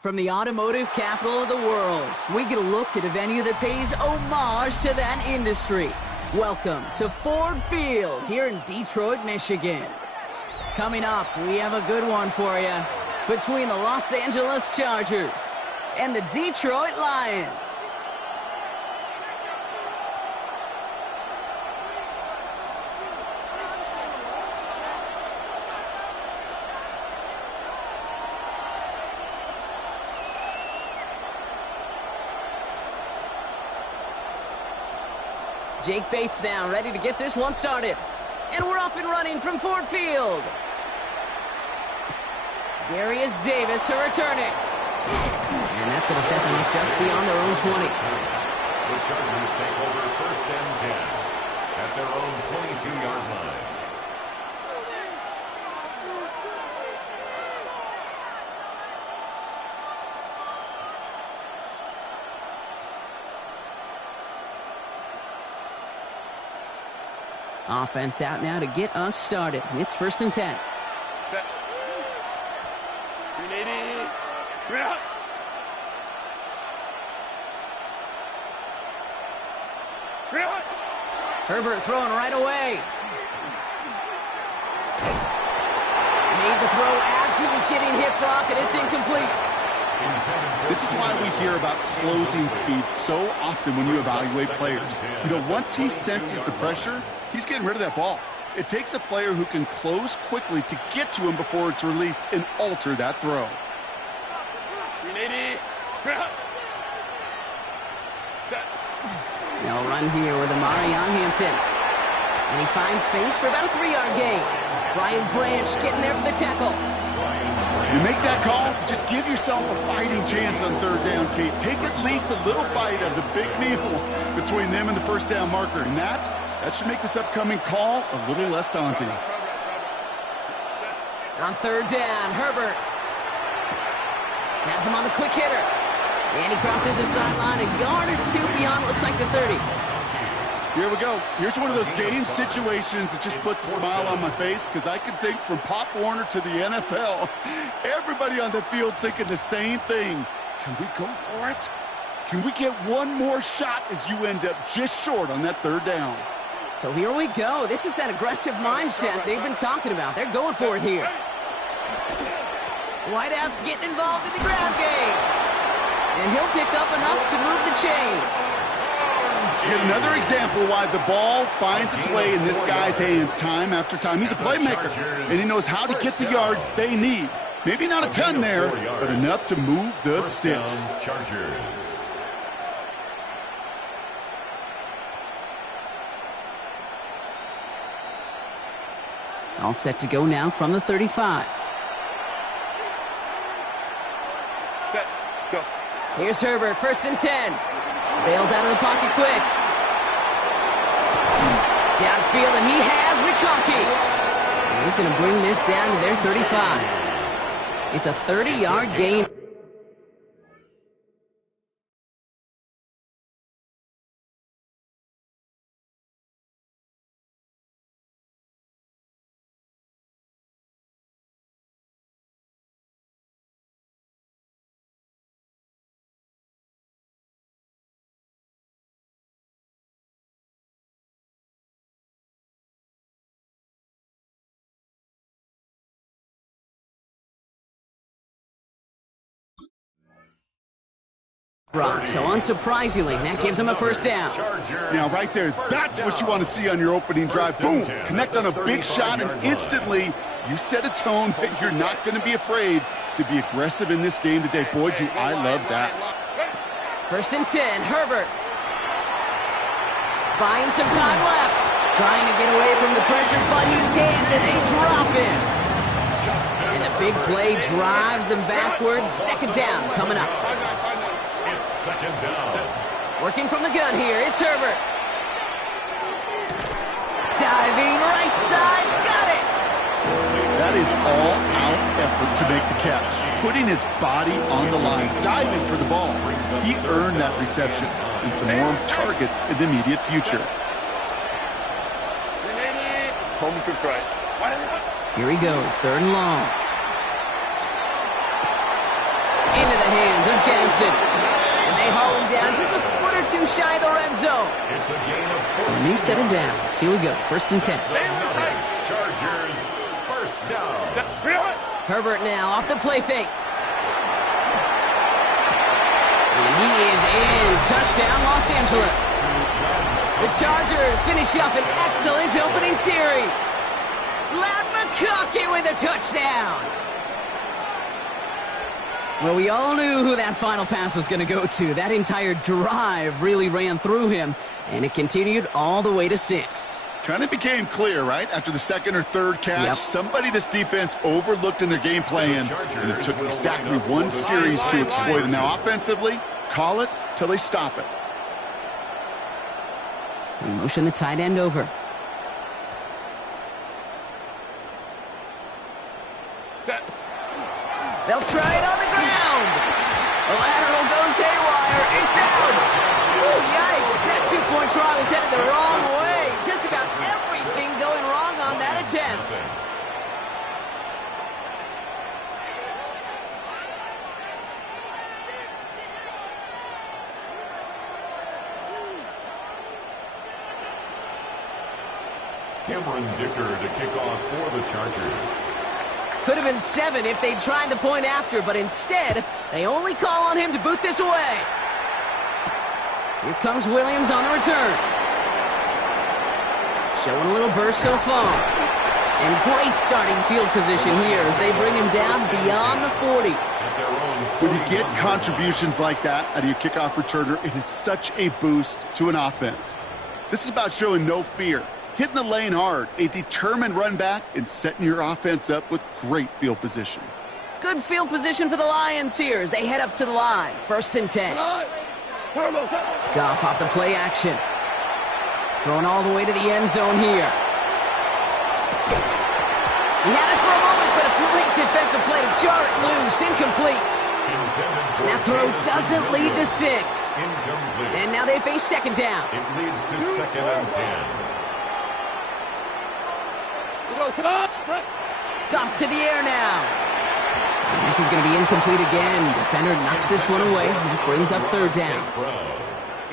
From the automotive capital of the world, we get a look at a venue that pays homage to that industry. Welcome to Ford Field here in Detroit, Michigan. Coming up, we have a good one for you between the Los Angeles Chargers and the Detroit Lions. Jake Bates now ready to get this one started. And we're off and running from Ford Field. Darius Davis to return it. And that's going to set them up just beyond their own 20. The Chargers take over first and 10 at their own 22-yard line. Offense out now to get us started. It's first and 10. Set. 380. Bring it up. Bring it up. Herbert throwing right away. Made the throw as he was getting hit, Brock, and it's incomplete. This is why we hear about closing speed so often when you evaluate players. You know, once he senses the pressure, he's getting rid of that ball. It takes a player who can close quickly to get to him before it's released and alter that throw. 380. Set. Now run here with Amari on Hampton. And he finds space for about a 3-yard gain. Brian Branch getting there for the tackle. You make that call to just give yourself a fighting chance on third down, Kate. Take at least a little bite of the big meal between them and the first down marker. And that should make this upcoming call a little less daunting. On third down, Herbert has him on the quick hitter. And he crosses the sideline a yard or two beyond, looks like the 30. Here we go. Here's one of those game situations that just puts a smile on my face because I can think from Pop Warner to the NFL. Everybody on the field thinking the same thing. Can we go for it? Can we get one more shot as you end up just short on that third down? So here we go. This is that aggressive mindset they've been talking about. They're going for it here. Whiteout's getting involved in the ground game. And he'll pick up enough to move the chains. Yet another example why the ball finds its way in this guy's hands time after time. He's a playmaker, and he knows how to get the yards they need. Maybe not a ton there, but enough to move the sticks. Chargers. All set to go now from the 35. Set. Go. Here's Herbert, first and 10. Bails out of the pocket quick. Downfield, and he has McConkey. And he's going to bring this down to their 35. It's a 30-yard gain. Brock, so unsurprisingly, that gives him a first down. Now, right there, that's what you want to see on your opening drive. Boom! Connect on a big shot, and instantly, you set a tone that you're not going to be afraid to be aggressive in this game today. Boy, do I love that. First and 10, Herbert. Buying some time left. Trying to get away from the pressure, but he can't, and they drop him. And the big play drives them backwards. Second down coming up. Second down. Working from the gun here, it's Herbert. Diving right side, got it! That is all-out effort to make the catch. Putting his body on the line, diving for the ball. He earned that reception and some more targets in the immediate future. Home trips right. Here he goes, third and long. into the hands of Ganston. And they haul him down just a foot or two shy of the red zone. It's a gain of 14 So a new set of downs. Here we go, 1st and 10. Chargers, first down. Herbert now off the play fake. And he is in. Touchdown, Los Angeles. The Chargers finish up an excellent opening series. Lad McConkey with a touchdown. Well, we all knew who that final pass was going to go to. That entire drive really ran through him, and it continued all the way to 6. Kind of became clear, right? After the second or third catch, somebody this defense overlooked in their game plan, and it took exactly one series to exploit it. Now, offensively, call it till they stop it. We motion the tight end over. Set. They'll try it on the ground. The lateral goes haywire. It's out. Ooh, yikes. That 2-point try was headed the wrong way. Just about everything going wrong on that attempt. Cameron Dicker to kick off for the Chargers. Could have been 7 if they'd tried the point after, but instead, they only call on him to boot this away. Here comes Williams on the return. Showing a little burst so far. And great starting field position here as they bring him down beyond the 40. When you get contributions like that out of your kickoff returner, it is such a boost to an offense. This is about showing no fear, hitting the lane hard, a determined run back, and setting your offense up with great field position. Good field position for the Lions here as they head up to the line. 1st and 10. Goff off the play action. Going all the way to the end zone here. He had it for a moment, but a great defensive play to jar it loose. Incomplete. That throw doesn't lead to 6. And now they face 2nd down. It leads to 2nd and 10. Goff to the air now. And this is going to be incomplete again. Defender knocks this one away. That brings up 3rd down.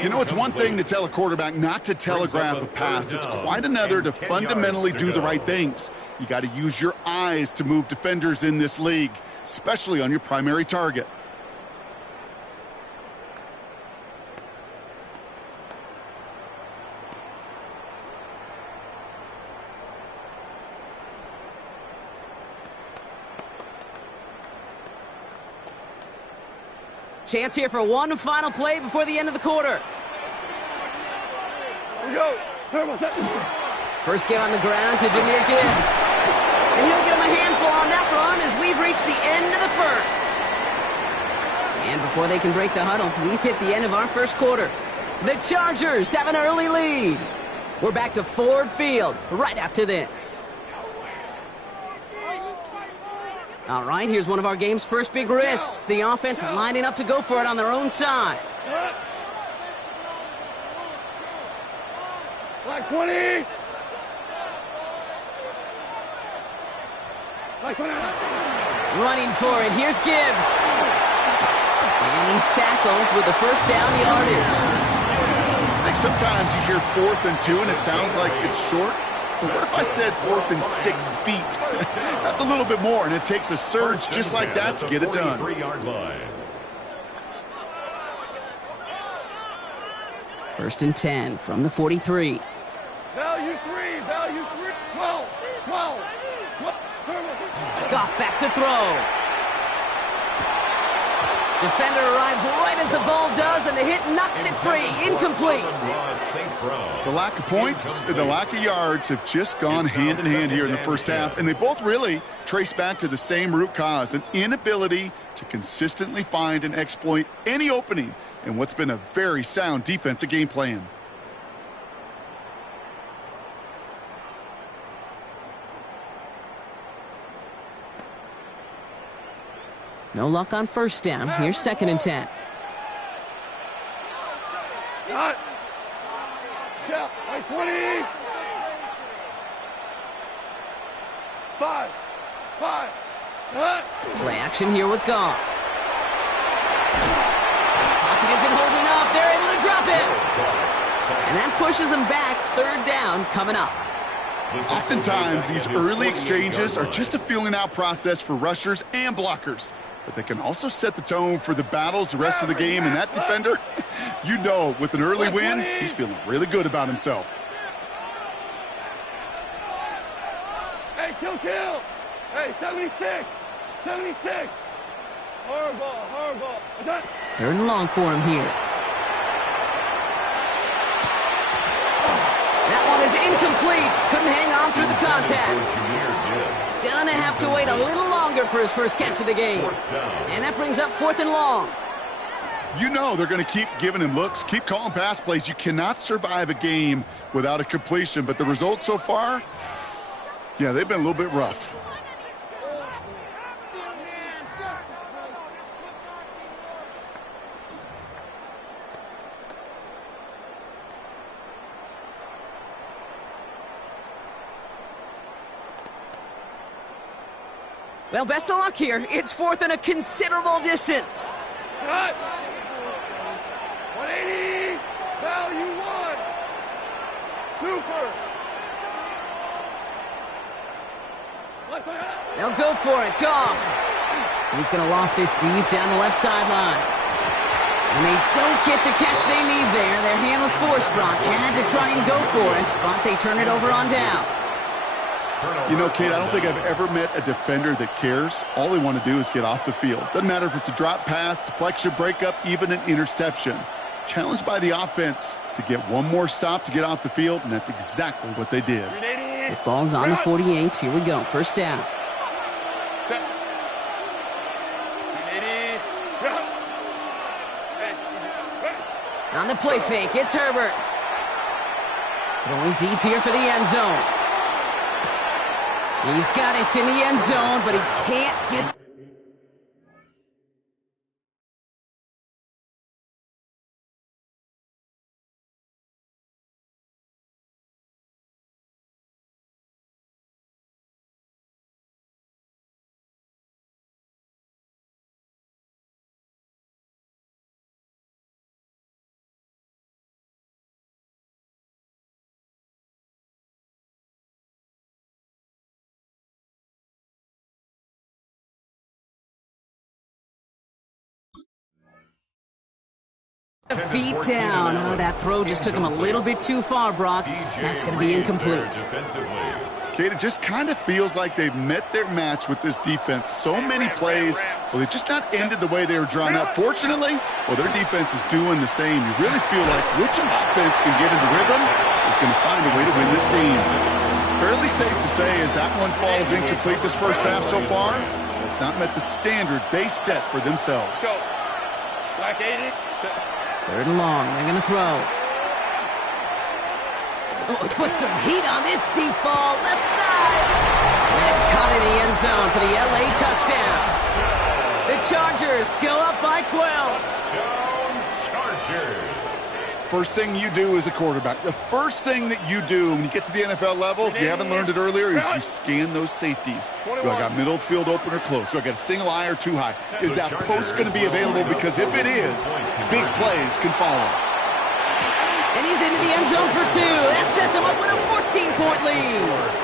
You know, it's one thing to tell a quarterback not to telegraph a pass. It's quite another to fundamentally do the right things. You got to use your eyes to move defenders in this league, especially on your primary target. Chance here for one final play before the end of the quarter. Here we go. First game on the ground to Jahmyr Gibbs. And he'll get him a handful on that run as we've reached the end of the 1st. And before they can break the huddle, we've hit the end of our 1st quarter. The Chargers have an early lead. We're back to Ford Field right after this. All right, here's one of our game's first big risks. The offense lining up to go for it on their own side. Like 20. Like 20. Running for it. Here's Gibbs. And he's tackled with the 1st down yardage. I think sometimes you hear 4th and 2 and it sounds like it's short. But what if I said 4th and 6 feet? That's a little bit more, and it takes a surge just like that to get it done. 43-yard line. 1st and 10 from the 43. Value 3. 12. Goff back to throw. Defender arrives right as the ball does, and the hit knocks it free. Incomplete. The lack of points and the lack of yards have just gone hand in hand here in the 1st half, and they both really trace back to the same root cause, an inability to consistently find and exploit any opening in what's been a very sound defensive game plan. No luck on 1st down. Here's 2nd and 10. Not. Shot. Like 20. 5. Play action here with Goff. isn't holding up. They're able to drop him. And that pushes them back. Third down coming up. Oftentimes, these early exchanges are just a feeling-out process for rushers and blockers. But they can also set the tone for the battles the rest of the game. And that defender, you know, with an early win, he's feeling really good about himself. Hey, kill. Hey, 76. 76. Hard ball. Third and long for him here. That one is incomplete. Couldn't hang on through the contact. Gonna have to wait a little longer for his first catch of the game. And that brings up 4th and long. You know they're going to keep giving him looks, keep calling pass plays. You cannot survive a game without a completion. But the results so far, yeah, they've been a little bit rough. Well, best of luck here. It's 4th and a considerable distance. Cut. 180. Value 1. Super. They'll go for it. Goff. He's going to loft this deep down the left sideline. And they don't get the catch they need there. Their hand was forced, Brock. Had to try and go for it, but they turn it over on downs. You know, Kate, I don't think I've ever met a defender that cares. All they want to do is get off the field. Doesn't matter if it's a drop pass, deflection, breakup, even an interception. Challenged by the offense to get one more stop to get off the field, and that's exactly what they did. The ball's on the 48. Here we go. First down. On the play fake, it's Herbert. Going deep here for the end zone. He's got it in the end zone, but he can't get... Feet down. Oh, that throw just took him a little bit too far, Brock. That's going to be incomplete. Kate, it just kind of feels like they've met their match with this defense. So many plays, well, they just not ended the way they were drawn up. Fortunately, well, their defense is doing the same. You really feel like which offense can get into rhythm is going to find a way to win this game. Fairly safe to say as that one falls incomplete this first half so far, it's not met the standard they set for themselves. Black 80. Third and long. They're going to throw. Oh, put some heat on this deep ball. Left side. And it's caught in the end zone for the LA touchdown. The Chargers go up by 12. Chargers. First thing you do as a quarterback, the first thing that you do when you get to the NFL level, if you haven't learned it earlier, is you scan those safeties. Do I got middle field open or close? Do I got a single eye or two high? Is that post going to be available? Because if it is, big plays can follow. And he's into the end zone for 2. That sets him up with a 14-point lead.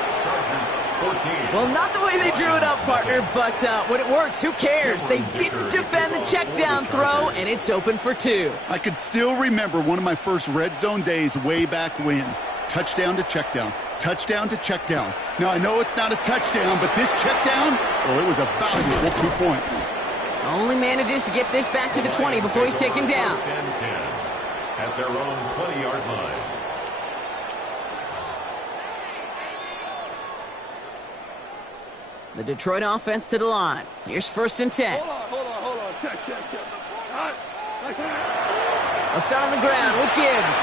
Well, not the way they drew it up, partner, but when it works, who cares? They didn't defend the check down throw, and it's open for 2. I can still remember one of my first red zone days way back when. Touchdown to check down. Touchdown to check down. Now, I know it's not a touchdown, but this check down, well, it was a valuable 2 points. Only manages to get this back to the 20 before he's taken down. At their own 20-yard line. The Detroit offense to the line. Here's 1st and 10. Hold on. Check. They'll start on the ground with Gibbs.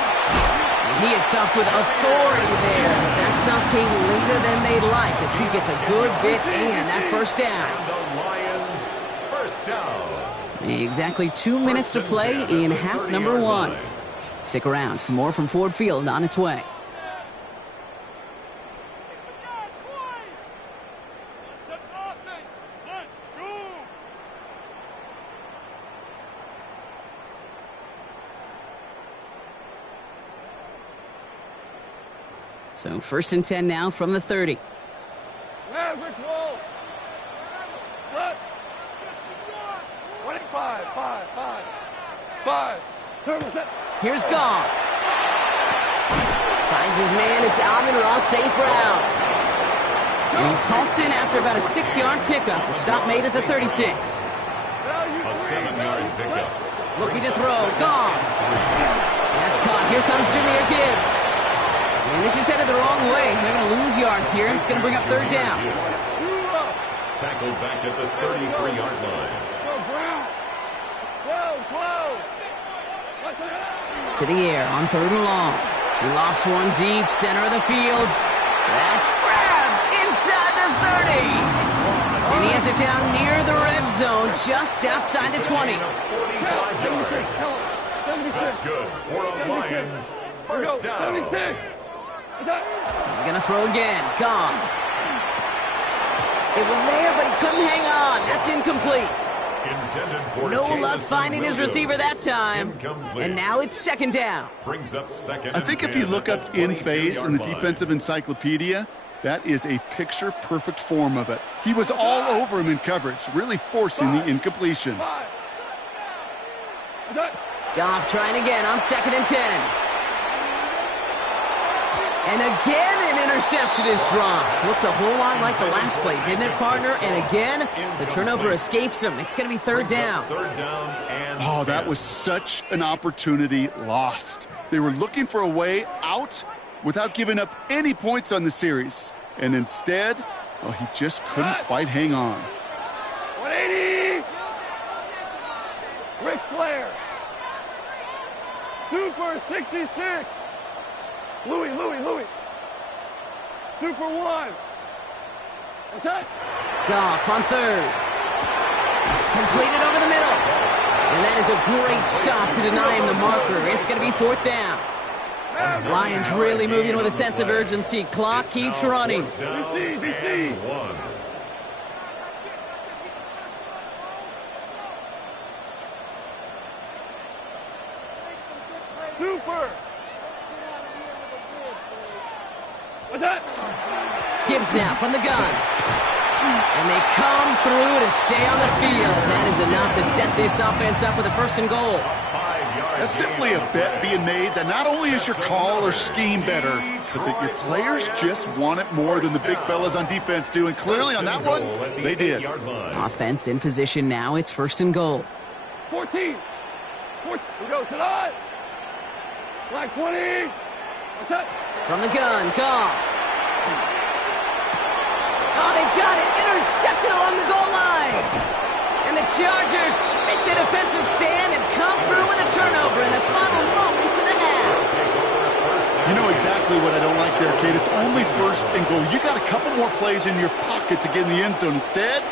And he is stopped with authority there. But that stop came later than they'd like as he gets a good bit and that first down. And the Lions, first down. Exactly 2 minutes to play in half number 1. Stick around. Some more from Ford Field on its way. So 1st and 10 now from the 30. Maverick roll. Cut. 25. 5. Turn set. Here's Goff. Finds his man. It's Amon-Ra St. Brown. And he's halted after about a 6-yard pickup. The stop made at the 36. A 7-yard pickup. Looking to throw. Goff. That's caught. Here comes Jahmyr Gibbs. And this is headed the wrong way. They're going to lose yards here. It's going to bring up 3rd down. Tackled back at the 33-yard line. Go, Brown. Slow. To the air on 3rd and long. He lofts one deep, center of the field. That's grabbed inside the 30. And he has it down near the red zone, just outside the 20. 45 yards. That's good for the Lions. First down. 76. They're going to throw again. Goff. It was there, but he couldn't hang on. That's incomplete. No luck finding his receiver that time. And now it's 2nd down. Brings up 2nd. I think if you look up in phase in the defensive encyclopedia, that is a picture-perfect form of it. He was all over him in coverage, really forcing the incompletion. Goff trying again on 2nd and 10. And again, an interception is dropped. Looked a whole lot like the last play, didn't it, partner? And again, the turnover escapes him. It's going to be 3rd down. Oh, that was such an opportunity lost. They were looking for a way out without giving up any points on the series. And instead, well, he just couldn't quite hang on. 180. Ric Flair. Super 66. Louis. Super 1. What's that? Goff on 3rd. Completed over the middle. And that is a great stop to deny him the marker. It's going to be 4th down. Lions really moving with a sense of urgency. Clock keeps running. DC. Super. What's that? Gibbs now from the gun. And they come through to stay on the field. That is enough to set this offense up with a 1st and goal. That's simply a bet being made that not only is your call or scheme better, but that your players just want it more than the big fellas on defense do. And clearly on that one, they did. Offense in position now. It's 1st and goal. 14. We go to the Black 20. What's that? From the gun, Goff. Oh, they got it. Intercepted along the goal line. And the Chargers make the defensive stand and come through with a turnover in the final moments of the half. You know exactly what I don't like there, Kate. It's only 1st and goal. You got a couple more plays in your pocket to get in the end zone. Instead,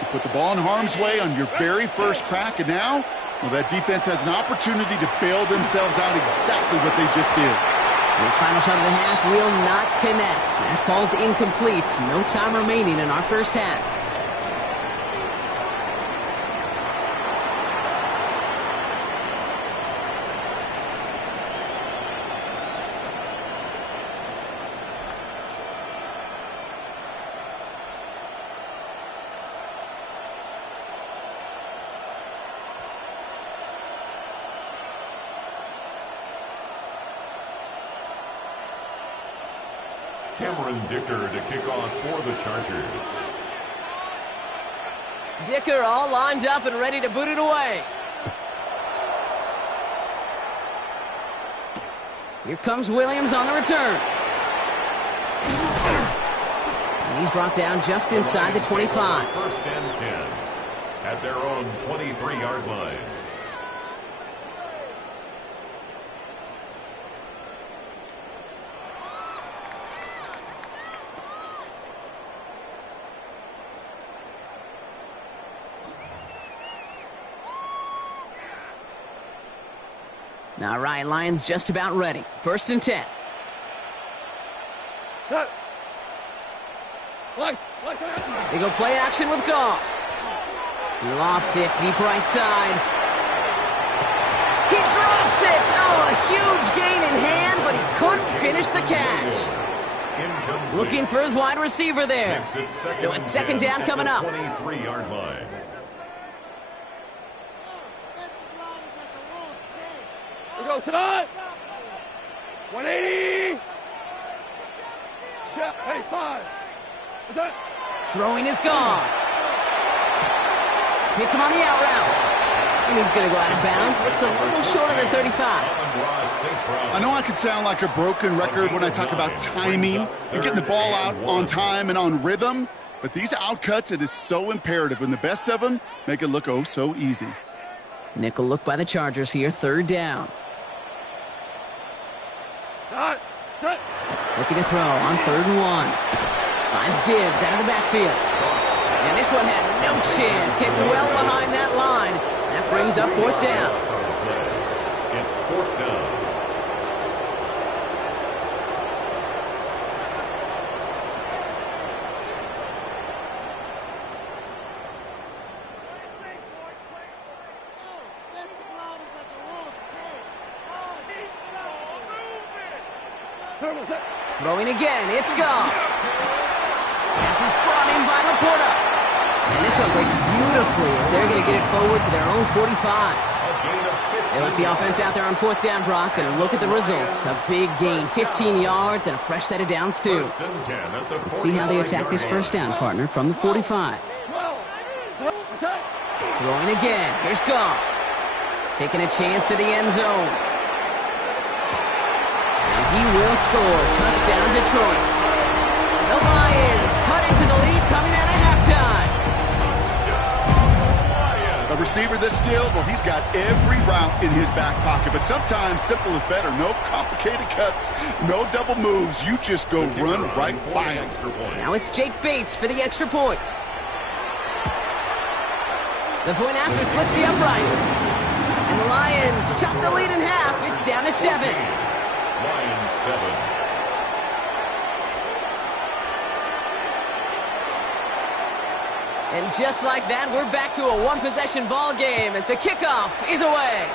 you put the ball in harm's way on your very first crack, and now, well, that defense has an opportunity to bail themselves out exactly what they just did. This final shot of the half will not connect. That falls incomplete. No time remaining in our first half. Cameron Dicker to kick off for the Chargers. Dicker all lined up and ready to boot it away. Here comes Williams on the return. And he's brought down just inside the 25. 1st and 10 at their own 23-yard line. All right, Lions just about ready. 1st and 10. They go play action with Goff. He lofts it deep right side. He drops it. Oh, a huge gain in hand, but he couldn't finish the catch. Incomplete. Looking for his wide receiver there. So it's second down coming up. 23-yard line. We go tonight. 180. Check. Hey, 5. What's that? Throwing is gone. Hits him on the out route. And he's going to go out of bounds. Looks a little short of the 35. I know I could sound like a broken record when I talk about timing and getting the ball out on time and on rhythm, but these outcuts, it is so imperative. And the best of them make it look oh so easy. Nickel look by the Chargers here, third down. Looking to throw on 3rd and 1. Finds Gibbs out of the backfield. And this one had no chance. Hit well behind that line. That brings up 4th down. It's 4th down. Throwing again, it's gone. Pass is brought in by Laporta. And this one breaks beautifully as they're going to get it forward to their own 45. They left the offense out there on 4th down, Brock, and look at the results. A big gain, 15 yards, and a fresh set of downs, too. Let's see how they attack this first down, partner, from the 45. Throwing again, here's Goff. Taking a chance to the end zone. He will score. Touchdown, Detroit. The Lions cut into the lead coming out of halftime. A receiver this skilled, well, he's got every route in his back pocket, but sometimes simple is better. No complicated cuts, no double moves. You just go run right by him. Now it's Jake Bates for the extra point. The point after splits the uprights. And the Lions chop the lead in half. It's down to 7. Lions 7. And just like that, we're back to a one-possession ball game as the kickoff is away.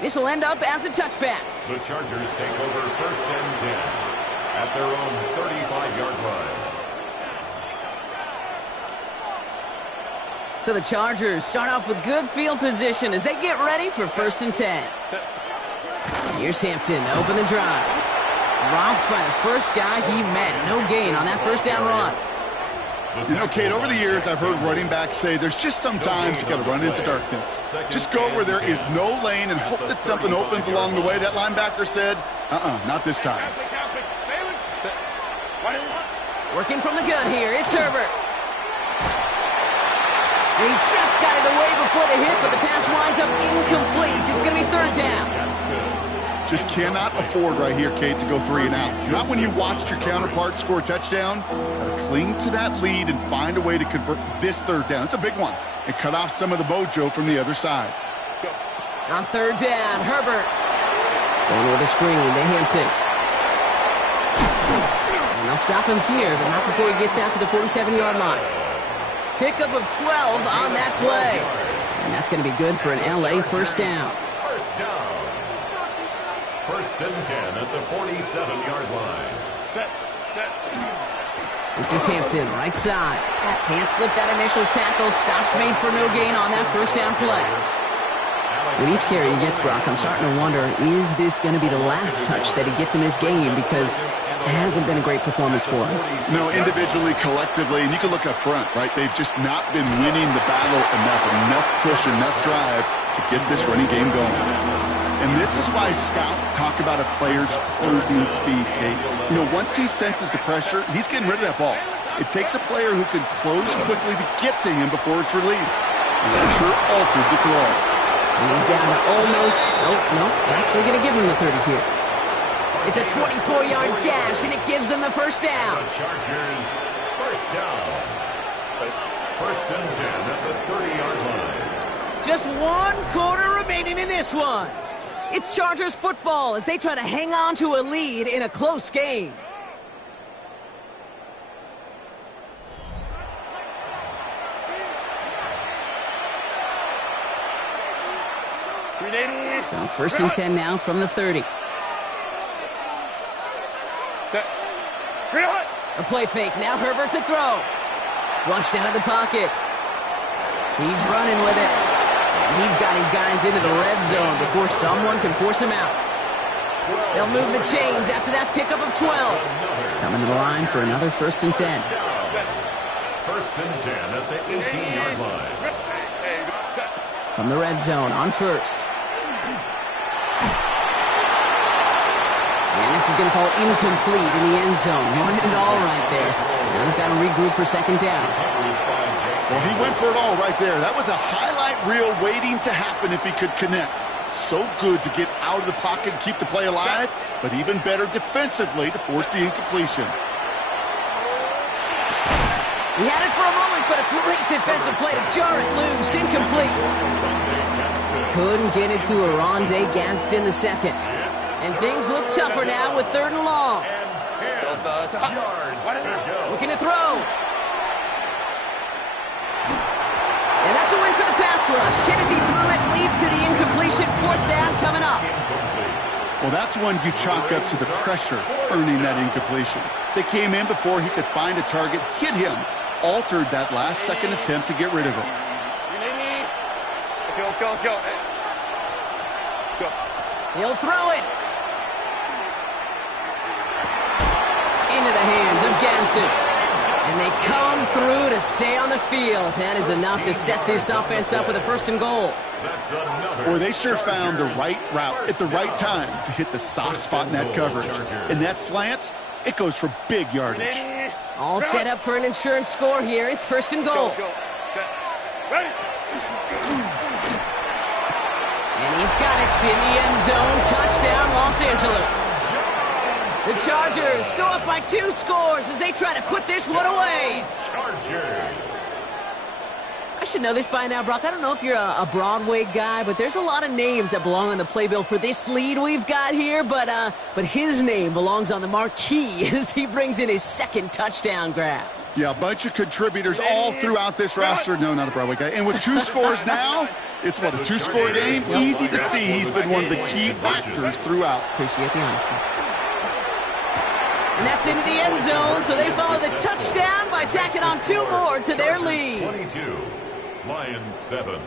This will end up as a touchback. The Chargers take over 1st and 10 at their own 35-yard line. So the Chargers start off with good field position as they get ready for 1st and 10. Here's Hampton to open the drive. Dropped by the first guy he met. No gain on that first down run. You know, Kate, over the years, I've heard running backs say there's just sometimes you got to run into darkness. Just go where there is no lane and hope that something opens along the way. That linebacker said, not this time. Working from the gun here, it's Herbert. And he just got it away before the hit, but the pass winds up incomplete. It's going to be 3rd down. Just cannot afford right here, Kate, to go 3 and out. Not when you watched your counterpart score a touchdown. Cling to that lead and find a way to convert this 3rd down. It's a big one. And cut off some of the mojo from the other side. On 3rd down, Herbert. Going with a screen to Hampton. And they'll stop him here, but not before he gets out to the 47-yard line. Pickup of 12 on that play. And that's going to be good for an LA first down. First down. 1st and 10 at the 47-yard line. This is Hampton, right side. Can't slip that initial tackle. Stops made for no gain on that first down play. With each carry he gets, Brock, I'm starting to wonder, is this going to be the last touch that he gets in this game? Because it hasn't been a great performance for him. No, individually, collectively, and you can look up front, right? They've just not been winning the battle enough push, enough drive to get this running game going. And this is why scouts talk about a player's closing speed, Kate. You know, once he senses the pressure, he's getting rid of that ball. It takes a player who can close quickly to get to him before it's released. And that sure altered the throw. And he's down to almost, nope, they're actually going to give him the 30 here. It's a 24-yard gash, and it gives them the first down. The Chargers, first down. 1st and 10 at the 30-yard line. Just 1 quarter remaining in this one. It's Chargers football as they try to hang on to a lead in a close game. So 1st and 10 now from the 30. A play fake. Now Herbert to throw. Flushed out of the pocket. He's running with it. He's got his guys into the red zone before someone can force him out. They'll move the chains after that pickup of 12. Coming to the line for another 1st and 10. 1st and 10 at the 18-yard line. From the red zone on 1st. And this is going to fall incomplete in the end zone. Wanted it all right there. Now they've got to regroup for 2nd down. Well, he went for it all right there. That was a highlight reel waiting to happen if he could connect. So good to get out of the pocket and keep the play alive, but even better defensively to force the incompletion. He had it for a moment, but a great defensive play to jar it loose. Incomplete. Couldn't get it to Rondé Gadsden the second. And things look tougher now with 3rd and long. Looking to throw. And that's a win for the pass rush. Hit as he threw it, leads to the incompletion. 4th down coming up. Well, that's one you chalk up to the pressure earning that incompletion. They came in before he could find a target, hit him, altered that last-second attempt to get rid of it. He'll throw it. Into the hands of Gadsden. And they come through to stay on the field. That is enough to set this offense up with a 1st and goal. Boy, they sure found the right route at the right time to hit the soft spot in that coverage. And that slant, it goes for big yardage. All set up for an insurance score here. It's 1st and goal. And he's got it in the end zone. Touchdown, Los Angeles. The Chargers go up by 2 scores as they try to put this one away. Chargers. I should know this by now, Brock. I don't know if you're a Broadway guy, but there's a lot of names that belong on the playbill for this lead we've got here. But his name belongs on the marquee as he brings in his 2nd touchdown grab. Yeah, a bunch of contributors all throughout this roster. No, not a Broadway guy. And with 2 scores now, it's what, a 2-score game? Easy to see he's been one of the key factors throughout. Appreciate the honesty. And that's into the end zone, so they follow the touchdown by tacking on 2 more to their lead. 22, Lions 7.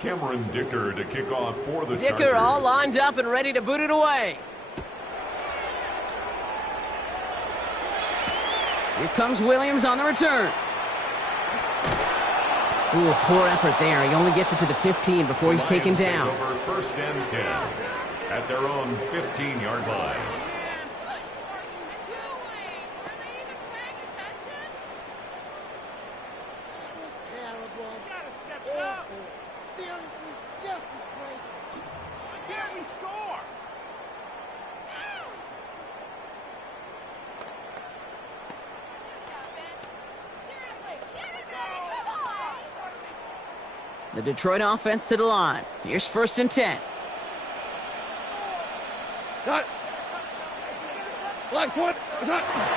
Cameron Dicker to kick off for the Chargers. Dicker all lined up and ready to boot it away. Here comes Williams on the return. Ooh, poor effort there. He only gets it to the 15 before he's taken down. Over 1st and 10 at their own 15-yard line. The Detroit offense to the line. Here's 1st and 10.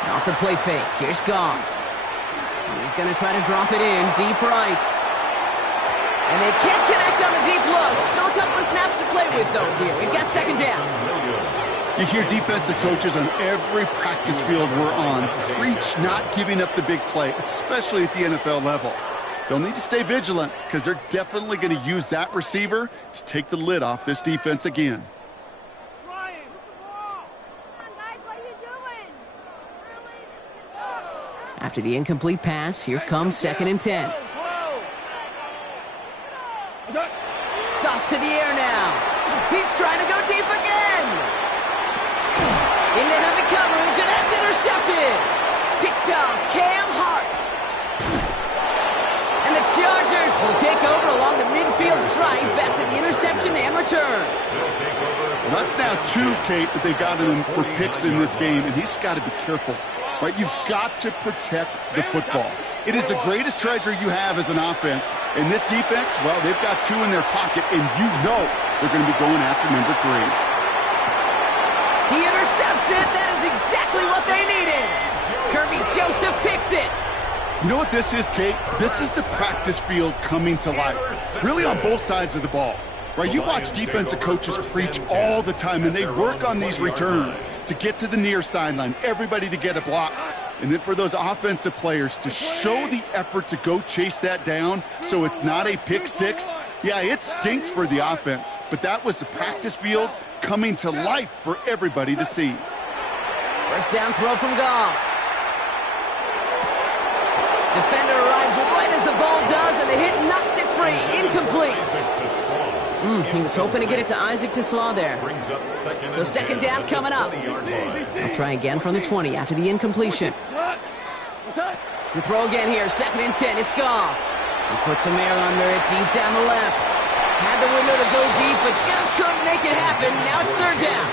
Off the play fake. Here's Goff. He's going to try to drop it in deep right. And they can't connect on the deep look. Still a couple of snaps to play with, though, here. We've got 2nd down. You hear defensive coaches on every practice field we're on preach not giving up the big play, especially at the NFL level. They'll need to stay vigilant because they're definitely going to use that receiver to take the lid off this defense again. Ryan, come on, guys, what are you doing? After the incomplete pass, here comes 2nd and 10. Goff to the air now. He's trying to go deep again. Into heavy coverage, and that's intercepted. Picked off Cam Hart. And the Chargers will take over along the midfield stripe after the interception and return. Well, that's now 2, Kate, that they've gotten him for picks in this game, and he's got to be careful. Right? You've got to protect the football. It is the greatest treasure you have as an offense. And this defense, well, they've got 2 in their pocket, and you know they're going to be going after number 3. He intercepts it. That is exactly what they needed. Kirby Joseph picks it. You know what this is, Kate? This is the practice field coming to life, really on both sides of the ball. Right, you watch defensive coaches preach all the time, and they work on these returns to get to the near sideline, everybody to get a block. And then for those offensive players to show the effort to go chase that down so it's not a pick six, yeah, it stinks for the offense. But that was the practice field coming to life for everybody to see. First down throw from Goff. Defender arrives right as the ball does, and the hit knocks it free. Incomplete. He was hoping to get it to Isaac Teslaw there. So second down coming up. I'll try again from the 20 after the incompletion. To throw again here, 2nd and 10. It's Goff. He puts some air under it deep down the left. Had the window to go deep, but just couldn't make it happen. Now it's 3rd down.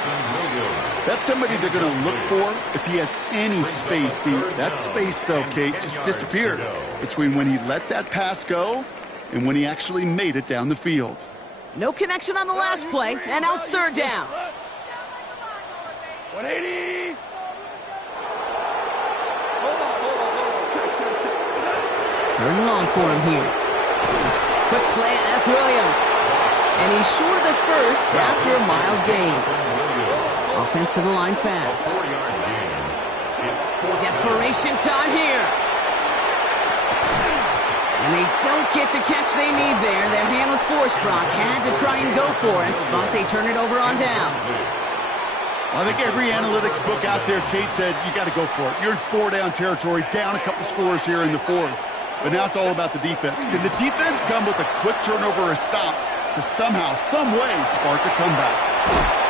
That's somebody they're going to look for if he has any space deep. That space, though, Kate, just disappeared between when he let that pass go and when he actually made it down the field. No connection on the last play, and now it's 3rd down. 180. Third and long for him here. Quick slant, that's Williams. And he's short of the first after a mild gain. Offense to the line fast. Desperation time here. And they don't get the catch they need there. Their hand was forced, Brock. Had to try and go for it, but they turn it over on downs. I think every analytics book out there, Kate said, you got to go for it. You're in 4-down territory, down a couple scores here in the 4th. But now it's all about the defense. Can the defense come with a quick turnover or a stop to somehow, some way, spark a comeback?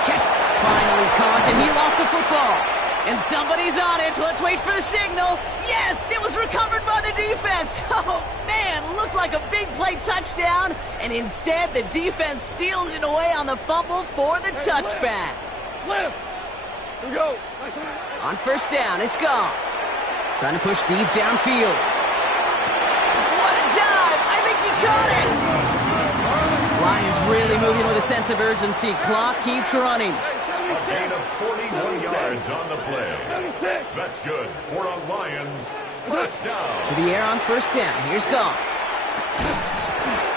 Catch finally caught, and he lost the football. And somebody's on it. Let's wait for the signal. Yes, it was recovered by the defense. Oh, man, looked like a big play touchdown. And instead, the defense steals it away on the fumble for the touchback. Here we go. On first down, it's Goff. Trying to push deep downfield. What a dive! I think he caught it! Lions really moving with a sense of urgency. Clock keeps running. A gain of 41 yards on the play. That's good for a Lions first down. To the air on first down. Here's Goff.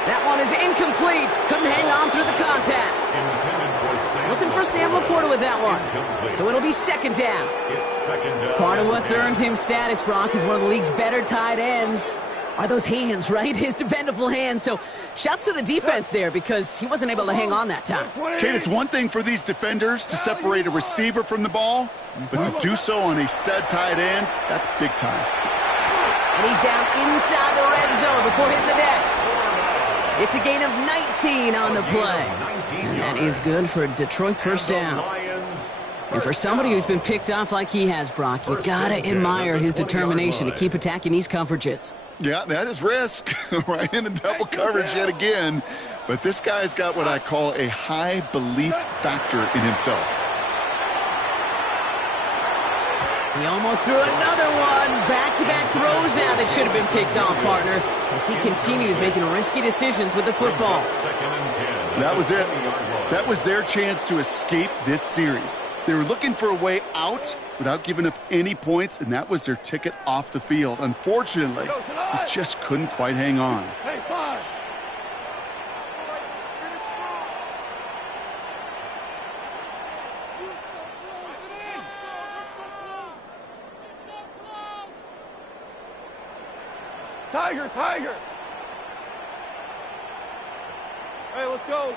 That one is incomplete. Couldn't hang on through the contact. Looking for Sam Laporta with that one. So it'll be 2nd down. It's 2nd down. Part of what's earned him status, Brock, is one of the league's better tight ends. Are those hands, right? His dependable hands. So shouts to the defense there because he wasn't able to hang on that time. Kate, it's one thing for these defenders to separate a receiver from the ball, but to do so on a stud tight end, that's big time. And he's down inside the red zone before hitting the deck. It's a gain of 19 on the play. And that is good for Detroit first down. And for somebody who's been picked off like he has, Brock, you gotta admire his determination to keep attacking these coverages. Yeah, that is risk, right into double coverage yet again. But this guy's got what I call a high belief factor in himself. He almost threw another one. Back-to-back throws now that should have been picked off, partner, as he continues making risky decisions with the football. That was it. That was their chance to escape this series. They were looking for a way out without giving up any points, and that was their ticket off the field. Unfortunately, he just couldn't quite hang on. Hey, 5. Tiger, Tiger. Hey, let's go.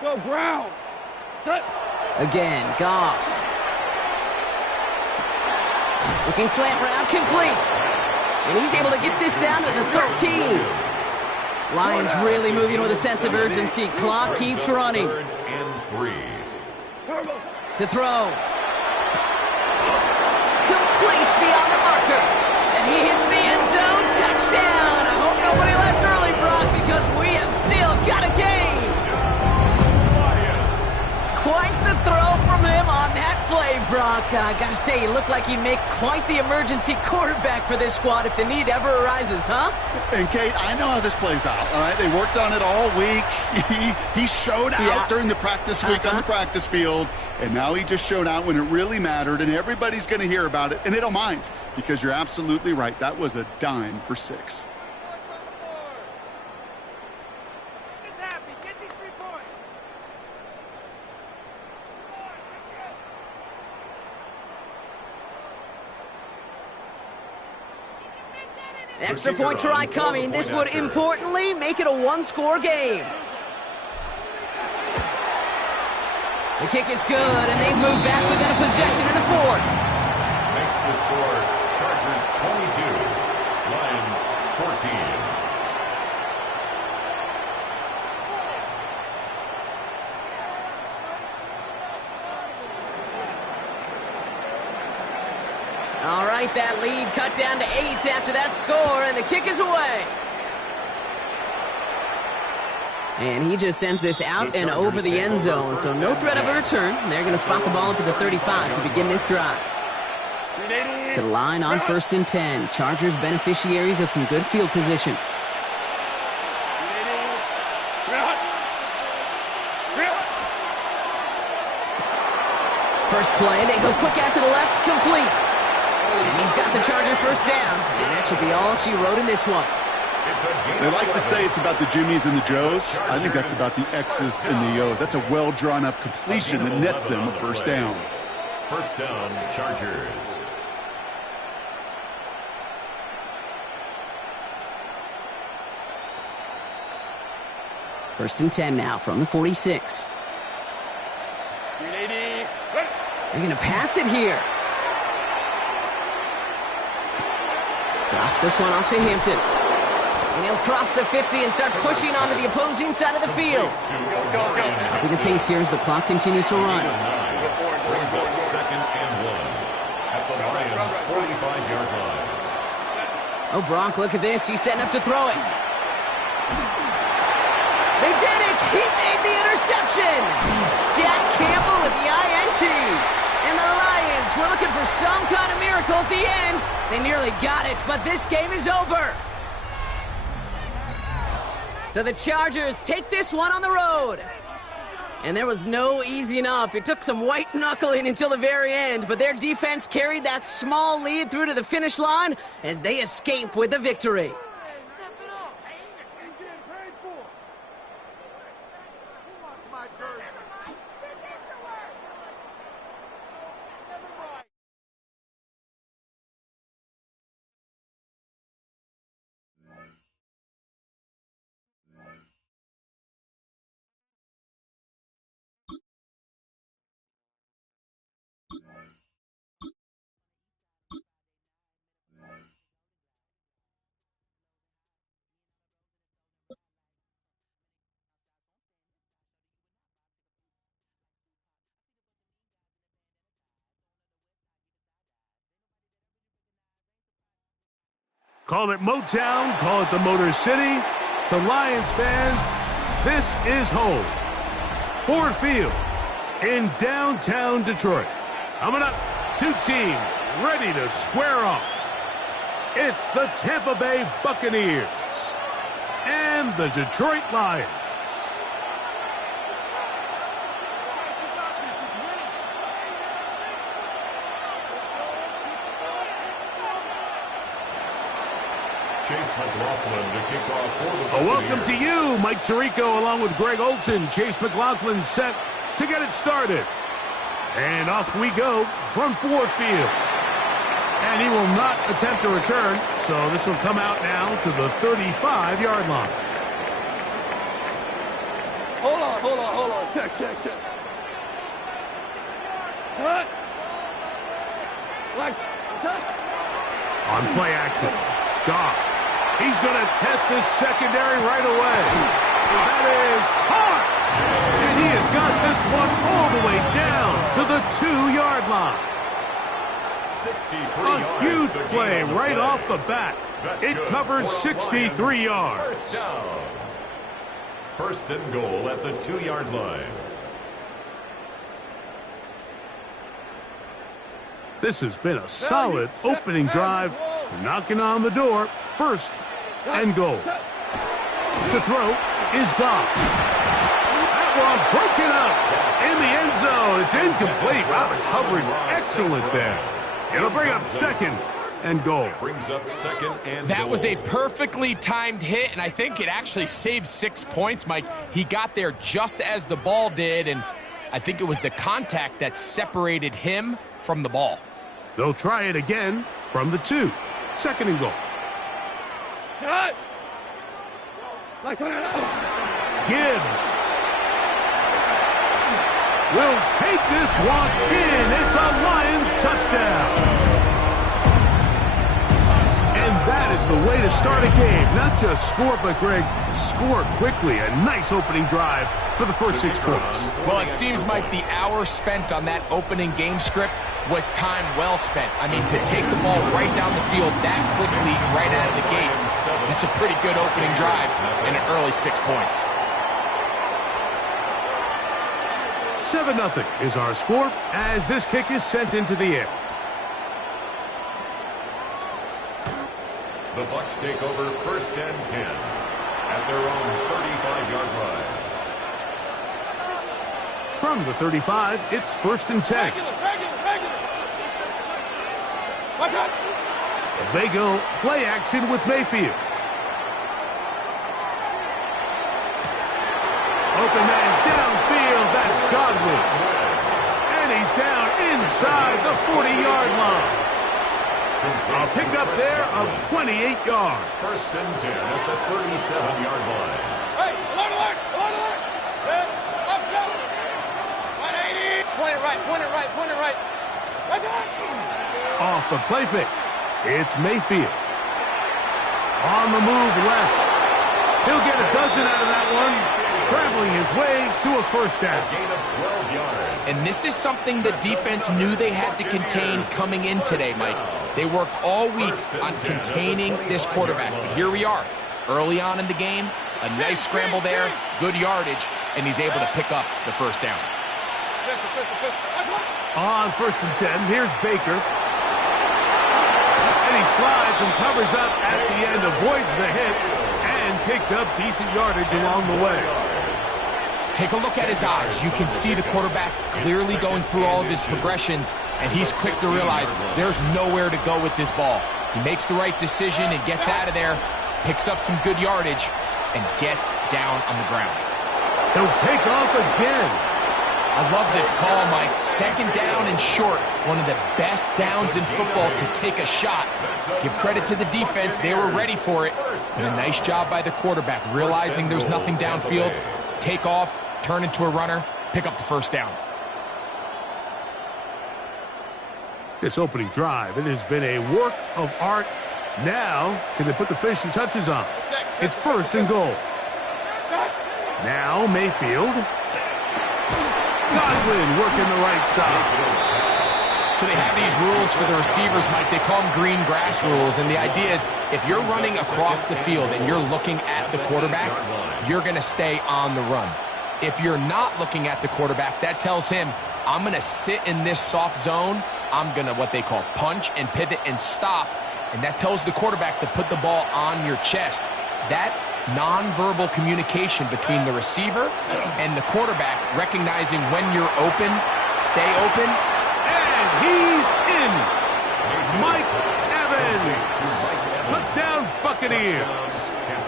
Go, ground. Cut. Again, Goff. Looking slant route complete. And he's able to get this down to the 13. Lions really moving with a sense of urgency. Clock keeps running. 3rd and 3. To throw. Complete beyond the marker. And he hits the end zone. Touchdown. I hope nobody left early, Brock, because we have still got a game. Quite the throw from him on that play, Brock, I gotta say, you look like you'd make quite the emergency quarterback for this squad if the need ever arises, huh? And, Kate, I know how this plays out, all right? They worked on it all week. He showed out during the practice week on the practice field, and now he just showed out when it really mattered, and everybody's going to hear about it, and they don't mind, because you're absolutely right. That was a dime for 6. An extra point try coming. This would importantly make it a one-score game. The kick is good, and they've moved back within a possession in the 4th. Makes the score Chargers 22, Lions 14. All right, that lead cut down to 8 after that score, and the kick is away. And he just sends this out and over the end zone, so no threat of a return. They're going to spot the ball up to the 35 to begin this drive. To the line on 1st and 10. Chargers beneficiaries of some good field position. First play, they go quick out to the left, complete. And he's got the Charger first down, and that should be all she wrote in this one. They like to say it's about the Jimmies and the Joes. I think that's about the X's and the O's. That's a well-drawn-up completion that nets them a first down. First down, Chargers. First and 10 now from the 46. They're going to pass it here. Drops this one off to Hampton. And he'll cross the 50 and start pushing onto the opposing side of the field. Upping the pace here as the clock continues to run. Brings up 2nd and 1 at the Lions' 45-yard line. Oh, Brock, look at this. He's setting up to throw it. They did it! He made the interception! Jack Campbell with the INT. And the Lions were looking for some kind of miracle at the end. They nearly got it, but this game is over. So the Chargers take this one on the road. And there was no easing up. It took some white knuckling until the very end, but their defense carried that small lead through to the finish line as they escape with the victory. Call it Motown, call it the Motor City. To Lions fans, this is home. Ford Field in downtown Detroit. Coming up, 2 teams ready to square off. It's the Tampa Bay Buccaneers and the Detroit Lions. Welcome to you, Mike Tirico, along with Greg Olson. Chase McLaughlin set to get it started. And off we go from Ford Field. And he will not attempt a return, so this will come out now to the 35-yard line. Hold on. Check. Cut. On play action, Goff. He's going to test this secondary right away. That is hard. And he has got this one all the way down to the 2-yard line. 63 A yards. huge play right off the bat. It covers 63 yards. First down. First and goal at the 2-yard line. This has been a solid opening drive. Knocking on the door. First and goal. To throw is Goff. That one broken up in the end zone. It's incomplete. Wow, the coverage excellent there. It'll bring up second and goal. Brings up second and That goal. was a perfectly timed hit, and I think it actually saved 6 points, Mike. He got there just as the ball did, and I think it was the contact that separated him from the ball. They'll try it again from the 2. Second and goal. Cut! Gibbs will take this one in. It's a Lions touchdown. And that is the way to start a game. Not just score, but, Greg, score quickly. A nice opening drive for the first 6 points. Well, it seems like the hour spent on that opening game script was time well spent. I mean, to take the ball right down the field that quickly, right out of the gates, that's a pretty good opening drive and an early 6 points. 7-0 is our score as this kick is sent into the air. The Bucs take over first and 10 at their own 35-yard line. From the 35, it's first and 10. Watch out! They go play action with Mayfield. Open man downfield, that's Godwin. And he's down inside the 40-yard line. A pickup there of 28 yards. First and 10 at the 37-yard line. Hey, alert, alert, alert, alert! Up, go! 180! Point it right, point it right, point it right. Watch out! Off the play fake, it's Mayfield. On the move left. He'll get a dozen out of that one, scrambling his way to a first down. Gain of 12 yards. And this is something the defense knew they had to contain coming in today, Mike. They worked all week on containing this quarterback. But here we are, early on in the game, a nice scramble there, good yardage, and he's able to pick up the first down. On first and 10, here's Baker. And he slides and covers up at the end, avoids the hit, and picked up decent yardage along the way. Take a look at his eyes. You can see the quarterback clearly going through all of his progressions, and he's quick to realize there's nowhere to go with this ball. He makes the right decision and gets out of there, picks up some good yardage, and gets down on the ground. He'll take off again. I love this call, Mike. Second down and short. One of the best downs in football to take a shot. Give credit to the defense. They were ready for it. And a nice job by the quarterback, realizing there's nothing downfield. Take off, turn into a runner, pick up the first down. This opening drive, it has been a work of art. Now, can they put the finishing touches on? It's first and goal. Now, Mayfield. Godwin working the right side. So they have these rules for the receivers, Mike. They call them green grass rules. And the idea is if you're running across the field and you're looking at the quarterback, you're going to stay on the run. If you're not looking at the quarterback, that tells him, I'm going to sit in this soft zone. I'm going to what they call punch and pivot and stop. And that tells the quarterback to put the ball on your chest. That nonverbal communication between the receiver and the quarterback, recognizing when you're open, stay open. And he's in. Mike Evans. Touchdown Buccaneers.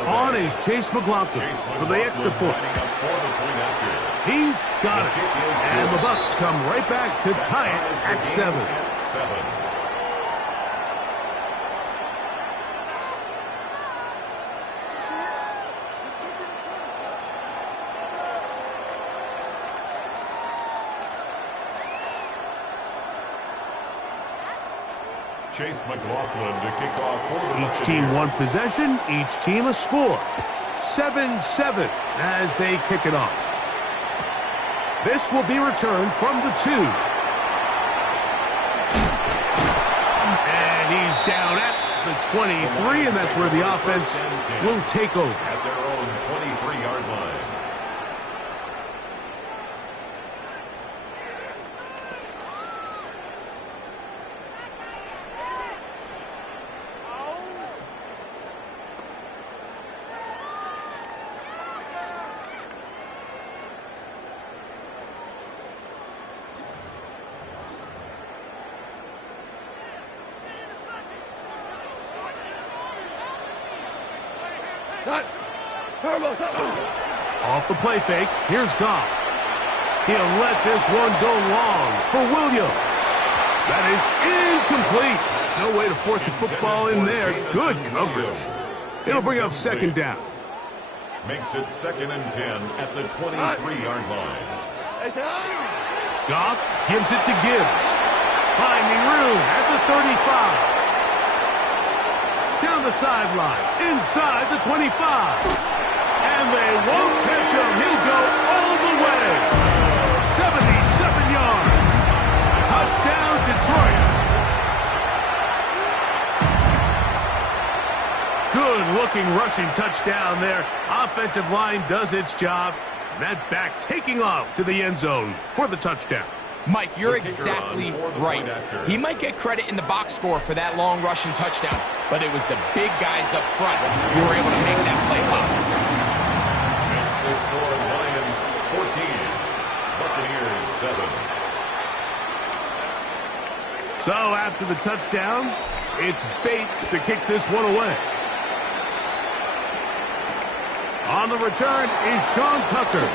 On is Chase McLaughlin for the extra point. He's got it. And the Bucs come right back to tie it at 7. Chase McLaughlin to kick off for the Each team one possession, each team a score. 7-7 as they kick it off. This will be returned from the 2. And he's down at the 23, and that's where the offense will take over. At their own 23-yard line. Off the play fake, here's Goff. He'll let this one go long for Williams. That is incomplete. No way to force the football in there. Good coverage. It'll bring up second down. Makes it 2nd and 10 at the 23-yard line. Goff gives it to Gibbs. Finding room at the 35. Down the sideline, inside the 25. And they won't catch him. He'll go all the way. 77 yards. Touchdown, Detroit. Good-looking rushing touchdown there. Offensive line does its job. And that back taking off to the end zone for the touchdown. Mike, you're exactly right. He might get credit in the box score for that long rushing touchdown, but it was the big guys up front who were able to make that play possible. Makes the score Lions 14, Buccaneers 7. So after the touchdown, it's Bates to kick this one away. On the return is Sean Tucker.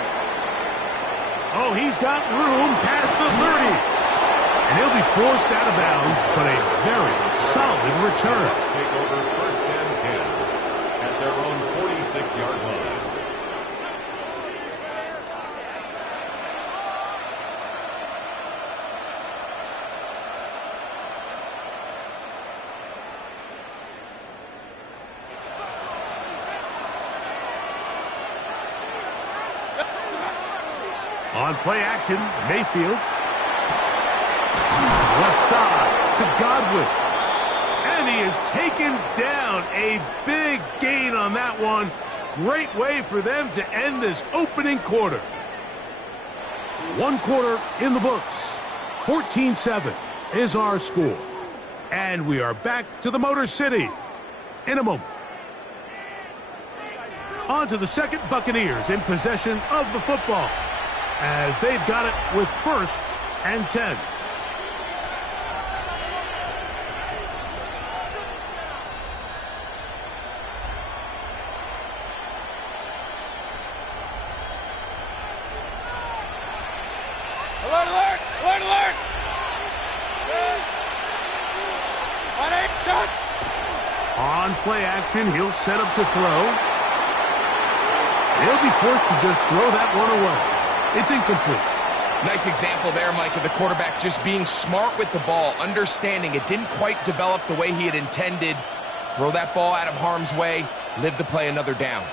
Oh, he's got room past the 30. And he'll be forced out of bounds, but a very solid return. Take over 1st and 10 at their own 46-yard line. On play action, Mayfield. Left side to Godwin. And he is taken down. A big gain on that one. Great way for them to end this opening quarter. One quarter in the books. 14-7 is our score. And we are back to the Motor City in a moment. On to the second, Buccaneers in possession of the football, as they've got it with 1st and 10. Alert, alert! Alert, alert! On play action, he'll set up to throw. He'll be forced to just throw that one away. It's incomplete. Nice example there, Mike, of the quarterback just being smart with the ball, understanding it didn't quite develop the way he had intended. Throw that ball out of harm's way, live to play another down.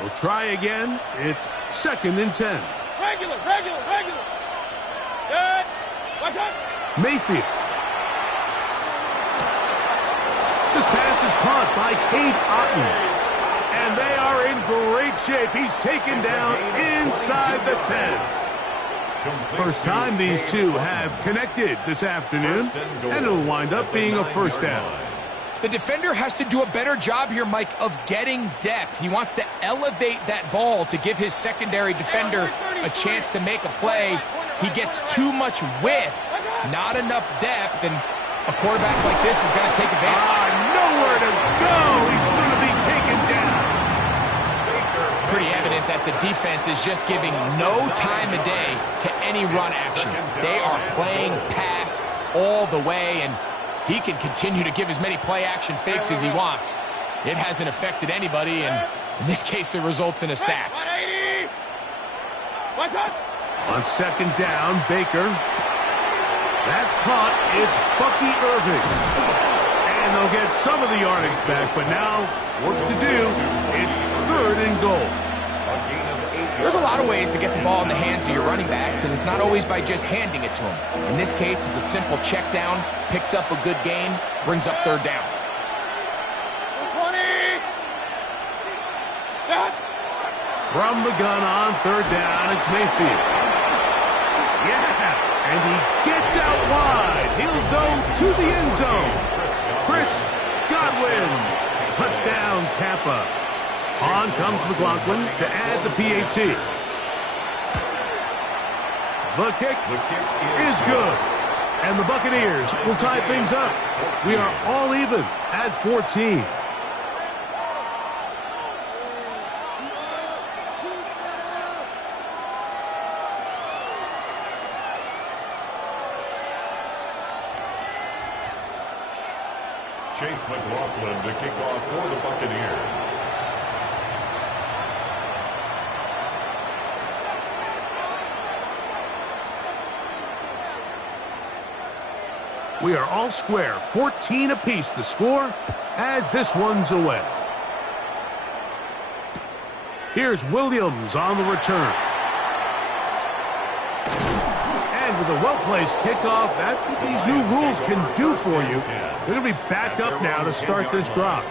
We'll try again. It's 2nd and 10. Regular, regular, regular. Good. What's up? Mayfield. This pass is caught by Cade Otton. And they are in great shape. He's taken down inside the 10. First time these two have connected this afternoon, and it'll wind up being a first down. The defender has to do a better job here, Mike, of getting depth. He wants to elevate that ball to give his secondary defender a chance to make a play. He gets too much width, not enough depth, and a quarterback like this is going to take advantage. Nowhere to go. He's going to be taken down. Pretty evident that the defense is just giving no time of day to any run actions. They are playing pass all the way, and he can continue to give as many play-action fakes as he wants. It hasn't affected anybody, and in this case, it results in a sack. 180. What's up? On 2nd down, Baker. That's caught. It's Bucky Irving. And they'll get some of the yardage back, but now work to do. It's 3rd and goal. There's a lot of ways to get the ball in the hands of your running backs, and it's not always by just handing it to them. In this case, it's a simple check down, picks up a good gain, brings up 3rd down. 20. From the gun on 3rd down, it's Mayfield. Yeah, and he gets out wide. He'll go to the end zone. Chris Godwin. Touchdown, Tampa. On comes McLaughlin to add the PAT. The kick is good. And the Buccaneers will tie things up. We are all even at 14. Chase McLaughlin to kick off for the Buccaneers. We are all square, 14 apiece the score as this one's away. Here's Williams on the return. And with a well-placed kickoff, that's what these new rules can do for you. They're going to be backed up now to start this drive.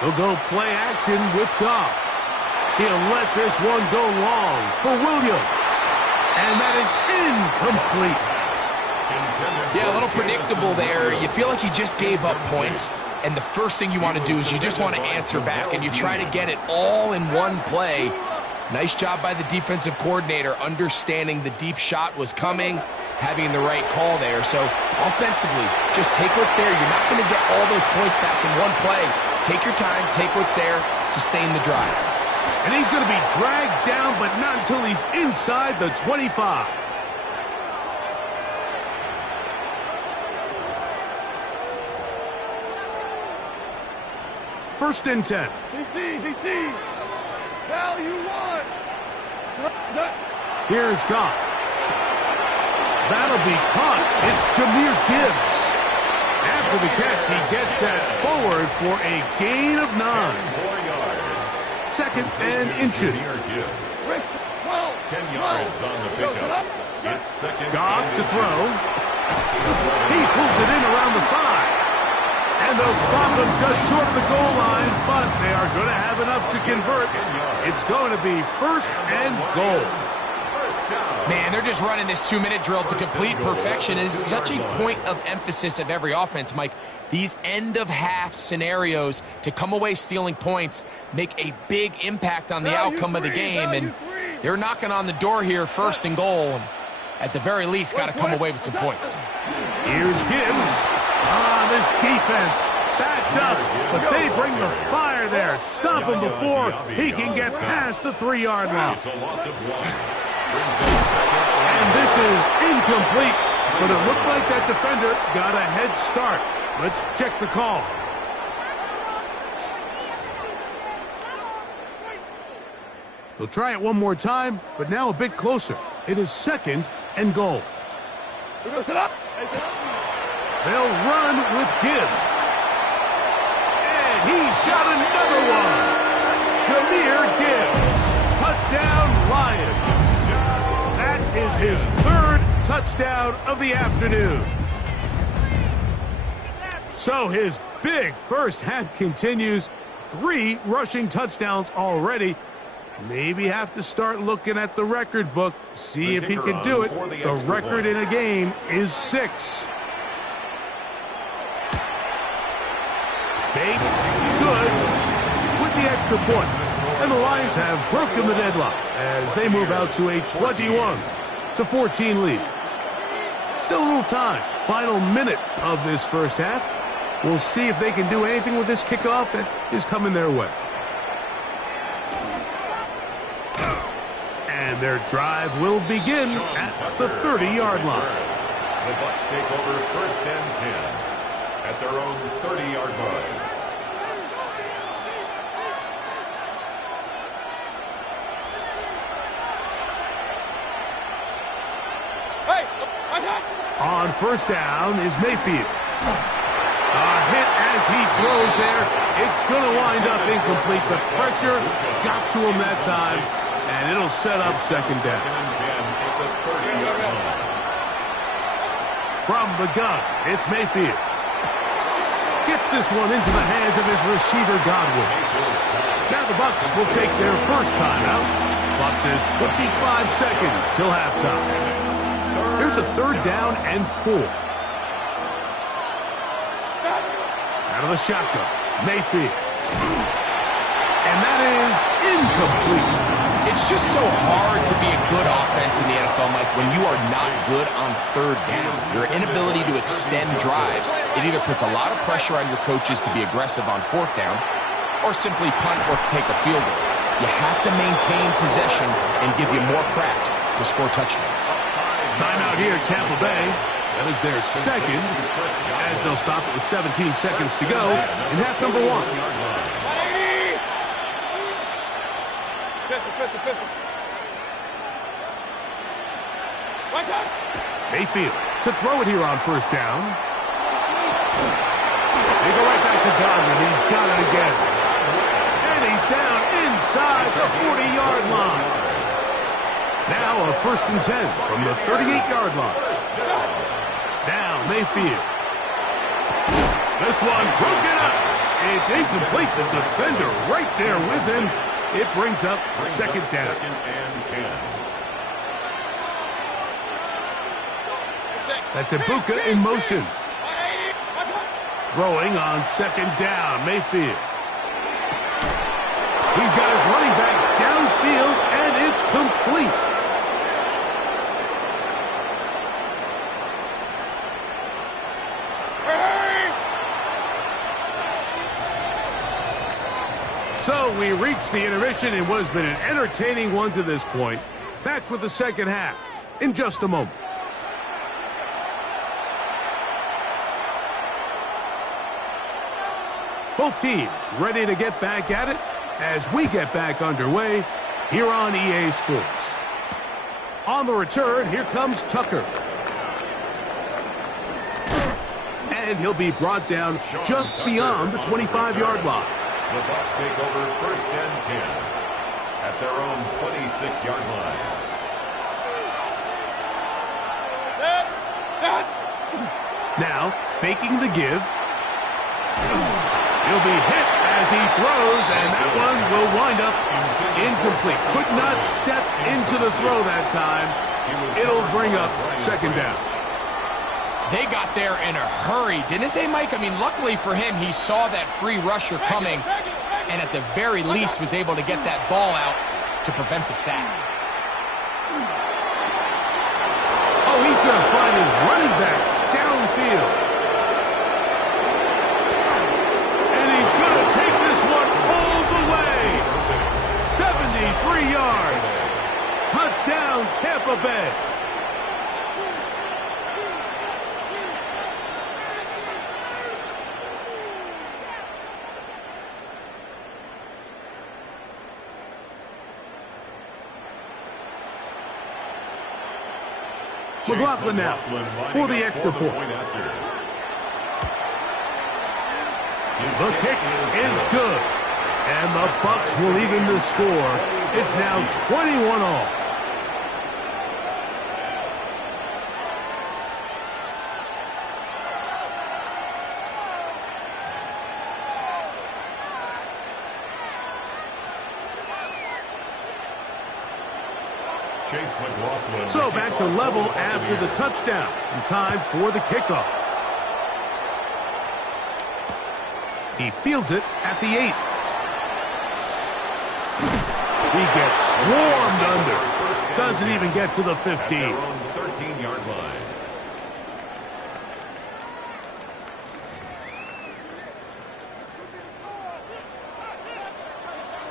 He'll go play action with Goff. He'll let this one go long for Williams. And that is incomplete. Yeah, a little predictable there. You feel like he just gave up points, and the first thing you want to do is you just want to answer back, and you try to get it all in one play. Nice job by the defensive coordinator, understanding the deep shot was coming, having the right call there. So offensively, just take what's there. You're not going to get all those points back in one play. Take your time, take what's there, sustain the drive. And he's going to be dragged down, but not until he's inside the 25. First and 10. Now you won. Here's Goff. That'll be caught. It's Jahmyr Gibbs. After the catch, he gets that forward for a gain of 9. Second and inches. 10 yards on the pickup. It's second. Goff to throw. He pulls it in around the 5. And they'll stop him just short of the goal line, but they are going to have enough to convert. It's going to be first and goal. Man, they're just running this 2-minute drill to complete perfection. It's such a point of emphasis of every offense, Mike. These end-of-half scenarios to come away stealing points make a big impact on the outcome of the game, and they're knocking on the door here, first and goal. And at the very least, got to come away with some points. Here's Gibbs. This defense backed up, but they bring the fire there. Stop him before he can get past the 3-yard line. It's a loss of 1. And this is incomplete, but it looked like that defender got a head start. Let's check the call. They'll try it one more time, but now a bit closer. It is second and goal. They'll run with Gibbs. And he's got another one. Jahmyr Gibbs. Touchdown, Lions. That is his 3rd touchdown of the afternoon. So his big first half continues. 3 rushing touchdowns already. Maybe have to start looking at the record book. See if he can do it. The record in a game is 6. Bates, good, with the extra point. And the Lions have broken the deadlock as they move out to a 21-14 lead. Still a little time. Final minute of this first half. We'll see if they can do anything with this kickoff that is coming their way. And their drive will begin at the 30-yard line. The Bucs take over first and 10 at their own 30-yard line. On first down is Mayfield. A hit as he throws there. It's going to wind up incomplete. The pressure got to him that time, and it'll set up second down. From the gun, it's Mayfield. Gets this one into the hands of his receiver, Godwin. Now the Bucs will take their first timeout. Clock says 25 seconds till halftime. Here's a 3rd down and 4. Out of the shotgun. Mayfield. And that is incomplete. It's just so hard to be a good offense in the NFL, Mike, when you are not good on third down. Your inability to extend drives, it either puts a lot of pressure on your coaches to be aggressive on fourth down or simply punt or take a field goal. You have to maintain possession and give you more cracks to score touchdowns. Timeout here, Tampa Bay. That is their second, as they'll stop it with 17 seconds to go in half number 1. Pistol. Right side. Mayfield to throw it here on first down. They go right back to Godwin. He's got it again. And he's down inside the 40-yard line. Now a 1st and 10 from the 38-yard line. Now Mayfield. This one broken up. It's incomplete. The defender right there with him. It brings up second down. 2nd and 10. That's Ibuka in motion. Throwing on 2nd down. Mayfield. He's got his running back downfield, and it's complete. So we reach the intermission in what has been an entertaining one to this point. Back with the second half in just a moment. Both teams ready to get back at it as we get back underway here on EA Sports. On the return, here comes Tucker. And he'll be brought down just beyond the 25-yard line. The Bucs take over 1st and 10 at their own 26-yard line. Now, faking the give. He'll be hit as he throws, and that one will wind up incomplete. Could not step into the throw that time. It'll bring up second down. They got there in a hurry, didn't they, Mike? I mean, luckily for him, he saw that free rusher coming and at the very least was able to get that ball out to prevent the sack. Oh, he's going to find his running back downfield. And he's going to take this one all the way. 73 yards. Touchdown, Tampa Bay. McLaughlin now for the extra point. The kick is good. And the Bucs will even the score. It's now 21 all. So back to level after the touchdown. And time for the kickoff. He fields it at the 8. He gets swarmed under. Doesn't even get to the 15. 13-yard line.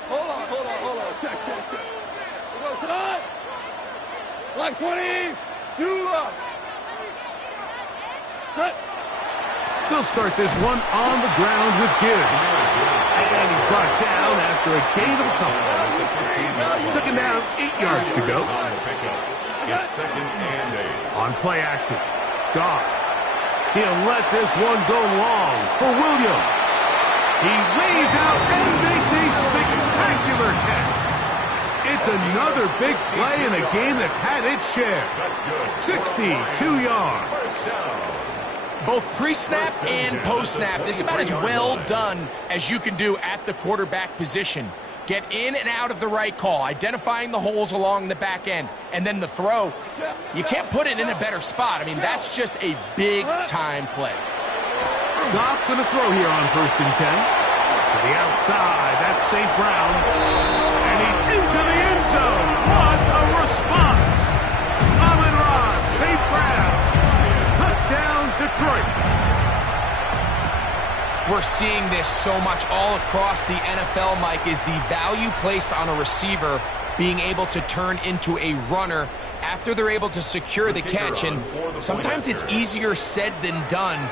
Hold on. Check. We go tonight. Black 20. 2 up. Good. They'll start this one on the ground with Gibbs. And he's brought down after a gain of a couple. Second down, 8 yards to go. It's 2nd and 8. On play action, Goff. He'll let this one go long for Williams. He lays out and makes a spectacular catch. It's another big play in a game that's had its share. 62 yards. Both pre-snap and post-snap, this is about as well done as you can do at the quarterback position. Get in and out of the right call, identifying the holes along the back end, and then the throw. You can't put it in a better spot. I mean, that's just a big-time play. Goff going to throw here on 1st and 10. To the outside, that's St. Brown. And he's into the end zone. What a response. Amon-Ra St. Brown. Touchdown, Detroit. We're seeing this so much all across the NFL, Mike, is the value placed on a receiver being able to turn into a runner after they're able to secure the catch. And sometimes it's easier said than done.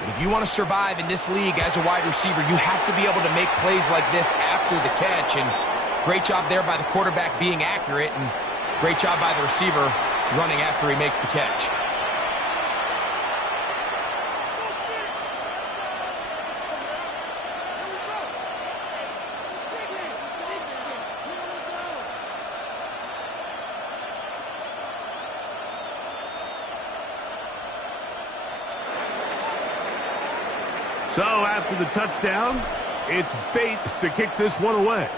But if you want to survive in this league as a wide receiver, you have to be able to make plays like this after the catch. And great job there by the quarterback being accurate, and great job by the receiver running after he makes the catch. So after the touchdown, it's Bates to kick this one away.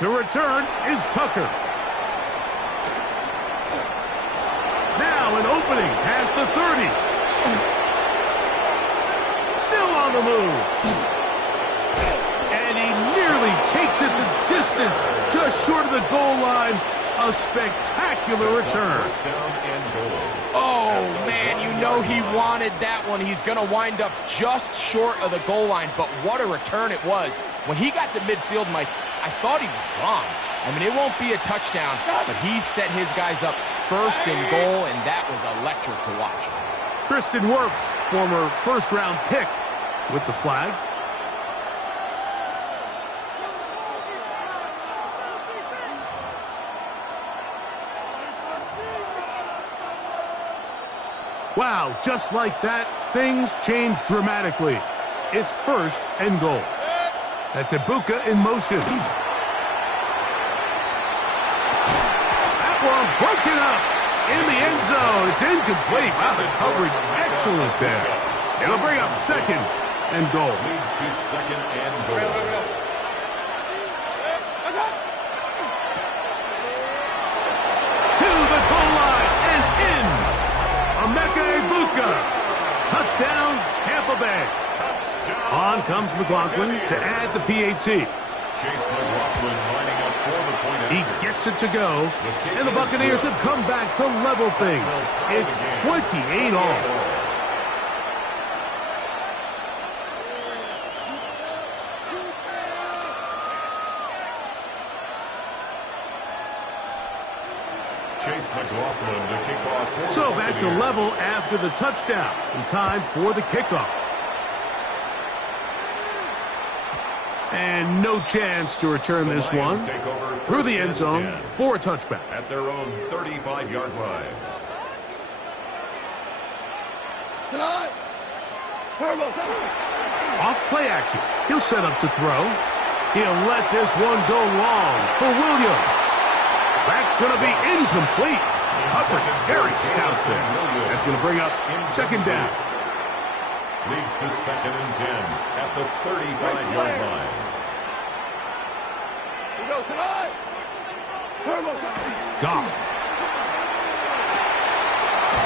To return is Tucker. Now an opening past the 30. Still on the move. And he nearly takes it the distance, just short of the goal line. A spectacular return. Oh, man, you know he wanted that one. He's going to wind up just short of the goal line, but what a return it was. When he got to midfield, Mike, I thought he was gone. I mean, it won't be a touchdown, but he set his guys up first and goal, and that was electric to watch. Tristan Wirfs, former first-round pick, with the flag. Wow, just like that, things change dramatically. It's first and goal. That's Ibuka in motion. That one broken up in the end zone. It's incomplete. Wow, the coverage excellent there. It'll bring up second and goal. Leads to second and goal. To the goal line and in. Emeka Ibuka. Touchdown, Tampa Bay. On comes McLaughlin to add the PAT. Chase McLaughlin lining up for the point He gets it to go, and the Buccaneers have come back to level things. It's 28 all. Chase McLaughlin to kick off. So back to level after the touchdown, in time for the kickoff. And no chance to return this one through the end zone for a touchback. At their own 35-yard line. Off play action. He'll set up to throw. He'll let this one go long for Williams. That's going to be incomplete. Hufford very stout there. That's going to bring up second down. Leads to second and 10 at the 35-yard line. Goff.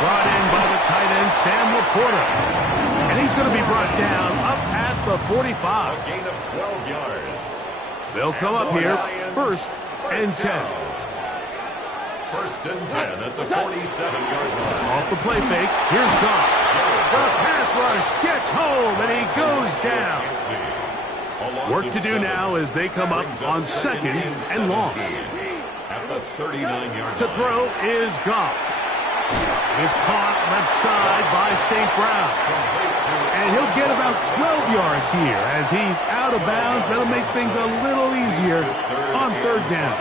Brought in by the tight end, Sam Laporta. And he's going to be brought down up past the 45. A gain of 12 yards. They'll come up here first and 10. First and 10 at the 47-yard line. Off the play fake, here's Goff. The pass rush gets home, and he goes down. Work to do now as they come up on second and long. At the 39-yard To throw is Goff. Is caught left side by St. Brown. And he'll get about 12 yards here as he's out of bounds. That'll make things a little easier on third down.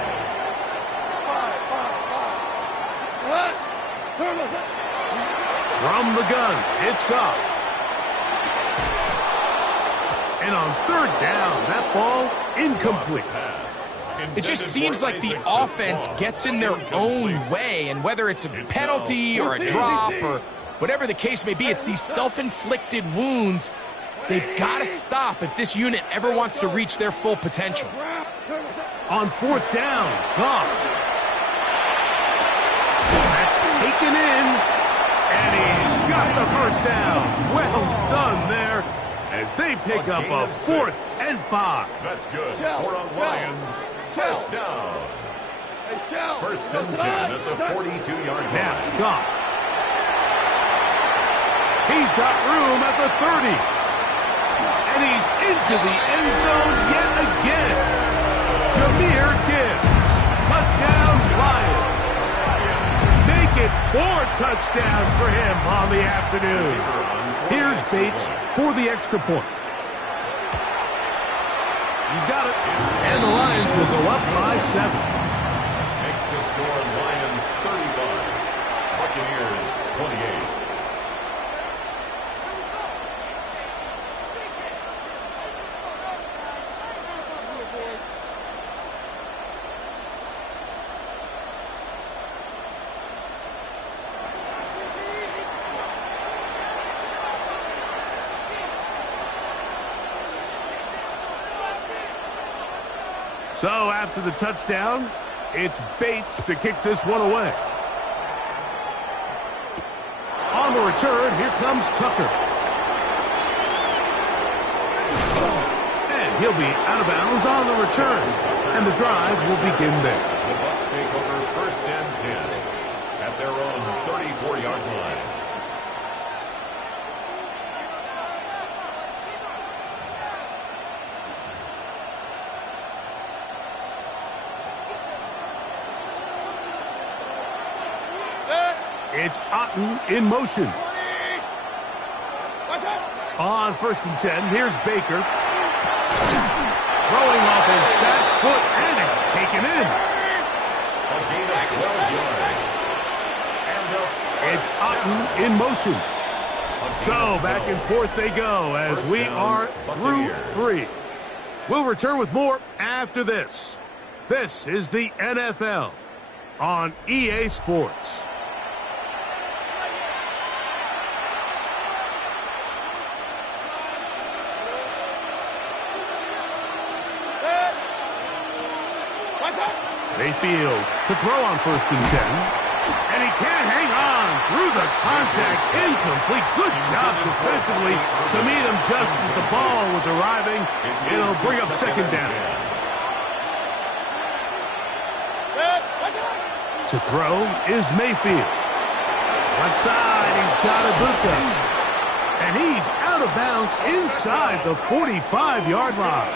From the gun, it's Goff. And on third down, that ball incomplete. It just seems like the offense gets in their own way, and whether it's a penalty or a drop or whatever the case may be, it's these self-inflicted wounds. They've got to stop if this unit ever wants to reach their full potential. On fourth down, Goff. That's taken in, and he's got the first down. Well done there. as they pick up a 4th and 5. That's good. For on Lions, first down. First and 10 at the 42-yard line. Now Goff. He's got room at the 30. And he's into the end zone yet again. Jahmyr Gibbs. Touchdown, Lions. Make it 4 touchdowns for him on the afternoon. Here's Bates for the extra point. He's got it. And the Lions will go up by 7. Makes the score Lions 31. Buccaneers 28. So after the touchdown, it's Bates to kick this one away. On the return, here comes Tucker. And he'll be out of bounds on the return. And the drive will begin there. The Bucs take over first and 10 at their own 34-yard line. It's Otten in motion. On first and 10, here's Baker. Throwing off his back foot, and it's taken in. A gain of 12 yards. And It's Otten in motion. So back and forth they go as we are through 3. We'll return with more after this. This is the NFL on EA Sports. Mayfield to throw on first and 10. And he can't hang on through the contact. Incomplete. Good job defensively to meet him just as the ball was arriving. It'll bring up second down. To throw is Mayfield. Left side, he's got Ibuka. And he's out of bounds inside the 45-yard line.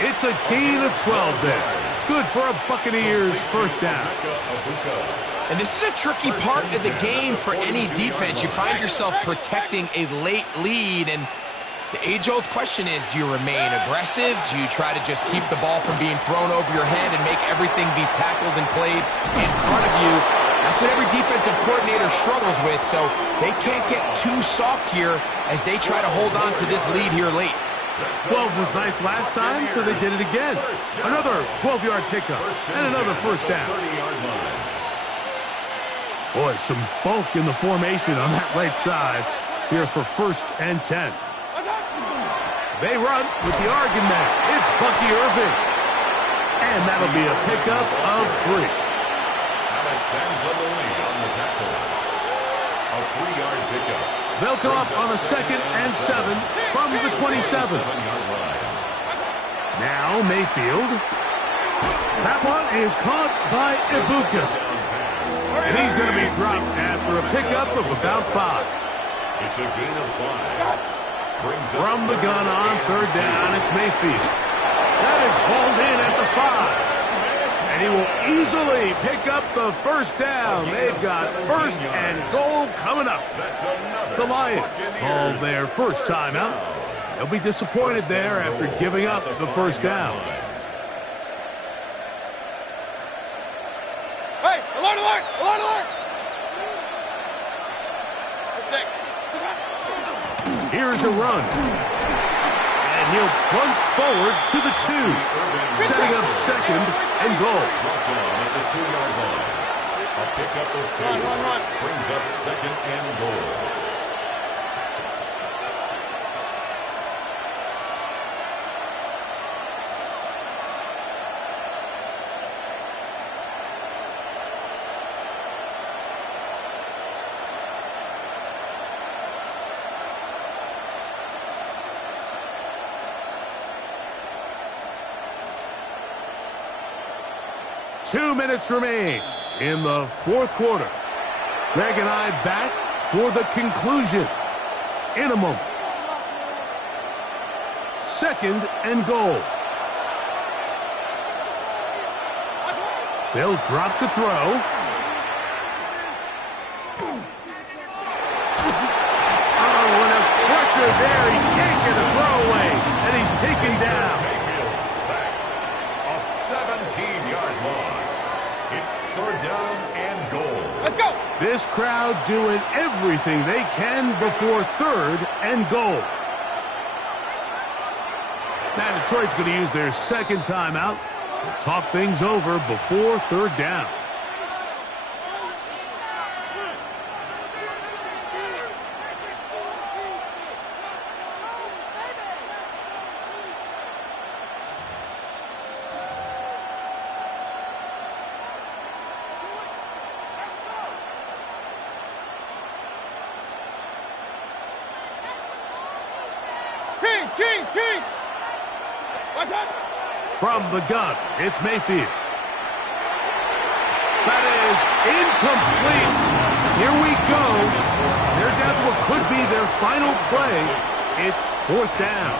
It's a gain of 12 there. Good for a Buccaneers first down. And this is a tricky part of the game for any defense. You find yourself protecting a late lead, and the age-old question is, do you remain aggressive? Do you try to just keep the ball from being thrown over your head and make everything be tackled and played in front of you? That's what every defensive coordinator struggles with, so they can't get too soft here as they try to hold on to this lead here late. 12 was nice last time, so they did it again. Another 12-yard pickup and another first down. Boy, some bulk in the formation on that right side here for first and 10. They run with the Oregon man. It's Bucky Irving. And that'll be a pickup of 3. Alexander Lee on the tackle. A 3-yard pickup. They'll come up on a second and 7 from the 27. Now Mayfield. That one is caught by Ibuka. And he's going to be dropped after a pickup of about 5. It's a gain of 5. From the gun on third down, it's Mayfield. That is hauled in at the 5. And he will easily pick up the first down. They've got first and goal coming up. The Lions call their first timeout. They'll be disappointed there after giving up the first down. Hey, alert, alert, alert, alert! Here's a run. And he'll plunge forward to the 2. Setting up second and goal. At the 2-yard line. A pickup of 2. Run. Brings up second and goal. 2 minutes remain in the fourth quarter. Greg and I back for the conclusion in a moment. 2nd and goal. They'll drop to throw. Oh, and a pressure there. He can't get a throwaway, and he's taken down. Mayfield sacked. A 17-yard loss. It's 3rd down and goal. Let's go. This crowd doing everything they can before 3rd and goal. Now Detroit's going to use their 2nd timeout to talk things over before 3rd down. Kings! What's up? From the gun, it's Mayfield. That is incomplete. Here we go. They're down to what could be their final play. It's 4th down.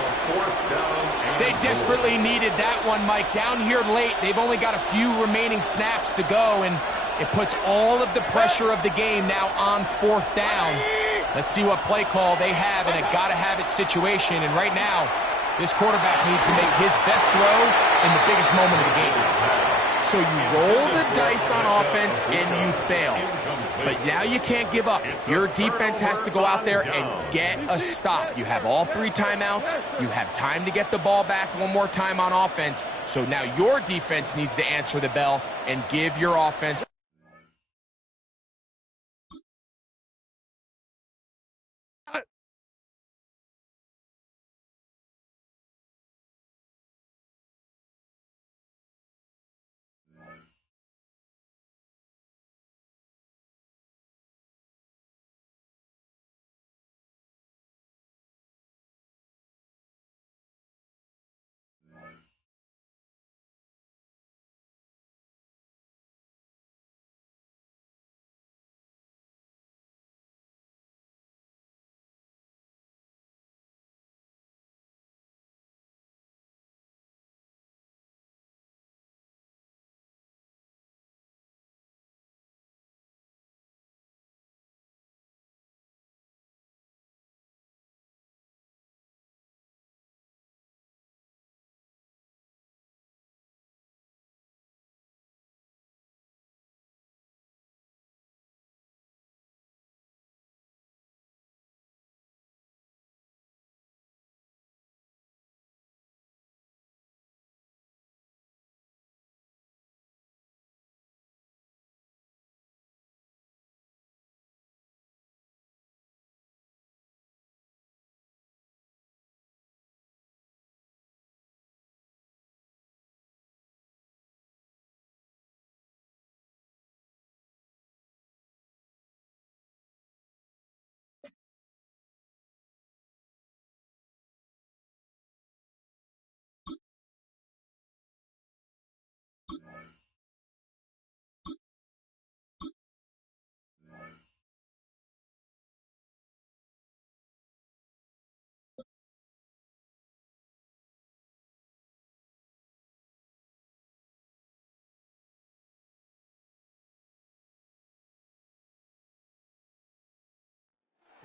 They desperately needed that one, Mike. Down here late, they've only got a few remaining snaps to go, and it puts all of the pressure of the game now on 4th down. Let's see what play call they have in a gotta-have-it situation. And right now, this quarterback needs to make his best throw in the biggest moment of the game. So you roll the dice on offense and you fail. But now you can't give up. Your defense has to go out there and get a stop. You have all 3 timeouts. You have time to get the ball back one more time on offense. So now your defense needs to answer the bell and give your offense.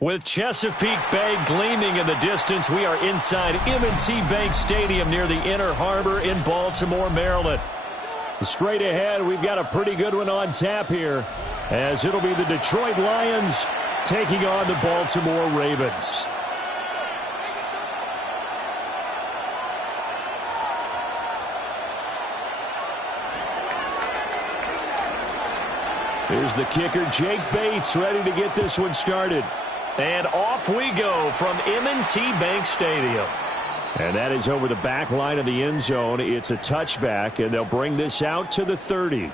With Chesapeake Bay gleaming in the distance, we are inside M&T Bank Stadium near the Inner Harbor in Baltimore, Maryland. Straight ahead, we've got a pretty good one on tap here, as it'll be the Detroit Lions taking on the Baltimore Ravens. Here's the kicker, Jake Bates, ready to get this one started. And off we go from M&T Bank Stadium. And that is over the back line of the end zone. It's a touchback, and they'll bring this out to the 30.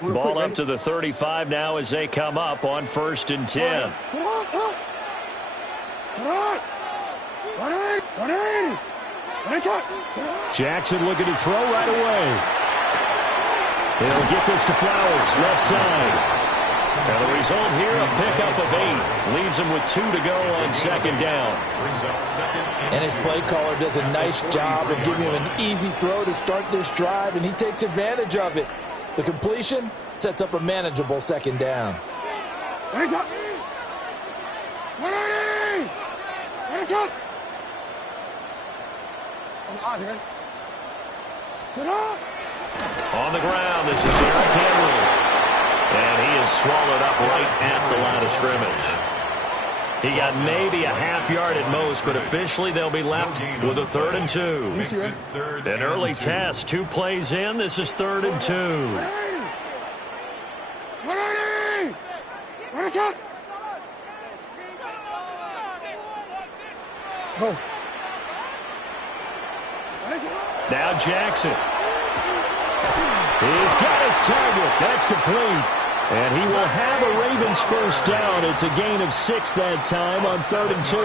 Ball up to the 35 now as they come up on 1st and 10. Jackson looking to throw right away. He'll get this to Flowers, left side. And the result here, a pickup of 8. Leaves him with 2 to go on 2nd down. And his play caller does a nice job of giving him an easy throw to start this drive, and he takes advantage of it. The completion sets up a manageable 2nd down. On the ground, this is Derrick Henry. And he is swallowed up right at the line of scrimmage. He got maybe a half yard at most, but officially they'll be left with a 3rd and 2. An early test, 2 plays in. This is 3rd and 2. Now Jackson. He's got his target. That's complete. And he will have a Ravens 1st down. It's a gain of 6 that time on 3rd and 2.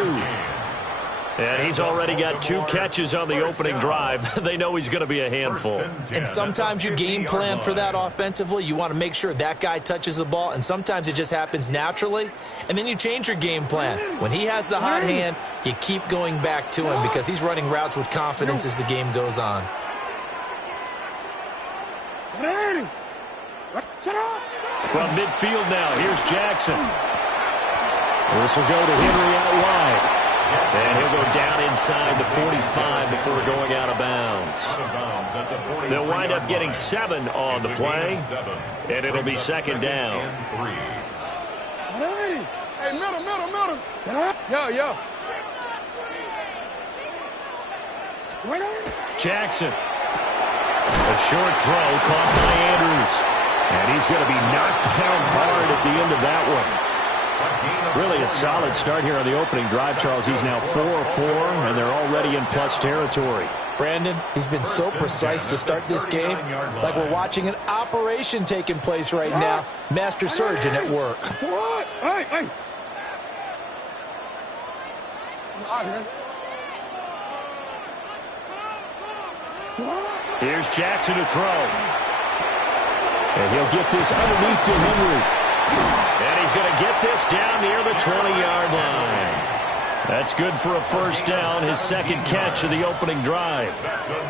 And he's already got 2 catches on the opening drive. They know he's going to be a handful. And sometimes you game plan for that offensively. You want to make sure that guy touches the ball, and sometimes it just happens naturally. And then you change your game plan. When he has the hot hand, you keep going back to him because he's running routes with confidence as the game goes on. From midfield now, here's Jackson. This will go to Henry out wide. And he'll go down inside the 45 before going out of bounds. They'll wind up getting 7 on the play, and it'll be 2nd down. Hey, middle. Yo. Jackson. A short throw caught by Andrews. And he's going to be knocked down hard at the end of that one. Really a solid start here on the opening drive, Charles. He's now 4-4, and they're already in plus territory. Brandon, he's been so precise to start this game, like we're watching an operation taking place right now. Master surgeon at work. Hey. Here's Jackson to throw. And he'll get this underneath to Henry. And he's going to get this down near the 20-yard line. That's good for a 1st down, his 2nd catch of the opening drive.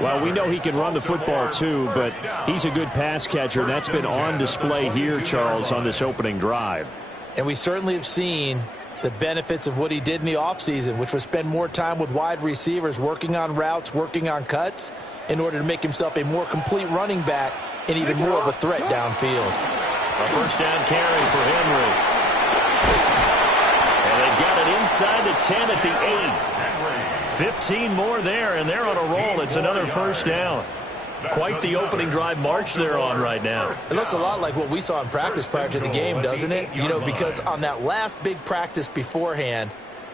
Well, we know he can run the football too, but he's a good pass catcher, and that's been on display here, Charles, on this opening drive. And we certainly have seen the benefits of what he did in the offseason, which was spend more time with wide receivers, working on routes, working on cuts, in order to make himself a more complete running back and even more of a threat downfield. A 1st down carry for Henry. And they've got it inside the 10 at the 8. 15 more there, and they're on a roll. It's another 1st down. Quite the opening drive march they're on right now. It looks a lot like what we saw in practice prior to the game, doesn't it? You know, because on that last big practice beforehand,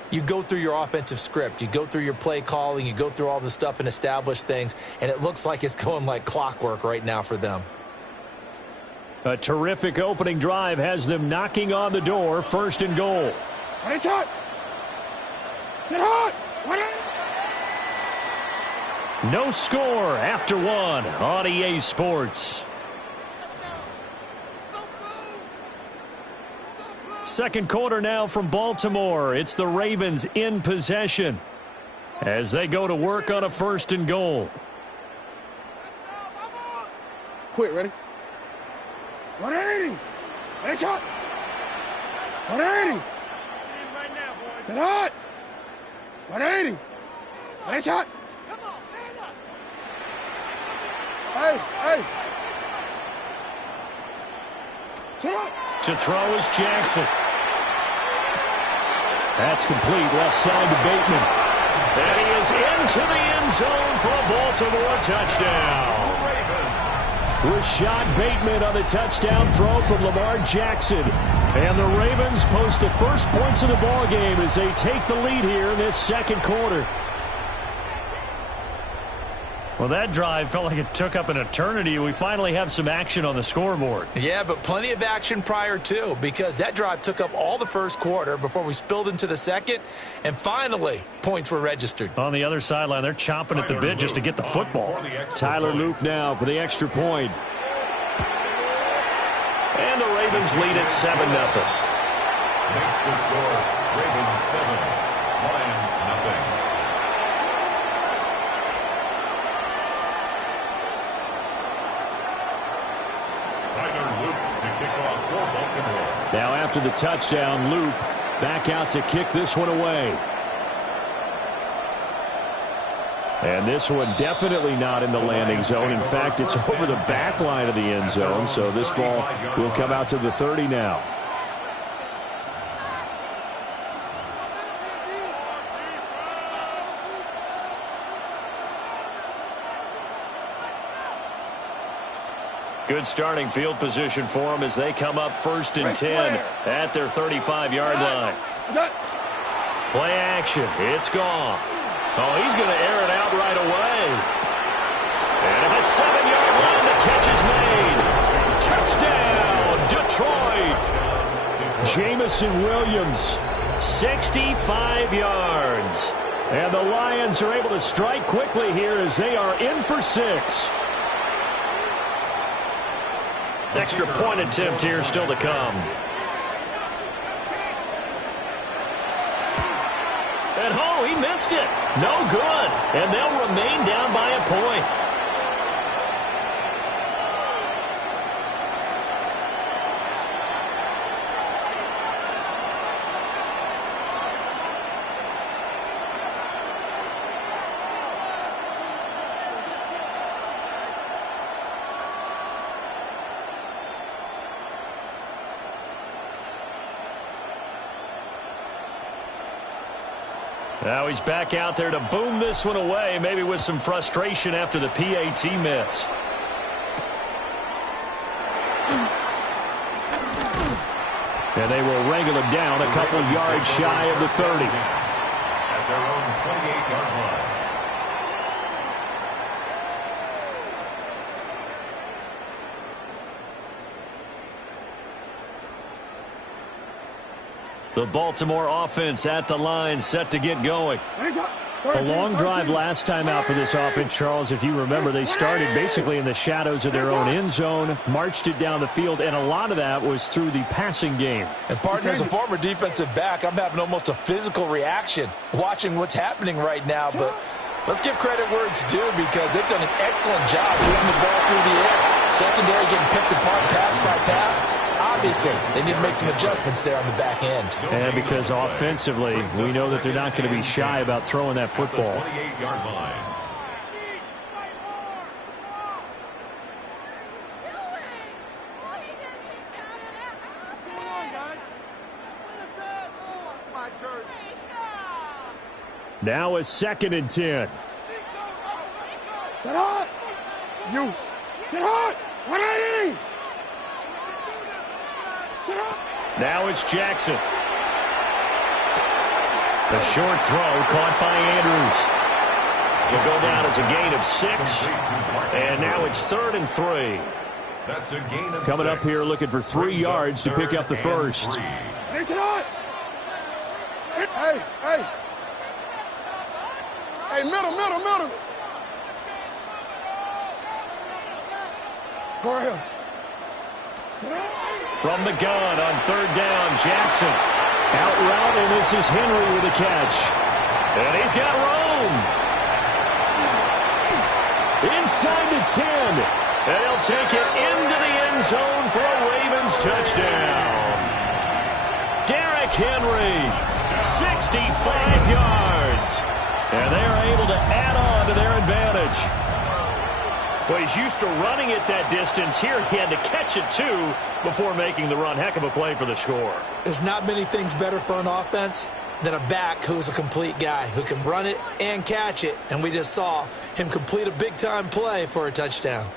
you go through your offensive script. You go through your play calling. You go through all the stuff and establish things. And it looks like it's going like clockwork right now for them. A terrific opening drive has them knocking on the door. 1st and goal. No score after 1 on EA Sports. 2nd quarter now from Baltimore. It's the Ravens in possession as they go to work on a 1st and goal. Quick, ready? 180. Head shot. 180. Right now, boys. Get hot. 180. Head shot. Come on, man up. Hey. To throw is Jackson. That's complete. Left side to Bateman. And he is into the end zone for a Baltimore touchdown. Rashad Bateman on the touchdown throw from Lamar Jackson. And the Ravens post the first points of the ballgame as they take the lead here in this 2nd quarter. Well, that drive felt like it took up an eternity. We finally have some action on the scoreboard. Yeah, but plenty of action prior to, because that drive took up all the first quarter before we spilled into the second, and finally, points were registered. On the other sideline, they're chomping at the bit just to get the football. Tyler Loop now for the extra point. And the Ravens lead at 7-0. Makes the score Ravens 7, Lions nothing. Now after the touchdown, Loop back out to kick this one away. And this one definitely not in the landing zone. In fact, it's over the back line of the end zone, so this ball will come out to the 30 now. Good starting field position for them as they come up 1st and 10 at their 35-yard line. Play action. It's Goff. Oh, he's going to air it out right away. And at the 7-yard line, the catch is made. Touchdown, Detroit. Jamison Williams, 65 yards. And the Lions are able to strike quickly here as they are in for 6. Extra point attempt here still to come. And oh, he missed it. No good. And they'll remain down by a point. Now he's back out there to boom this one away, maybe with some frustration after the PAT miss. And they will wrangle him down a couple yards shy of the 30. At their own 28-yard line. The Baltimore offense at the line, set to get going. A long drive last time out for this offense, Charles. If you remember, they started basically in the shadows of their own end zone, marched it down the field, and a lot of that was through the passing game. And partner, as a former defensive back, I'm having almost a physical reaction watching what's happening right now. But let's give credit where it's due, because they've done an excellent job moving the ball through the air. Secondary getting picked apart pass by pass. Obviously, they need to make some adjustments there on the back end. And because offensively, we know that they're not going to be shy about throwing that football. 28-yard line. Now it's 2nd and 10. Get hot! You! Get hot! 180! Now it's Jackson. The short throw caught by Andrews. Will go down as a gain of 6. And now it's 3rd and 3. That's a gain of Coming 6. up here looking for 3 yards to pick up the first. Hey, hey. Hey, middle. Go ahead. From the gun on 3rd down, Jackson. Out route, and this is Henry with a catch. And he's got room. Inside the 10. And he'll take it into the end zone for a Ravens touchdown. Derrick Henry, 65 yards. And they are able to add on to their advantage. Well, he's used to running it that distance. Here he had to catch it, too, before making the run. Heck of a play for the score. There's not many things better for an offense than a back who's a complete guy, who can run it and catch it. And we just saw him complete a big-time play for a touchdown.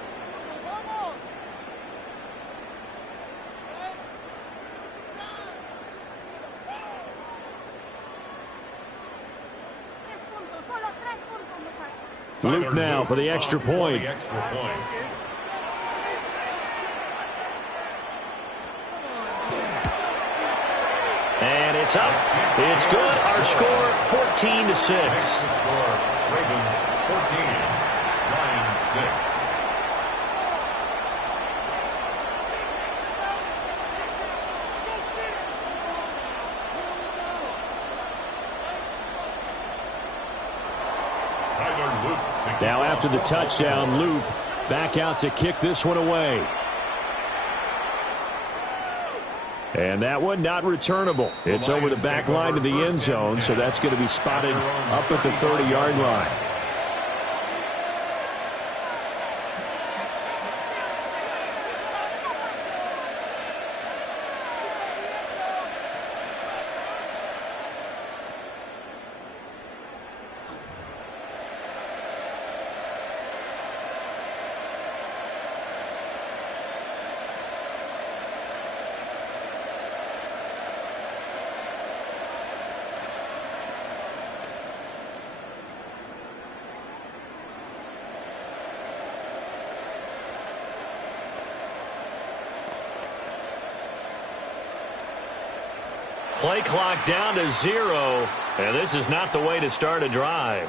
Luke now for the extra point. And it's up. It's good. Our score, 14-6. Ravens 14, Lions 6. Now after the touchdown, Loop back out to kick this one away. And that one not returnable. It's over the back line to the end zone, so that's going to be spotted up at the 30-yard line. Play clock down to 0, and this is not the way to start a drive.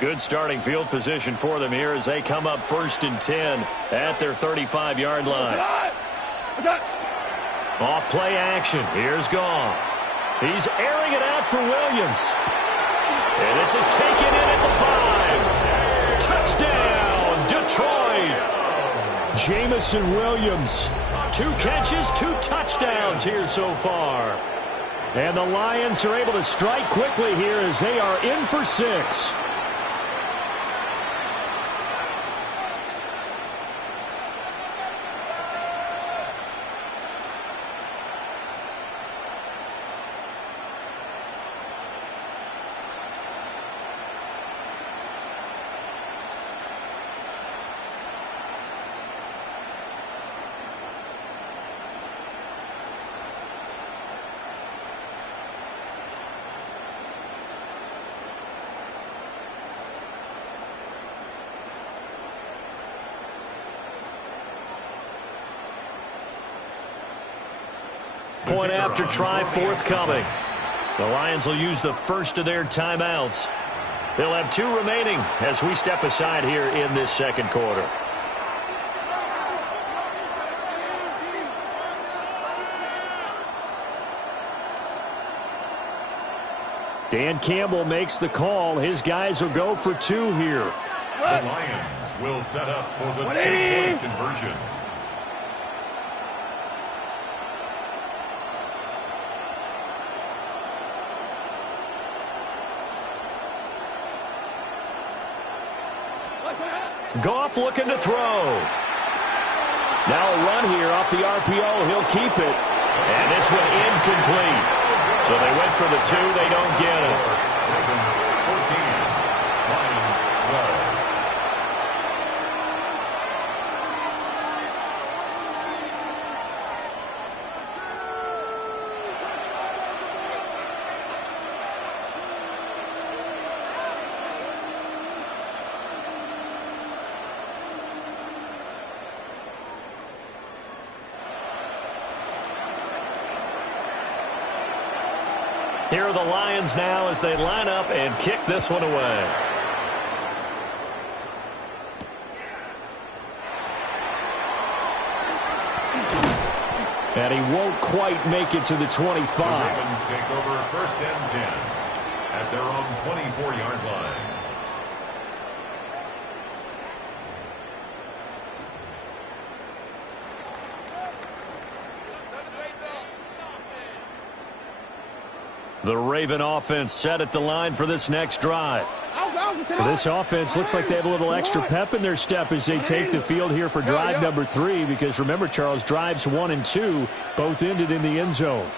Good starting field position for them here as they come up 1st and 10 at their 35-yard line. Off play action. Here's Goff. He's airing it out for Williams. And this is taken in at the 5. Touchdown, Detroit. Jamison Williams. 2 catches, 2 touchdowns here so far. And the Lions are able to strike quickly here as they are in for 6. Point after try forthcoming. The Lions will use the first of their timeouts. They'll have 2 remaining as we step aside here in this second quarter. Dan Campbell makes the call. His guys will go for 2 here. The Lions will set up for the 2-point conversion. Goff looking to throw. Now a run here off the RPO. He'll keep it. And this one incomplete. So they went for the 2. They don't get it. Ravens 14, Lions 12. Here are the Lions now as they line up and kick this one away. And he won't quite make it to the 25. The Ravens take over 1st and 10 at their own 24-yard line. The Raven offense set at the line for this next drive. Well, this offense looks like they have a little extra pep in their step as they take the field here for drive number 3, because remember, Charles, drives 1 and 2 both ended in the end zone.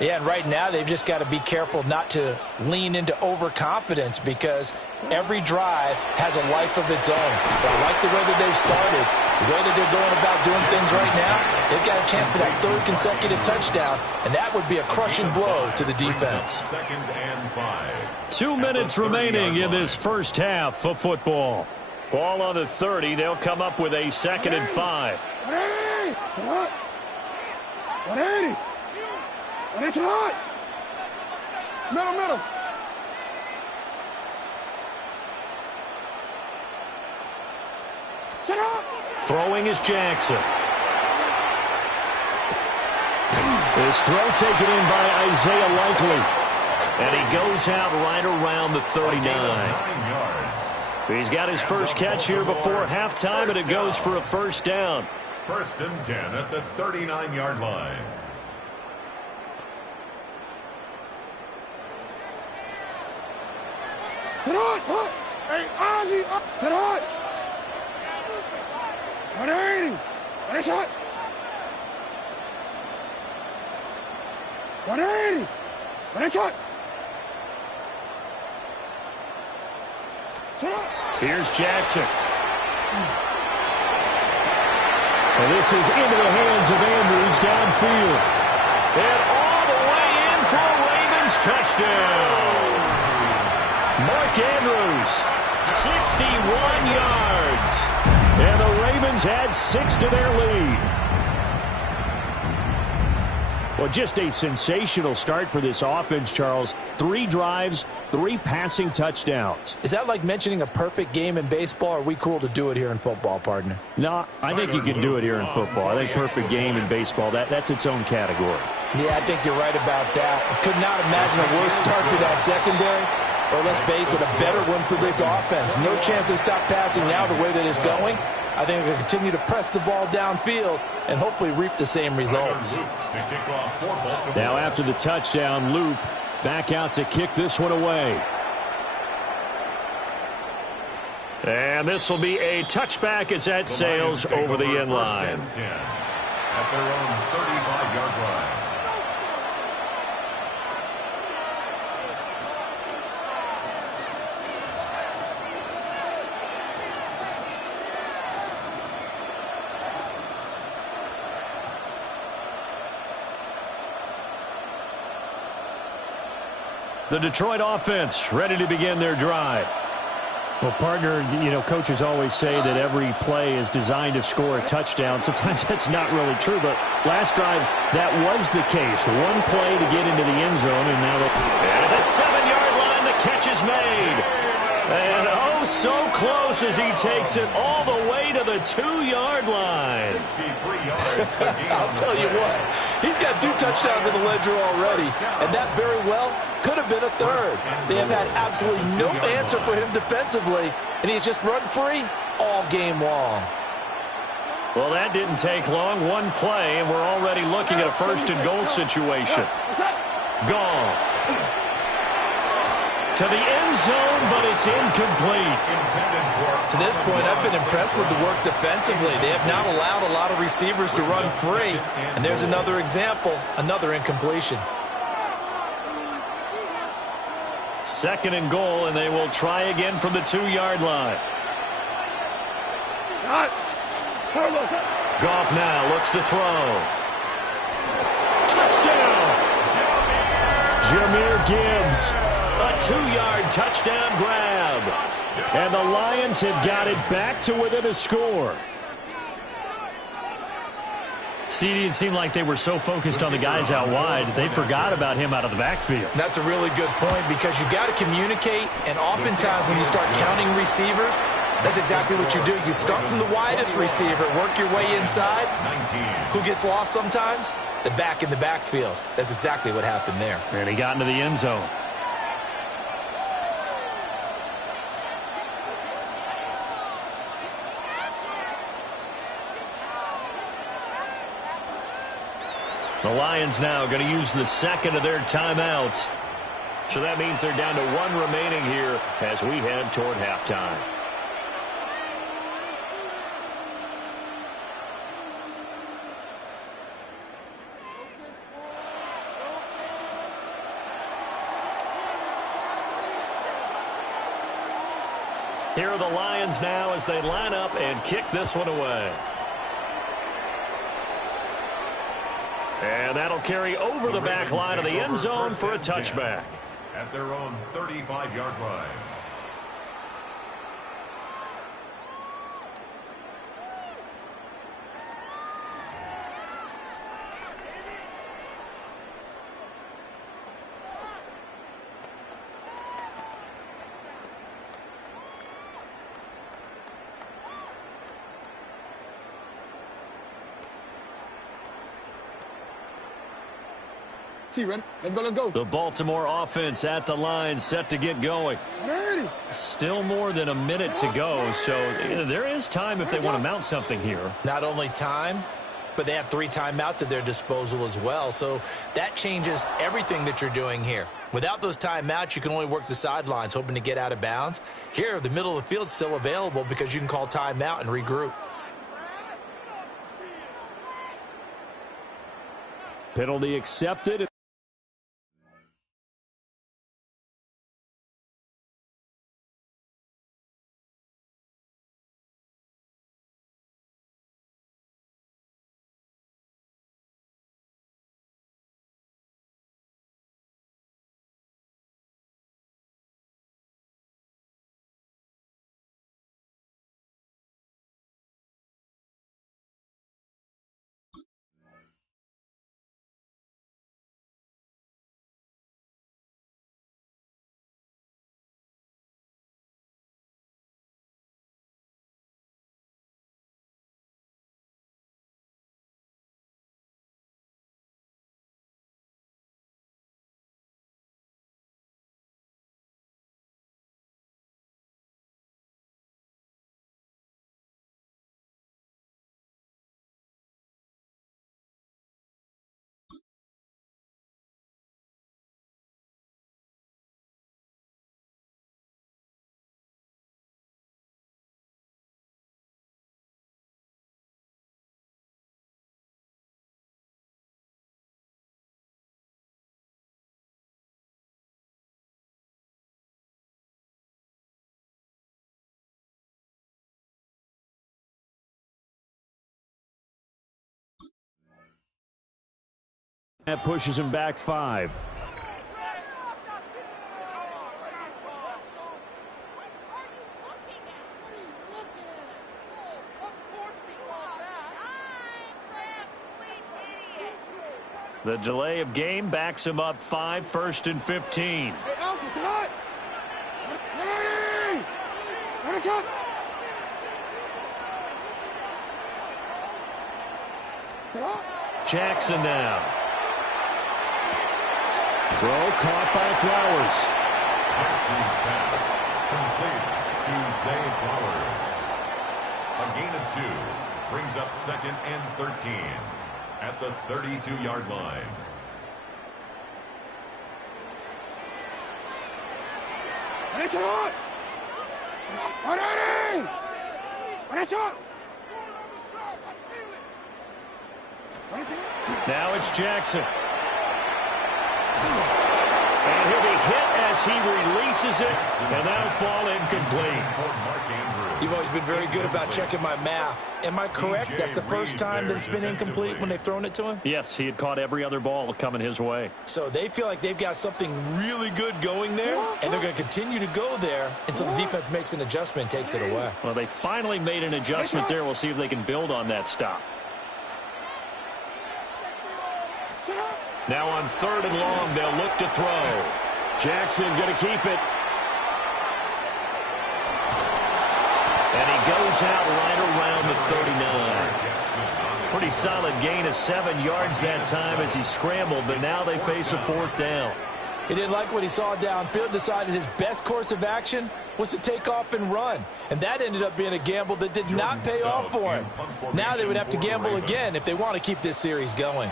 Yeah, and right now they've just got to be careful not to lean into overconfidence because every drive has a life of its own. But I like the way that they've started, the way that they're going about doing things right now. They've got a chance for that third consecutive touchdown, and that would be a crushing blow to the defense. 2nd and 5. 2 minutes remaining in this first half of football. Ball on the 30. They'll come up with a 2nd and 5. 180. And it's hot. Middle. Set up. Throwing is Jackson. This throw taken in by Isaiah Likely. And he goes out right around the 39. He's got his first catch here before halftime, and it goes for a first down. 1st and 10 at the 39-yard line. Tonight, hey, Ozzy, tonight. 180. And it's hot. 180. And it's hot. Here's Jackson. And this is into the hands of Andrews downfield. And all the way in for a Ravens touchdown. Mark Andrews, 61 yards. And the Ravens add 6 to their lead. Well, just a sensational start for this offense, Charles. 3 drives, 3 passing touchdowns. Is that like mentioning a perfect game in baseball, or are we cool to do it here in football, partner? No, I think you can do it here in football. I think perfect game in baseball, that's its own category. Yeah, I think you're right about that. Could not imagine a worse start for that secondary, or let's face it, a better one for this offense. No chance to stop passing now the way that it's going. I think we'll continue to press the ball downfield and hopefully reap the same results. Now after the touchdown, Loop back out to kick this one away. And this will be a touchback as that sails over the end line. At their own 35-yard line. The Detroit offense ready to begin their drive. Well, partner, coaches always say that every play is designed to score a touchdown. Sometimes that's not really true, but last drive, that was the case. One play to get into the end zone, and now at the 7-yard line, the catch is made. And oh, so close as he takes it all the way to the 2-yard line. 63 yards. I'll tell you what, he's got 2 touchdowns in the ledger already, and that very well could have been a third. They have had absolutely no answer for him defensively, and he's just run free all game long. Well, that didn't take long. One play, and we're already looking at a 1st and goal situation. Goff to the end zone, but it's incomplete. To this point, I've been impressed with the work defensively. They have not allowed a lot of receivers to run free, and there's another example, another incompletion. 2nd and goal, and they will try again from the 2-yard line. Goff now looks to throw. Touchdown! Jahmyr Gibbs, a 2-yard touchdown grab. And the Lions have got it back to within a score. CD, it seemed like they were so focused on the guys out wide, they forgot about him out of the backfield. That's a really good point because you've got to communicate, and oftentimes when you start counting receivers, that's exactly what you do. You start from the widest receiver, work your way inside. Who gets lost sometimes? The back in the backfield. That's exactly what happened there. And he got into the end zone. The Lions now going to use the 2nd of their timeouts. So that means they're down to 1 remaining here as we head toward halftime. Here are the Lions now as they line up and kick this one away. And that'll carry over the back line of the end zone for a touchback. At their own 35-yard line. Let's go. The Baltimore offense at the line, set to get going. Still more than a minute to go, so there is time if they want to mount something here. Not only time, but they have 3 timeouts at their disposal as well, so that changes everything that you're doing here. Without those timeouts, you can only work the sidelines, hoping to get out of bounds. Here, the middle of the field is still available because you can call timeout and regroup. Penalty accepted. That pushes him back 5. The delay of game backs him up 5, 1st and 15. Jackson now. Throw caught by Flowers. Jackson's pass complete to Zay Flowers. A gain of 2 brings up 2nd and 13 at the 32-yard line. Now it's Jackson. And he'll be hit as he releases it, and that'll fall incomplete. You've always been very good about checking my math. Am I correct? That's the first time that it's been incomplete when they've thrown it to him? Yes, he had caught every other ball coming his way. So they feel like they've got something really good going there, and they're going to continue to go there until the defense makes an adjustment and takes it away. Well, they finally made an adjustment there. We'll see if they can build on that stop. Now on 3rd and long, they'll look to throw. Jackson going to keep it. And he goes out right around the 39. Pretty solid gain of 7 yards that time as he scrambled, but now they face a 4th down. He didn't like what he saw downfield, decided his best course of action was to take off and run. And that ended up being a gamble that did not pay off for him. Now they would have to gamble again if they want to keep this series going.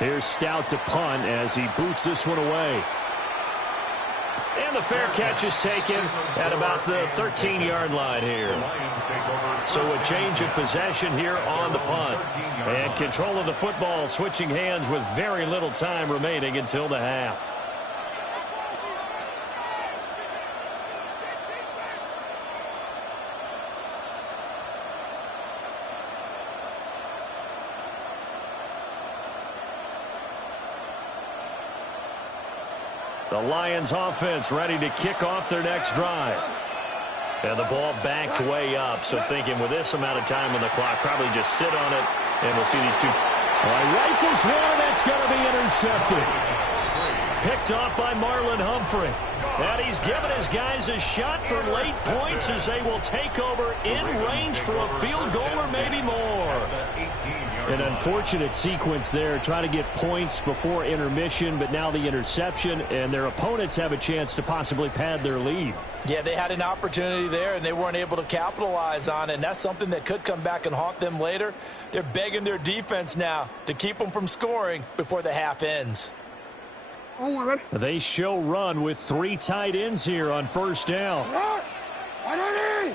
Here's Stout to punt as he boots this one away. And the fair catch is taken at about the 13-yard line here. So a change of possession here on the punt. And control of the football switching hands with very little time remaining until the half. The Lions offense ready to kick off their next drive. And the ball backed way up. So thinking with this amount of time on the clock, probably just sit on it. And we'll see these two. All right, rifles one, that's going to be intercepted. Picked off by Marlon Humphrey. And he's given his guys a shot for late points as they will take over in range for a field goal or maybe more. An unfortunate sequence there, trying to get points before intermission, but now the interception, and their opponents have a chance to possibly pad their lead. Yeah, they had an opportunity there, and they weren't able to capitalize on it, and that's something that could come back and haunt them later. They're begging their defense now to keep them from scoring before the half ends. They show run with 3 tight ends here on first down. 180!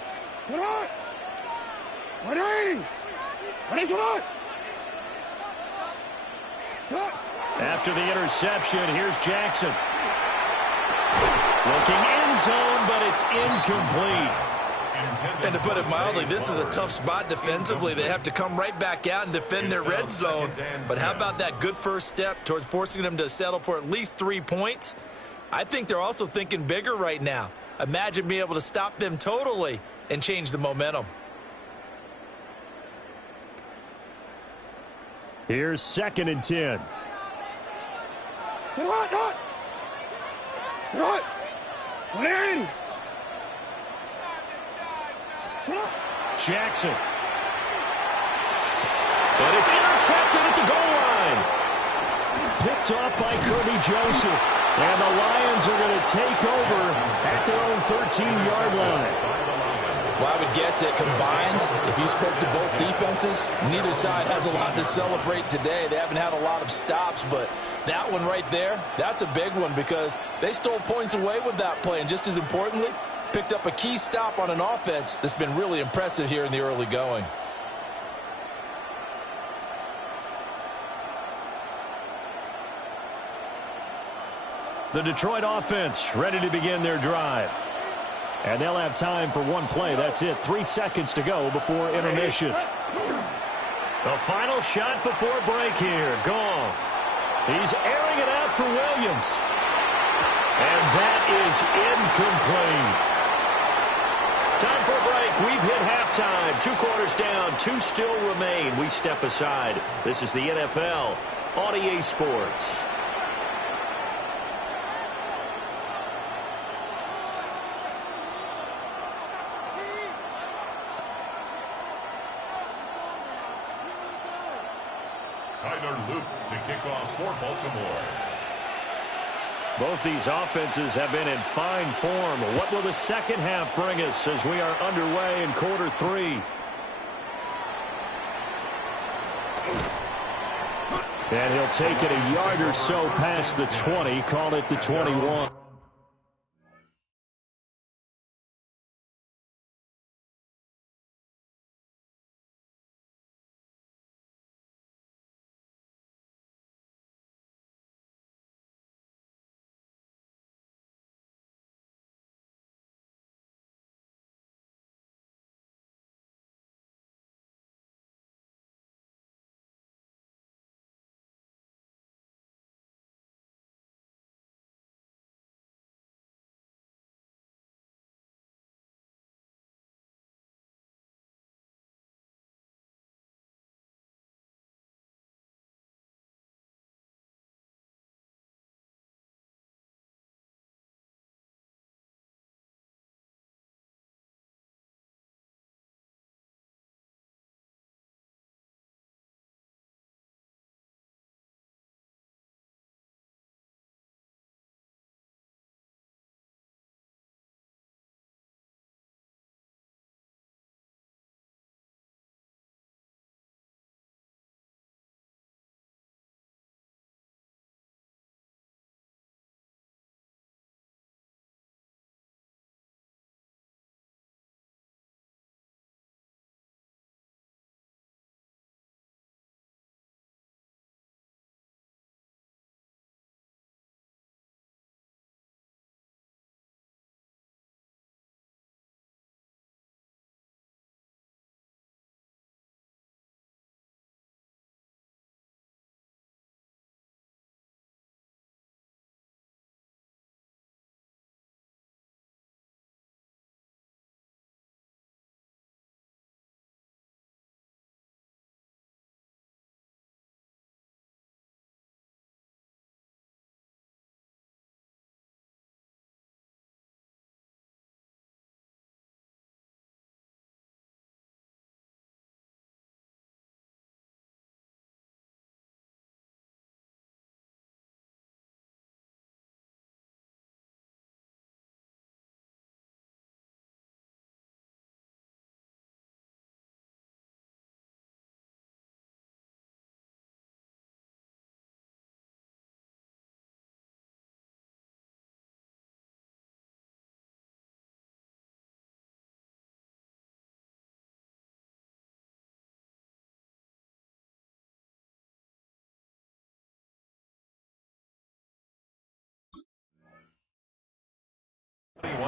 180! After the interception, here's Jackson. Looking end zone, but it's incomplete. And to put it mildly, this is a tough spot defensively. They have to come right back out and defend their red zone. But how about that good first step towards forcing them to settle for at least 3 points? I think they're also thinking bigger right now. Imagine being able to stop them totally and change the momentum. Here's 2nd and 10. Jackson. And it's intercepted at the goal line. Picked off by Kirby Joseph. And the Lions are going to take over at their own 13-yard line. Well, I would guess that combined, if you spoke to both defenses, neither side has a lot to celebrate today. They haven't had a lot of stops, but that one right there, that's a big one because they stole points away with that play. And just as importantly, picked up a key stop on an offense that's been really impressive here in the early going. The Detroit offense ready to begin their drive. And they'll have time for one play. That's it. 3 seconds to go before intermission. The final shot before break here. Goff. He's airing it out for Williams. And that is incomplete. Time for a break. We've hit halftime. 2 quarters down. 2 still remain. We step aside. This is the NFL on EA Sports. Tyler Luke to kick off for Baltimore. Both these offenses have been in fine form. What will the second half bring us as we are underway in quarter 3? And he'll take it a yard or so past the 20, call it the 21.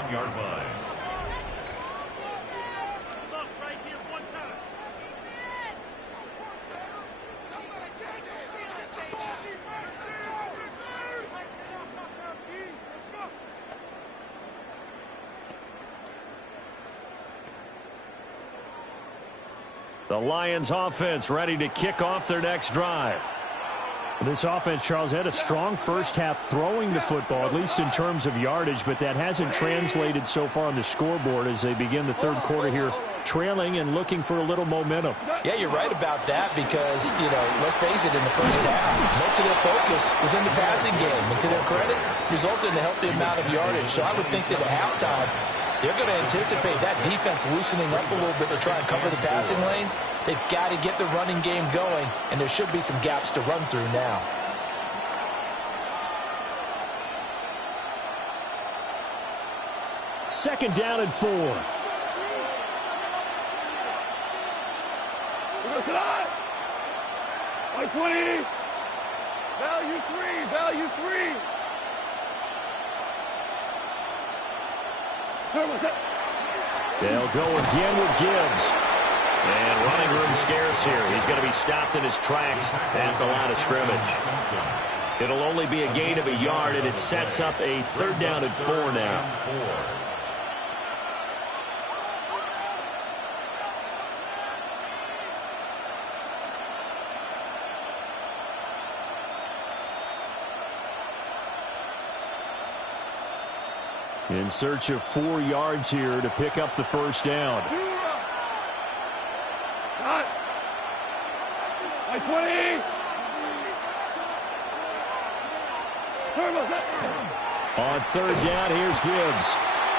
1-yard line. The Lions offense ready to kick off their next drive. This offense, Charles, had a strong first half throwing the football, at least in terms of yardage, but that hasn't translated so far on the scoreboard as they begin the third quarter here, trailing and looking for a little momentum. Yeah, you're right about that because, let's face it, in the first half, most of their focus was in the passing game. And to their credit, resulted in a healthy amount of yardage. So I would think that at halftime, they're going to anticipate that defense loosening up a little bit to try and cover the passing lanes. They've got to get the running game going, and there should be some gaps to run through now. Second down and 4. Like 20. Value 3. Value 3. They'll go again with Gibbs. And running room scarce here. He's going to be stopped in his tracks at the line of scrimmage. It'll only be a gain of a yard, and it sets up a third down and 4 now. In search of 4 yards here to pick up the first down. Like 20. On third down, here's Gibbs.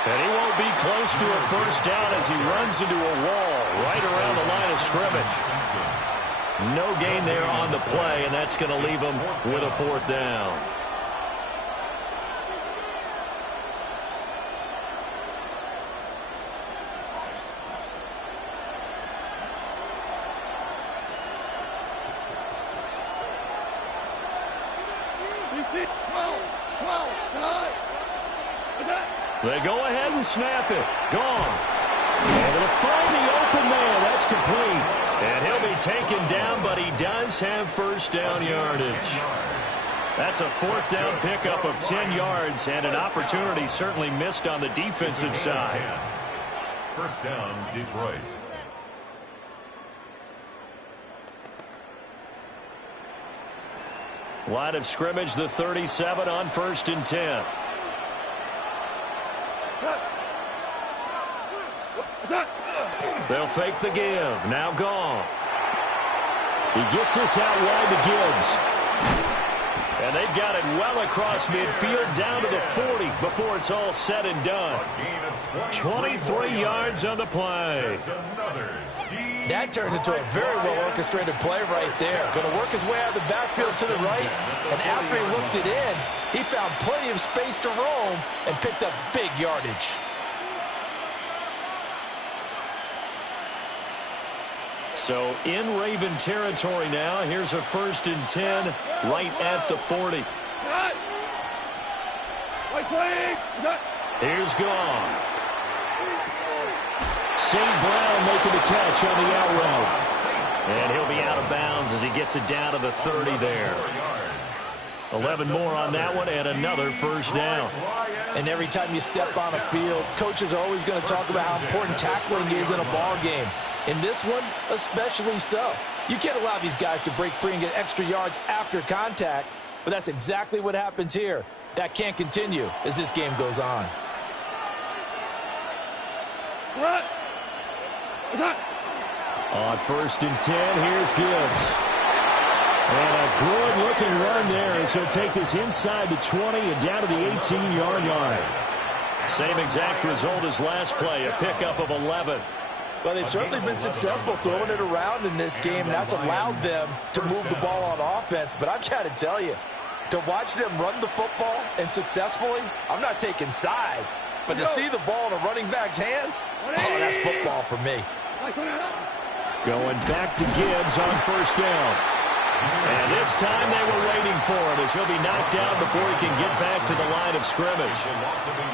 And he won't be close to a first down as he runs into a wall right around the line of scrimmage. No gain there on the play, and that's going to leave him with a fourth down. They go ahead and snap it. Gone. Able to find the open man. That's complete. And he'll be taken down, but he does have first down yardage. That's a fourth down pickup of 10 yards and an opportunity certainly missed on the defensive side. First down, Detroit. Line of scrimmage, the 37 on 1st and 10. They'll fake the give. Now Goff. He gets this out wide to Gibbs. And they've got it well across midfield down to the 40 before it's all said and done. 23 yards on the play. That turned into a very well-orchestrated play right there. Going to work his way out of the backfield to the right. And after he looked it in, he found plenty of space to roam and picked up big yardage. So in Raven territory now. Here's a 1st and 10 right at the 40. Here's Goff. St. Brown making the catch on the out route. And he'll be out of bounds as he gets it down to the 30 there. 11 more on that one and another first down. And every time you step on a field, coaches are always going to talk about how important tackling is in a ball game. In this one, especially so. You can't allow these guys to break free and get extra yards after contact, but that's exactly what happens here. That can't continue as this game goes on. On 1st and 10, here's Gibbs. And a good-looking run there as he'll take this inside the 20 and down to the 18-yard line. Same exact result as last play, a pickup of 11. Well, they've certainly been successful throwing it around in this game, and that's allowed them to move the ball on offense. But I've got to tell you, to watch them run the football and successfully, I'm not taking sides. But to see the ball in a running back's hands, oh, that's football for me. Going back to Gibbs on 1st down. And this time they were waiting for him as he'll be knocked down before he can get back to the line of scrimmage.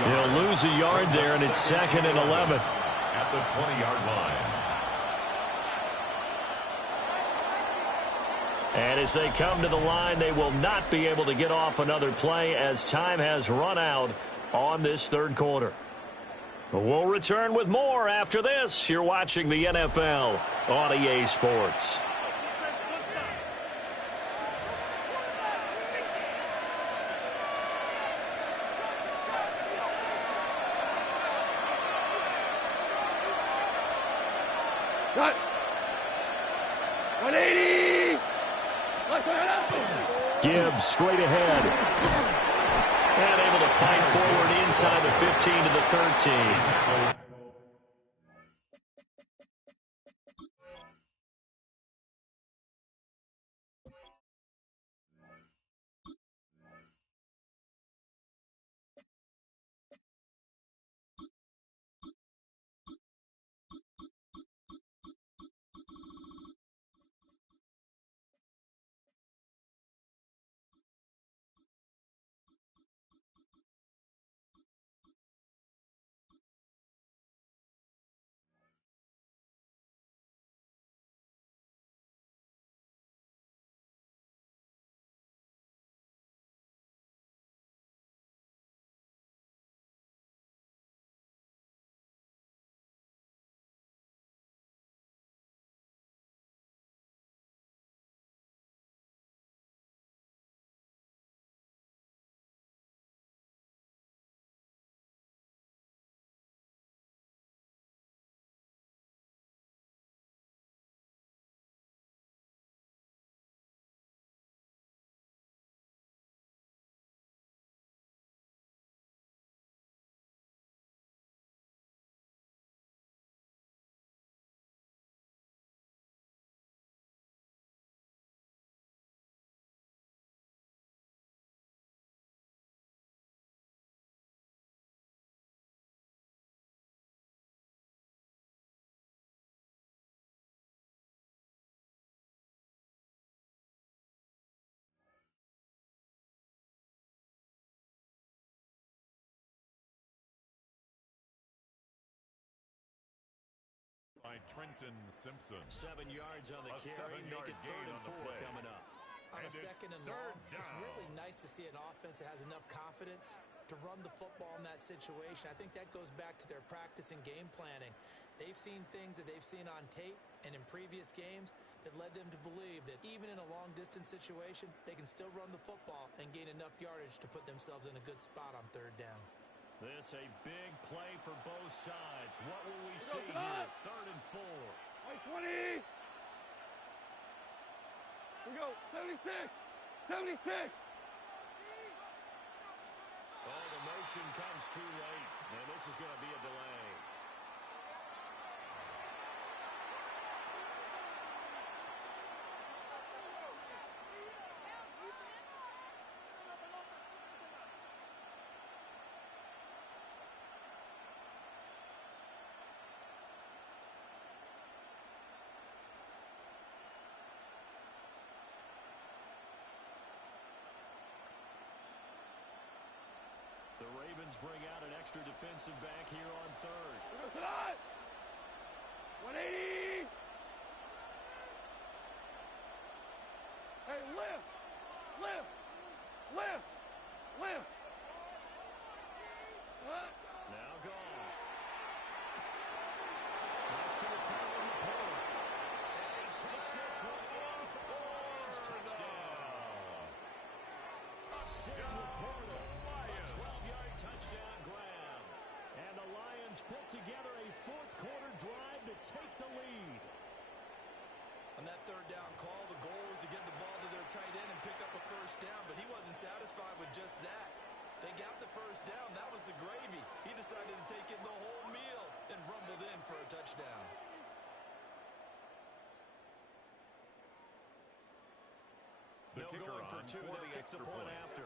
He'll lose a yard there, and it's 2nd and 11. At the 20-yard line. And as they come to the line, they will not be able to get off another play as time has run out on this third quarter. We'll return with more after this. You're watching the NFL on EA Sports. Cut. 180. Gibbs straight ahead. And able to fight forward inside the 15 to the 13. By Trenton Simpson. 7 yards on the carry. Make it 3rd and 4 coming up. On a 2nd and long, it's really nice to see an offense that has enough confidence to run the football in that situation. I think that goes back to their practice and game planning. They've seen things that they've seen on tape and in previous games that led them to believe that even in a long-distance situation, they can still run the football and gain enough yardage to put themselves in a good spot on 3rd down. This a big play for both sides. What will we see here? 3rd and 4. 20. Here we go. 76. 76. Oh, the motion comes too late, and this is going to be a delay. The Ravens bring out an extra defensive back here on 3rd. 180. Hey, lift. Lift. Lift. Lift. Now gone. Pass to the top of the corner. And he takes this one off. Lions touchdown. Single quarter. 12-yard touchdown grab. And the Lions put together a 4th quarter drive to take the lead. On that 3rd down call, the goal was to get the ball to their tight end and pick up a 1st down, but he wasn't satisfied with just that. They got the 1st down. That was the gravy. He decided to take in the whole meal and rumbled in for a touchdown. The kicker going for on 2. for They'll the kick the extra point point. after.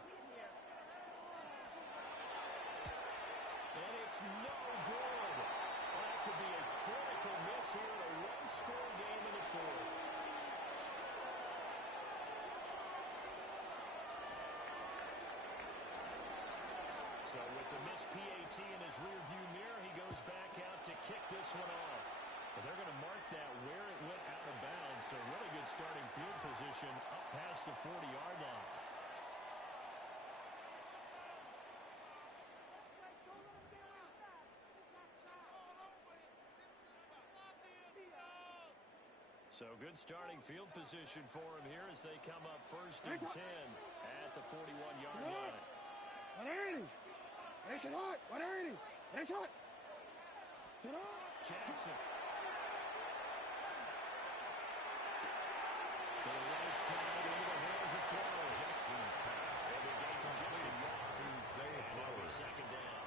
And it's no good. Well, that could be a critical miss here in a one-score game in the 4th. So with the missed PAT in his rearview mirror, he goes back out to kick this one off. But they're going to mark that where it went out of bounds. So really good starting field position up past the 40-yard line. So good starting field position for him here as they come up 1st and 10 at the 41-yard line. 180. Race it hot. 180. Race it hot. Jackson. To the right side into the hands of Flowers. Jackson's pass. They'll be getting just a yard to Zay Flowers. Second down.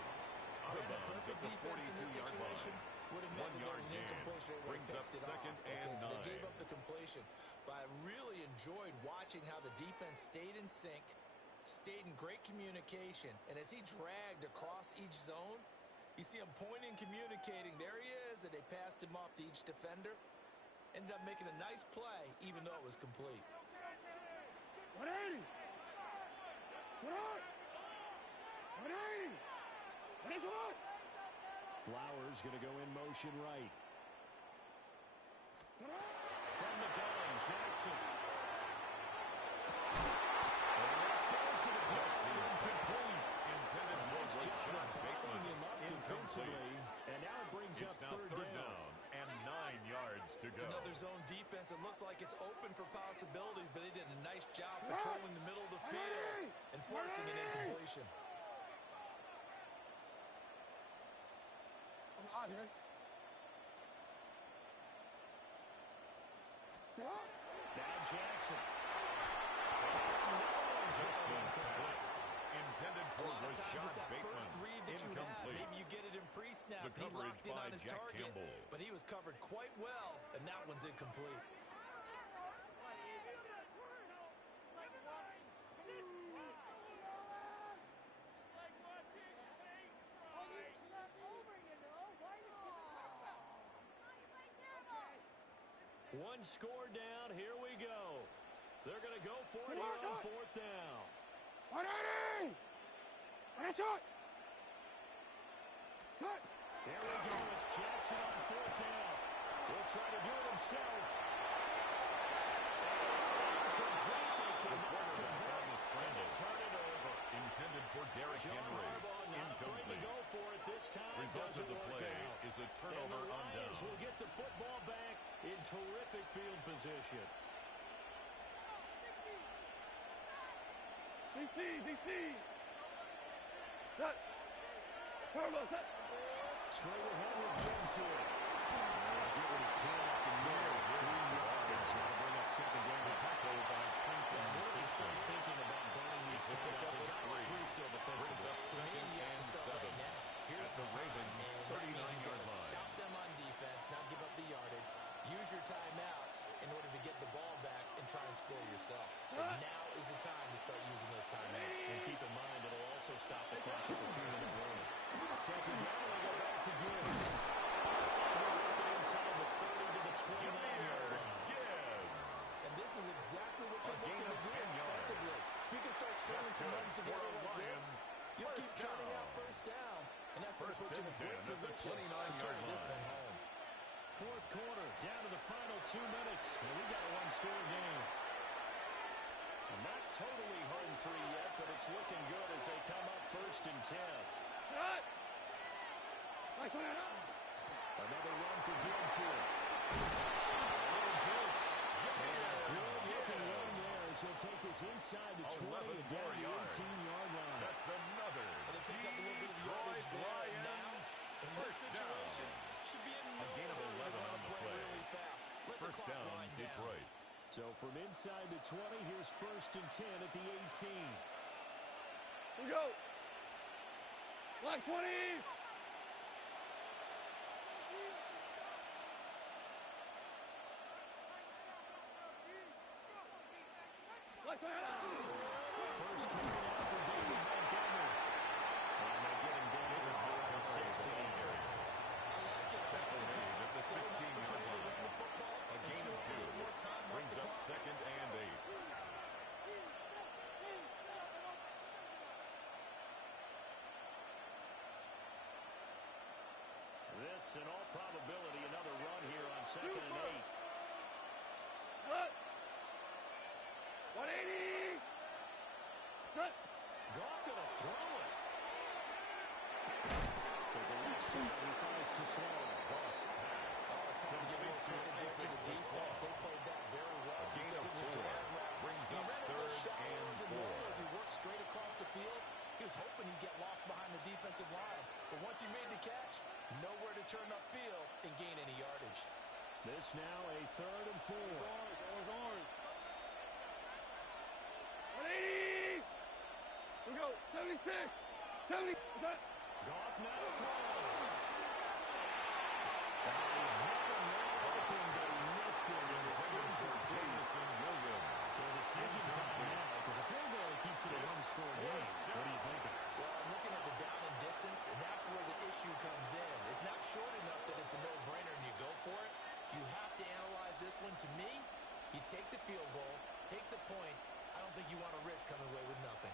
Out of The bounds perfect at the defense in this 42-yard situation line. would have meant that there was an 1 yard incompletion. gain. They would Brings have up picked it second off. and So 9. they gave up the completion. But I really enjoyed watching how the defense stayed in sync, stayed in great communication. And as he dragged across each zone, you see him pointing, communicating. There he is, and they passed him off to each defender. Ended up making a nice play, even though it was complete. 180. 180. Race it hot. Flowers going to go in motion right. From the gun, Jackson. Falls to the ground, incomplete. Intended for Rashad Him up Bateman. defensively, Incomplete. and now it brings It's up now third down and 9 yards to It's go. another zone defense. It looks like it's open for possibilities, but they did a nice job patrolling the middle of the field and forcing an incompletion. I'm out here. Now Jackson. Jackson's pass. Intended for A lot of times it's Rashad that Bateman. first read that you have. Incomplete. Maybe you get it in pre-snap. The And he coverage locked in by on his Jack target, Campbell. but he was covered quite well, and that one's incomplete. One score down. Here we go. They're going to go for it here on 4th down. 180. Race it. Cut. Here we go. It's Jackson on 4th down. He'll try to do it himself. It's incomplete. They can Quarterback on the scramble. turn it over. Intended for Derrick John Henry. Harbaugh not afraid to Incomplete. go for it this time. Result Doesn't of the work play out. is a And turnover the on Lions down. will get the football back in terrific field position. DC. Set. Harbaugh, set. Straight ahead with Gibbs here. Get what he can up the middle. 3 yards. Now to bring up second down. The tackle by Trenton Really start Simpson. thinking about burning these He's picked timeouts. up They at got 3 still Brings defensively. up To me, second you have and to start 7. right now. Here's At the time, Ravens' and that means you 39-yard gotta line. Stop them on defense, not give up the yardage. Use your timeouts in order to get the ball back and try and score yourself. But now is the time to start using those timeouts. And keep in mind, it'll also stop the clock at the 2-minute warning. Second down, they go back to Gibbs. They're working inside the 30 to the 29-yard line. Gibbs. And this is exactly what you're A gain looking to of do 10 yards. offensively. If you can start scoring That's some good runs for together like Lions. this, you'll keep First churning down. out first downs. And that's going to First put you in a and great 10 at the position to 29-yard carry this line. one home. 4th quarter, down to the final 2 minutes, and we got a 1-score game. I'm not totally home free yet, but it's looking good as they come up 1st and 10. Cut. Another run for Gibbs here. A little juke. Good looking run there as he'll take this inside the 20 and down the 18-yard line. That's another. And they picked up a little bit of yardage Detroit there. And now, Lions. in this First situation, down. should be in A no gain of hurry to 11 run on the play. really fast. Let the First clock down, wind down. Detroit. So from inside the 20, here's 1st and 10 at the 18. Here we go. Black 20. Black 20. First carry out for David Montgomery. And they get him down around the 16 area. I like it. Tackle The made at the still an 16-yard opportunity to line. run the football A and gain chew of up a little more time, 2. mark Brings the up clock. 2nd and 8. this. In all probability, another run here on 2nd and 8. Good. 180. Good. Goff going to throw it. To the left side, he finds to slow. It's time to give a little credit to the defense. They played that very well. Gain of 4 brings up 3rd and 4. As he worked straight across the field, he was hoping he'd get lost behind the defensive line. But once he made the catch, nowhere to turn upfield and gain any yardage. This now a 3rd and 4. Orange. 180. We go. 76. 70. Good. Goff now throws. So decision time now, because a field goal keeps it a one-score game. What are you thinking? Well, I'm looking at the down and distance, and that's where the issue comes in. It's not short enough that it's a no-brainer and you go for it. You have to analyze this one. To me, you take the field goal, take the points. I don't think you want to risk coming away with nothing.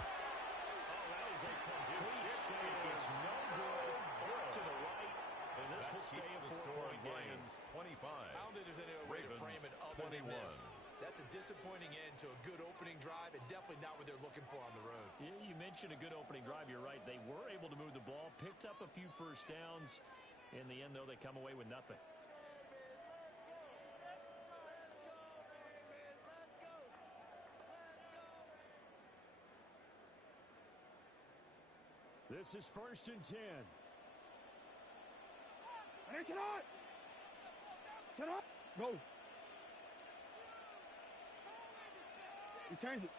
Oh, that is a complete shake. It's no good. Off to the right. And this will stay a 4-point game. Lions 25. I don't think there's any other way to frame it other than this. That's a disappointing end to a good opening drive and definitely not what they're looking for on the road. Yeah, you mentioned a good opening drive. You're right. They were able to move the ball, picked up a few first downs. In the end, though, they come away with nothing. This is 1st and 10. Shut up! Shut up! Go. You change it.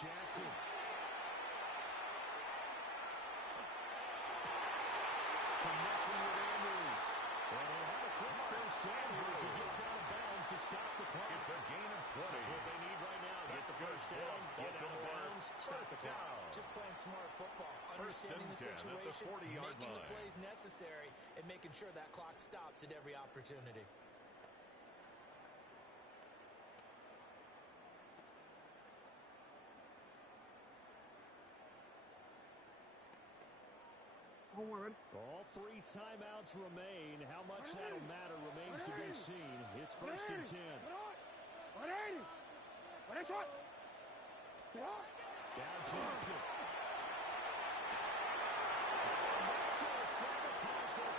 Jackson. Connecting with Andrews. And he'll have a quick first down here as he gets out of bounds to stop the clock. It's a gain of 20. That's what they need right now. Get the first down, get out of bounds, stop the clock. Just playing smart football, understanding the situation, making the plays necessary, and making sure that clock stops at every opportunity. All 3 timeouts remain. How much that'll matter remains to be seen. It's 1st and 10. 180. What is it? Down Jackson. That's going to sabotage their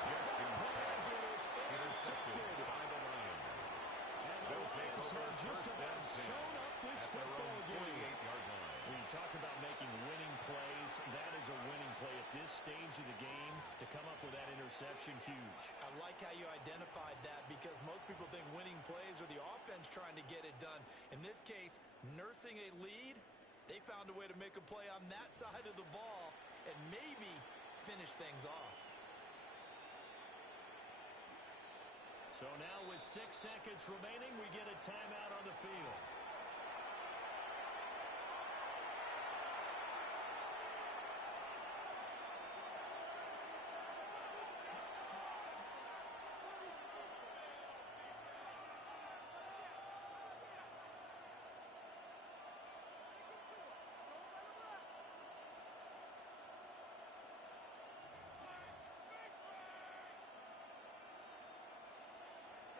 plans. It is intercepted by the Lions. And the Lions have just about shown up this football game. 48-yard line. When you talk about making winning plays, that is a winning play at this stage of the game. To come up with that interception, huge. I like how you identified that because most people think winning plays are the offense trying to get it done. In this case, nursing a lead, they found a way to make a play on that side of the ball and maybe finish things off. So now with 6 seconds remaining, we get a timeout on the field.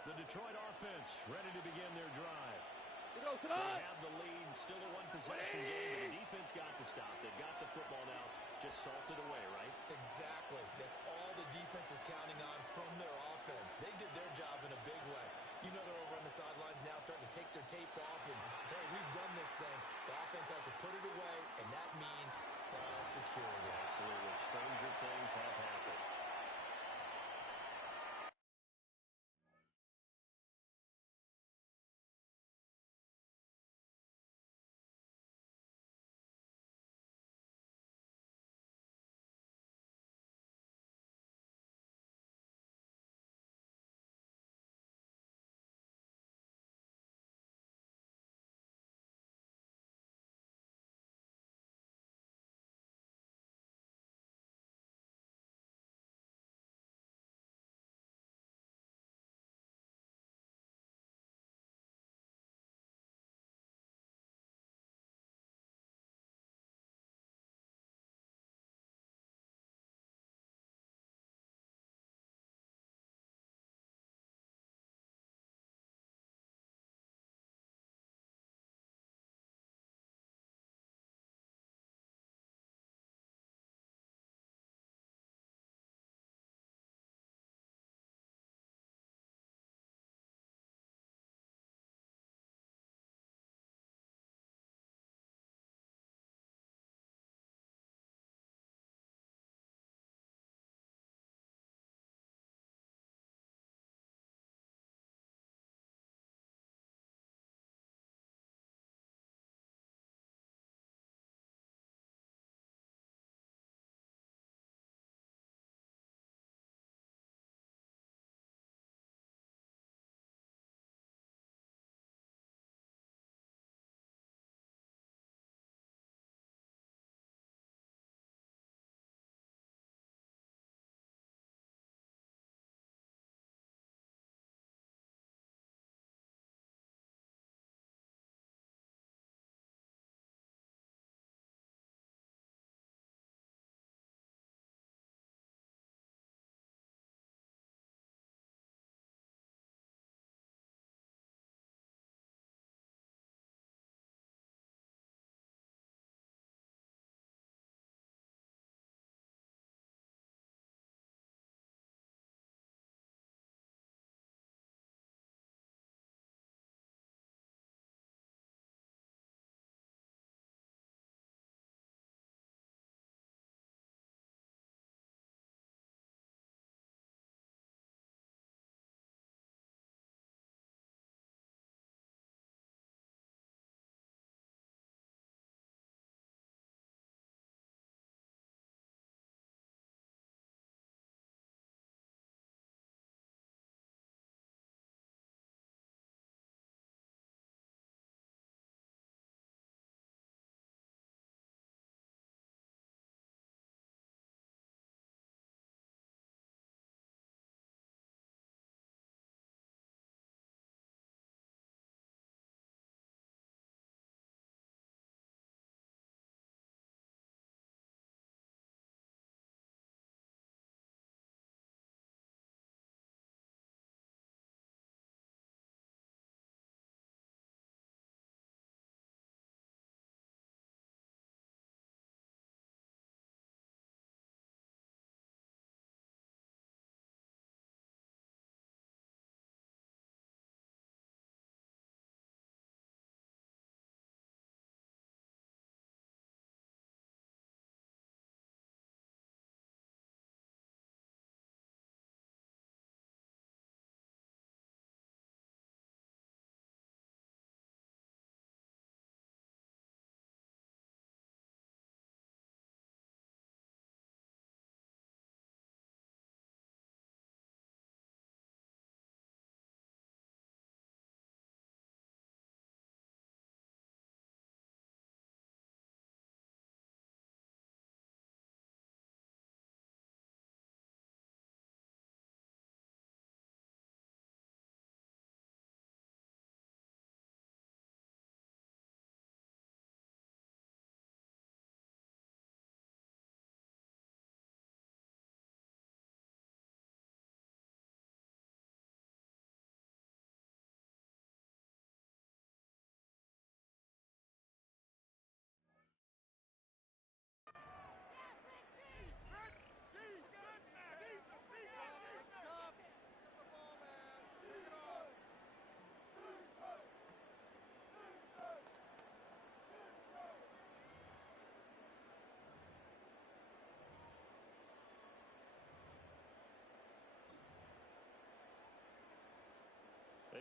The Detroit offense ready to begin their drive. We go They have the lead, still a one-possession game, but the defense got to stop. They've got the football now, just salted away, right? Exactly. That's all the defense is counting on from their offense. They did their job in a big way. You know they're over on the sidelines now starting to take their tape off, and, hey, we've done this thing. The offense has to put it away, and that means ball security. Absolutely. Stranger things have happened.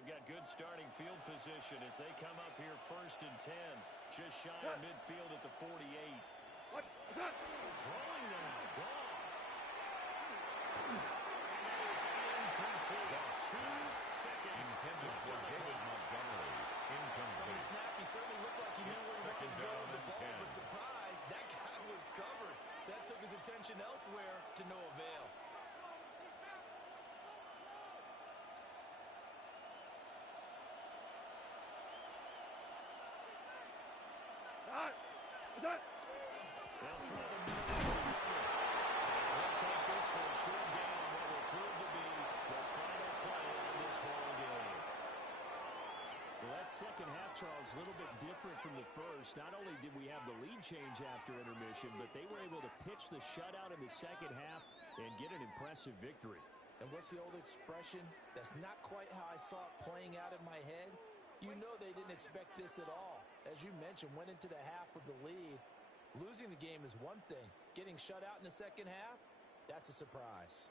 they've got good starting field position as they come up here 1st and 10. Just shy of midfield at the 48. Throwing now. Goff. And that is incomplete. 2 seconds. Intended for David Montgomery. Incomplete. From the snap, he certainly looked like he knew where he wanted to go with the ball, but surprise, that guy was covered. So that took his attention elsewhere to no avail. They'll try to move. They'll take this for a short gain on what will prove to be the final play of this ball game. Well, that second half, Charles, a little bit different from the first. Not only did we have the lead change after intermission, but they were able to pitch the shutout in the second half and get an impressive victory. And what's the old expression? That's not quite how I saw it playing out in my head. You know they didn't expect this at all. As you mentioned, went into the half with the lead. Losing the game is one thing. Getting shut out in the second half, that's a surprise.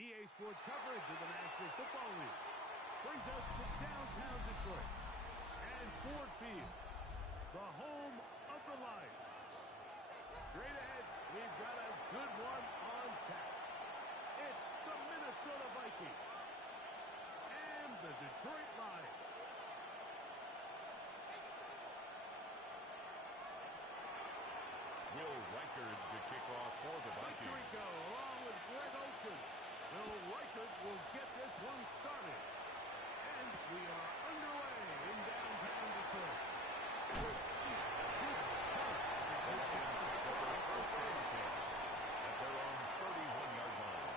EA Sports coverage of the National Football League brings us to downtown Detroit and Ford Field, the home of the Lions. Straight ahead, we've got a good one on tap. It's the Minnesota Vikings and the Detroit Lions. Will Reichard to kick off for the Vikings. Rico along with Greg Olsen. Will Reichard will get this one started. And we are underway in downtown Detroit. First and 10 at their own 31-yard line.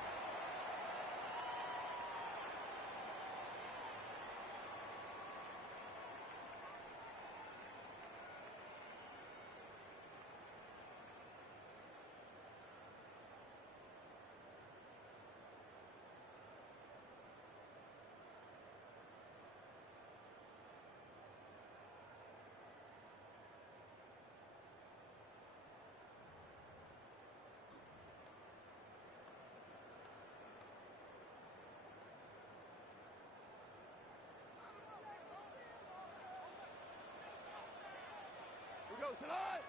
We go tonight.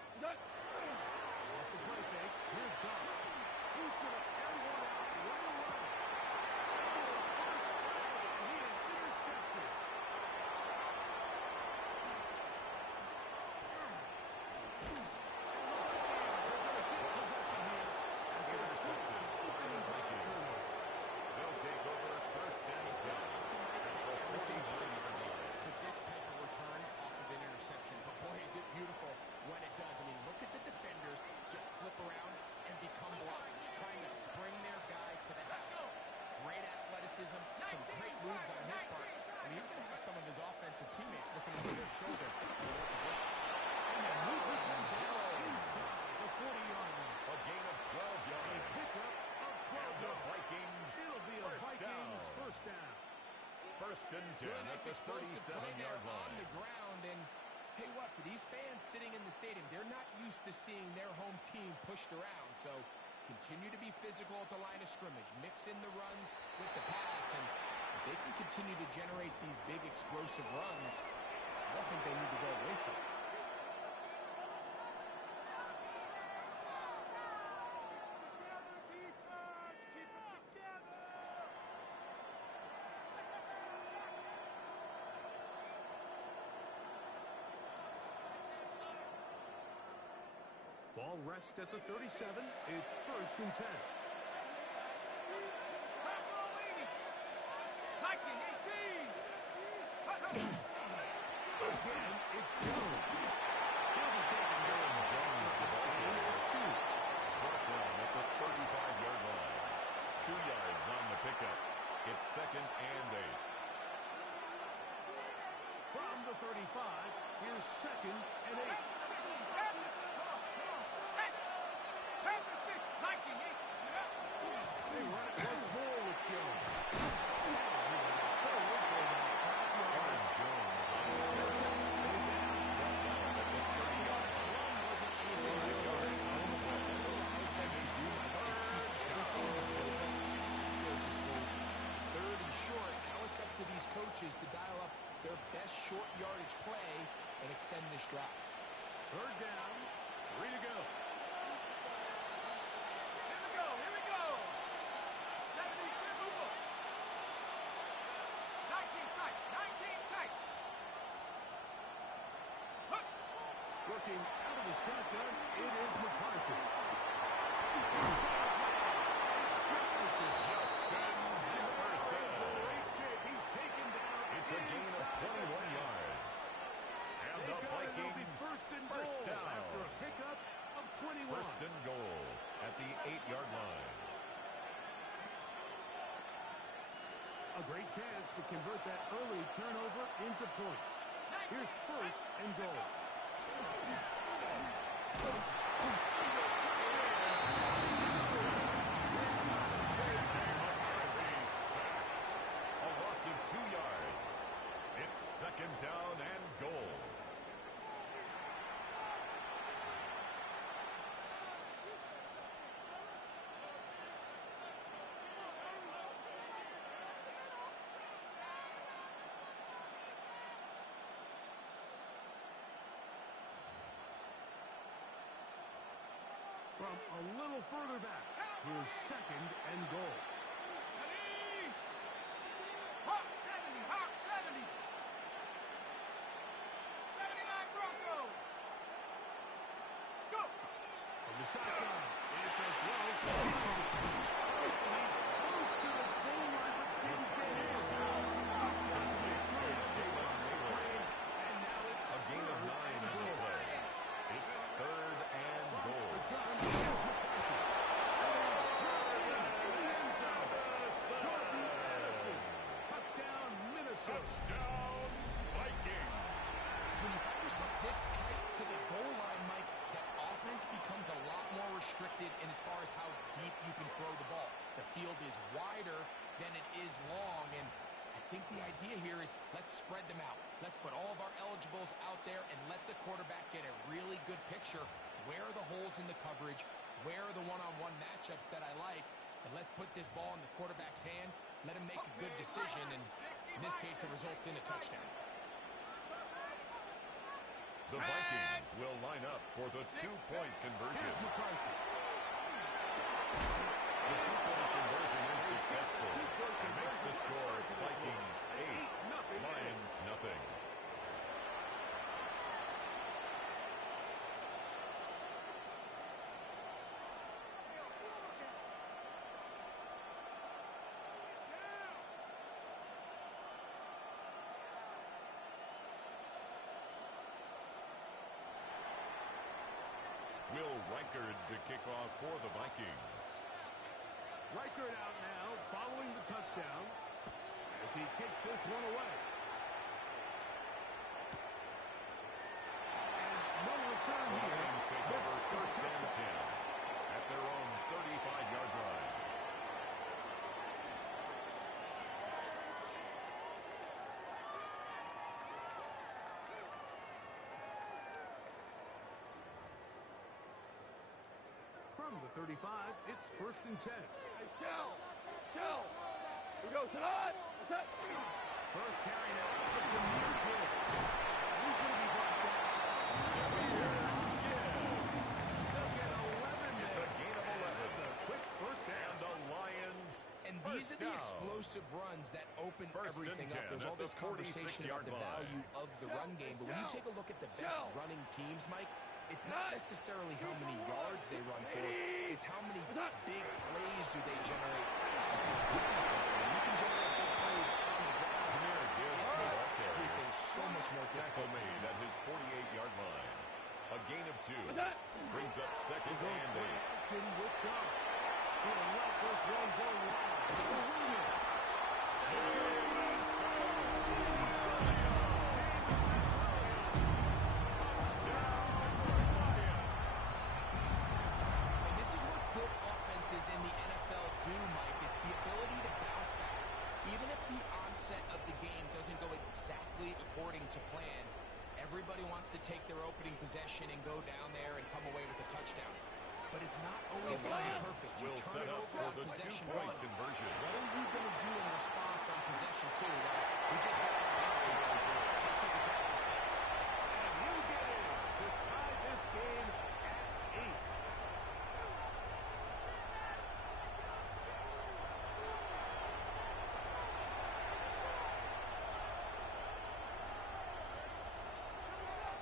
Here's Goff. He's going to air one out right away. First play, he is intercepted. They'll take over first and 10. This type of return off of an interception, but boy, is it beautiful when it does. I mean, look at the defenders just flip around and become blockers, trying to spring their guy to the house. Great athleticism, some great moves on his part. I mean, he's going to have some of his offensive teammates looking over their shoulder for their position. And they move this one down inside the 40-yard line. A gain of 12 yards. A pickup of 12 yards. Vikings. It'll be a Vikings first down. First and 10 at the 37-yard line. On the ground, and tell you what, for these fans sitting in the stadium, they're not used to seeing their home team pushed around. So continue to be physical at the line of scrimmage. Mix in the runs with the pass, and if they can continue to generate these big explosive runs, I don't think they need to go away from it. Ball rests at the 37. It's first and 10. Again, it's Jones. He'll be taking Aaron Jones to the ball. Brought down at the 35-yard line. 2 yards on the pickup. It's second and 8. From the 35, here's second and 8. They run it once more with Jones. Aaron Jones on the second. Brought down at the 30-yard line. Wasn't anything like yards on the play. That allows them to do like is keep everything in just goes third and short. Now it's up to these coaches to dial up their best short yardage play and extend this drive. Third down, 3 to go. Working out of the shotgun, it is McCarthy. Justin Jefferson. Great shape. He's taken down. It's a gain of 21 yards. And the Vikings first and first goal down. after a pickup of 21. First and goal at the 8-yard line. A great chance to convert that early turnover into points. Here's first and goal. A loss of 2 yards. It's second down and goal. From a little further back, here's second and goal. Hawk 70, Hawk 70. 79 Bronco. Go. From the shotgun, it's a throw. He's close to the goal line, but didn't get in. And now it's A gain of 9 on the play. It's third and goal. Touchdown, Minnesota. Touchdown, Vikings. When you find yourself this tight to the goal line, Mike, that offense becomes a lot more restricted in as far as how deep you can throw the ball. The field is wider than it is long, and I think the idea here is let's spread them out. Let's put all of our eligibles out there and let the quarterback get a really good picture. Where are the holes in the coverage? Where are the one-on-one matchups that I like? And let's put this ball in the quarterback's hand, let him make a good decision, and in this case, it results in a touchdown. The Vikings will line up for the 2-point conversion. Here's McCarthy. The two-point conversion is successful and makes the score Vikings 8, Lions nothing. Will Reichard to kick off for the Vikings. Reichard out now following the touchdown as he kicks this one away. And no return The here. Lions take over first and 10 at their own 35-yard line. From the 35, it's first and 10. Hey, Shell! Here we go, tonight! What's that? First carry now for Jameer Gibbs. He's going to be brought down. They'll get 11 It's a gain of 11. It's a quick first down. And the Lions And these are the explosive runs that open everything up. There's all this conversation about the value of the run game, but when you take a look at the best running teams, Mike, it's not necessarily how many yards they run for, it's how many big plays do they generate. You can generate big plays on the ground. Jameer Gibbs It makes carry. everything so much more Tackle difficult. made at his 48-yard line. A gain of 2 brings up second and 8. Action with God. He'll let this one go wide for Williams. And this is what good offenses in the NFL do, Mike. It's the ability to bounce back. Even if the onset of the game doesn't go exactly according to plan, everybody wants to take their opening possession and go down there and come away with a touchdown. But it's not always going to be perfect. You Will turn set it up over for on the possession two-point one. conversion. What are you going to do in response on possession two? Well, we just got the bounces right here. That took it down for 6. And you get in to tie this game at 8.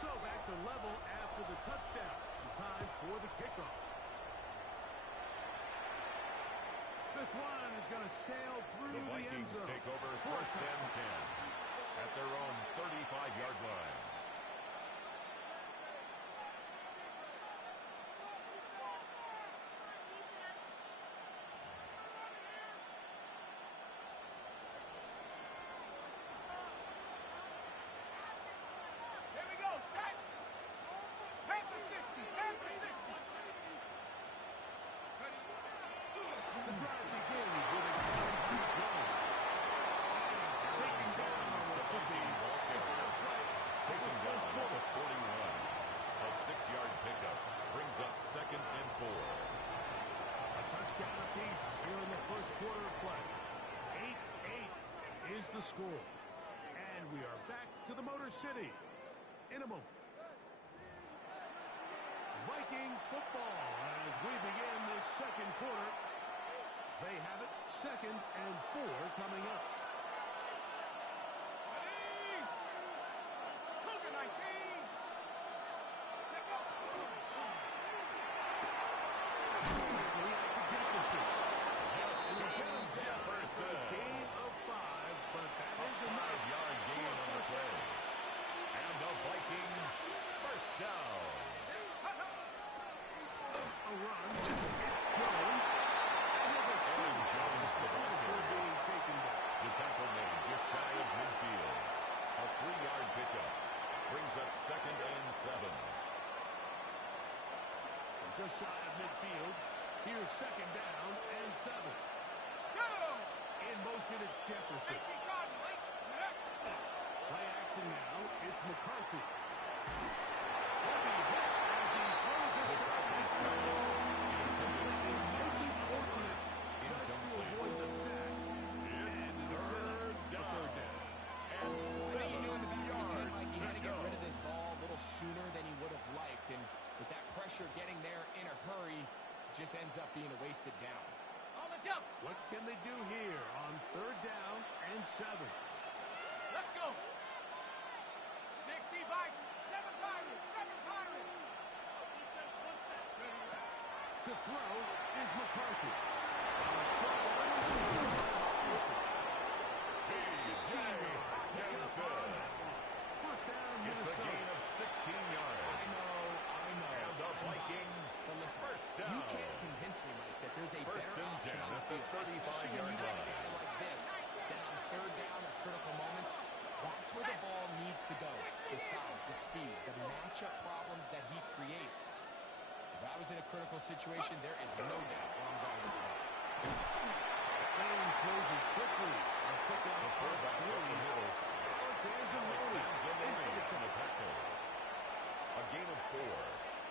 So back to level after the touchdown. Time for the kickoff. This one is going to sail through The the end Vikings zone. take over first and 10 at their own 35-yard line. Here we go, set! Panther 60! Panther 60! The drive begins with a complete run. Taking down on what should be Taking down at the 41. A 6-yard pickup brings up second and 4. a touchdown apiece here in the first quarter of play. 8-8 is the score. And we are back to the Motor City in a moment. Vikings football as we begin this second quarter. They have it, second and 4 coming up. Ready? Cougar 19! Check out! Justin Jefferson. Gain of 5, but that A is enough. 5-yard gain on the play. And the Vikings first down. A run. Jones. Another 2. Jones the ball Before carrier. being taken back. The tackle made just shy of midfield. A 3-yard pickup brings up second and 7. Just shy of midfield. Here's second down and 7. Go! In motion, it's Jefferson. 18 Cotton, late! Play action now. It's McCarthy. Heavy hit as he throws this side. Fortunate just to avoid the sack. And the third down. You knew in the back of his head, Mike, he had to get rid of this ball a little sooner than he would have liked. And with that pressure getting there in a hurry, just ends up being a wasted down. On the jump. What can they do here on 3rd down and 7? Let's go. 60 by 7 Pirates. 7 Pirates. To throw is McCarthy. T.J. First down, It's a gain of 16 yards. I know. And the Vikings, But listen, first down. you can't convince me, Mike, that there's a First better and option 10 on the at the field, especially when 35-yard you got a line. guy like this, that on 3rd down or critical moments, that's where the ball needs to go. The size, the speed, the matchup problems that he creates. If I was in a critical situation, there is no doubt where I'm going with that. Lane closes quickly. A pick up The fullback up the middle. Alexander on the tackle. A gain of 4.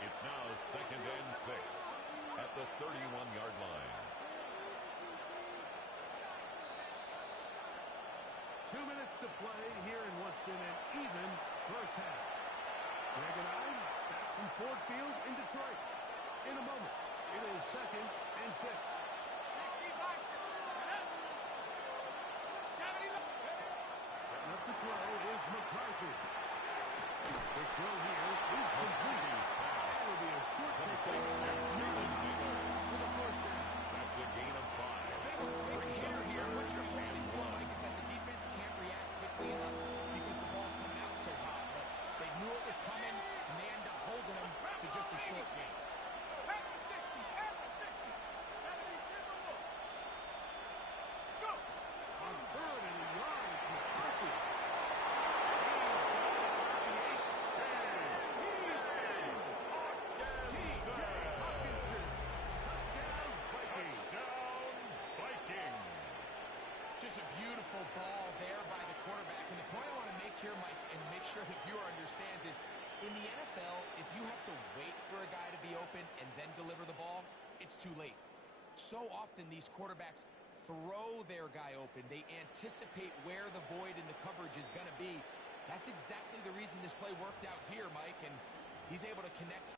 It's now 2nd and 6 at the 31-yard line. 2 minutes to play here in what's been an even first half. Greg and I back from Ford Field in Detroit. In a moment, it is 2nd and 6. 60 by 70. Setting up to throw is McCarthy. The throw here is complete. It will be a short pickup for the first down. That's a gain of 5. Quick hitter here. What you're hoping for, Mike, is that the defense can't react quickly enough because the ball's coming out so hot. But they knew it was coming, and they end up holding them to just a short gain. Back to 60. Back to 60. 72 more. Go. On 3rd and a yard, it's McCarthy. Just a beautiful ball there by the quarterback. And the point I want to make here, Mike, and make sure the viewer understands is, in the NFL, if you have to wait for a guy to be open and then deliver the ball, it's too late. So often these quarterbacks throw their guy open. They anticipate where the void in the coverage is going to be. That's exactly the reason this play worked out here, Mike, and he's able to connect.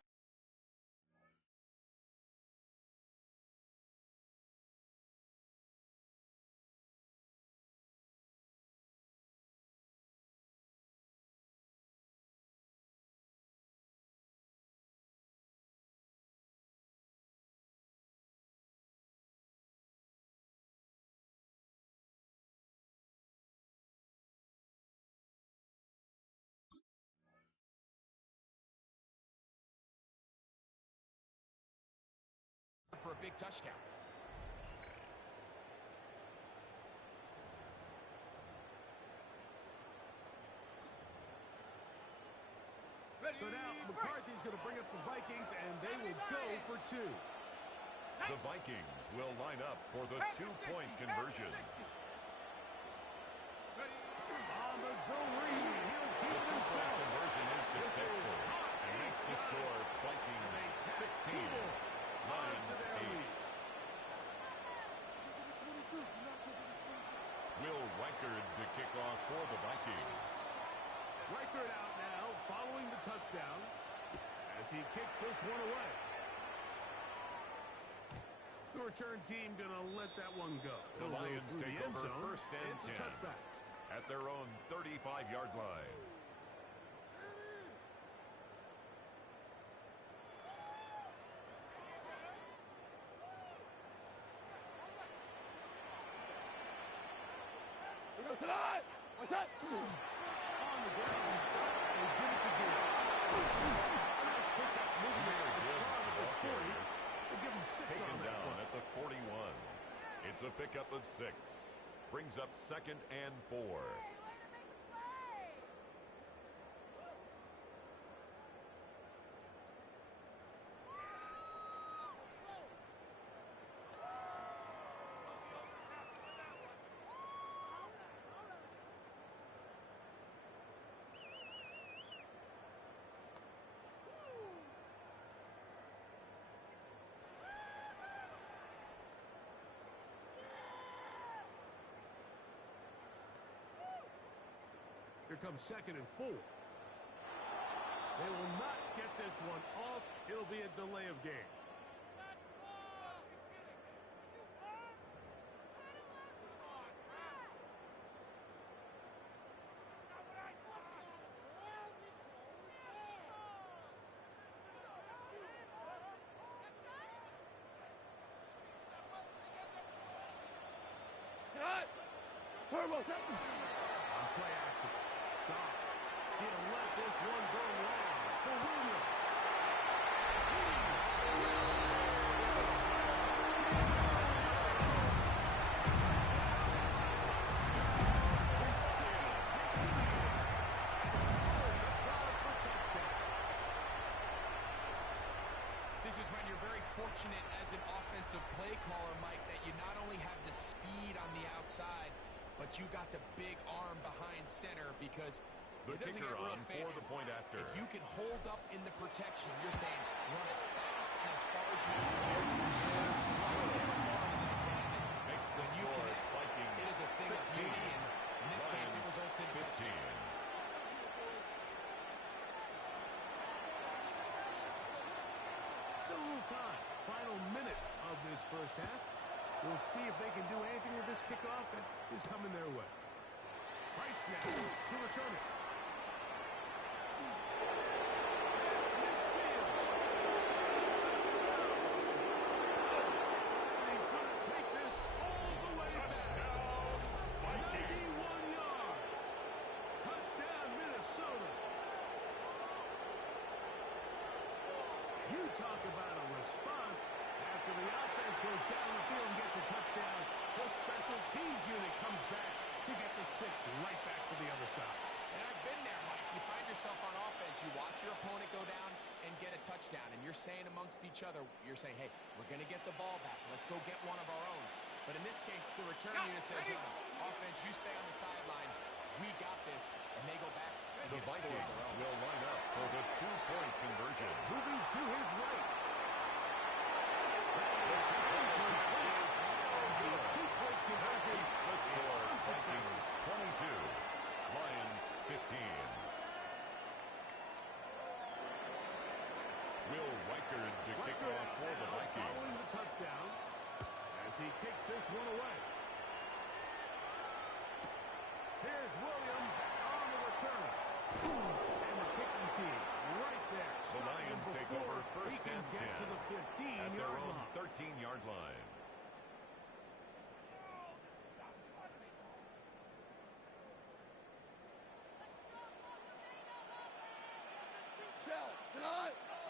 For a big touchdown. So now McCarthy's going to bring up the Vikings, and they will go for 2. The Vikings will line up for the 2-point conversion. On the zone read, he'll keep The it 2-point himself. conversion is successful. And makes the score Vikings 16, Lions 8. Will Reichard to kick off for the Vikings. Reichard out now following the touchdown as he kicks this one away. The return team going to let that one go. The Lions through take the end over zone. 1st and It's 10 a touchback. at their own 35-yard line. What's that? On the ground, he stopped and give it to Gibbs. Nice pickup movement across the 40. We'll give him 6 Taken on that down one. at the 41. It's a pickup of 6. Brings up 2nd and 4. Hey, way to make a play! Here comes 2nd and 4. They will not get this one off. It'll be a delay of game. On play action. Goff. He'll let this one go long for Williams. This is when you're very fortunate as an offensive play caller, Mike, that you not only have the speed on the outside, but you got the big arm behind center, because the it doesn't kicker get real on fancy. for the point after. If you can hold up in the protection, you're saying run as fast and as far as you can, throw it as far as you can. Makes the When you score connect, Vikings it is a thing 16. of beauty, and in this case, it results in a 15. touchdown. Still a little time. Final minute of this first half. We'll see if they can do anything with this kickoff that is coming their way. Price now to return it. And he's going to take this all the way back. 91 yards. Touchdown, Minnesota. You talk about a response. After the offense goes down the field and gets a touchdown, the special teams unit comes back to get the 6 right back for the other side. And I've been there, Mike. You find yourself on offense, you watch your opponent go down and get a touchdown, and you're saying amongst each other, you're saying, hey, we're going to get the ball back. Let's go get one of our own. But in this case, the return unit says, no, offense, you stay on the sideline. We got this, and they go back. The Vikings will line up for the 2-point conversion. Moving to his right. Two-point conversion. The score, Vikings 22, Lions 15. Will Reichard to kick off for the Vikings. Following the touchdown as he kicks this one away. Here's Williams on the return. And the kicking team right there. The Lions take over first and 10 get to the 15 at their own line. 13-yard line.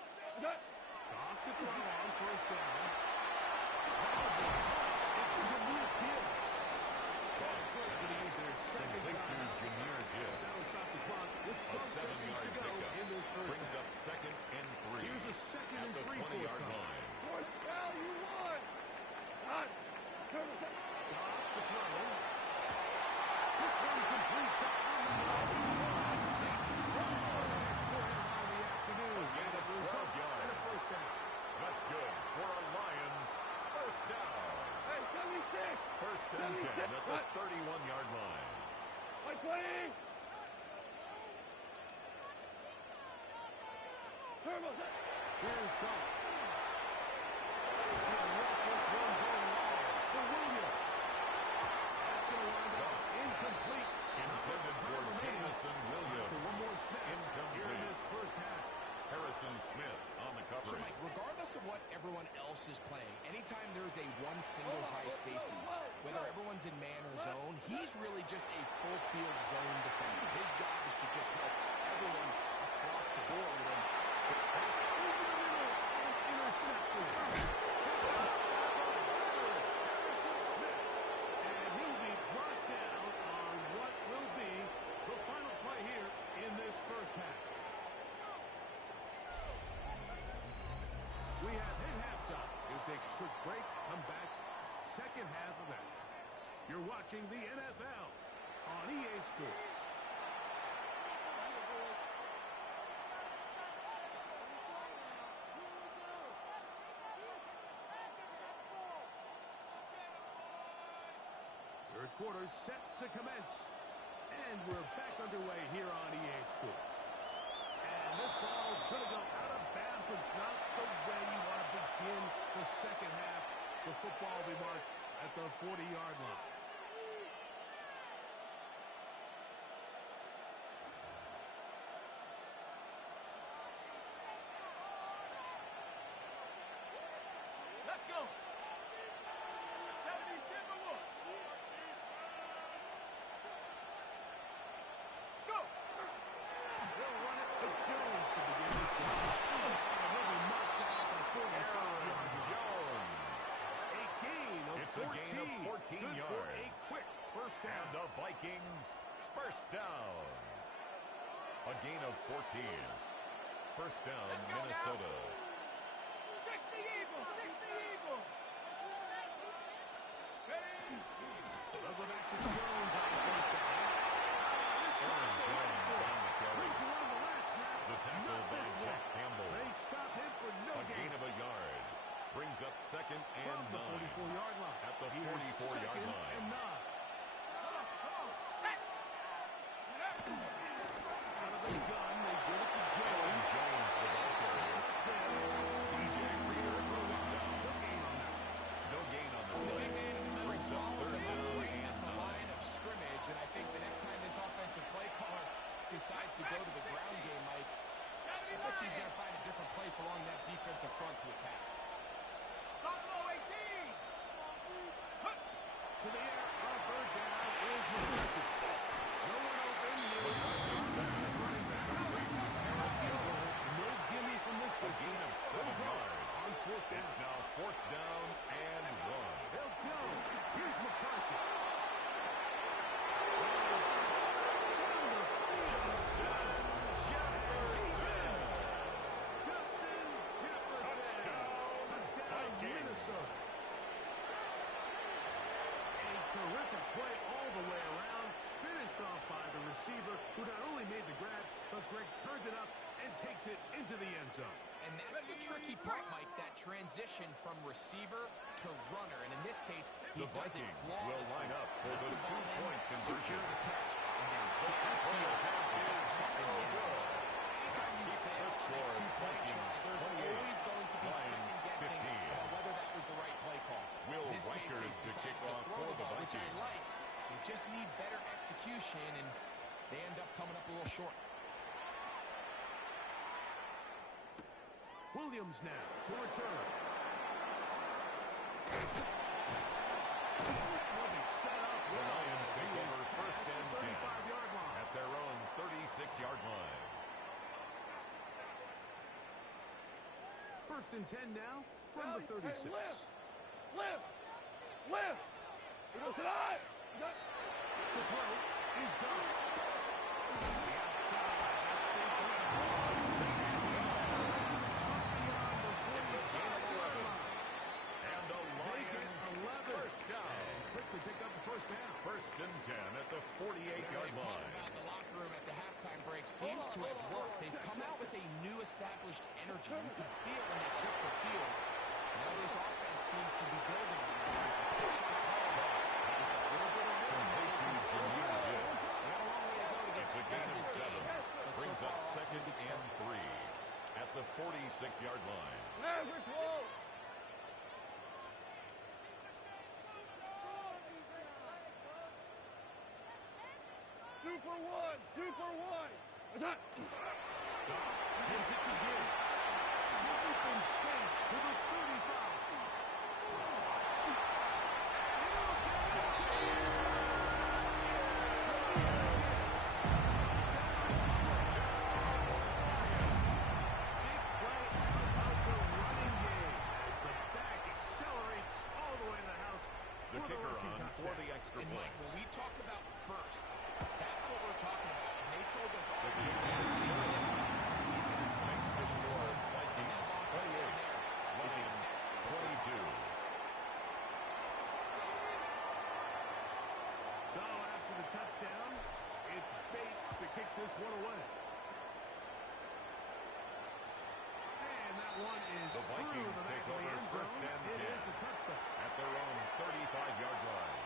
Off to throw on first down. It's Jameer Gibbs. Going to use their second Complete to Jameer Gibbs. Now we stop the clock with A 7-yard to go pickup in this first brings half. up second and 3. Here's a second at and the 3 20-yard forthcoming. line. You won! Off to throw. This one complete to on the afternoon. Gain of 12 yards. And a first down. That's good for a Lions first down. Hey, 76! First and 10 at the 31-yard line. My play! Here's Goff. He'll let this one go long for Williams. That's going to wind up incomplete. Intended for Jamison Williams. For one more snap here in Incomplete. this first half. Harrison Smith on the So, coverage. Mike, regardless of what everyone else is playing, anytime there's a one single high safety, whether everyone's in man or zone, he's really just a full field zone defender. His job is to just help everyone across the board. And That's over the middle and intercepted. Harrison Smith. And he'll be brought down on what will be the final play here in this first half. We have hit halftime. We'll take a quick break, come back, second half of action. You're watching the NFL on EA Sports. Third quarter set to commence. And we're back underway here on EA Sports. And this ball is going to go out of bounds, but it's not the way you want to begin the second half. The football will be marked at the 40-yard line. Let's go! 70 Timberwolves! 14 Good yards. for a quick first down. And the Vikings first down. A gain of 14. First down, Minnesota. 60 Eagles, 60 Eagles. They'll go back to Jones on first down. Aaron Jones on the carry. Brings around the last snap. The tackle Not by this Jack one. Campbell. They stop him for no A gain gain. of a yard. Brings up second and From the 9. 44-yard line. At the Here's 44-yard second line. and 9. Out of the gun, they give it to Aaron Jones. Jones, the ball carrier. DJ Reader going down. No gain on that. No gain on the play. Brings up third down and the 9. line of scrimmage, and I think the next time this offensive play caller decides to go to the ground game, Mike, I bet he's going to find a different place along that defensive front to attack. Buffalo 18. To the air, on third down is McCarthy. No one open. Running back. No gimme from this A gain of 7 yards. On fourth down. It's now fourth down and 1. They'll go. Here's McCarthy. Justin Jefferson. Touchdown, Minnesota. A terrific play all the way around. Finished off by the receiver, who not only made the grab, but Greg turned it up and takes it into the end zone. And that's the tricky part, Mike, that transition from receiver to runner. And in this case, he The does it Vikings flawlessly. will line up for the Put ball in, two-point conversion. secure the catch, and then The get two-point the attempt field and is something in the end zone. Anytime you keeps fail the on score. a two-point Vikings try, there's 28, always going to be Lions second-guessing 15. about whether that was the right play call. Will In this case, Riker they to decided kick to off throw for the the ball, which I Vikings. like. They just need better execution, and they end up coming up a little short. Williams now to return. Will be set up The well. Lions take over first and 10 35-yard line. at their own 36-yard line. First and 10 now from the 36. Hey, lift. You know tonight. To throw is gone. And the Lions 11. first down. Quickly pick up the first down. First and 10 at the 48-yard They've talked line. about the locker room at the halftime break seems to have worked. They've come out with a new established energy. You could see it when they took the field. Now this offense seems to be building on that. There's the pitch on the ball. There's a little bit of rhythm. From Mayfield to Jameer Gibbs. We got a long way to go to get It's a to gain of this 7. game. But so Brings far up off to a second good start. and 3 at the 46-yard line. Hey, we're close. Super one. Attack. Gives it to Gibbs. Open space to the 35. Big play out the running game as the back accelerates all the way to the house. The for kicker rushing on touchdown. for the extra And point. Mike, when we talk about burst, that's what we're talking about. And they told us all The week kicker that is good. he's got some special Score, tool. And that Vikings long touchdown 28, there is Lions exactly 22. So after the touchdown, it's Bates to kick this one away. And that one is The through Vikings the back take of the over end first zone. and It 10 is a touchback. at their own 35-yard line.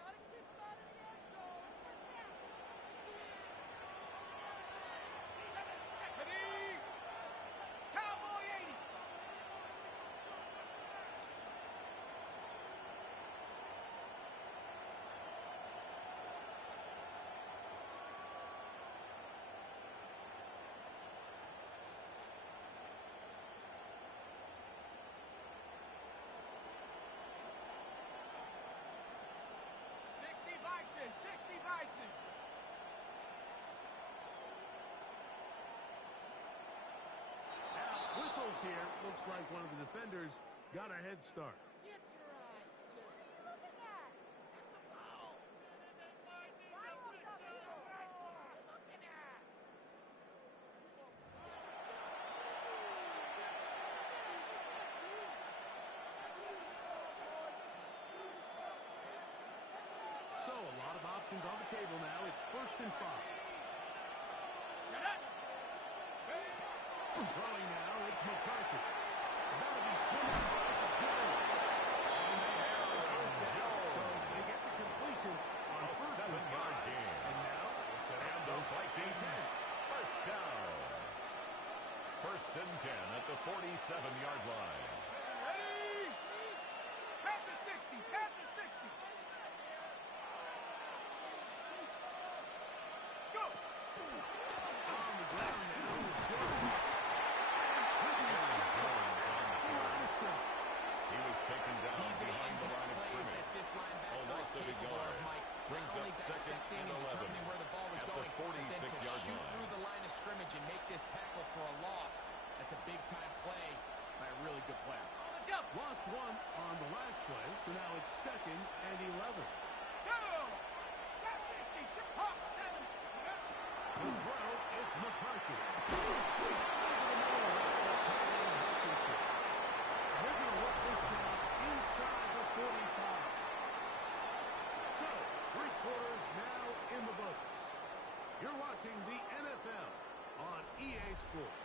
Gotta keep it out of the end zone. Ready? whistles here. Looks like one of the defenders got a head start. Get your eyes, Jim. What are you looking at? Get the ball. Fireworks official. What are you looking at? So a lot of options on the table now. It's 1st and 5. Shut up. Throwing now, it's McCarthy. That'll be swinging by the Jones. And they have the first down. So they get the completion on A 1st and 7-yard 5. gain. And now, And the Vikings, first down. 1st and 10 at the 47-yard line. Ready? Pat the 60. Pat the 60. Go. on the ground now with Jones. He was taken down He's behind the line of plays scrimmage. that this linebacker A loss is of a capable yard. of, Mike. Brings Not up only 2nd dissecting and and 11 determining where the ball was at the going, but then to 46-yard shoot line. through the line of scrimmage and make this tackle for a loss. That's a big-time play by a really good player. On the jump. Lost one on the last play, so now it's 2nd and 11. Go. Chop 60. Chip hop 7. To throw, it's McCarthy. They're going to work this now inside the 45. So, 3 quarters now in the books. You're watching the NFL on EA Sports.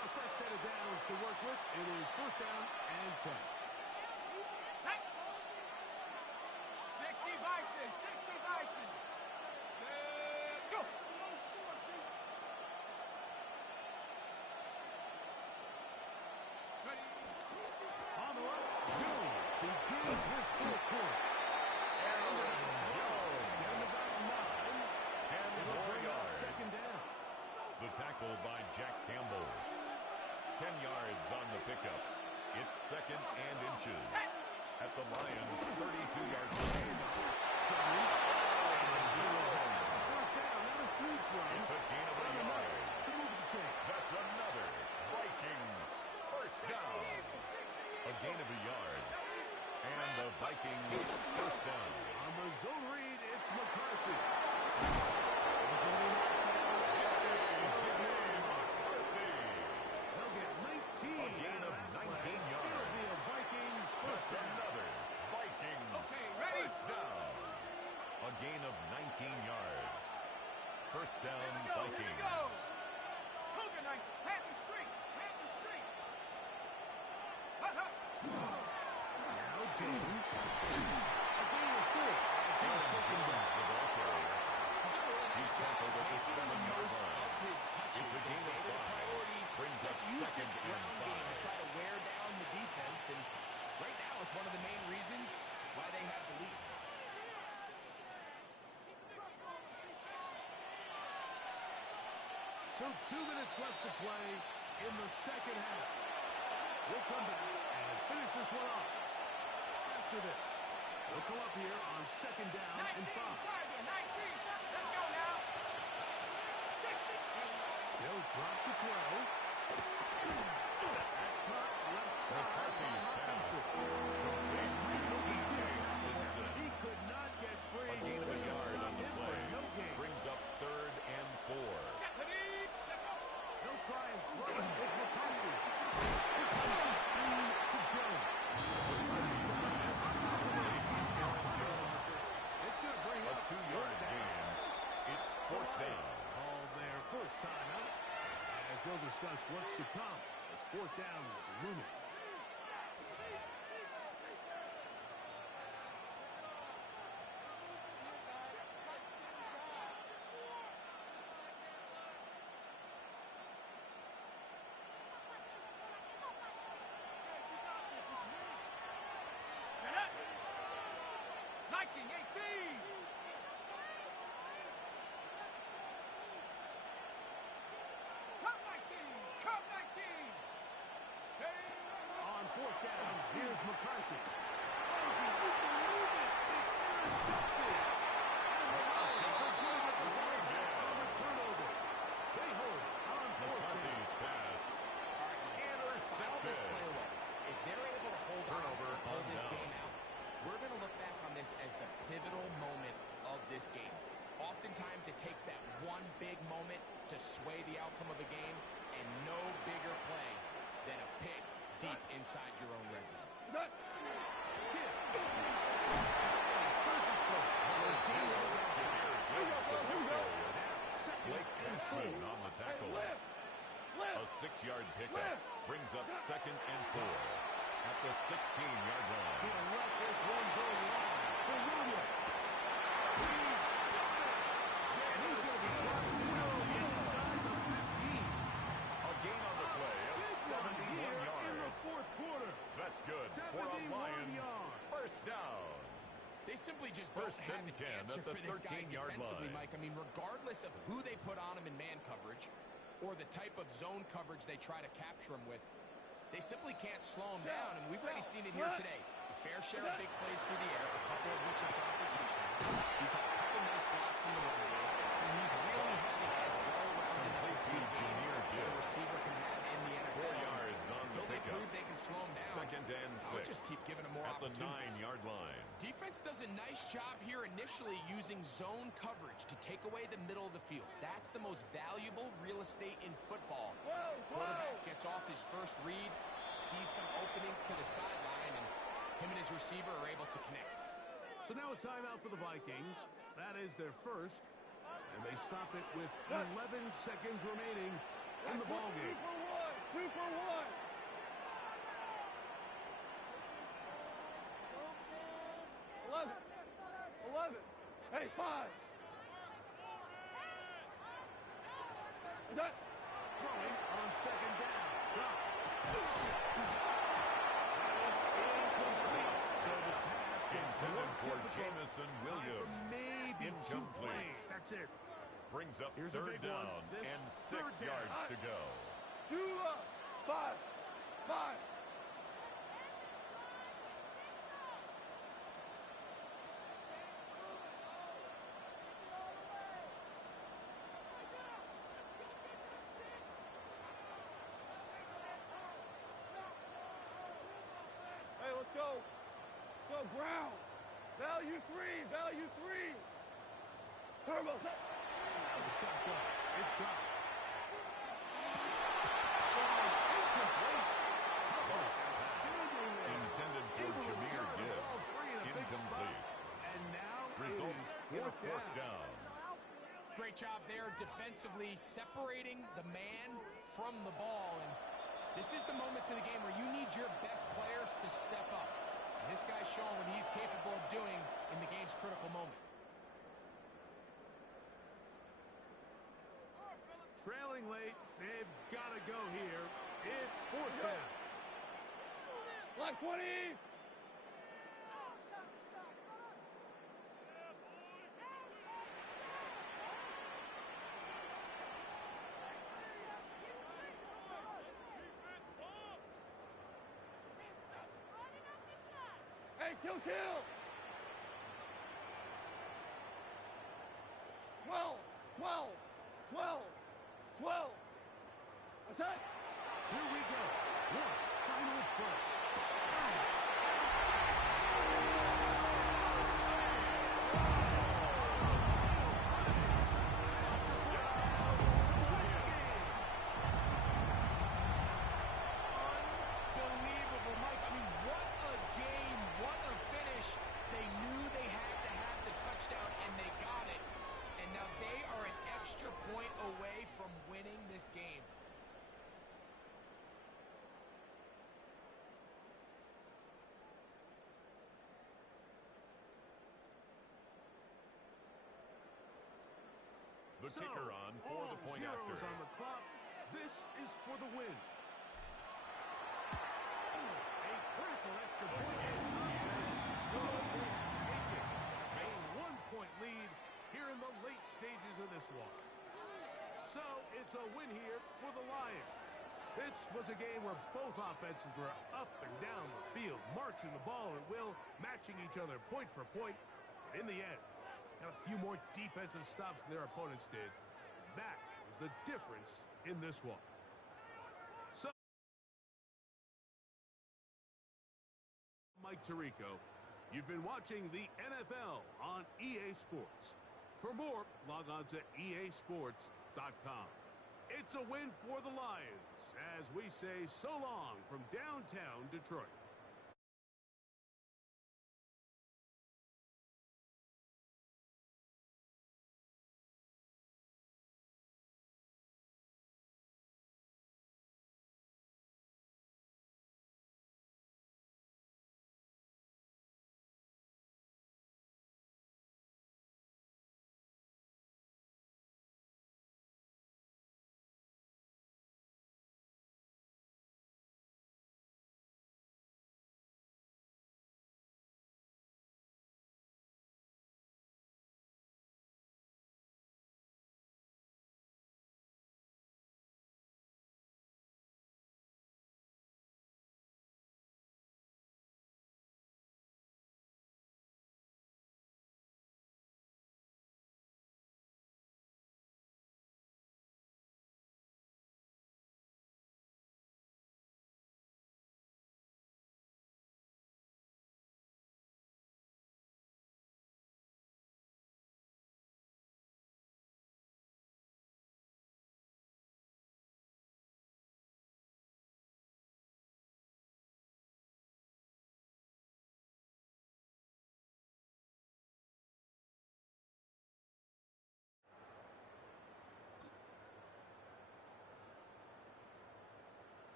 A fresh set of downs to work with. It is 1st down and 10. Check. 60 Bison. 60 Bison. Set. Go. Ready. On the run, Jones begins his 4th quarter. Getting about 9. 10 It'll more bring up yards. 2nd down. The tackle by Jack Campbell. 10 yards on the pickup. It's 2nd and inches. At the Lions' 32-yard line. First down, not a huge run. It's a gain of a yard. To move the chain. That's another Vikings first down. A gain of a yard. And the Vikings first down. On the zone read, it's McCarthy. They'll get 19. A gain of 19 yards. It'll be a Vikings first That's down. another Vikings Okay, ready? first down. A gain of 19 yards. First down, Here we go. Vikings. Cougar Knights. Panther Street. Panther Street. Now James. A gain of 4. As he's taken down. The ball carrier. He's tackled at the 7-yard Most line. of his touches. It's a They gain of made it a 5. priority. Brings up Let's use 2nd this and ground game to 5. try to wear down the defense, and right now it's one of the main reasons why they have the lead. So 2 minutes left to play in the 2nd half. We'll come back and finish this one off. After this, we'll come up here on 2nd down 19. and 5. Target. 19. Let's go now. 60. They'll drop to throw. That's caught left side. McCarthy's pass. Complete to T.J. Hawkinson. He could not get free. A gain of a Couldn't yard stop on the him play. for no gain. Brings up 3rd and 4. They'll try and throw it with McCarthy. He comes the screen to Jones. It's going to bring A up 2-yard gain. It's 4th down. Call their first time out, as they'll discuss what's to come as 4th down is looming. Set up. 19. 18. Come 19. Come 19. Hey. On 4th down, here's McCarthy. You can believe it. It's intercepted. And the Lions are going to get the ball back on the turnover. They hold on 4th this as the pivotal moment of this game. Oftentimes, it takes that one big moment to sway the outcome of a game, and no bigger play than a pick deep inside your own red zone. Blake Cashman on the tackle. A 6-yard pickup brings up 2nd and 4 at the 16-yard line. He'll let this one go wide for Williams. And he's going to be brought through inside the 15. A gain on the play of 71 yards. In the fourth quarter. That's good for a Lions first down. They simply just don't have an answer for this guy defensively, Mike. I mean, regardless of who they put on him in man coverage or the type of zone coverage they try to capture him with, they simply can't slow him down, and we've already seen it here today. A fair share of big plays through the air, a couple of which have gone for touchdowns. He's had a couple nice blocks in the run game, and he's really having as well-rounded a the receiver can have in the NFL. 4 yards on the pickup. Until they prove they can slow him down. 2nd and 6. I'll just keep giving him more opportunities. At the 9-yard line. Defense does a nice job here initially using zone coverage to take away the middle of the field. That's the most valuable real estate in football. Quarterback gets off his first read, sees some openings to the sideline, and him and his receiver are able to connect. So now a timeout for the Vikings. That is their first. And they stop it with 11 seconds remaining in the ballgame. 2 for 1. 11. Hey, 5. Is that? Throwing on 2nd down. That is incomplete. So the task Intended for Jamison Williams. Maybe 2 plays. That's it. Brings up Here's 3rd down and 6 yards to go. 2 up. 5. 5. Hey, let's go. Go, Brown. Value 3. Value 3. Turbo. Shotgun. It's dropped. Intended for Jameer Gibbs. Incomplete. And now results in a 4th down. Great job there defensively separating the man from the ball. And this is the moments of the game where you need your best players to step up. And this guy's showing what he's capable of doing in the game's critical moment. Trailing late, they've got to go here. It's 4th down. Black 20. Hey, kill. 12. That's it. Here we go. One final play. Unbelievable, Mike. I mean, what a game. What a finish. They knew they had to have the touchdown, and they got it. And now they are an extra point away from winning this game. The kicker on for the point after. On the clock. This is for the win. A critical extra point. A 1-point lead here in the late stages of this one. So it's a win here for the Lions. This was a game where both offenses were up and down the field, marching the ball at will, matching each other point for point. But in the end, got a few more defensive stops than their opponents did. That is the difference in this one. So, Mike Tirico, You've been watching the NFL on EA Sports. For more, log on to easports.com. It's a win for the Lions as we say so long from downtown Detroit.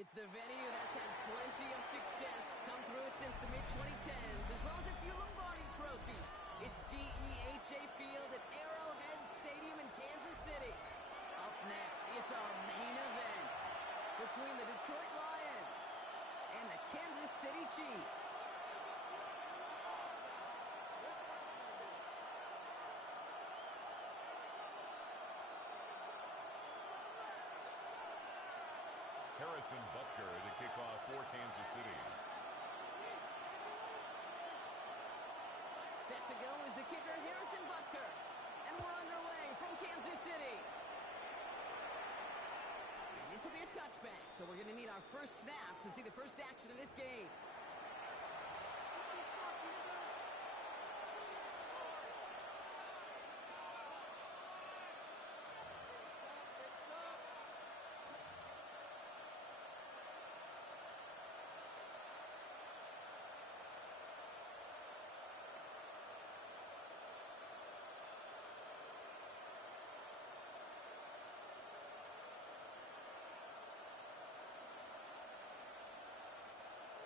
It's the venue that's had plenty of success, come through it since the mid-2010s, as well as a few Lombardi trophies. It's GEHA Field at Arrowhead Stadium in Kansas City. Up next, it's our main event between the Detroit Lions and the Kansas City Chiefs. Harrison Butker to kick off for Kansas City. Set to go is the kicker, Harrison Butker. And we're underway from Kansas City. And this will be a touchback, so we're going to need our first snap to see the first action of this game.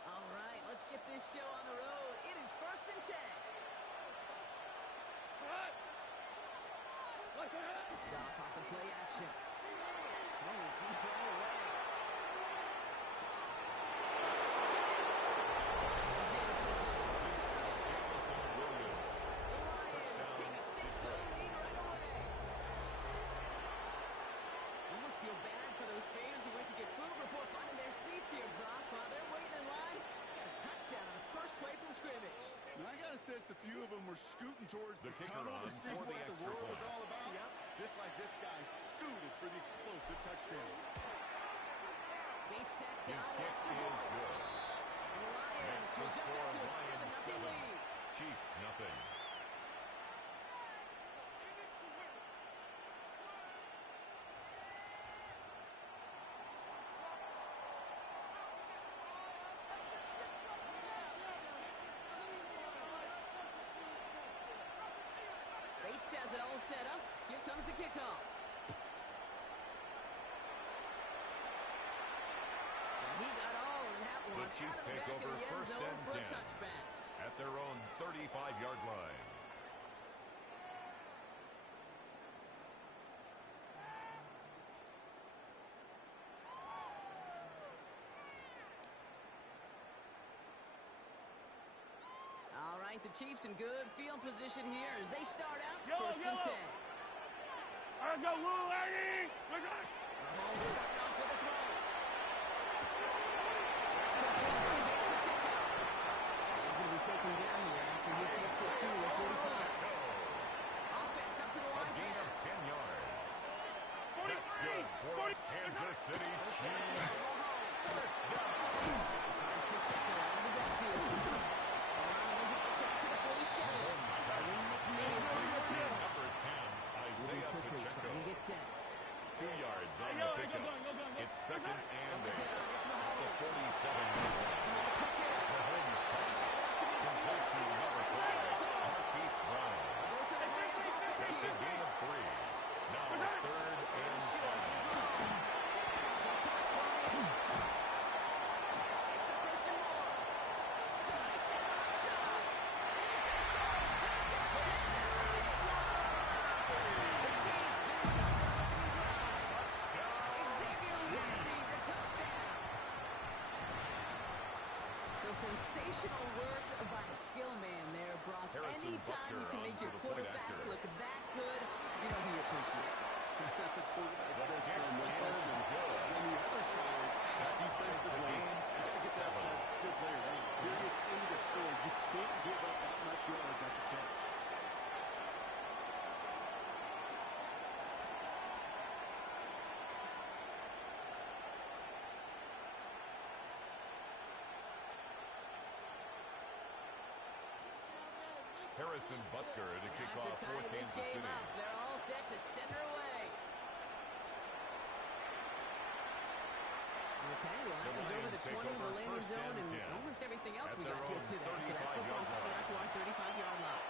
All right, let's get this show on the road. It is 1st and 10. Goff off the play action. Oh, deep right away. The Lions take a 6-0 lead right away. Almost feel bad for those fans who went to get food before finding their seats here, Brock. While they're waiting in line, got a touchdown on the first play from scrimmage. And I got a sense a few of them were scooting towards the kicker tunnel on to see for what the the world was point. all about. Yep. Just like this guy scooted for the explosive touchdown. Bates tacks His out kick extra is point. good. And the Lions Next will to jump score, out to a Lions 7-0 7, lead. Chiefs nothing. Bates has it all set up. Here comes the kickoff. And he got all in that one. The Chiefs Out of the take back over of the end 1st zone and for 10 a touchback. at their own 35-yard line. All right, the Chiefs in good field position here as they start out 1st and 10. Let's go, Lou Lady! Mahomes starting off with a throw. That's complete. He's able to check out. He's going to be taken down here after he takes it to the 45. Offense up to the A line. gain of 10 yards. That's good for Kansas City Chiefs. First down. Nice pitch up there out of the backfield. Around as it gets out to the 47. Number 10, Isaiah Quickly trying to Pacheco. get set. 2 yards on the pickup. It's 2nd and 8 at the 47-yard line. Mahomes pass complete to number 5, Marquise Brown. That's a gain of 3. Now 3rd and 5. It's the first and more. Nice down the right side. The Chiefs finish up their opening drive. Xavier Worthy, the touchdown. So sensational work by the skill man there, Brock. Harrison Anytime you Butker can make on your for the point quarterback after. look that good, you know he appreciates it. That's a quarterback's The best kick friend, no is question. good. On the other side, That defensively, ties the game you got to get at that skill player down. Period. End of story. You can't give up that much yards after catch. Harrison Butker to kick Now to off for tie this Kansas game City. up, they're all set to center away. Okay, Lions over the 20 in the landing zone and almost everything else we got here today. So that football coming out to our 35-yard line.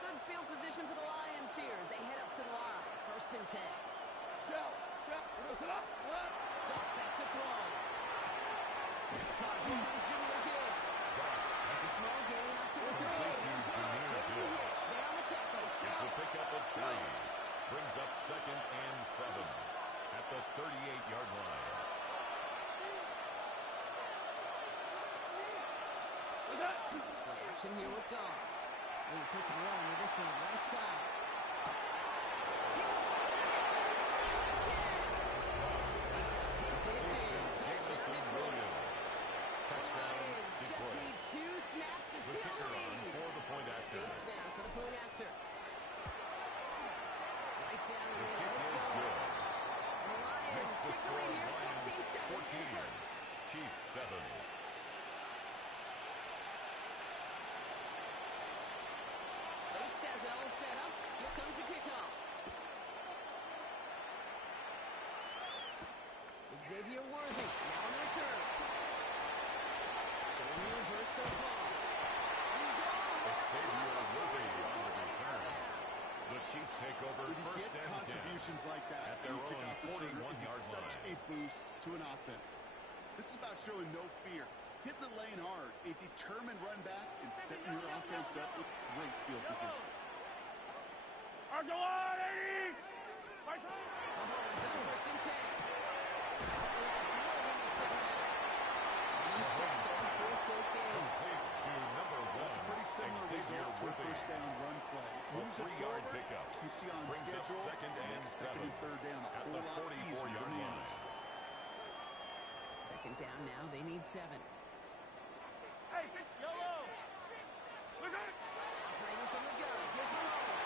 Good field position for the Lions. Lions here as they head up to the line. 1st and 10. Goff back to throw. It's caught. Here comes Jameer Gibbs. It's a small gain up to the 38. There on the tackle. It's a pickup of 3. Brings up 2nd and 7 at the 38-yard line. Play action here with Goff. He puts him on with this one right side. Lions just need 2 snaps to steal the lead. For the point after. 8 snap for the point after. Right down the middle. Let's go. And the Lions stick the lead here. 14-7 in the first. Chiefs 7. Bates has it all set up. Here comes the kickoff. Xavier Worthy now on return. Reverse so far. He's Xavier Worthy on the return. The Chiefs take over when you 1st get and 10 contributions like that at their own 41-yard line. Such a boost to an offense. This is about showing no fear, hitting the lane hard, a determined run back, and setting your offense up with great field position. Mahomes on 1st and 10. He's tackled before full gain. Complete to number 1. That's a pretty similar result to a first down run play. Moves it 3-yard forward, pickup. keeps you on Brings schedule. up 2nd and 7 and 3rd down a at whole the lot 44-yard easier to line. 2nd down now. They need 7. Hey, YOLO! Operating from the gun. Here's Mahomes.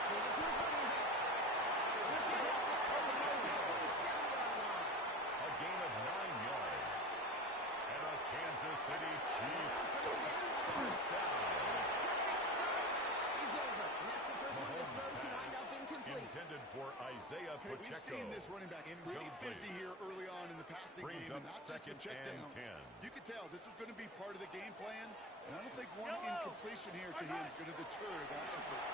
Completed to his running back. To the 47-yard line. A gain of 9 yards. And a Kansas City Chiefs first down. His perfect start is over. And that's the first one of his throws to wind up incomplete. Intended for Isaiah Okay, we've Pacheco. seen this running back pretty busy here early on in the passing Brings game, up and not just with 2nd check and downs. 10. You could tell this was going to be part of the game plan, and I don't think one incompletion here to him is going to deter that effort.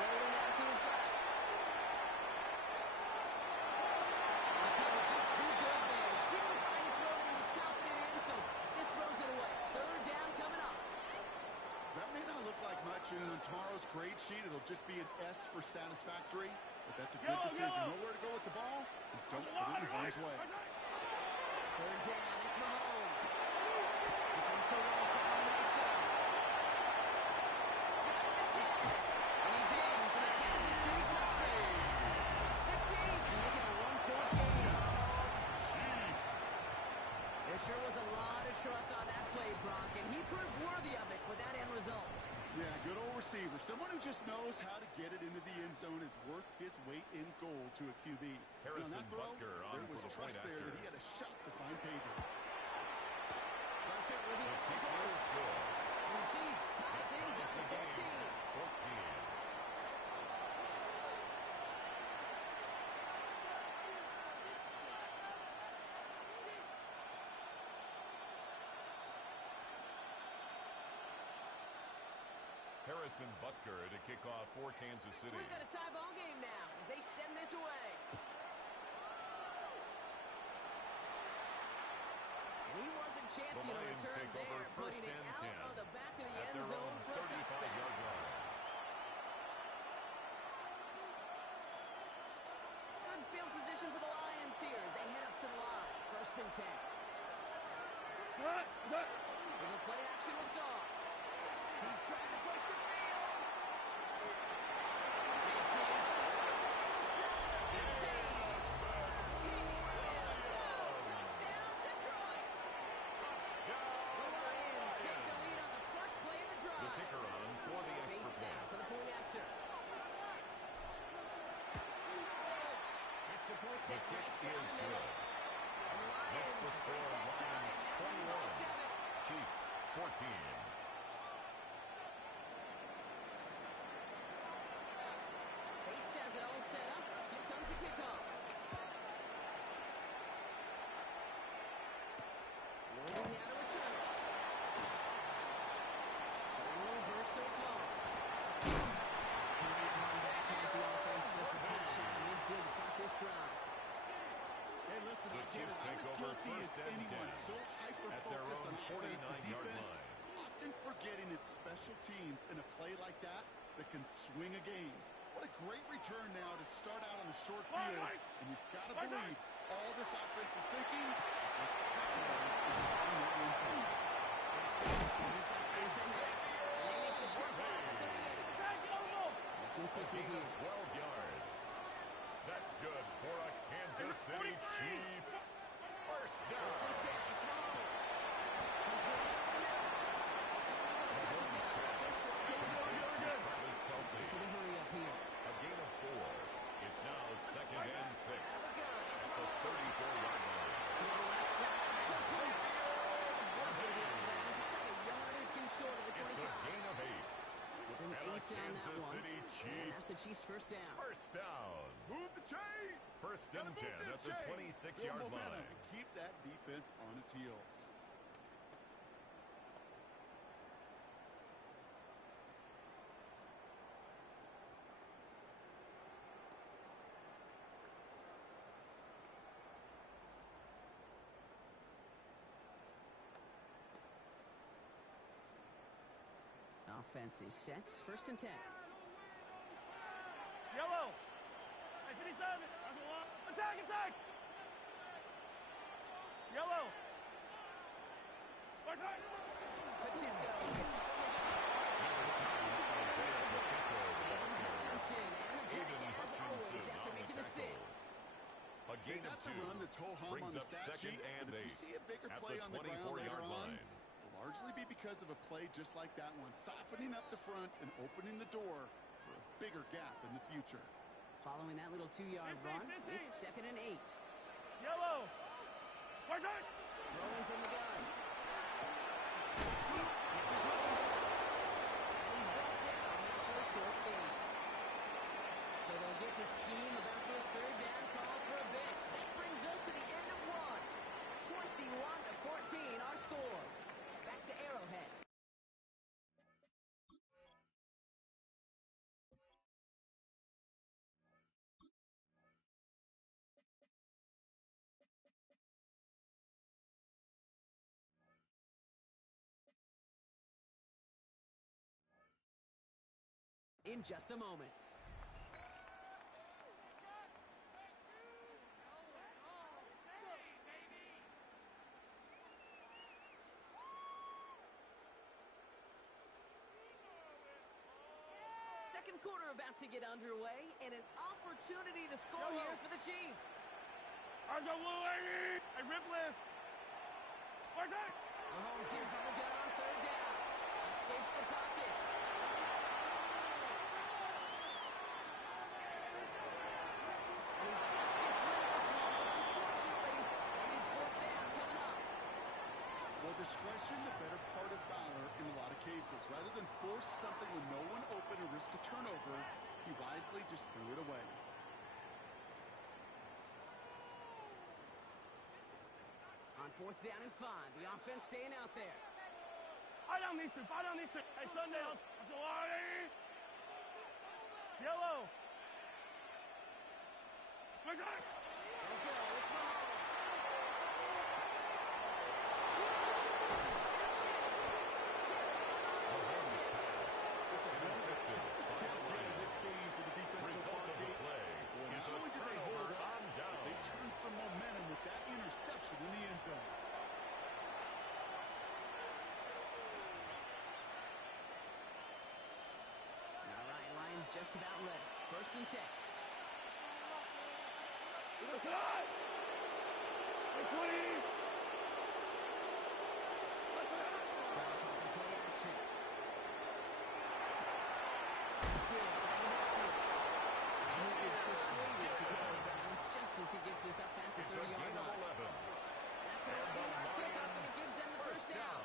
Rolling out to his left. The cover just too good there. Didn't find a throw that he was confident in, so just throws it away. 3rd down coming up. That may not look like much, and on tomorrow's grade sheet, it'll just be an S for satisfactory, but that's a good decision. Know where to go with the ball, and don't put it in harm's way. 3rd down, it's Mahomes. This one's so right side on the right side. Down to the 10. And he's in for the Kansas City touchdown. The Chiefs making a 1-point game. There sure was a lot of trust on that play, Brock, and he proved worthy of it with that end result. Yeah, good old receiver. Someone who just knows how to get it into the end zone is worth his weight in gold to a QB. Harrison on that throw, Butker on there was for the trust point there after. that he had a shot to find payment. Butker with the extra point. And the Chiefs tie things up at 14. 14. Harrison Butker to kick off for Kansas City. We've got a tie ball game now as they send this away. And he wasn't chancing a return there, putting it out of the back of the end zone for a touchdown. Good field position for the Lions here as they head up to the line. 1st and 10. Little play action with Goff. He's trying to push the field. This is inside the 50. He will go. Touchdown, Detroit. The Lions take the lead on the first play of the drive. The kicker on for the extra Bates now for the point after. Extra point set right down the middle. And the Lions Makes the score Lions 21. Chiefs 14. Bates has it all set up. Here comes the kickoff. Loading now to return it. Reverse so far. Great run Listen, The I get it. Chiefs I'm take as over guilty as 1st and anyone. 10 So at their hyper-focused own on offense and 49-yard defense, line. often forgetting it's special teams in a play like that can swing a game. What a great return now to start out on a short field. And you've got to believe all this offense is thinking is let's capitalize and find that win zone. He's got space in there. And they make the tackle at the 38. Looking quickly Gain of here. 12 yards. That's good for a Kansas City Chiefs. First down. First and 10. It's Mahomes. Complete up the middle. And they're going to touch him down. First short gain. Travis Kelce. So the hurry up here. A gain of 4. It's now 2nd and 6 Out the gun. It's at the Mahomes. 34-yard line. To the left side. Complete. That's going to be out of bounds. It's like a yard or two short of the It's a 25. gain of 8. Within And the 8 on that Kansas one. City And that's the Chiefs. Chiefs' first down. First down. Move the chain. First Gotta and move 10 that at the chain. 26-yard Build momentum line. to keep that defense on its heels. Offense is set. First and 10. Yellow. Hey, 57. Attack, attack. Yellow. Pacheco. Pacheco. Hutchinson. And the jack, as always, after making the stick. A gain of That's 2. a run that's ho-hum Brings on the up stat 2nd sheet, and but if 8 you see a bigger at play the on the ground later 24-yard on, line. it'll largely be because of a play just like that one, softening up the front and opening the door for a bigger gap in the future. Following that little 2-yard 15, run, 15. it's 2nd and 8. Yellow. Pacheco. Rolling from the gun. That's his running back. And he's brought down after a short gain. So they'll get to scheme about this third down call for a bit. That brings us to the end of one. 21-14, our score. Back to Arrowhead. In just a moment. Second quarter about to get underway, and an opportunity to score here for the Chiefs. I'm the blue lady. I rip list. Pacheco. Mahomes here from the gun on third down. Escapes the pocket. And he just gets rid of this one, but unfortunately, that means fourth down coming up. Well, discretion, the better part of valor in a lot of cases. Rather than force something with no one open or risk a turnover, he wisely just threw it away. On fourth down and 5, the offense staying out there. I down these two. I down these two. Hey, Sundance. I'm the lady. Yellow. Pacheco. There we go. It's Mahomes. This is one of the toughest tests in this game for the defense so far, Kate. Well, not only did they hold up, but they turned some momentum with that interception in the end zone. All right, Lions just about ready. First and 10. Look at 20. Off the play action. It's good. It's out of the backfield. And he is persuaded to go out of bounds just as he gets this up past the It's a 30-yard gain of line. 11. That's an 11-yard pickup, and it gives them the first down.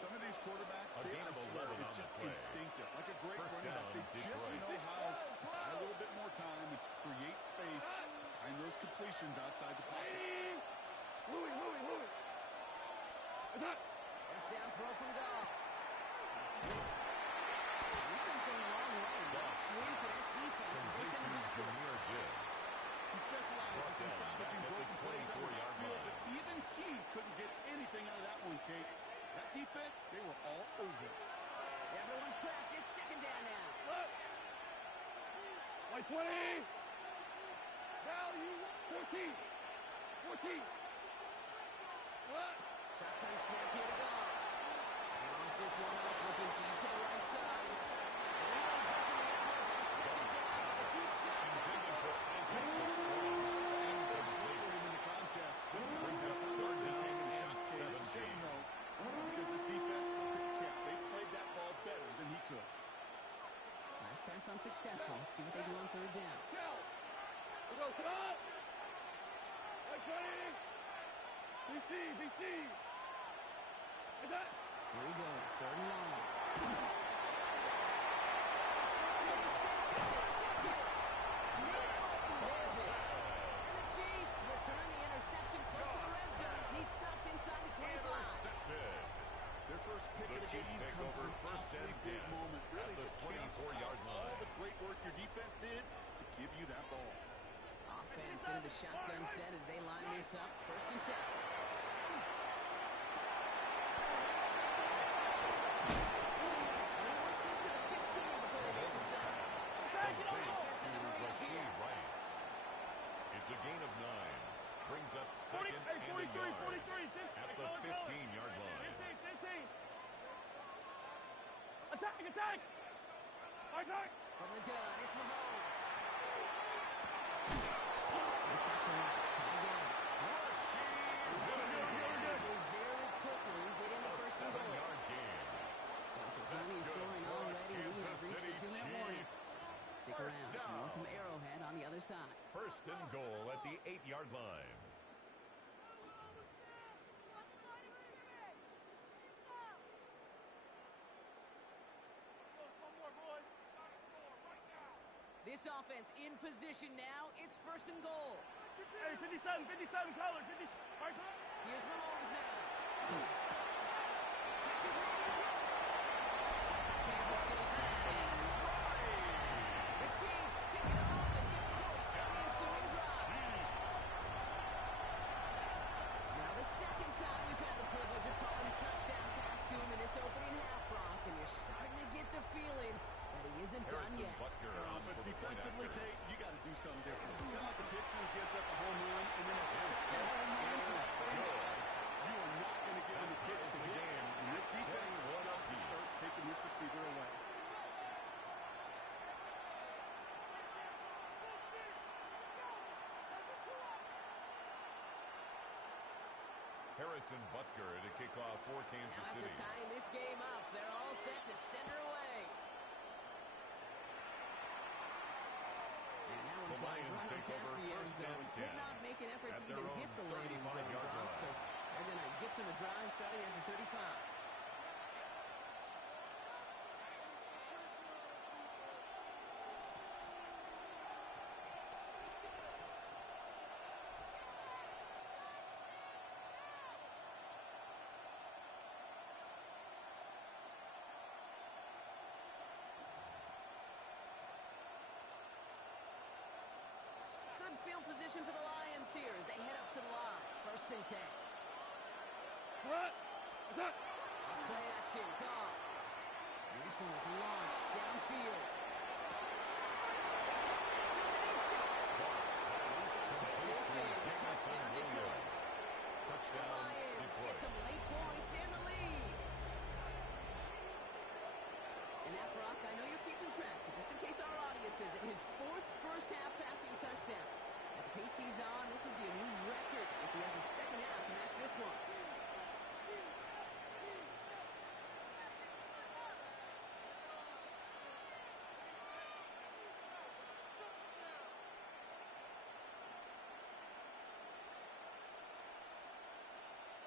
Some of these quarterbacks, A Kate, gain I of swear, 11 it's on just the play. instinctive. Like a great First running back, down, they just Detroit. know how to buy a little bit more time and to create space to find those completions outside the pocket. Louis. Attack. First down throw from Goff. This one's going the wrong way. What a swing for that defense as they send him Complete to backwards. Jahmyr Gibbs. He specializes in salvaging broken plays out of right, 20. Value 14. 14. Shotgun snap here to go. Launch this one up, looking deep to the right side. Really pressing the envelope on second down. The deep shot doesn't work. In the contest. This contest not only taking a shot, it's a shame, though, because this defense will take a cap. They played that ball better than he could. Last pass unsuccessful. Let's see what they do on third down. We go to up. Right, 20. BC. Is that? Here he goes, third and long. There's it. And the Chiefs return the interception close to the red zone. He's stopped inside the 25. Intercepted. Their first pick of the Chiefs game take comes over at an first and awfully big 10 moment. Really at the just cancels 24-yard out line. all the great work your defense did to give you that ball. Offense into the shotgun set as they line this up. First and 10. Works this to the 15 before they make the stop. Offensive to hurry up here. It's a gain of 9. Brings up second and a 43, yard 43. at the 15-yard line. 15. Attack. From the gun, it's Mahomes. Back to Rice. Come again. He's taken down as they very quickly get into first and goal. 7-yard gain. South Carolina is scoring already. We have reached the 2-minute warning. Stick around. There's more from Arrowhead on the other side. First and goal at the 8-yard line. This offense in position now. It's first and goal. Hey, 57 colors. Here's Mahomes now. Catches Randy Brooks. That's a Kansas City touchdown. The Chiefs pick it up and get points on the ensuing drive. Now the second time we've had the privilege of calling a touchdown pass to him in this opening half, Brock, and you're starting to get the feeling that he isn't done yet. But defensively, Kate, you got to do something different. It's kind of like a pitcher who gives up a home run and then a second home run to that same ball. You are not going to give him a pitch to hit. And this defense has got to start taking this receiver away. Harrison Butker to kick off for Kansas Now City. after tying this game up, they're all set to send her away. And that one flies right take past over the end first and zone. 10 Did not make an effort at to their even own hit the landing zone, 35-yard Brock. line. So they're going to gift him a drive starting at the 35. Good field position for the Lions here as they head up to the line. First and 10. What? Attack. Play action, call. And this one is launched downfield. He's going to take this in. Touchdown, Detroit. The Lions get some late points in the lead. And that, Brock, I know you're keeping track, but just in case our audience isn't, his fourth first-half passing touchdown. At the pace he's on, this would be a new record if he has a second half to match this one.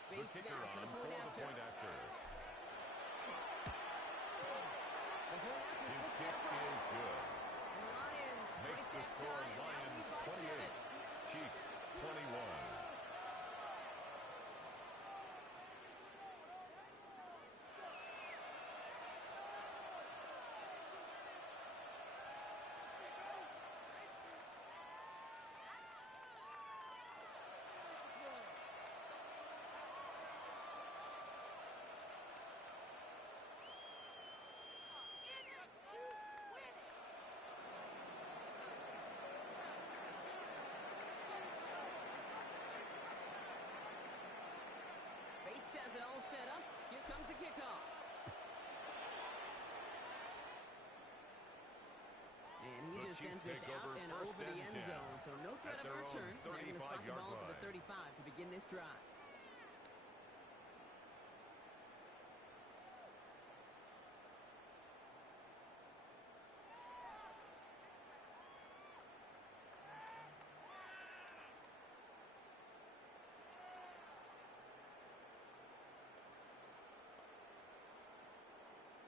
Bait Kicker snap for on the for point the after. point after. The point after His splits the kick upright. is good. And the Lions Makes break the that score tie and now Lions lead by 28, 7. Chiefs 21. has it all set up. Here comes the kickoff. And he just sends this out and over the end zone. So no threat of a return. They're going to spot the ball for the 35 to begin this drive.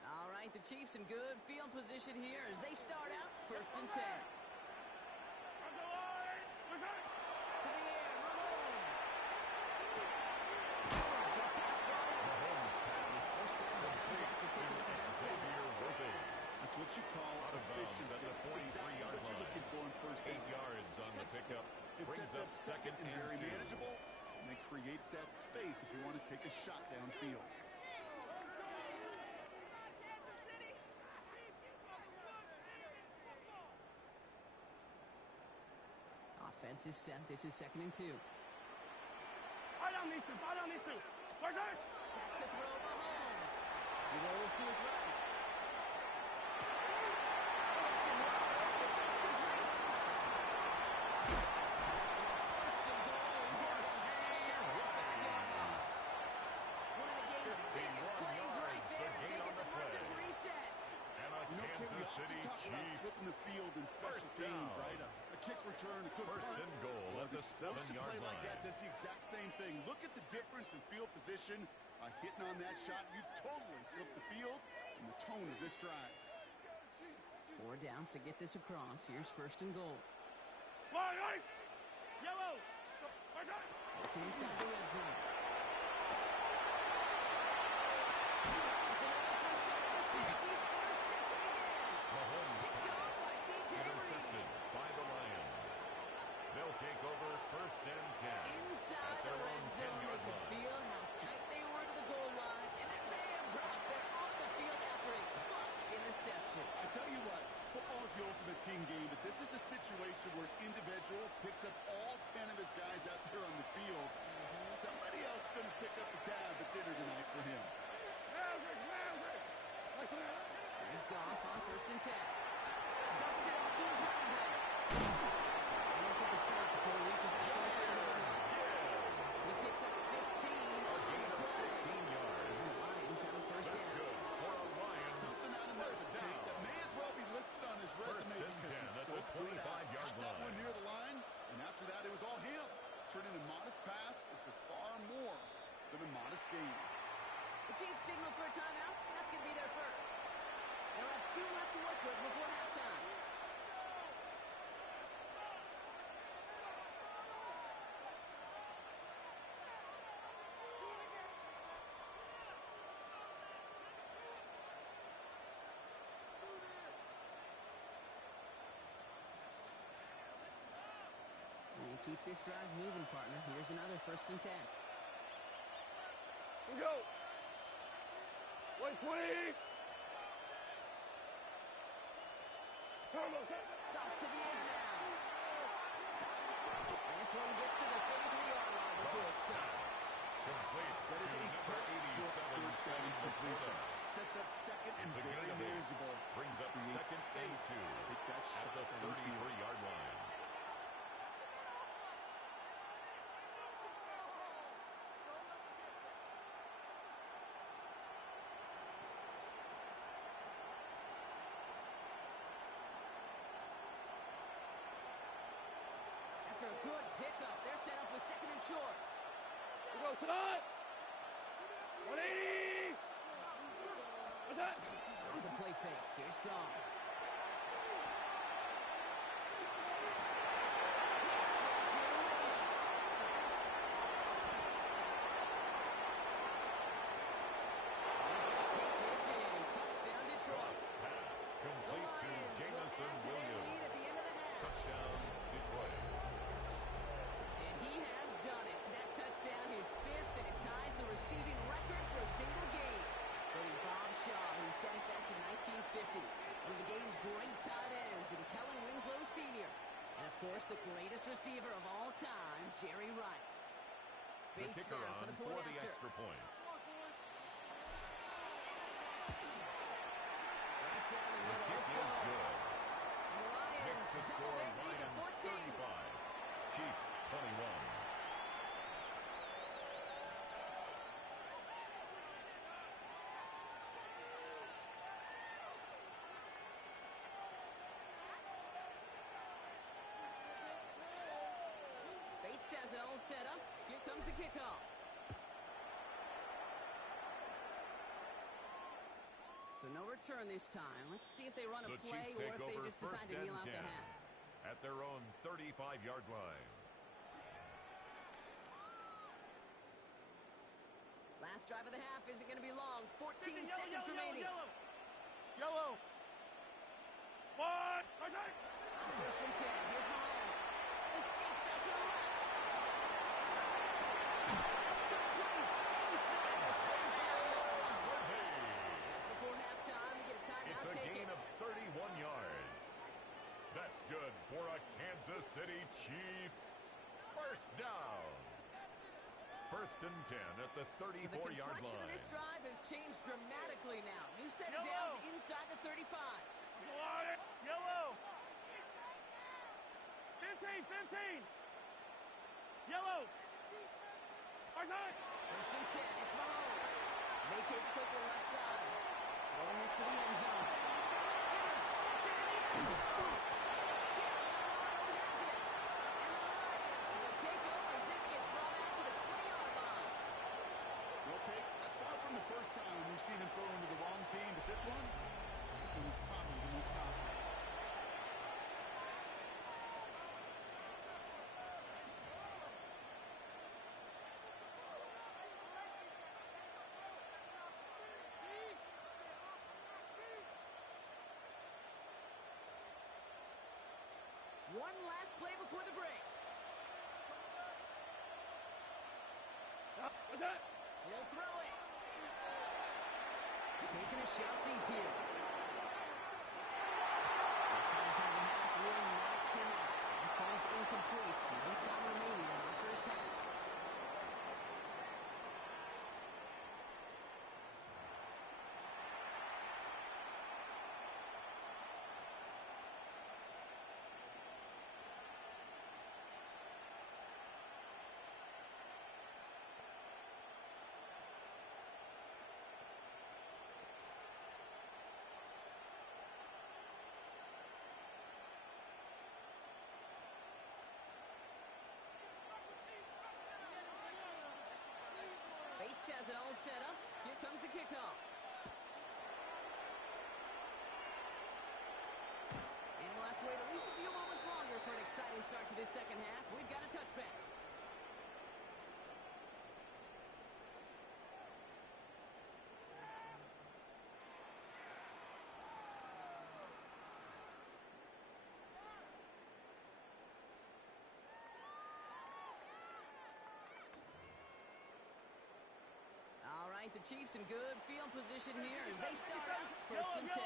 All right, the Chiefs in good field position here as they start out 1st and 10. To the air, Mahomes. That's what you call efficiency. Exactly what you're looking for in first down. 8 yards on the pickup. It sets up second and very manageable, and it creates that space if you want to take a shot downfield. Offense is set. This is 2nd and 2. Buy down these two. Back to throw Mahomes. He rolls to his right. First and goal. He's just shy of the 5-yard loss. One of the game's biggest plays right there as they get the markers reset. Kansas City Chiefs. Flipping the field in special teams, right? A kick return, a good First punt. and goal at the 7-yard play line. like that does the exact same thing. Look at the difference in field position. By hitting on that shot, you've totally flipped the field and the tone of this drive. 4 downs to get this across. Here's 1st and goal. Right. Yellow. Looking inside the red zone. They'll take over 1st and 10. Inside the red zone, they could feel how tight they were to the goal line, and then bam, Brock, they're off the field after a clutch interception. I tell you what, football is the ultimate team game, but this is a situation where an individual picks up all 10 of his guys out there on the field. Somebody else is going to pick up the tab at dinner tonight for him. He's Goff on 1st and 10. Dumps it off to his running back. Start until he reaches that 4-yard line. He picks up 15 on the play. 15 yards. And the Lions have a 1st down. Good for a Lions. Something out of that that may as well be listed on his resume because he's so good at 25-yard line. That one near the line, and after that it was all him. Turning a modest pass into far more than a modest gain. The Chiefs signal for a timeout. That's going to be their first. They'll have 2 left to work with before halftime. And keep this drive moving, partner. Here's another 1st and 10. Here we go. 120. Off to the air now. And this one gets to the 33-yard line before it stops. Complete. That is a textbook first down completion. Sets up second and very manageable. Brings up 2nd and 2. Take that shot at the 33-yard line. After a good pickup, they're set up with 2nd and short. We go tonight. 180. What's that? There's the play fake. Here's Goff. He's going to take this in. Touchdown, Detroit. Pass complete to Jameson Williams. Lead at the end of the half. Touchdown, Detroit. And he has done it. That touchdown, his 5th, and it ties the receiving record for a single game. Bob Shaw, who set it back in 1950. One of the game's great tight ends in Kellen Winslow Sr. And, of course, the greatest receiver of all time, Jerry Rice. The kicker on for the extra point. Bates has it all set up. Here comes the kickoff. So no return this time. Let's see if they run a play or if they just decide to kneel out the half. At their own 35-yard line. Last drive of the half isn't going to be long. 14 seconds remaining. Yellow. What? First and 10. Here's Mahomes. Escapes out to the left. That's complete. Inside the 35-yard line. Just before halftime, we get a timeout. It's a gain of 31 yards. That's good for a Kansas City Chiefs first down. First and 10 at the 34-yard line. So the complexion of this drive has changed dramatically now. New set of downs inside the 35. Yellow. 15. Yellow. First and 10. It's Mahomes. Vacates quickly left side. Throwing this for the end zone. Intercepted in the end zone. The first time we've seen him throw into the wrong team, but this one was probably the most costly. One last play before the break. What's that? He'll throw it. Taking a shot deep here. As far as how the half will not connect. The call's incomplete. No time remaining in the first half. Bates has it all set up. Here comes the kickoff. And we'll have to wait at least a few moments longer for an exciting start to this second half. We've got a touchback. All right, the Chiefs in good field position here as they start out first and 10.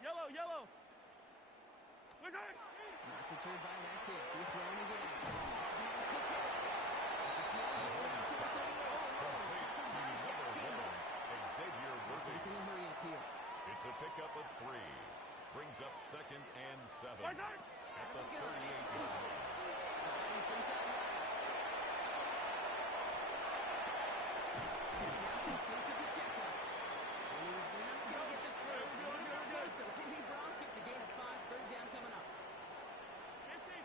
Yellow. Not deterred by that kick. He's throwing again. Has another quick hit. It's a small gain up to the 38. Xavier Worthy. It's in a hurry up here. It's a pickup of 3. Brings up second and 7. At the 38-yard line. And some time right. It's a gain of 5, third down coming up. 15.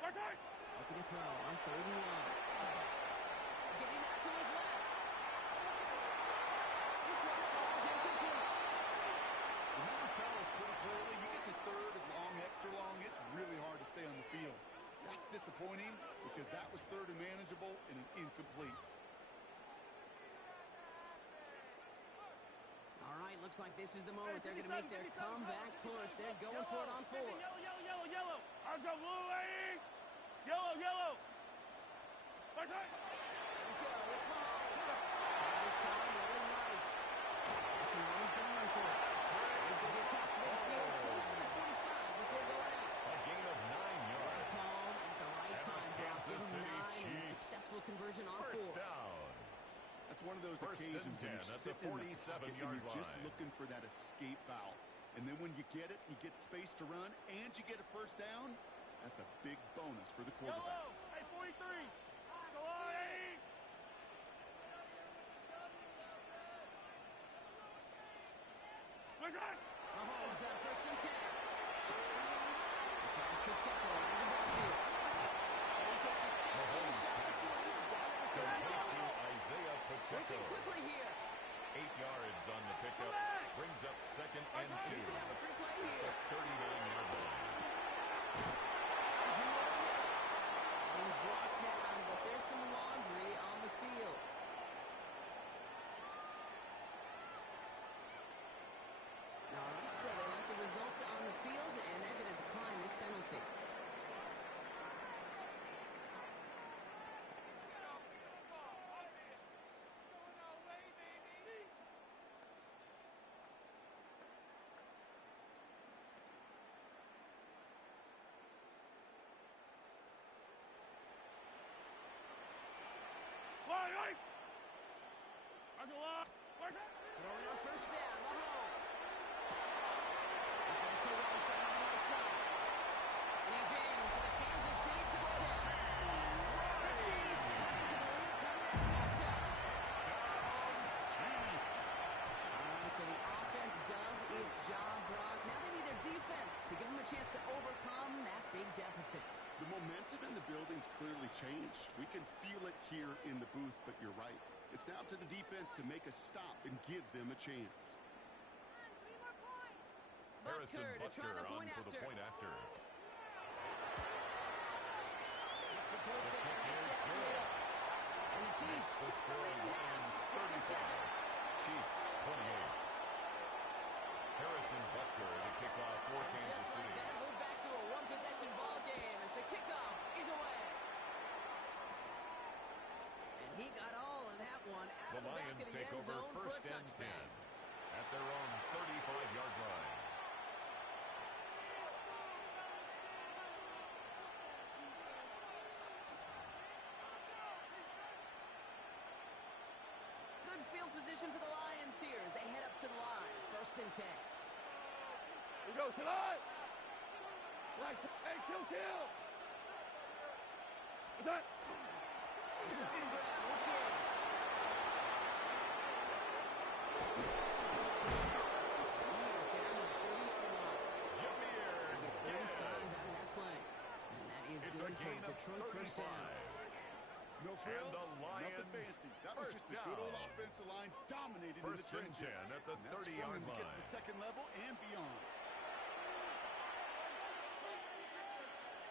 Attack! Looking to throw on 3rd and 1. Getting out to his left. This one falls incomplete. The numbers tell us pretty clearly, you get to 3rd and long, extra long, it's really hard to stay on the field. That's disappointing because that was 3rd and manageable and an incomplete. All right, looks like this is the moment they're going to make their comeback push. They're going for it on 4th. Yellow. Let's go, blue lady. Yellow. There we go. It's Mahomes. This time, rolling right. That's the one he's going to run for it. He's going to get past midfield, close to the 45 before going out. A gain of 9 yards. Right call at the right time, Brock. Give Kansas him City 9 and a Chiefs. successful conversion on 4th. First down. That's one of those First and occasions 10 when you're at sitting the in the pocket and 47-yard you're just line. looking for that escape valve. And then when you get it, you get space to run, and you get a first down. That's a big bonus for the quarterback. Yellow. Hey, 43. Go on, 8. Mahomes on 1st and 10. Pacheco in the backfield. And he takes it just inside the 40, down to the 30. Isaiah Pacheco. Working quickly here. 8 yards on the pickup. Brings up second and 2. He can have a free play here. The 39-yard line. And he's brought down, but there's some laundry on the field. All right, so they like the results on the field, and they're going to decline this penalty. Throwing on first down, Mahomes. This one's so wrong side on the right side. And he's in for the Kansas City touchdown. The Chiefs coming to the lead, coming out of halftime. All right, so the offense does its job, Brock. Now they need their defense to give them a chance to overcome that big deficit. The momentum in the building's clearly changed. We can feel it here in the booth, but you're right. It's now to the defense to make a stop and give them a chance. Harrison Butker to try the Butker on point for the after. point after. Makes the point The set kick right is down the good. middle. And the Chiefs The just score, go in and out. Lions It's down to 35. Chiefs 28. Harrison Butker to kick off for Kansas Just like City. that, we're back to a one-possession ball game as the kickoff is away. And he got all of that one out The of the back Lions of the take end over zone for a first and 10 touchdown. at their own 35-yard line. Good field position for the Lions here as they head up to the line. First and 10. We go tonight. Like, hey, kill. Attack. This is Jim Brown with Gibbs. He is down to the 30-yard line. Jameer Get 35 Gibbs. out of that play. And that is It's a good for gain of Detroit first down. 35. No frills, And the Lions, nothing fancy. That was first just a good old down. offensive line dominated in the First and trenches. 10 at the And that's 30-yard fun to get to line. the second level and beyond.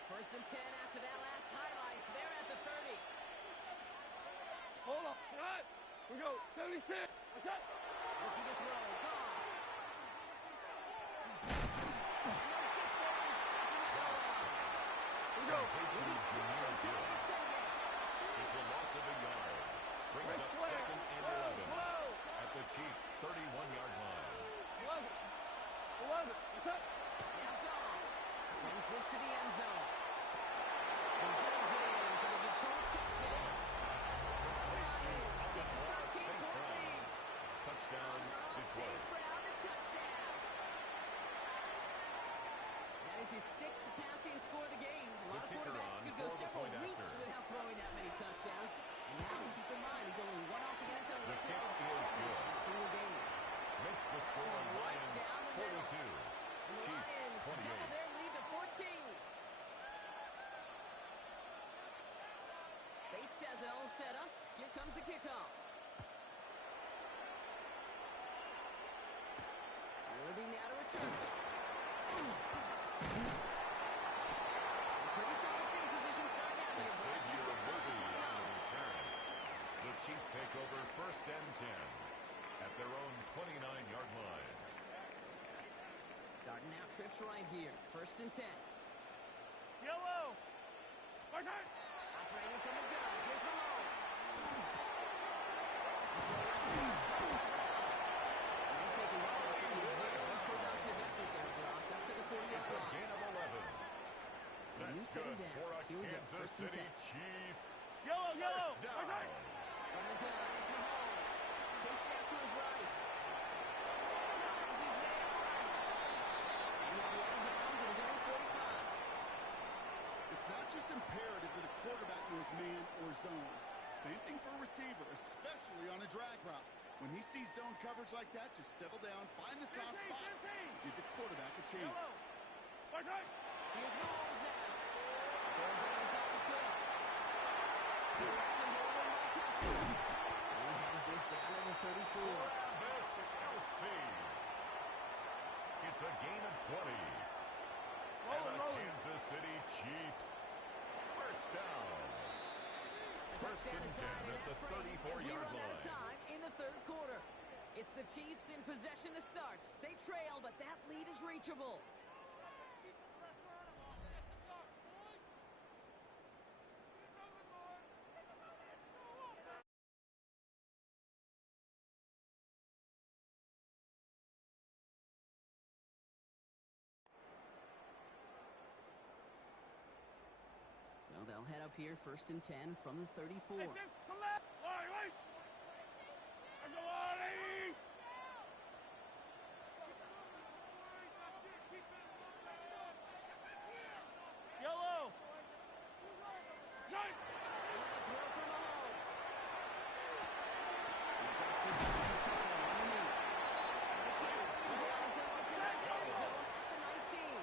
First and 10 after that last highlights. They're at the 30. Hold up. Tonight. We go 76. Attack. Looking to throw. Gone. No kick there and stopping at the line. We go. Jameer Trying to Gibbs. get set again. It's a loss of a yard. Brings up second and 11 at the Chiefs' 31-yard line. 11. Attack. Now gone. Sends this to the end zone. And brings it in for the Detroit touchdown. Lions take a 13-point lead. Touchdown, St. Detroit. Brown to touchdown. That is his 6th passing score of the game. A lot of kicker quarterbacks on could go for the several point weeks after. without throwing that many touchdowns. And now keep in mind, he's only one off the NFL The record kick of is 7 good. in a single game. Makes the score Right Lions down the middle. 42. And the Chiefs Lions double 28. their lead to 14. Bates has it all set up. Here comes the kickoff. Worthy now to return it. Pretty solid field position starting out here. Brock. He's Xavier taking off Worthy the on the 29. return. The Chiefs take over first and 10 at their own 29-yard line. Starting out trips right here. First and 10. Yellow. Attack. Operating from the gun. Here's Mahomes. He's taking that one from the very productive effort there, Brock. Up to the 40-yard It's a line. gain of 11. So new That's setting good for downs. a Here we go. Kansas First and City 10. Chiefs. Yellow. First down. Attack. From the gun, it's Mahomes. Chased out to his right. Runs, he's nailed right. And he'll be out of bounds at his own 45. It's not just imperative that a quarterback knows man or zone. Same thing for a receiver, especially on a drag route. When he sees zone coverage like that, just settle down, find the soft spot, give the quarterback a chance. Attack. Here's Mahomes now. Pulls out of the pocket quick. To the left and holding by Kelsey. He has this down at the 34. This is Kelsey. It's a gain of 20. And the Kansas City Chiefs. First down. First and 10 at the 34-yard line. Time in the third quarter. It's the Chiefs in possession to start. They trail, but that lead is reachable. So they'll head up here, first and 10 from the 34. Come back! Wait! Let's go, Lottie! Yellow! Shine! Another throw from Mahomes. He drops his back control underneath. And they can't bring him down until he gets in the red zone at the 19.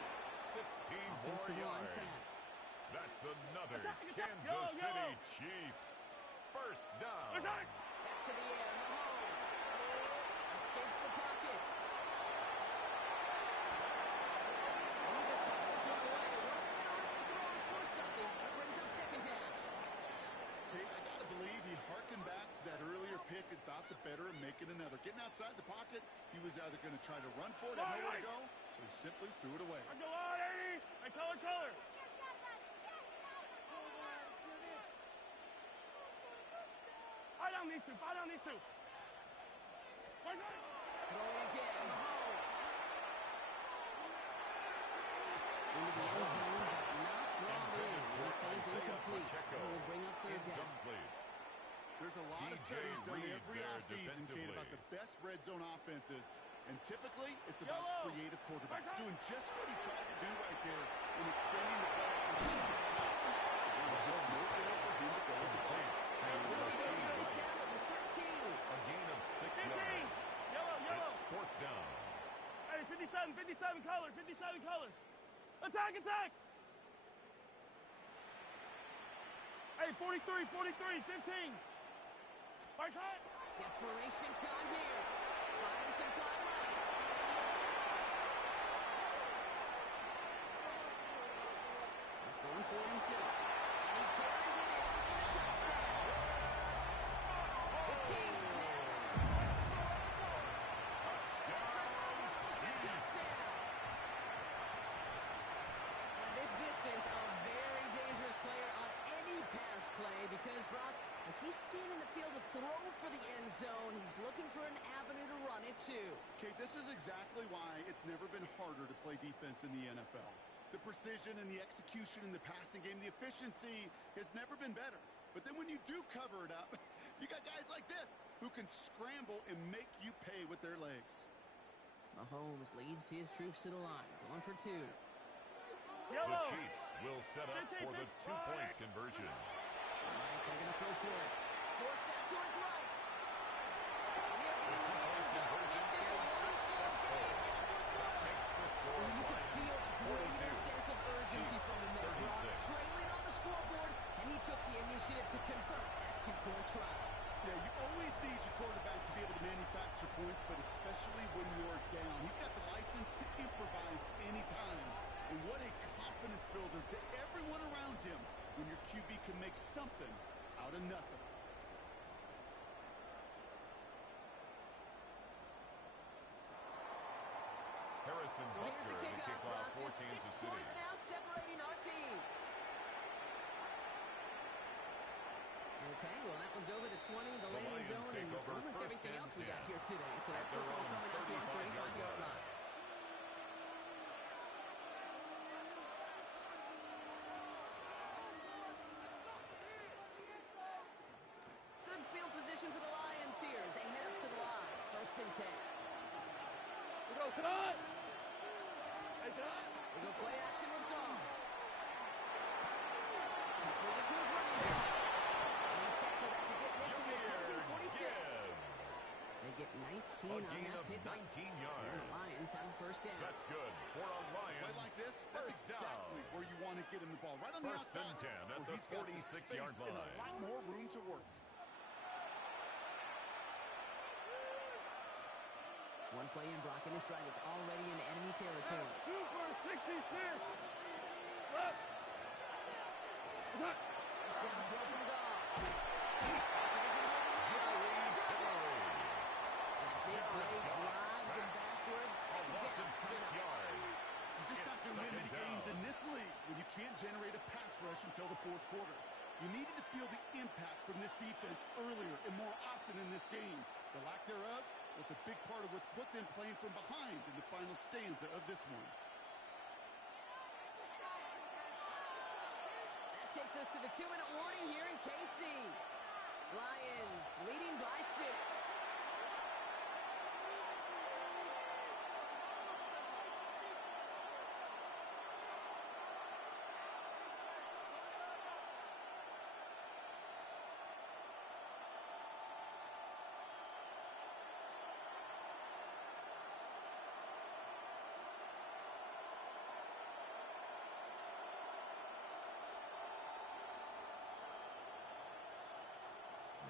16 Offensive more line yards. fast. That's another Kansas City Chiefs. First down. Back to the air, Mahomes. Escapes the pocket. And he just hooks this one away. Wasn't going to risk a throw and force something. That brings up second down. Kate, I got to believe he harkened back to that earlier pick and thought the better of making another. Getting outside the pocket, he was either going to try to run for it and nowhere to go, so he simply threw it away. Let's go, Lottie! Hey, color! Fight down these two. Throwing again, Mahomes. Into the end zone, but not brought in. It falls incomplete. Will bring up third down. There's a lot of studies done every offseason, Kate, about the best red zone offenses. And typically, it's about creative quarterbacks doing just what he tried to do right there in extending the play. There was just nowhere for him to go with the play. A gain of 6 yards. Yellow. It's fourth down. Hey, 57 color. Attack. Hey, 43, 15. Right side. Desperation time here. Buying some time left. He's going for it himself. And he carries it in for the touchdown. The Chiefs now in the score of the fourth. Touchdown. And this distance, a very dangerous player on any pass play because, Brock, as he's scanning the field to throw for the end zone, he's looking for an avenue to run it too. Kate, this is exactly why it's never been harder to play defense in the NFL. The precision and the execution in the passing game, the efficiency has never been better. But then when you do cover it up, you got guys like this who can scramble and make you pay with their legs. Mahomes leads his troops to the line, going for two. The Chiefs will set up for the two-point conversion. All right, they're going to throw for it. Forced out to his right. And they're getting to the end zone. This is successful. Takes the score. You can feel a greater sense of urgency from him there. Trailing on the scoreboard, and he took the initiative to convert that two-point try. Yeah, you always need your quarterback to be able to manufacture points, but especially when you're down. He's got the license to improvise anytime. And what a confidence builder to everyone around him when your QB can make something out of nothing. Harrison So here's the Butker in the kickoff, kickoff Brock. for Just 6 Kansas points City. now separating our teams. Okay, well, that one's over the 20, the landing Lions zone, take and over almost first everything and else we 10 got here today. So that at their football own coming out to our 35-yard 35-yard line. line. Good field position for the Lions here as they head up to the line. First and 10. We go, cut! Hey, cut! They go play action with Gall. Completed to his running back. And he's tackled after getting this to the opposing 46. They get 19 A on gain that of pickup. 19 And the yards. Lions have a first down. That's good for a Lions. Play like this, that's First exactly down. where you want to get him the ball. Right on the First and outside. 10 at where the he's got 46-yard space and line. a lot more room to work. One play in, blocking his drive is already in enemy territory. 2 for 66. First down throw from Goff. Big play drives them backwards. A Second loss down of 6 coming up. yards. You're just not It's going to win many second games down. in this league when you can't generate a pass rush until the fourth quarter. You needed to feel the impact from this defense earlier and more often in this game. The lack thereof was a big part of what's put them playing from behind in the final stanza of this one. That takes us to the 2-minute warning here in KC. Lions leading by 6.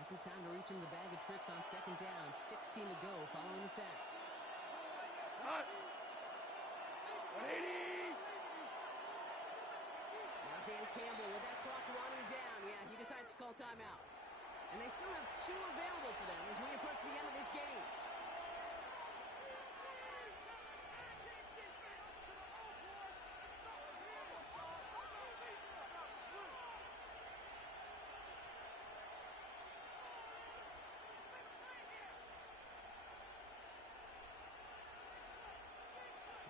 Good time to reach in the bag of tricks on second down. 16 to go following the sack. 180. Now Dan Campbell with that clock running down. Yeah, he decides to call timeout. And they still have 2 available for them as we approach the end of this game.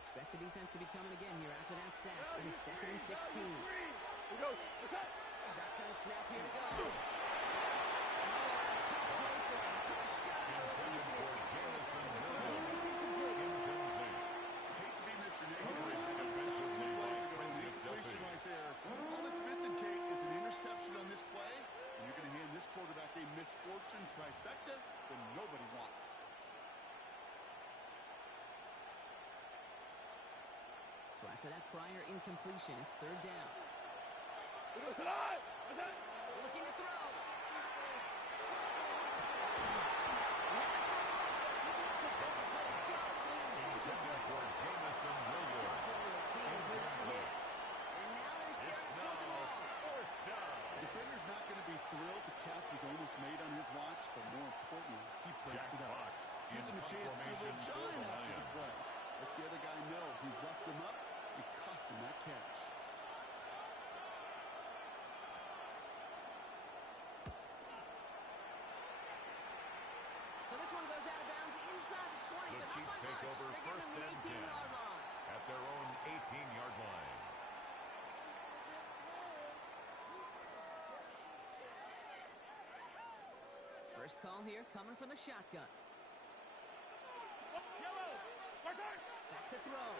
Expect the defense to be coming again here after that sack. It is 2nd and 16. He goes. Shotgun snap here to go. Oh, tough play for him. Took a shot at the release and it taken the back of the throw. It's incomplete. I hate to be Mr. Negative. Incompletion right there. All that's missing, Kate, is an interception on this play. And you're going to hand this quarterback a misfortune trifecta that nobody wants. So after that prior incompletion, it's 3rd down. Looking Looking to throw. Intended for Jamison Williams. And now they're set It's for 4th and now long. 4th down. The defender's not going to be thrilled the catch was almost made on his watch, but more importantly, he breaks Jack it up. Fox Gives in him a chance to do a little formation for shine the after the Lions. play. Lets the other guy know he roughed him up and cost him that catch. So this one goes out of bounds inside the 20. The but Chiefs not by take much. over They get first them the and 10 18-yard line. at their own 18-yard line. First call here coming from the shotgun. Back to throw.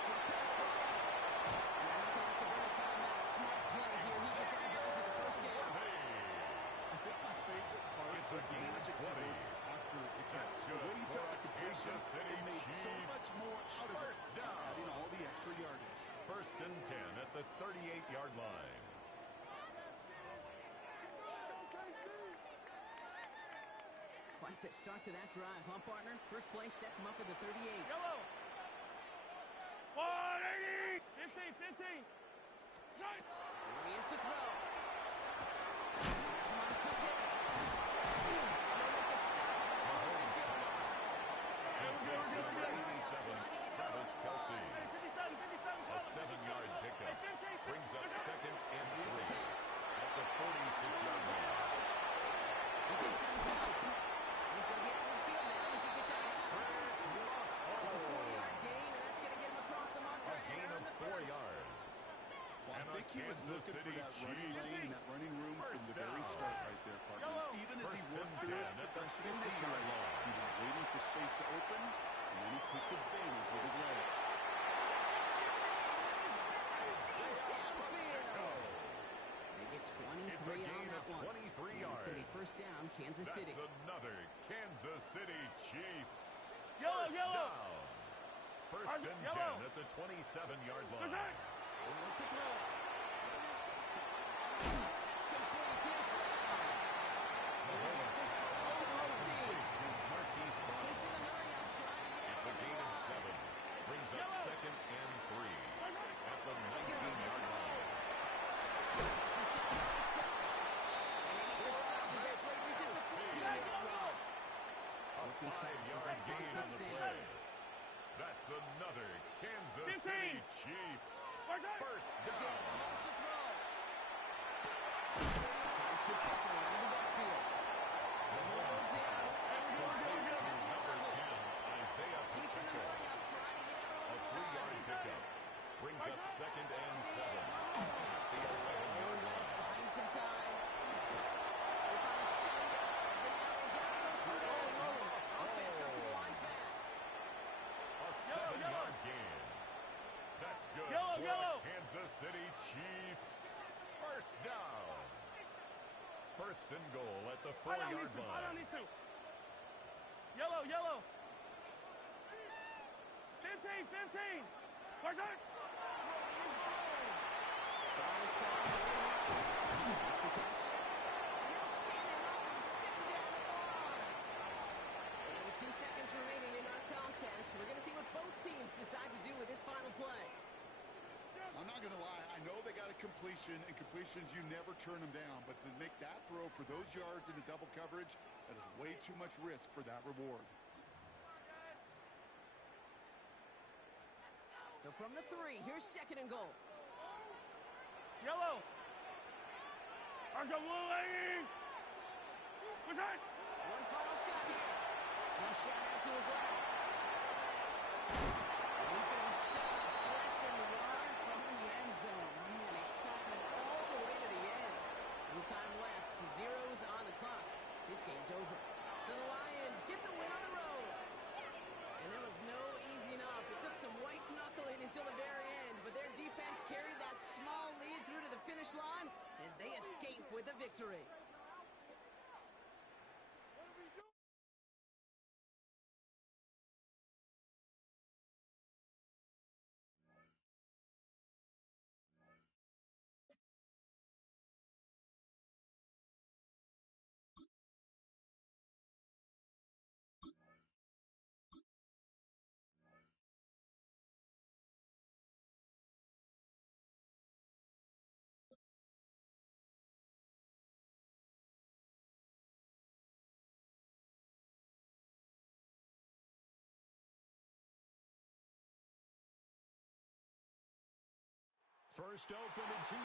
Short pass ball. And they're not going to have to run a timeout. Smart play here. He gets out of bounds for the first down. I think my favorite part It's a was the gain of magic 20. worked after the catch. That's The good way he for took a the completion, Kansas City it made so Chiefs. much more out of First it, down. adding all the extra yardage. First and 10 at the 38-yard line. Quite the start to that drive, huh, partner? First play sets him up at the 38. Yellow. 180. 15. Here he is to throw. Has him on a quick hit. And they make a stop at the 46-yard line. Travis Kelce. A 7-yard pickup. Brings up 2nd and 3 at the 46-yard line. He takes it himself. He's going to get out of the field now as he gets out of bounds. It's a 4-yard gain, and that's going to get him across the marker A and gain earn of the 4 first. yards. Well, I And think he was Kansas looking for City that running Chiefs. lane, that running room from First the very down. start right there, partner. Even as he First worked and through his 10 at the progression 50-yard initially, line. he was waiting for space to open, and then he takes advantage with his legs. Connection made with his back deep downfield. They get It's a 23 on gain that of one. 23 And yards. it's going to be be first down, Kansas City. That's another Kansas City Chiefs. Yellow, First yellow. down. First and 10 at the 27-yard line. They look to throw it. That's complete. Here's Brown. And he gets this ball to the home team. Chiefs in the hurry up, trying to get It's a gain of 7. Brings up second and 3 at the 19-yard line. This is getting the right side. And they need to stop as that play reaches the 14-yard line. Looking fast as that clock ticks down. That's another Kansas City Chiefs. First down. Wants to throw. Finds Pacheco out of the backfield. And he'll go down. Number 10, Isaiah Chiefs in the Pacheco. hurry up, trying to get it A on the 3-yard line. pickup. Brings up second and 7 at the 11-yard line. Buying some time. They find 7 yards, and now they've got to go through the offense up to the line pass. A 7-yard gain. That's good for the Kansas City Chiefs. First down. First and goal at the 4-yard line. Yellow, yellow. 15, 15. Where's it? That's the catch. And they'll stand him up and sit him down at the line. And with 2 seconds remaining in our contest, we're going to see what both teams decide to do with this final play. I'm not going to lie. I know they got a completion, and completions, you never turn them down. But to make that throw for those yards into double coverage, that is way too much risk for that reward. So from the 3, here's second and goal. Yellow. There's the blue lady. What's that? One final shot here. Flush shot out to his left. And he's going to be stopped less than a yard from the end zone. Man, excitement all the way to the end. No time left. Zeros on the clock. This game's over. So the Lions get the win on the road. And there was no easing up. It took some white knuckling until the very end, but their defense carried that small lead through to the finish line as they escape with a victory. First opened in 2002.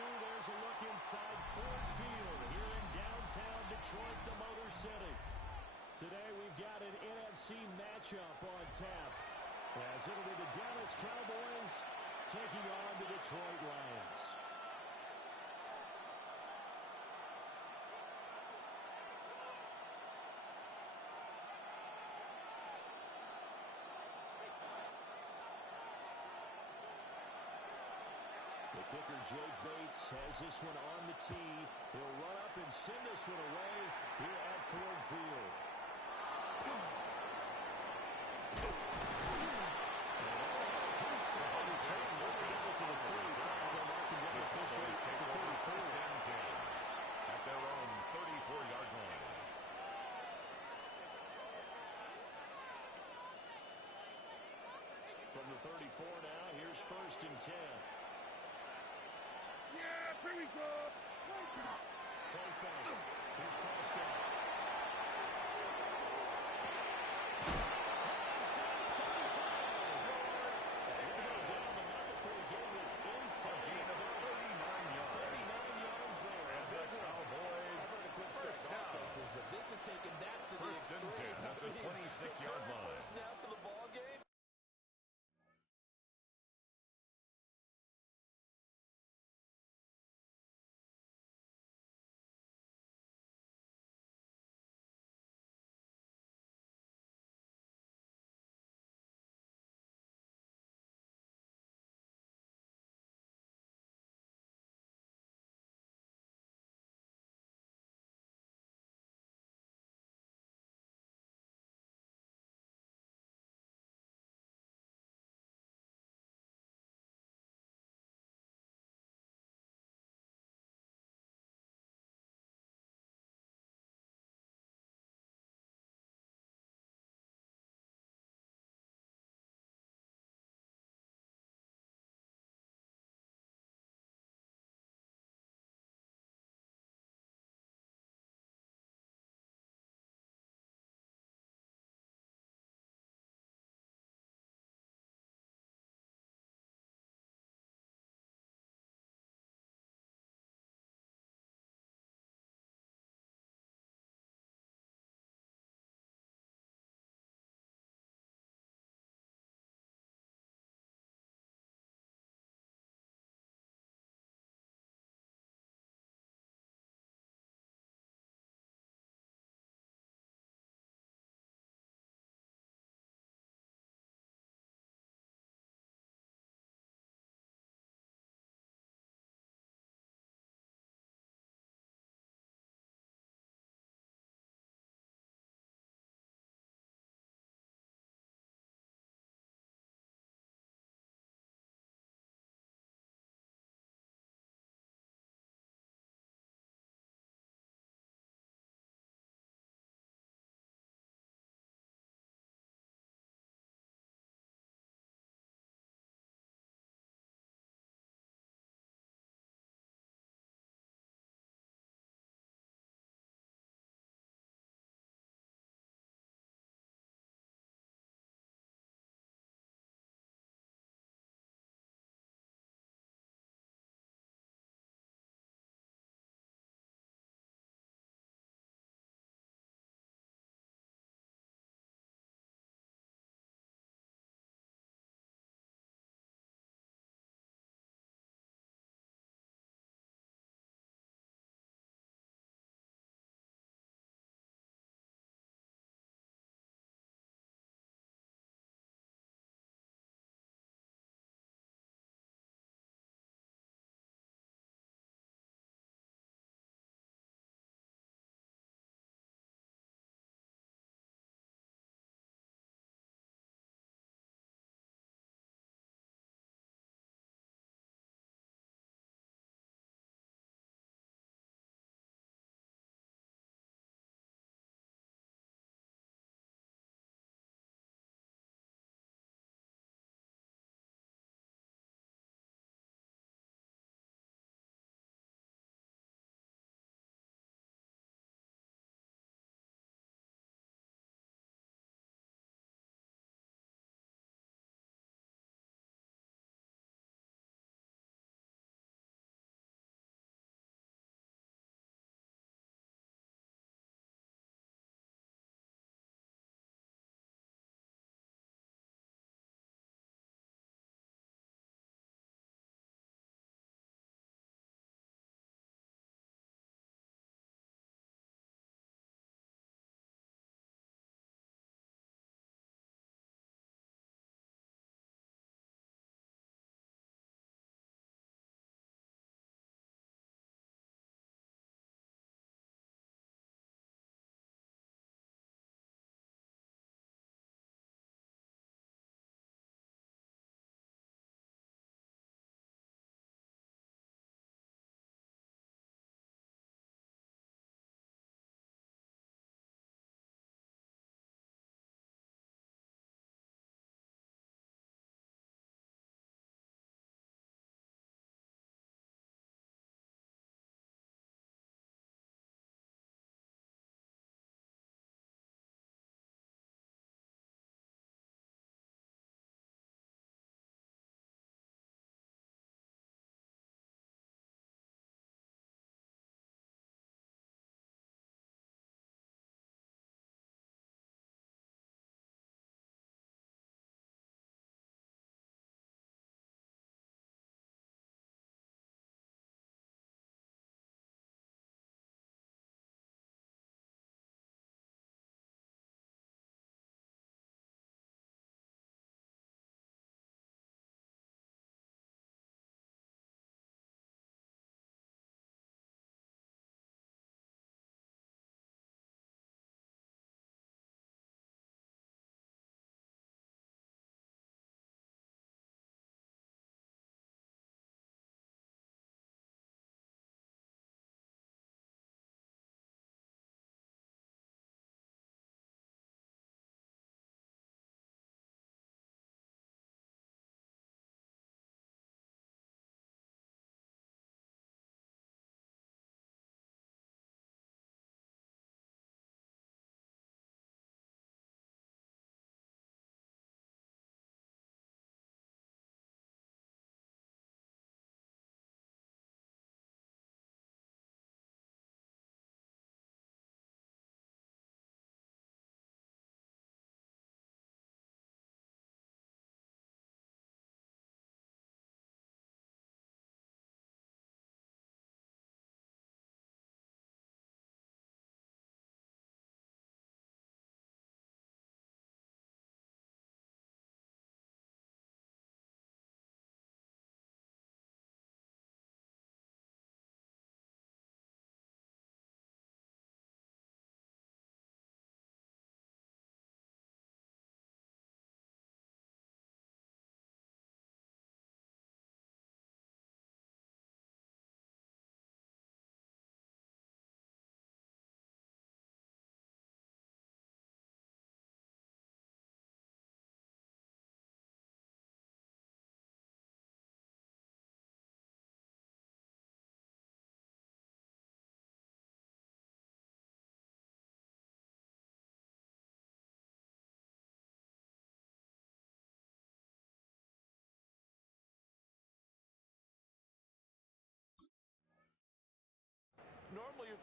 There's a look inside Ford Field here in downtown Detroit, the Motor City. Today we've got an NFC matchup on tap, as it'll be the Dallas Cowboys taking on the Detroit Lions. The kicker, Jake Bates, has this one on the tee. He'll run up and send this one away here at Ford Field. At their own 34-yard line. From the 34 now, here's first and 10. Yeah, here we go. Play fake. Here's Preston. But this is taking that to First the and 10 at the 26-yard line. Snap of the ball game.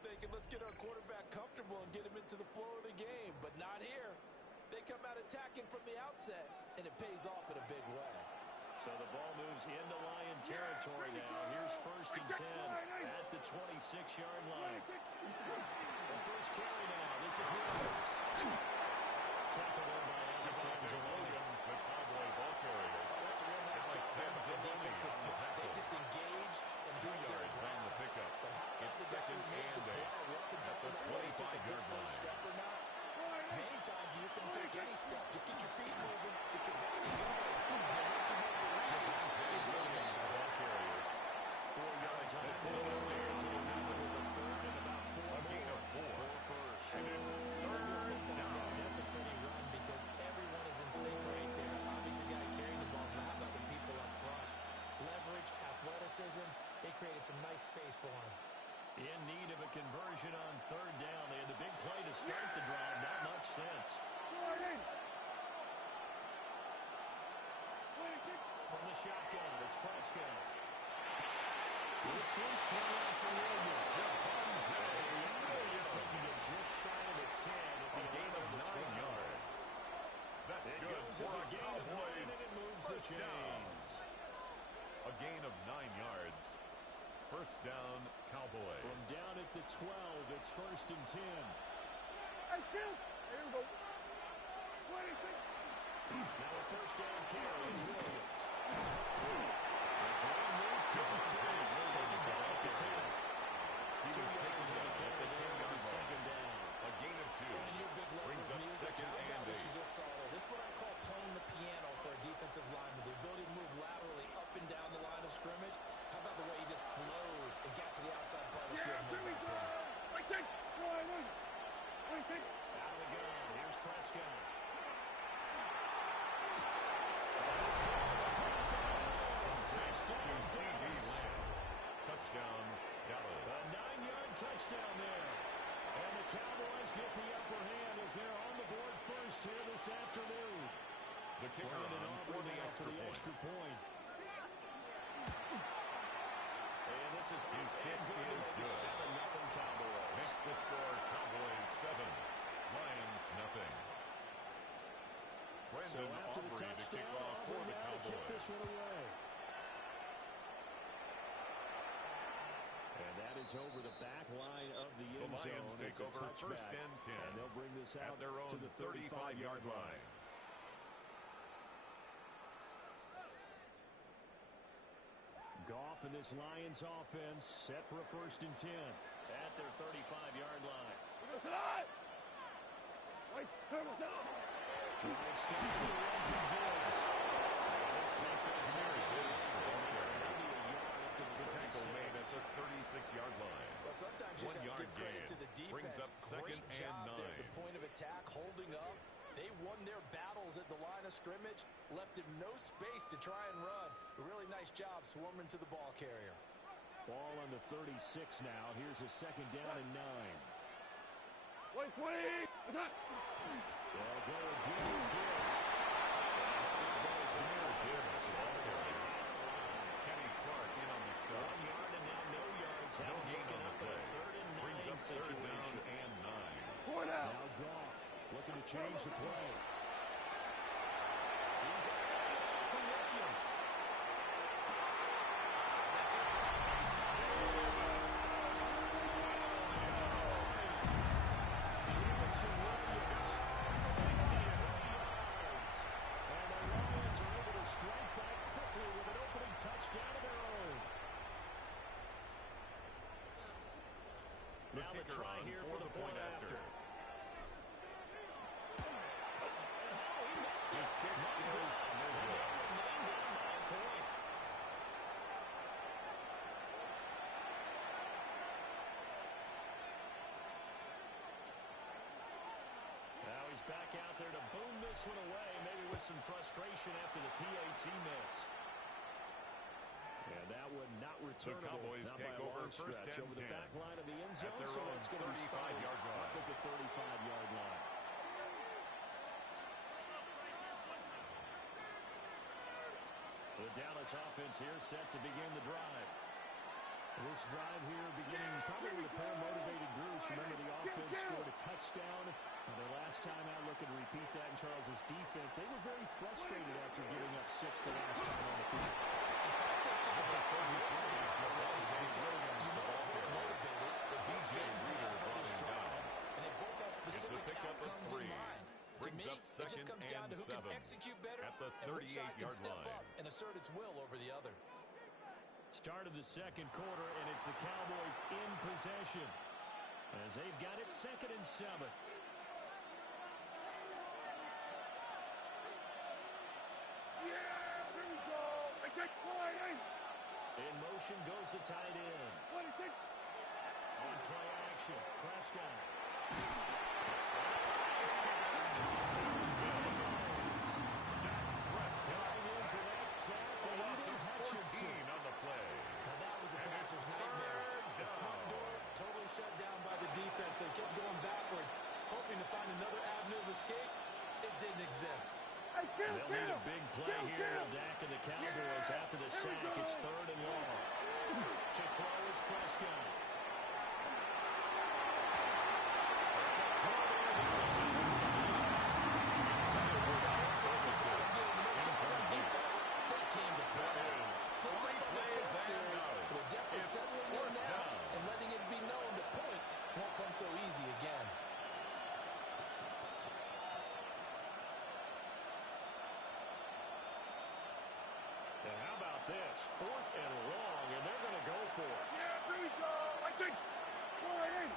thinking, let's get our quarterback comfortable and get him into the flow of the game. But not here. They come out attacking from the outset, and it pays off in a big way. So the ball moves into Lion territory now. Here's 1st and 10 at the 26-yard line. The first carry now. This is Williams. Tackled in by Alexander Williams, the Cowboy ball carrier. That's a real nice job by the defensive front. They just engaged and 2 yards on the pickup. It's 2nd and 8 at the 25-yard line. Many times you just don't take any step. Just get your feet moving, get your body moving. It's Williams, the ball carrier. 4 yards on the pickup there. So they're now with a 3rd and about 4 A gain of 4. For first. And it's 3rd down. That's a pretty run because everyone is in sync right there. Obviously got to carry the ball, but how about the people up front? Leverage, athleticism. They created some nice space for him. In need of a conversion on 3rd down. They had the big play to start the drive. Not much sense. From the shotgun, it's Prescott. This one swung out to Williams. Williams taking it just shy of the 10 at the gain of 9 yards. That's it good goes for as a gain of 9, Cowboys. and it moves the chains. A gain of 9 yards. 1st down, Cowboys. From down at the 12, it's 1st and 10. Hey, Phil. Here we go. 26. Now a 1st down carry, it's Williams. He was taken down at the 10-yard line. A gain of 2. And your big level Brings of up music. 2nd How about and what you 8. just saw there? This is what I call playing the piano for a defensive lineman. The ability to move laterally up and down the line of scrimmage. How about the way he just flowed and got to the outside part of the field and made that play? 26. Out of the gun, here's Prescott. Touchdown, Dallas. A 9-yard touchdown there. And the Cowboys get the upper hand as they're on the board first here this afternoon. The kicker on for the extra point. And this is his kick is good. 7-0 Cowboys. Makes the score Cowboys 7, Lions nothing. So Brendan after the Aubrey touchdown, to kick off for the now to kick Cowboys. this one away. And that is over the back line of the end zone. The Lions take over 1st and 10. And they'll bring this out at their own to the 35-yard line. Goff and this Lions offense set for a 1st and 10 at their 35-yard line. Drive starts with the runs and gives. This defense very good. The tackle made at the 36-yard line. Well, sometimes you just 1 have to yard give credit gain. to the defense. Brings up 2nd Great and job 9. there. The point of attack, holding up. They won their battles at the line of scrimmage, left him no space to try and run. A really nice job swarming to the ball carrier. Ball on the 36 now. Here's a 2nd down and 9. 20. Attack. They'll go again. Gibbs, ball carrier. Kenny Clark in on the stop. 1 yard and now no yards. No gain on the play. 3rd and 9 Brings up 3rd situation. down and 9. Point out. Now Goff looking to change the play. He's out for Williams. This is close. Jamison Williams, 63 yards. And the Lions are able to strike back quickly with an opening touchdown of their own. Now the try here for the point after. His kick is no good. Now he's back out there to boom this one away, maybe with some frustration after the PAT miss. And that one not returnable. The Cowboys not take by a over long 1st stretch and over 10. the back line of the end zone. At their So own that's going to be spotted 35-yard line. up at the 35-yard line. The Dallas offense here set to begin the drive. This drive here beginning probably with a pair of motivated groups. Remember, the offense scored a touchdown. Their last time out, looking to repeat that in Charles's defense. They were very frustrated after giving up 6 the last time on the field. It's a pickup of 3. Brings up second and 7 at the 38-yard line. And assert its will over the other. Start of the second quarter, and it's the Cowboys in possession as they've got it 2nd and 7. Yeah, here we go. I take point. In motion goes the tight end. On play action, Prescott. Flying in for that sack, and Aiden Hutchinson on the play. Now that was a passer's nightmare. The front door totally shut down by the defense. They kept going backwards, hoping to find another avenue of escape. It didn't exist. They'll need a big play here. Dak and the Cowboys after the sack. It's 3rd and long. To throw is Prescott. And letting it be known the points won't come so easy again. And how about this? 4th and long, and they're going to go for it. Yeah, here we go. I take point.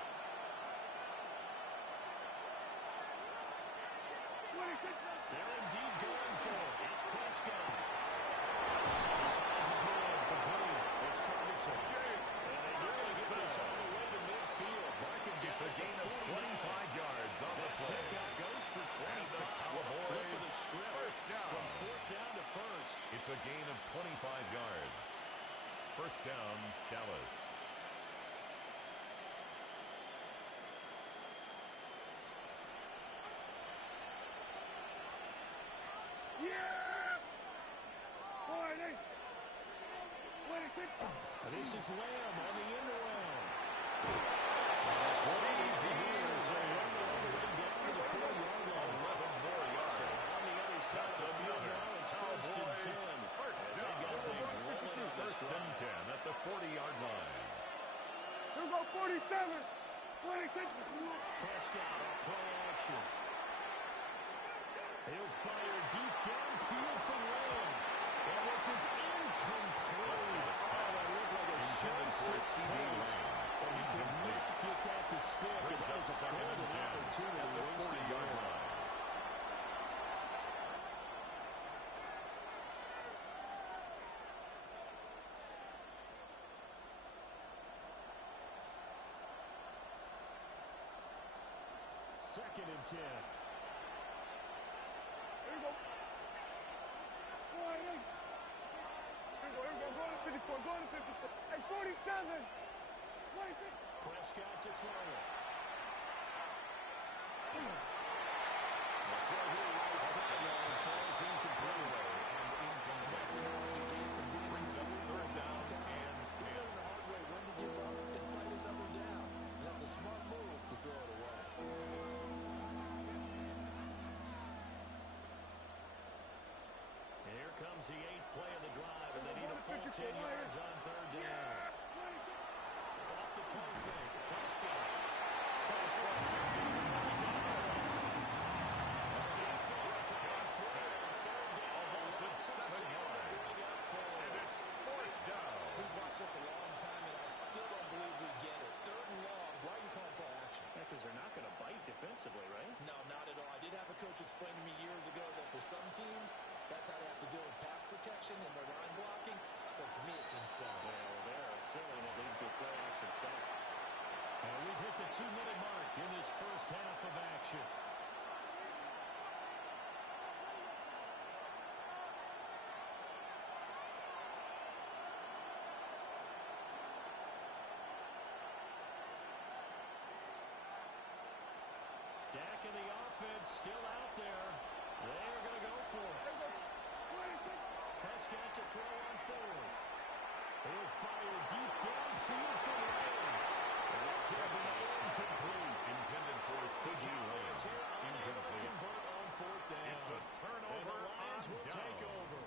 They're indeed going for it. It's Prescott. He finds his man complete. It's Ferguson. And they nearly get this all the way to midfield. Markin gets a gain of 25 yards on the play. Pickup goes for 25. What a flip of the script. First down. From 4th down to 1st. It's a gain of 25 yards. First down, Dallas. Yeah! This is Lamb on the end around. On the other side of the field now, it's 1st and 10. As they got things rolling on this 1st and 10 at the 40-yard line. Here we go, 47. 26. Prescott on play action. He'll fire deep downfield from Lamb. And this is incomplete. Oh, that looked like a short 6 points. And he cannot get that to stick. And that is a golden opportunity wasted there. Second and 10. Here we go. Here we go. Go to 54. Go to 54. Hey, 47. 26. Prescott to throw it. The throw here right sideline falls incomplete. Third down and 10. The hard way when to give up and fight another down. And that's a smart move to throw it away. Here comes the 8th play of the drive, and they need a full 10 yards on 3rd down. Off the play fake, Prescott. Prescott gets it down. The offense got 3rd down. Almost at 7 yards. And it's 4th down. We've watched this a long time, and I still don't believe we get it. 3rd and long. Why are you calling play action? Because they're not going to bite defensively, right? No, not at all. I did have a coach explain to me years ago that for some teams, that's how they have to deal with pass protection and their line blocking. But to me, it seems silly. Well, they're silly, and it leads to a play action sack. And we've hit the 2-minute mark in this first half of action. Dak and the offense still out there. They're going to go for it. Prescott to throw on 4th. He'll fire deep downfield for Lane. And that's going to be incomplete. Intended for C.J. Lane. Incomplete. Convert on fourth down. It's a turnover. And the Lions will down. take over.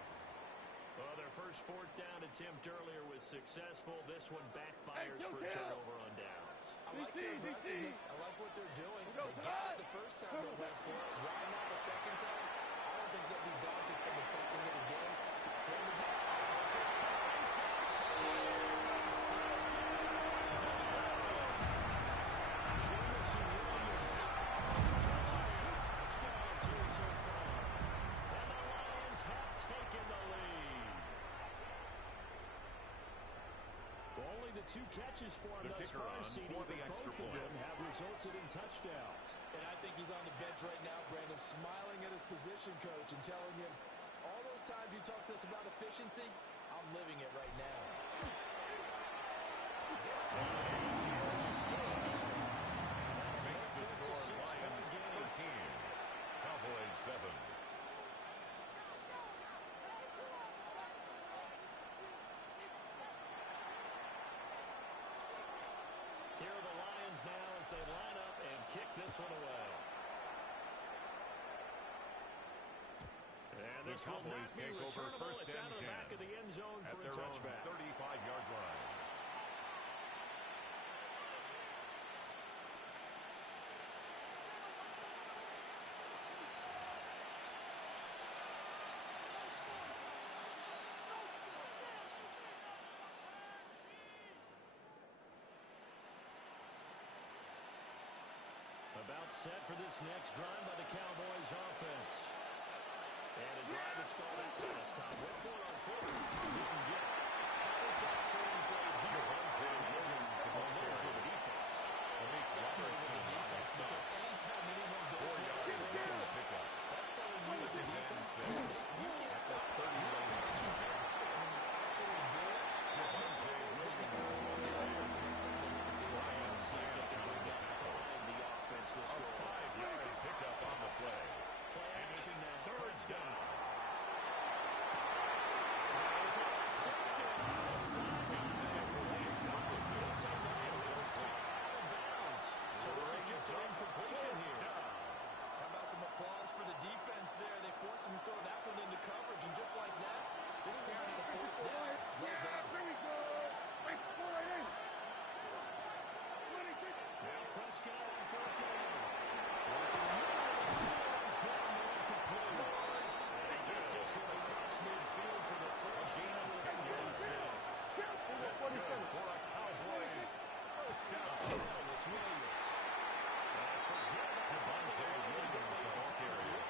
Well, their first fourth down attempt earlier was successful. This one backfires for a turnover on downs. I like their aggressiveness. I like what they're doing. They got it the first time they went for it. Why not a second time? I don't think they'll be daunted from attempting it again. From the Only the 2 catches for him thus far, CD, but both of them have resulted in touchdowns. And I think he's on the bench right now, Brandon, smiling at his position coach and telling him, all those times you talked to us about efficiency, I'm living it right now. This time, makes the score Lions 13, Cowboys 7. Here are the Lions now as they line up and kick this one away. And this will not be returnable. It's out of the back of the end zone for a touchback. 35-yard line. About set for this next drive by the Cowboys offense. And a drive that stalled out last time. Went for it on foot. Didn't get it. How does that translate here? Those are the defense. The defense, because anytime anyone goes for it, that's telling you as a defense, you can't stop us. You don't think that you can. And when you actually do it, you're going to take it to the offense the next time they hit the field. This a 5-yard pickup on the play. Play action now. Third down. So this is just an incompletion here. How about some applause for the defense there? They forced him to throw that one into coverage, and just like that, they're staring at a fourth down. Well done. Now Prescott on fourth down. This one across midfield for the first down of the 46. That's good for a Cowboys first down. It's Williams. Forget Javonte Williams, the ball carrier.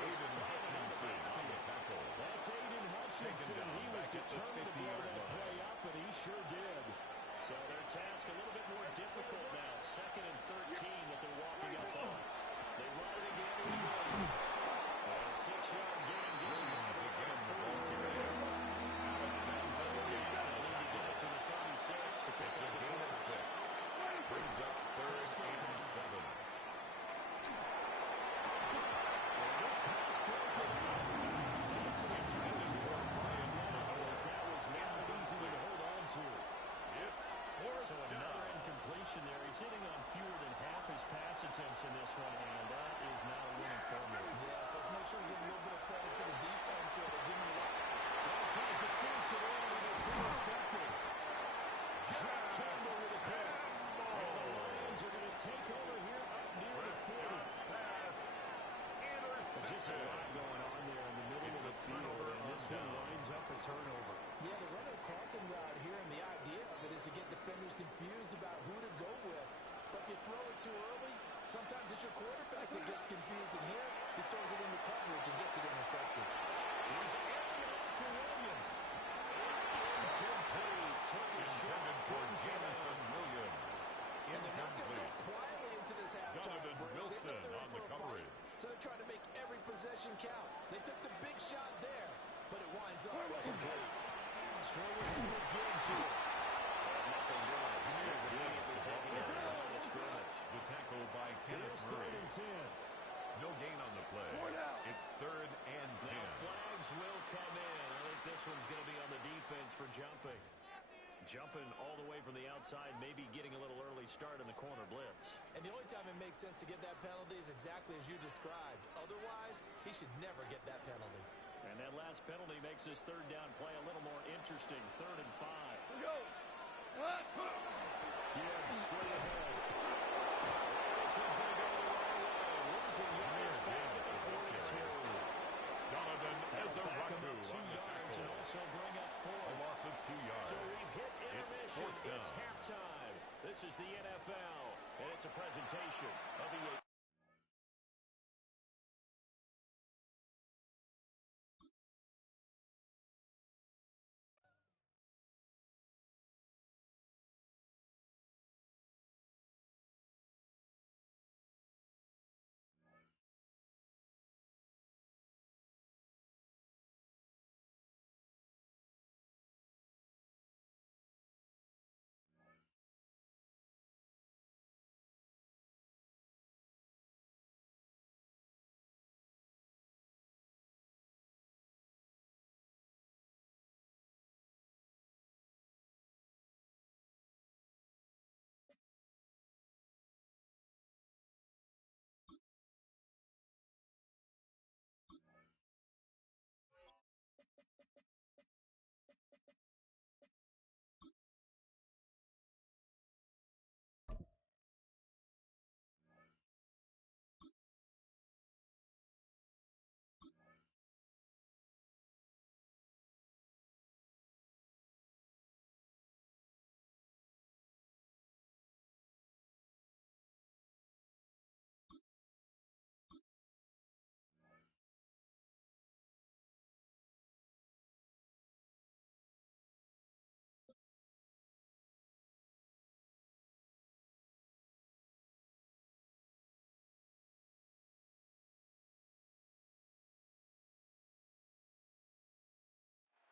Aiden Hutchinson on the tackle. That's Aiden Hutchinson. He was determined to blow that play up, and he sure did. So their task a little bit more difficult now. 2nd and 13 that they're walking up on. They run it again with Williams. A 6-yard gain gets him again the ball carrier. Get it to the 36 to pick up the 6. Brings up 3rd and 7. This pass broken. That's an incredible work by Atlanta, that was not easy to hold on to. It's 4th So another incompletion there. He's hitting on fewer than half his pass attempts in this one, and that is not a winning formula. Yes, let's make sure we give a little bit of credit to the defense here. They're giving you Well, tries to force it in, and it's intercepted. Jack Campbell with a pick. And the Lions are going to take over here up near the 40. Pass. Just a lot going on there in the middle of the field, and this one lines up a turnover. Yeah, the runner crossing route here, and the idea of it is to get defenders confused about who to go with. But if you throw it too early, sometimes it's your quarterback that gets confused, and here he throws it into coverage and gets it intercepted. He's airing it out for Williams. It's incomplete. Took a shot for Jamison Williams. And they're not going to go quietly into this halftime. Donovan Wilson on the coverage. So they're trying to make every possession count. They took the big shot there, but it winds up incomplete. Straight with Gibbs here. Nothing doing. Here's the taking it out of the scrimmage. The tackle by Kenneth Murray. 3rd and 10. No gain on the play. It's 3rd and 10. Now flags will come in. I think this one's going to be on the defense for jumping. Jumping all the way from the outside, maybe getting a little early start in the corner blitz. And the only time it makes sense to get that penalty is exactly as you described. Otherwise, he should never get that penalty. And that last penalty makes his 3rd down play a little more interesting. 3rd and 5. Go. Gibbs straight ahead. This one's going to go the wrong way. Losing yards back at the 42. Donovan Ezeraku 2 on the yards tackle. and also bring up 4. A loss of 2 yards. So we've hit It's intermission. 4th down. It's halftime. This is the NFL, and it's a presentation of the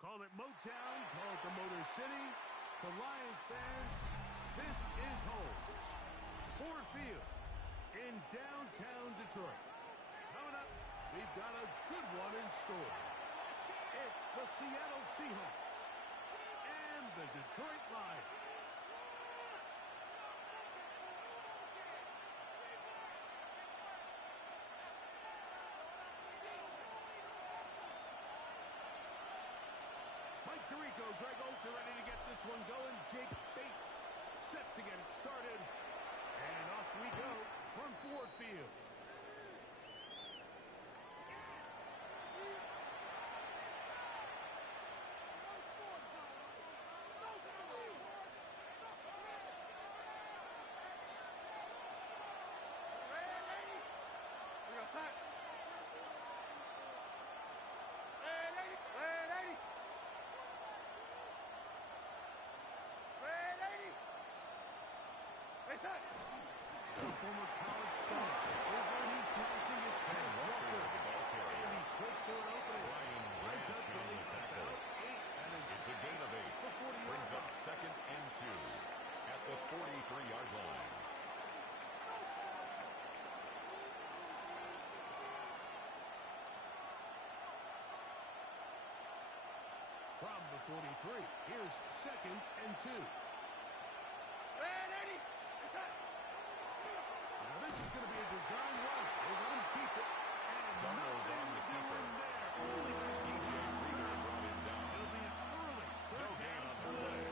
Call it Motown, call it the Motor City. To Lions fans, this is home. Ford Field in downtown Detroit. Coming up, we've got a good one in store. It's the Seattle Seahawks and the Detroit Lions. Mike Tirico, Greg Olds are ready to get this one going. Jake Bates set to get it started. And off we go from Ford Field. The former college star. Over and he's launching his head. And he slips through an opening. Lines up on the tackle. It's a gain of 8. Brings up 2nd and 2 at the 43-yard line. From the 43, here's 2nd and 2. Now this is going to be a design run. They let him keep it. And nothing doing there. Only DJ brought him down. It'll be an early No gain on the play.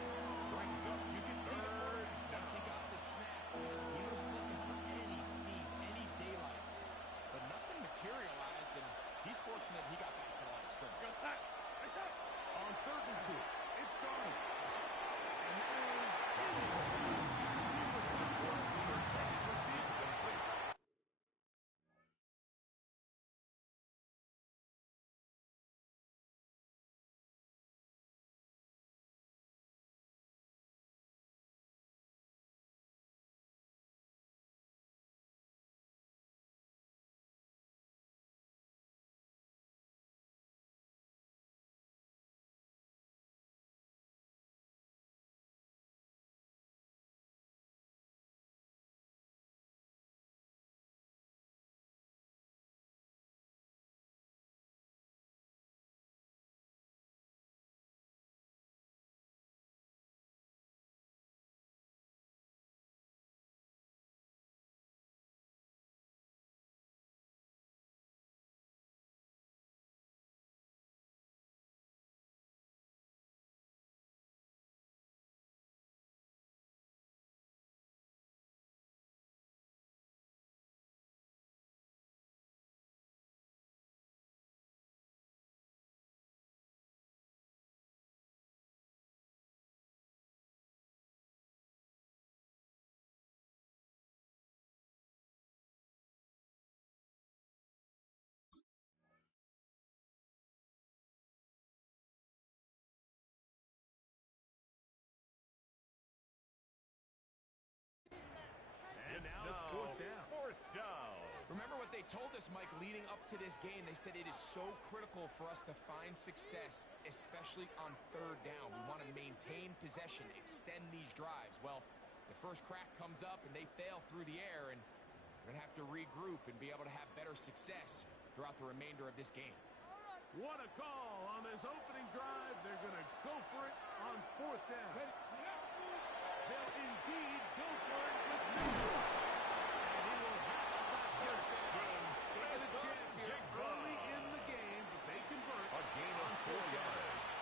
Brings up You can see the quarterback once he got the snap. He was looking for any seam, any daylight. But nothing materialized, and he's fortunate he got back to the line of scrimmage. on 3rd and 2. It's gone. And that is told us, Mike, leading up to this game, they said it is so critical for us to find success, especially on third down. We want to maintain possession, extend these drives. Well, the first crack comes up and they fail through the air, and we're going to have to regroup and be able to have better success throughout the remainder of this game. What a call on this opening drive. They're going to go for it on fourth down. They'll indeed go for it with Mitchell. And he will have just a chance here early in the game, but they convert. A gain of 4 yards.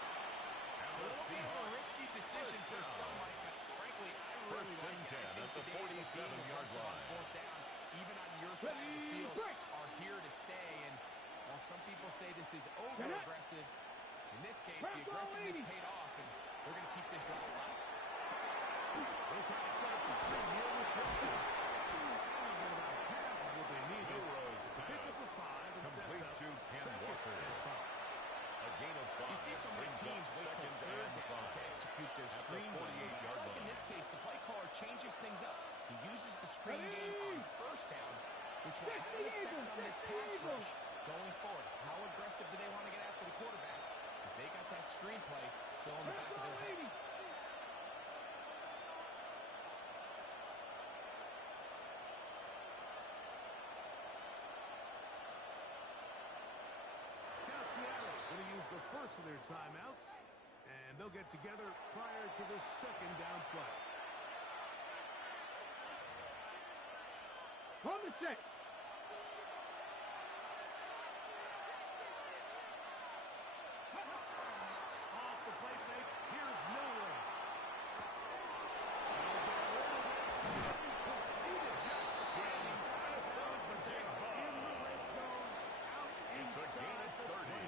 And the Seahawks. A risky decision for some, Mike, but frankly, I really like it. At the 47-yard line. Fourth down, even on your side of the field, are here to stay. And while some people say this is over-aggressive, in this case, the aggressiveness paid off, and they're going to keep this drive alive. They'll try to set up the screen here with Crushing. And they'll get about half of what they need. Pick up the 5 and complete to Cam Walker. A gain of 5. You see so many teams wait till third down to execute their screen game. Like in this case, the play caller changes things up. He uses the screen game on first down, which will have an effect on this pass rush going forward. How aggressive do they want to get after the quarterback? Because they got that screen play still in the back of their head. Going to use the first of their timeouts, and they'll get together prior to the second down play. From the 6. Off the play fake, here's Miller. In the red zone, out inside the 30.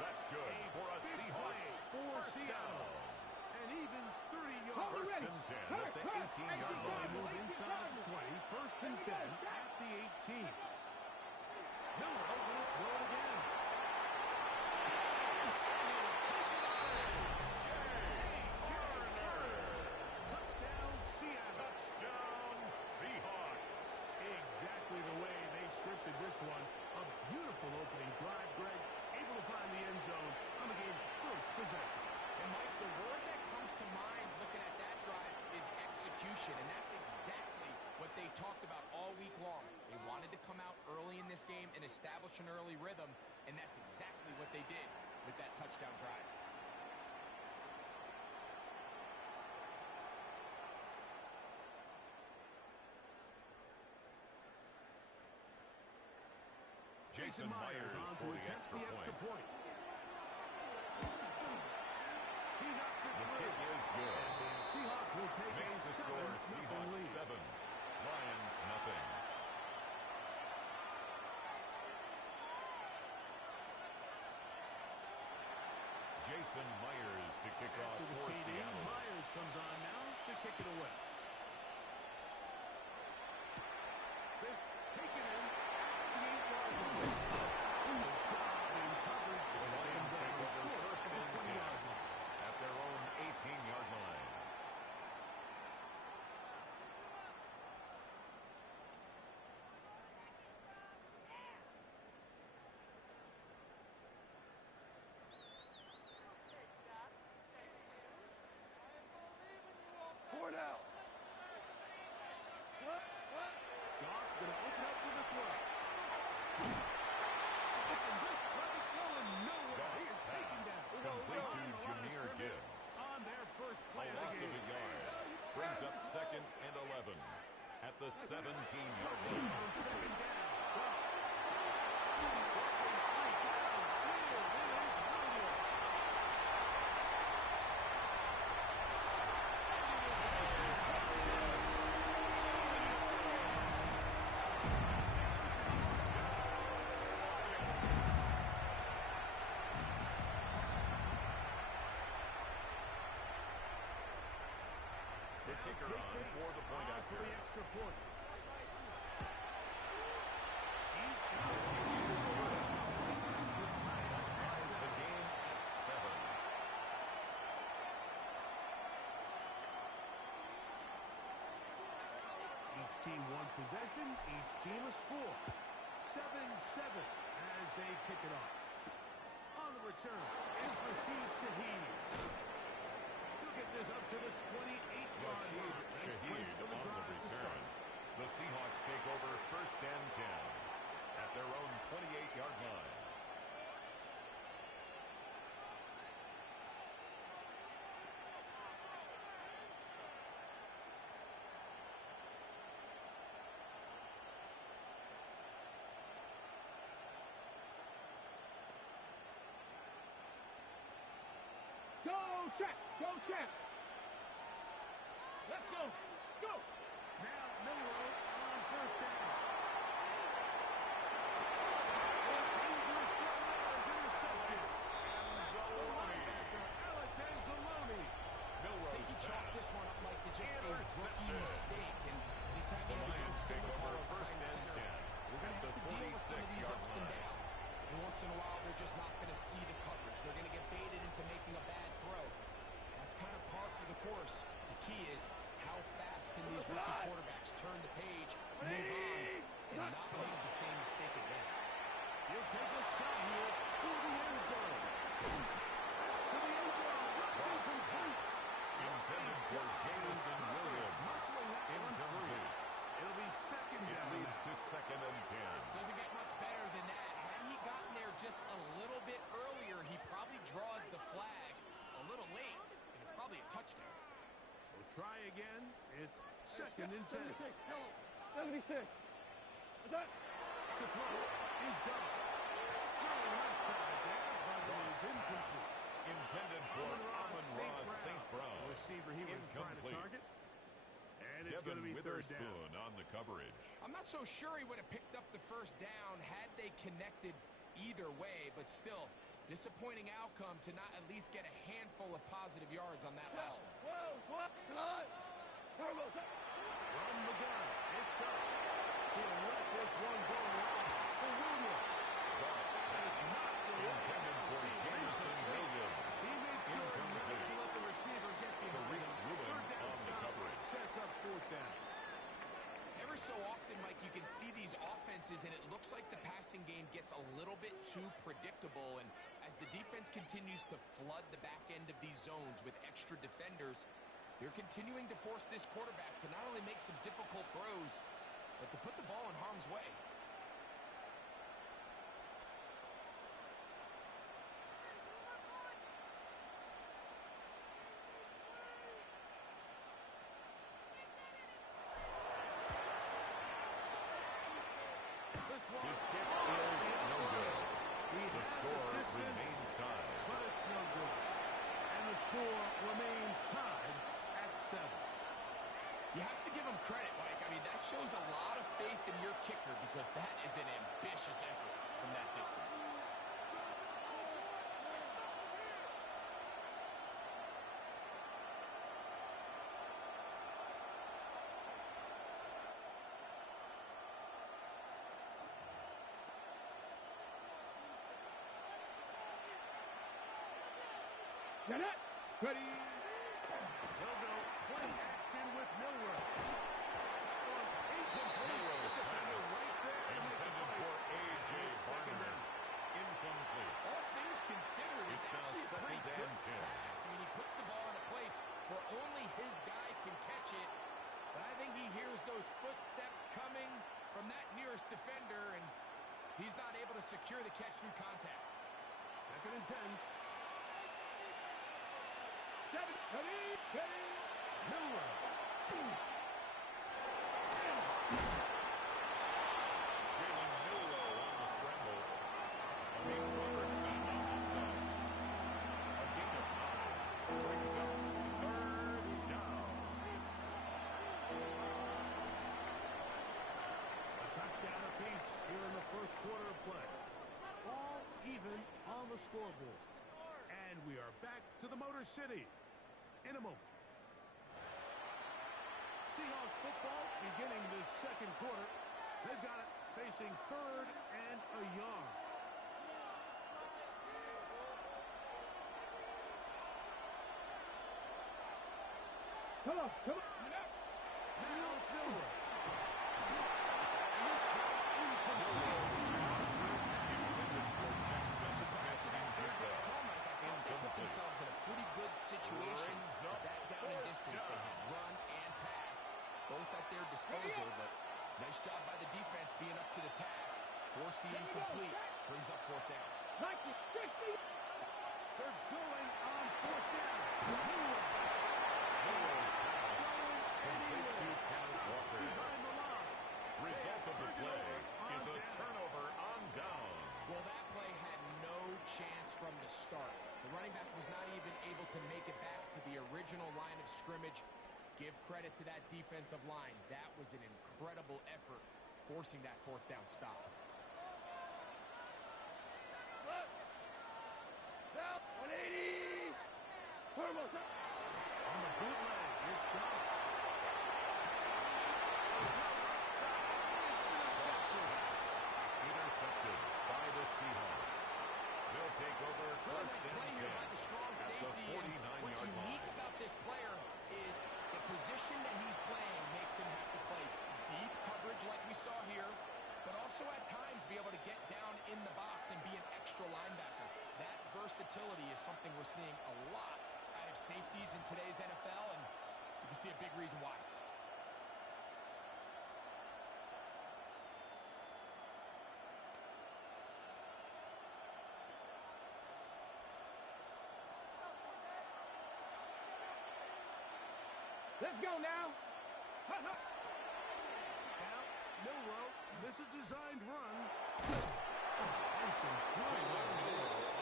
That's good for a Seahawks for Seattle. And even 30 yards. First and 10 at the 18-yard line. Move inside the 20. First and 10 at the 18. Miller will throw it again. Touchdown, Seattle. Touchdown, Seahawks. Exactly the way they scripted this one. A beautiful opening drive, Greg. Able to find the end zone on the game's first possession. And Mike, the word that comes to mind looking at that drive is execution, and that's exactly what they talked about all week long. They wanted to come out early in this game and establish an early rhythm, and that's exactly what they did with that touchdown drive. Jason Myers on for to the attempt extra point. He knocks it The through. kick is good. And the Seahawks will take Makes the a score 7-0 Seahawks lead. 7, Lions nothing. Jason Myers to kick off After the for TD, Seattle. Myers comes on now to kick it away. This taken in at the 8-yard line. Good job in coverage. The Lions take over first at the and 20-yard 10 line. at their own 18-yard line. Four now. Goff's going to open up with a throw. And this play going nowhere. He is taken down. Complete to On the line of Jahmyr scrimmage Gibbs. On their first A play of loss the of game. a yard. Brings up second and 11 at the 17-yard line. On second down. The kicker on for the point For after. the extra point. He's Ties the game at 7. each team one possession, each team a score. 7 as they kick it off. On the return is Rashid Shaheed. He'll get this up to the 28-yard line. Nice place for the drive to start. The Seahawks take over 1st and 10 at their own 28-yard line. Go, check! Go, check! Let's go! Go! Now Milroe on 1st down. Dangerous throw there is intercepted. Anzalone. Alex Anzalone. I think he chalked this one up like to just a rookie mistake. And anytime you have a young single corner behind center, you're going to have to deal with some of these ups and downs. And once in a while, they're just not going to see the coverage. They're going to get baited into making a bad throw. That's kind of par for the course. The key is how fast can these rookie quarterbacks turn the page, move on, and not make the same mistake again. He'll take a shot here for the end zone. To the end zone. Incomplete. Intended for Jamison Williams. Incomplete. It'll be 2nd It down. leads to 2nd and 10. Doesn't get much better than that. Had he gotten there just a little bit earlier, he probably draws the flag a little late, and it's probably a touchdown. We'll try again. It's 2nd and 10. 76. What's that? To throw is gone. Throwing left side there, but it is incomplete. Intended for Amon-Ra St. Brown. The receiver he was trying to target. And it's going to be 3rd down. Witherspoon on the coverage. I'm not so sure he would have picked up the 1st down had they connected either way, but still, disappointing outcome to not at least get a handful of positive yards on that last one. From the gun, it's gone. He'll let this one go long for Williams. That is not the Intended for Jamison Williams. He made sure not to let the receiver get behind him. Ruben on the coverage. Sets up 4th down. Ever so often, Mike, you can see these offenses, and it looks like the passing game gets a little bit too predictable. And as the defense continues to flood the back end of these zones with extra defenders, they're continuing to force this quarterback to not only make some difficult throws, but to put the ball in harm's way. His kick is no good. The score remains tied. But it's no good. And the score remains tied at 7. You have to give him credit, Mike. I mean, that shows a lot of faith in your kicker because that is an ambitious effort from that distance. Get it! Ready! He'll go play action with Milroe. Incomplete. Intended for A.J. Barner. Incomplete. All things considered, it's It's now actually a pretty 2nd good and 10. pass. I mean, he puts the ball in a place where only his guy can catch it. But I think he hears those footsteps coming from that nearest defender, and he's not able to secure the catch through contact. 2nd and 10. 7. Ready! Milroe. Jalen Milroe on the scramble. Amik Robertson on the stop. A gain of 9 brings up 3rd down. A touchdown apiece here in the 1st quarter of play. All even on the scoreboard. And we are back to the Motor City in a moment. Seahawks football beginning this 2nd quarter. They've got it facing 3rd and a yard. Come on! Now it's Milroe. And this ball incomplete. situation. That down and distance, they had run and pass, both at their disposal, but nice job by the defense being up to the task. Force the incomplete, brings up fourth down. They're going on fourth down. Complete to Kenneth Walker. Result of the play is a turnover on down. Well, that play had no chance from the start. The running back was not even able to make it back to the original line of scrimmage. Give credit to that defensive line. That was an incredible effort, forcing that fourth down stop. Down, 180. Turbo. On the bootleg, it's gone. Intercepted by the Seahawks. They'll take over first and 10 by the strong safety. at the 49-yard What's line. unique about this player is the position that he's playing makes him have to play deep coverage like we saw here, but also at times be able to get down in the box and be an extra linebacker. That versatility is something we're seeing a lot out of safeties in today's NFL, and you can see a big reason why. Let's go now. Now, Milrow, this is designed run. And some good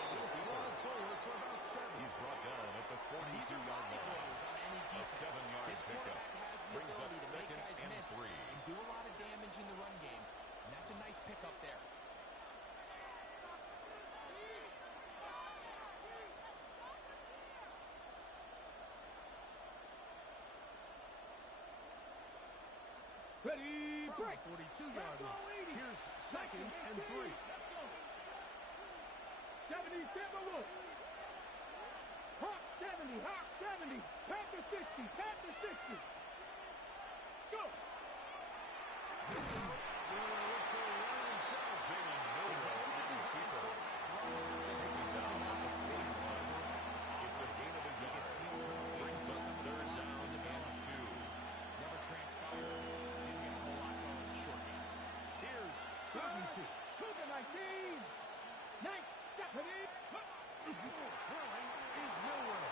He'll throw forward for about 7. He's brought down at the 42-yard line. On any A defense. 7-yard This pickup quarterback has the brings up ability to make second guys and miss 3. and do a lot of damage in the run game, and that's a nice pickup there. Ready, From break. the 42-yard line. Here's second and 3. 70, Tampa Wolf. Hawk 70, Hawk 70. Panther 60, Panther 60. Go. It's a gain of a yard. Brings up third down and 2. Never transpired. Didn't get a whole lot going in the short game. Here's 32. Cougar 19. 9, Stephanie. Throwing is Milrow.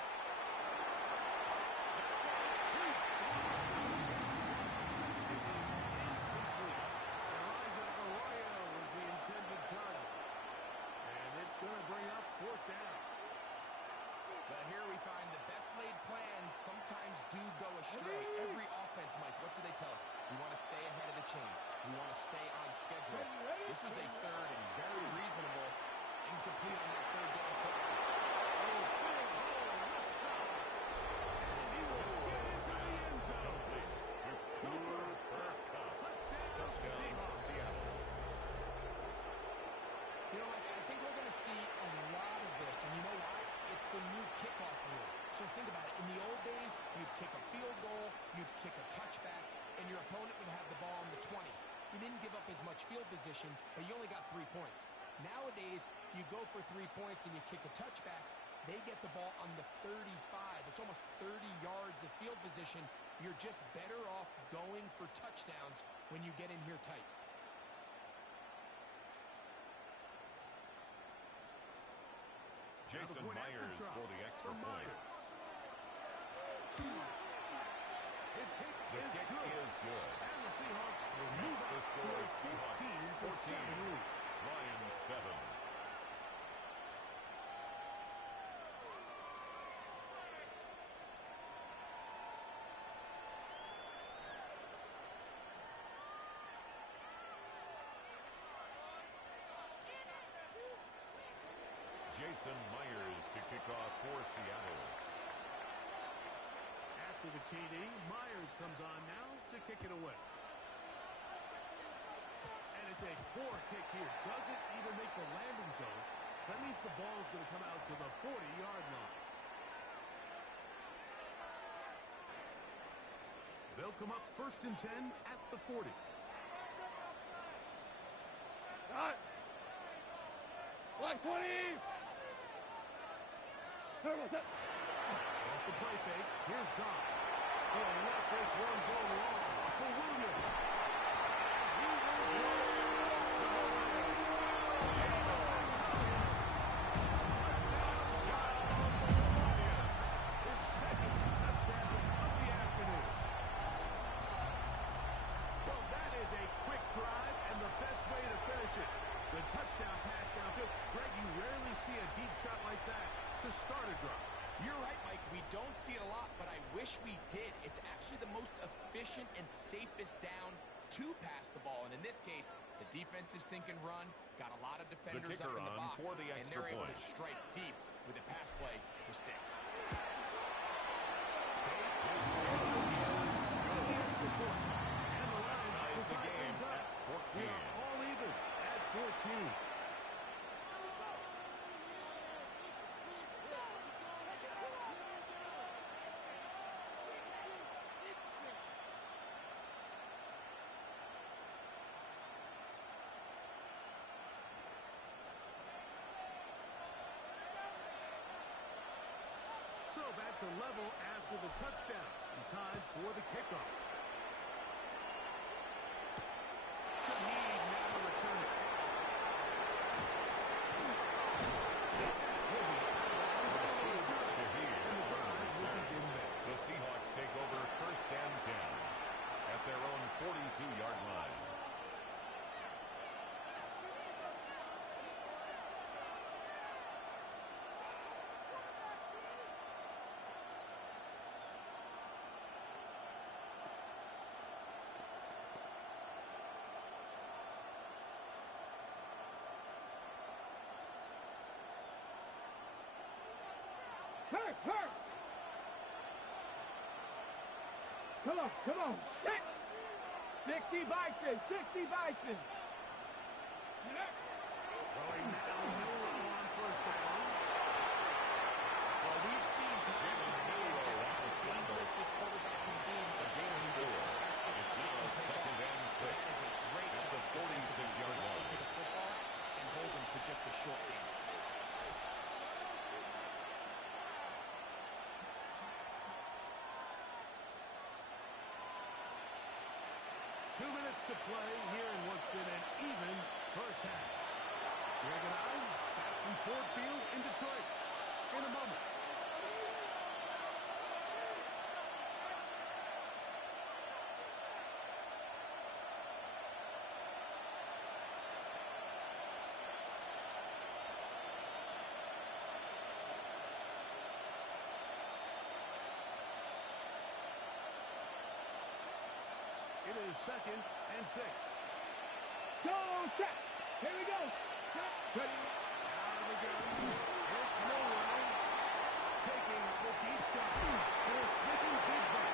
Arroyo was the intended target. And it's going to bring up fourth down. But here we find the best laid plans sometimes do go astray. Every offense, Mike, what do they tell us? We want to stay ahead of the chains. We want to stay on schedule. This was a third and very reasonable incomplete on that third down try. You know, I think we're going to see a lot of this, and you know why? It's the new kickoff rule. So think about it. In the old days, you'd kick a field goal, you'd kick a touchback, and your opponent would have the ball on the 20. You didn't give up as much field position, but you only got 3 points. Nowadays, you go for 3 points and you kick a touchback, they get the ball on the 35. It's almost 30 yards of field position. You're just better off going for touchdowns when you get in here tight. Jason Myers for the extra point. His kick The is kick good. is good. And the Seahawks will move Makes the up to score a Seahawks 14-7 lead. Lions 7. Jason Myers to kick off for Seattle. After the TD, Myers comes on now to kick it away. And it's a poor kick here. Doesn't even make the landing zone. That means the ball is going to come out to the 40-yard line. They'll come up first and 10 at the 40. Got 120. Turbo set. Off the play fake. Here's Goff. He'll let this one go long for Williams. His second touchdown of the afternoon. Well, that is a quick drive and the best way to finish it. The touchdown pass downfield. Greg, you rarely see a deep shot like that to start a drive. You're right, Mike. We don't see it a lot, but I wish we did. It's actually the most efficient and safest down to pass the ball. And in this case, the defense is thinking run, got a lot of defenders up in the box, for the and they're able point. to strike deep with a pass play for 6. And the Lions Ties the game things up. at 14. We are all even at 14. So back to level after the touchdown. And time for the kickoff. Shaheed now to return it. The Seahawks take over 1st and 10 at their own 42-yard line. Hurt! Come on! 60 Bison! 60 Bison! Going downhill on 1st down. Well, we've seen time to time just how dangerous this quarterback can be when he decides to It's now 2nd and 6 at the 46-yard line. To the football and hold him to just a short game. To play here in what's been an even first half. Greg and I back from Ford Field in Detroit in a moment. It is 2nd and 6. Go, check! Here we go! Good. Out of the gun. It's Milrow taking the deep shot for Smith Jigba.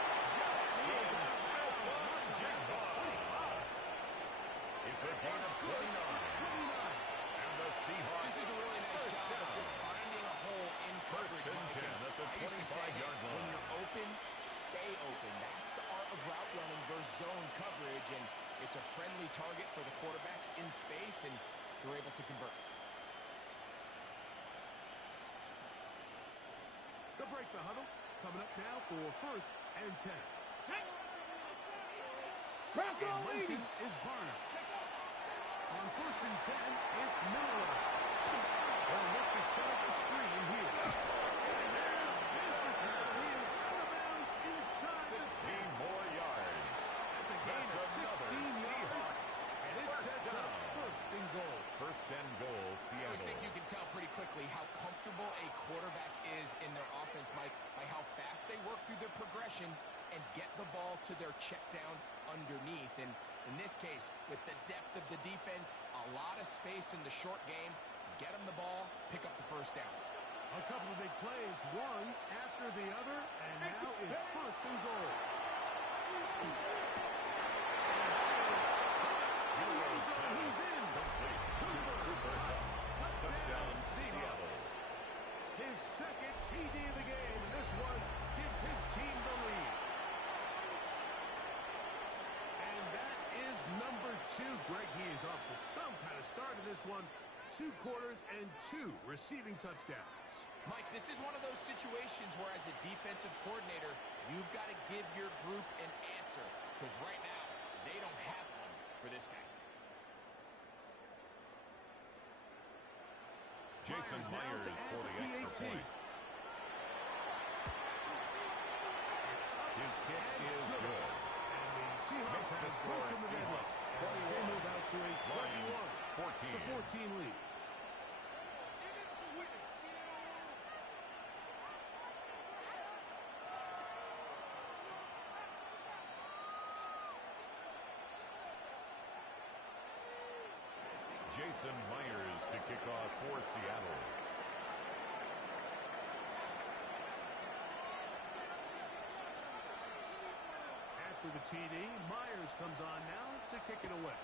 It's a gain of 29. And the Seahawks. This is a really nice job of just finding a hole in coverage. 1st and 10 at the 25-yard line. When you're open, stay open. That's the art of route running versus zone coverage, and it's a friendly target for the quarterback in space, and they're able to convert. The break the huddle. Coming up now for 1st and 10. In motion is Barner. On 1st and 10, it's Miller. They'll look to set up the screen here. And now, business now. He is out of bounds inside 16 more yards. That's a gain of 16 yards. And it sets up 1st and goal. 1st and goal, I Seattle. always think you can tell pretty quickly how comfortable a quarterback is in their offense, Mike, by how fast they work through their progression and get the ball to their check down underneath. And in this case, with the depth of the defense, a lot of space in the short game, get them the ball, pick up the 1st down. A couple of big plays, one after the other, and now it's 1st and goal. He's in. Cooper. Touchdown, Seattle. His 2nd TD of the game, and this one gives his team the lead. And that is number 2. Greg, he is off to some kind of start in this one. 2 quarters and 2 receiving touchdowns. Mike, this is one of those situations where as a defensive coordinator, you've got to give your group an answer. Because right now, they don't have one for this guy. Jason Myers for the extra point. His kick is good. Makes the score Seahawks 21. Move out to a 21-14 lead. Jason Myers to kick off for Seattle. After the TD, Myers comes on now to kick it away.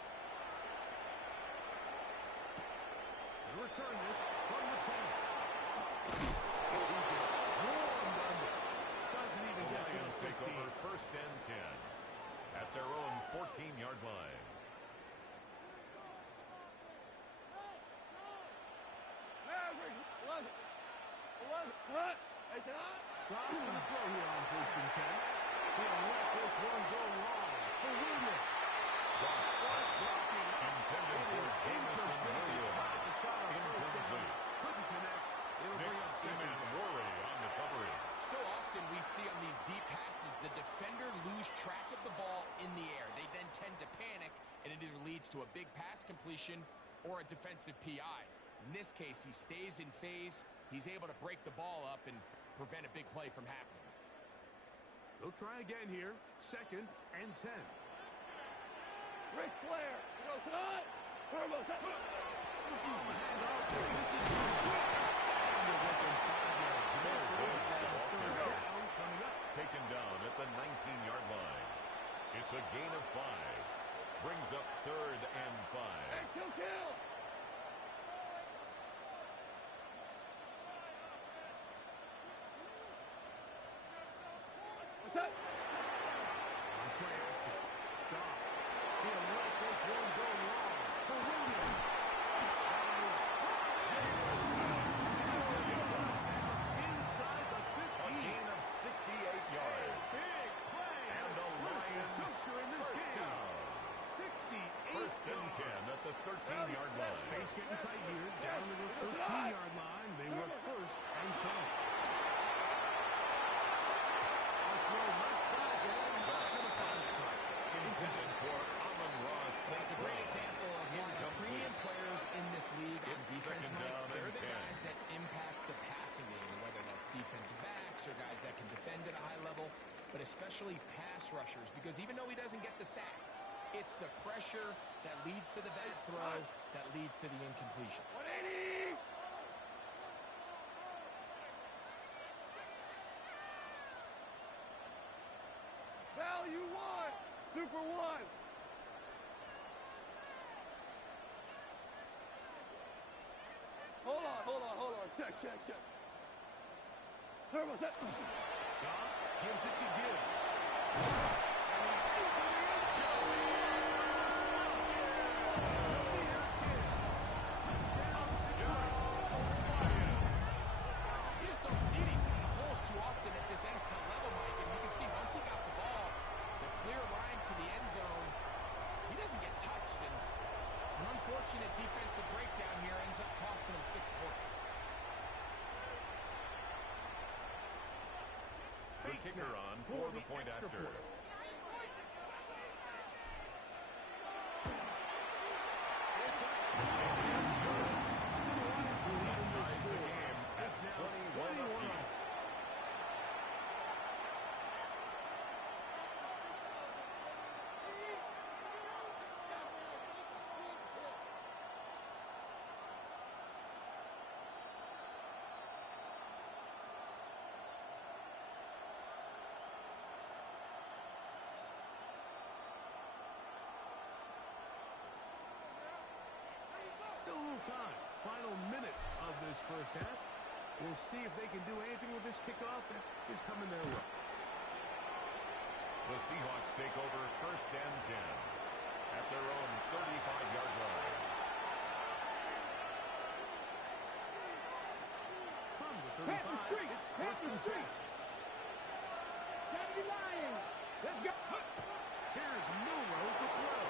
And return this from the 10. He gets swarmed under. Doesn't even get to the 15. Take over first and 10 at their own 14-yard line. Drops going to throw here on first and 10. He'll let this one go long for Williams. Intended for Jameson Williams. Couldn't connect. It'll bring up second. Rory on the coverage. So often we see on these deep passes, the defender lose track of the ball in the air. They then tend to panic, and it either leads to a big pass completion or a defensive PI. In this case, he stays in phase. He's able to break the ball up and prevent a big play from happening. They'll try again here. Second and 10. Ric Flair, you know, tonight. Turbo set. This is coming up. Taken down at the 19-yard line. It's a gain of 5. Brings up third and 5. Hey, kill. What's up? On play action. Stop. He'll let this one go long for Williams. Inside the 50. A gain of 68 yards. Big play. And the Lions juncture in this first game. down. 68 First and 10 at the 13-yard line. Space getting tight here. Down to the 13-yard line. They work first and 10. Intended for Amon-Ra. That's a great example of one of the premium players in this league on It's defense. second down They're and the 10. guys that impact the passing game, whether that's defensive backs or guys that can defend at a high level, but especially pass rushers, because even though he doesn't get the sack, it's the pressure that leads to the bad throw that leads to the incompletion. 180. Value 1. Super 1. Hold on. Check. Turbo set. Goff gives it to Gibbs. You just don't see these kind of holes too often at this NFL level, Mike, and you can see once he got the ball, the clear line to the end zone, he doesn't get touched, and an unfortunate defensive breakdown here ends up costing him 6 points. The kicker on for the point after. Ties the game at 21 apiece. Still a little time. Final minute of this first half. We'll see if they can do anything with this kickoff that is coming their way. The Seahawks take over first and 10 at their own 35-yard line. From the 35. 2. Gotta be lying. Let's go. Here's Milrow to throw.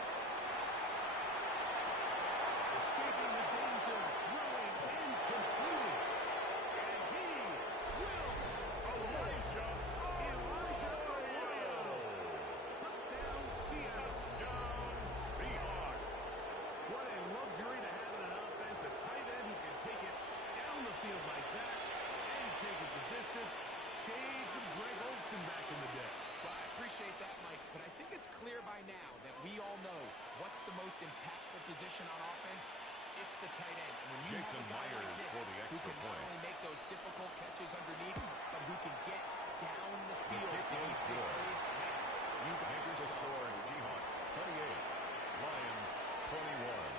Escaping the danger, throwing and completing. And he will Elijah Arroyo. Touchdown Seahawks. Touchdown, Seahawks. What a luxury to have in an offense. A tight end who can take it down the field like that and take it the distance. Shades of Greg Olsen back in the day. Well, I appreciate that, Mike, but I think it's clear by now that we all know what's the most impactful position on offense. It's the tight end. And when you Jason have a guy Myers like this, for the who extra can not point. only make those difficult catches underneath, but who can get down the field kick for is these big good. plays. You got Makes the yourself score a win. Seahawks 28, Lions 21.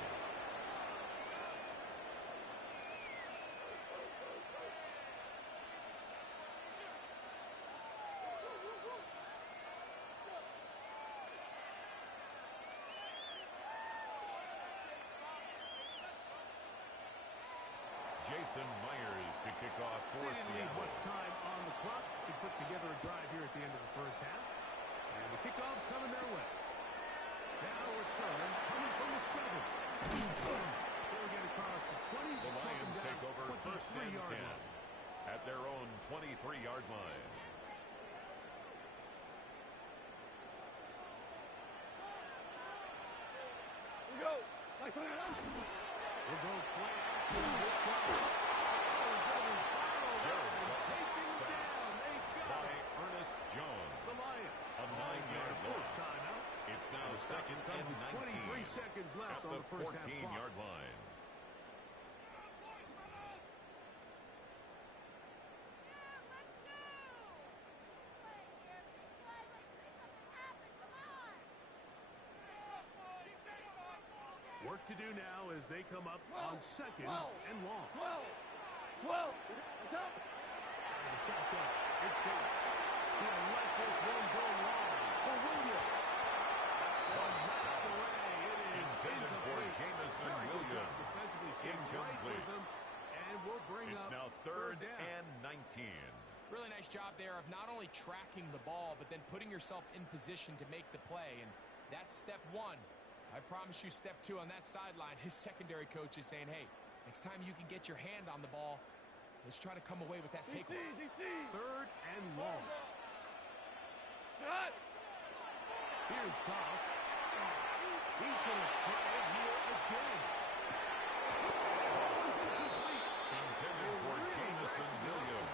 Jason Myers to kick off for They didn't leave Seattle. much time on the clock to put together a drive here at the end of the first half. And the kickoff's coming their way. Now a return coming from the 7. They'll get across the 20. The Lions take over first and 10 line. at their own 23-yard line. We go. Like, We'll go play action with Jones. Taken down. They got By it. Ernest Jones. The Lions. A 9-yard First loss. timeout. It's now second comes and with 19 23 seconds left at on the the first half clock. 14-yard line. Work to do now as they come up on second and long. 12. It's up. And the shotgun. It's good. He'll let this one go long for Williams. Knocked away. It is Intended for incomplete. Jamison Very good job Williams. defensively staying right Incomplete. with him. And we'll bring It's up now third down. and 19. Really nice job there of not only tracking the ball, but then putting yourself in position to make the play. And that's step one. I promise you step two on that sideline. His secondary coach is saying, hey, next time you can get your hand on the ball, let's try to come away with that takeaway. Third and long. Cut. Here's Goff. He's going to try it here again. Intended for Jamison Williams.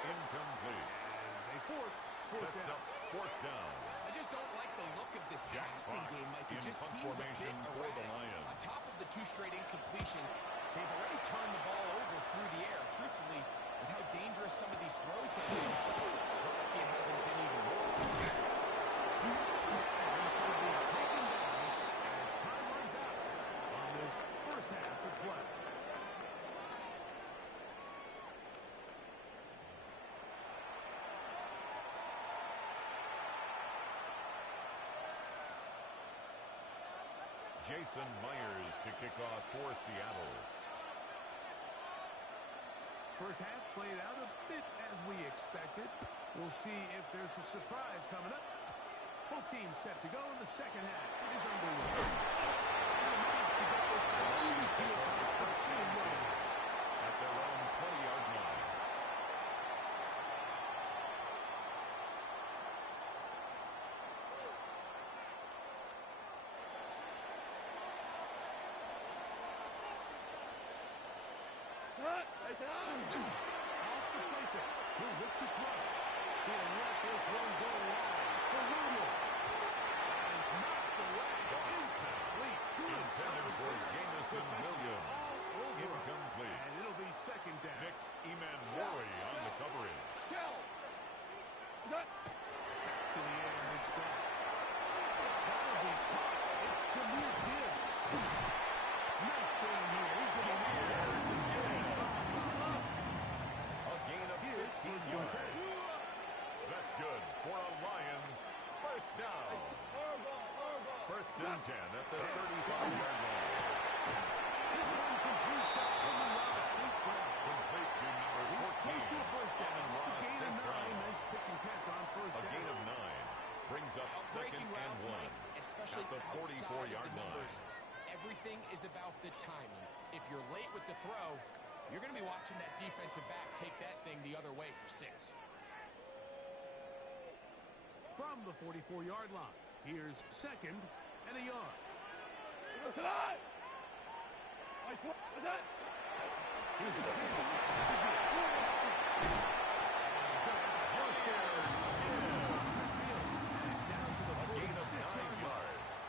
Incomplete. And they force fourth Sets down. up fourth down. I just don't like the look of this Jack passing Fox game, Mike. in It just punt seems a formation bit for the erratic. Lions. On top of the 2 straight incompletions, they've already turned the ball over through the air. Truthfully, with how dangerous some of these throws have been, it hasn't been even more. He's going to be taken down as time runs out on this first half of play. Jason Myers to kick off for Seattle. First half played out a bit as we expected. We'll see if there's a surprise coming up. Both teams set to go in the second half. It is underway. At their own 20-yard line. Cut. Off the play fake. He'll look to throw. He'll let this one go long for Williams. And knocked away. Incomplete. Good Intended for coverage. Jamison Williams. All over. Incomplete. And it'll be second down. Nick Emanwori on the coverage. Kill. Cut. To the air. It's gone. That'll be caught. It's Jameer Gibbs. Nice game here. He's going to be A gain of 15 yards. That's good for a Lions first down. First and 10 at the 35-yard line. This one completes out from the Ross. Complete to number 14. Close to a first down. Ross Gain of especially at the outside 44-yard of the numbers. line. Everything is about the timing. If you're late with the throw, you're going to be watching that defensive back take that thing the other way for 6. From the 44-yard line, here's 2nd and a yard. What's that? Here's a Gain of 9 yards.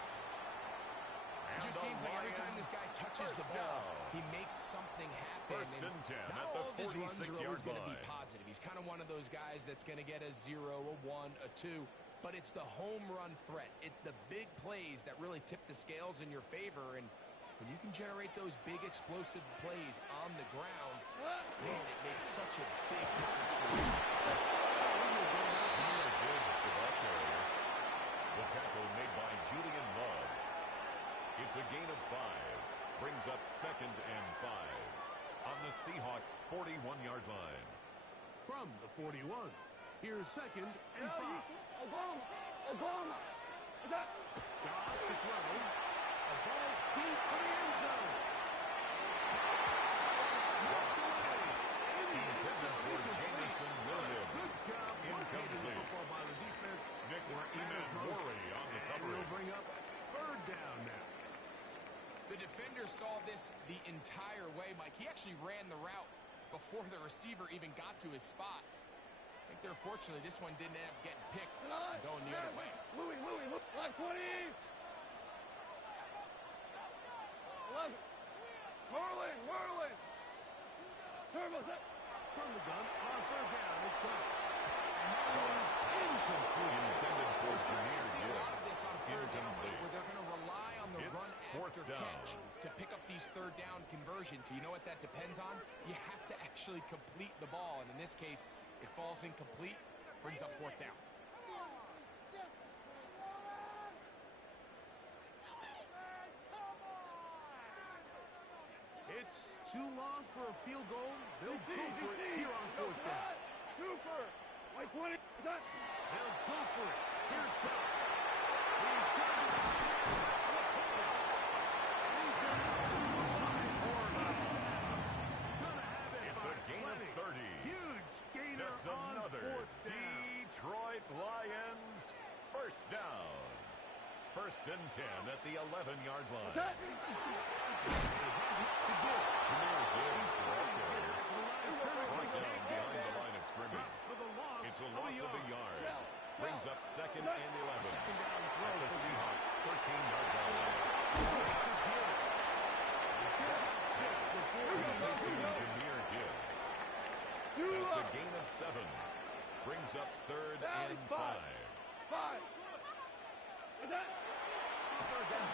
It just seems like every time this guy touches the ball, he makes something happen. First and 10 not at the all of his runs are always 46-yard going to line. be positive. He's kind of one of those guys that's going to get a 0, a 1, a 2, but it's the home run threat. It's the big plays that really tip the scales in your favor, and when you can generate those big explosive plays on the ground, man, it makes such a big difference for you. The tackle made by Julian Love. It's a gain of 5. Brings up 2nd and 5 on the Seahawks' 41-yard line. From the 41, here's 2nd and 5. Oklahoma. What's that? Got to throw. A ball deep for the end zone. Intended for Jamison Williams. Good job. Incomplete. Football by the defense. Nick Worry on the And he'll coverage. bring up 3rd down now. The defender saw this the entire way, Mike. He actually ran the route before the receiver even got to his spot. I think they're fortunately this one didn't end up getting picked and going the other way. Louis, black 20. 11. Merlin. Turbo set. From the gun on 3rd down, it's gone. And that is incomplete. Intended for We see a Jameer lot of this on 3rd down, Incomplete. where they're going to rely on the It's run 4th after down. catch to pick up these 3rd down conversions. So you know what that depends on? You have to actually complete the ball, and in this case, it falls incomplete, brings up 4th down. It's too long for a field goal. They'll go for it here on 4th down. Super. White 20. Done. They'll go for it. Here's Doug. He's got it. He's got it. Gonna have it. It's a gain of 30. Huge gainer That's on another 4th down. Detroit Lions 1st down. 1st and 10 at the 11-yard line. Set. Jameer Gibbs, the ball carrier. Brought down behind the line of scrimmage. It's a loss of a yard. Brings up 2nd and 11 at the Seahawks' 13-yard line. Jameer Gibbs. That's a gain of 7. Brings up 3rd and 5. 5. What's that? 3rd down.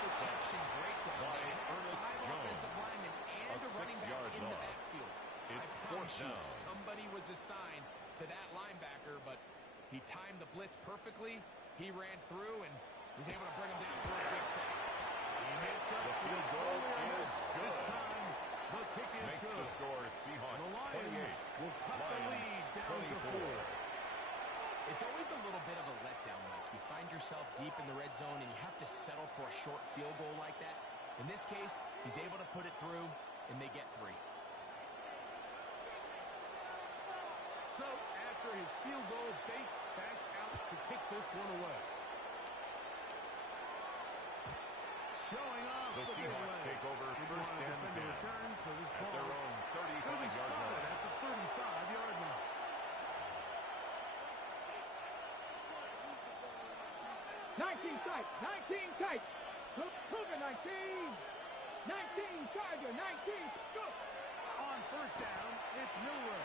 Protection breakdown By by Ernest 5 Jones. offensive linemen and A a running back 6-yard in the loss. backfield. It's I promise 4th you, down. somebody was assigned to that linebacker, but he timed the blitz perfectly. He ran through and was able to bring him down for a big sack. The field goal is good. This time, the kick is Makes good. the score Seahawks The Lions 28. will cut the lead down to 4. It's always a little bit of a letdown, Mike. You find yourself deep in the red zone and you have to settle for a short field goal like that. In this case, he's able to put it through, and they get 3. So, after his field goal, Bates back out to kick this one away. Showing off The Seahawks take over 1st and 10 return, so this at ball their own will be 35-yard spotted line. at the 35-yard line. Tight. 19. Cougar 19. 19. Charger 19. Go. On 1st down, it's Milrow.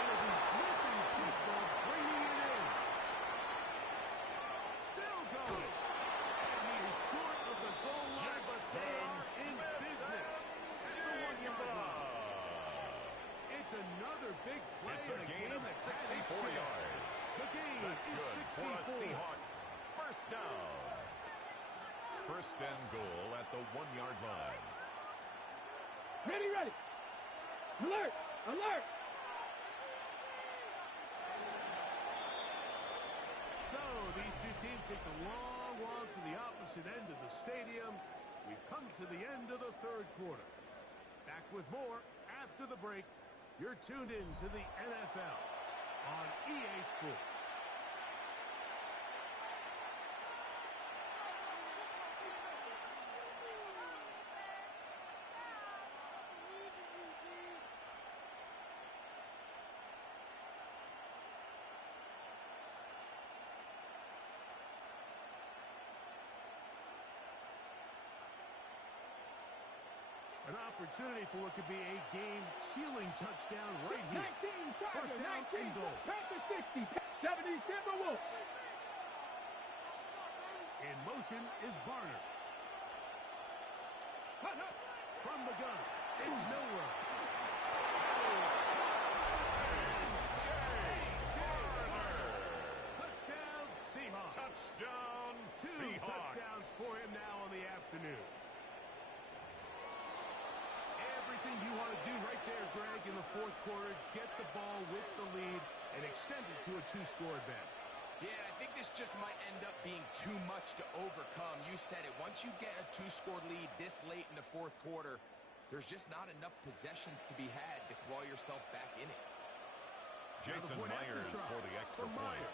It'll be Smith and Jigba bringing it in. Still going. And he is short of the goal line, but they are in business at the 1-yard line. It's another big play. It's a gain of 64 yards. The game That's is good 64. for the Seahawks. 1st down. 1st and goal at the 1-yard line. Ready. Alert. So these two teams take the long walk to the opposite end of the stadium. We've come to the end of the third quarter. Back with more after the break. You're tuned in to the NFL on EA Sports. An opportunity for what could be a game-sealing touchdown right here. 19, First down and goal. Panther 60, 70, Timberwolves. In motion is Barner. From the gun, it's Milroe. Touchdown Seahawks. Touchdown Two touchdowns for him now on the afternoon. Everything you want to do right there, Greg, in the fourth quarter, get the ball with the lead and extend it to a two-score advantage. Yeah, I think this just might end up being too much to overcome. You said it. Once you get a two-score lead this late in the fourth quarter, there's just not enough possessions to be had to claw yourself back in it. Jason Myers for the extra point.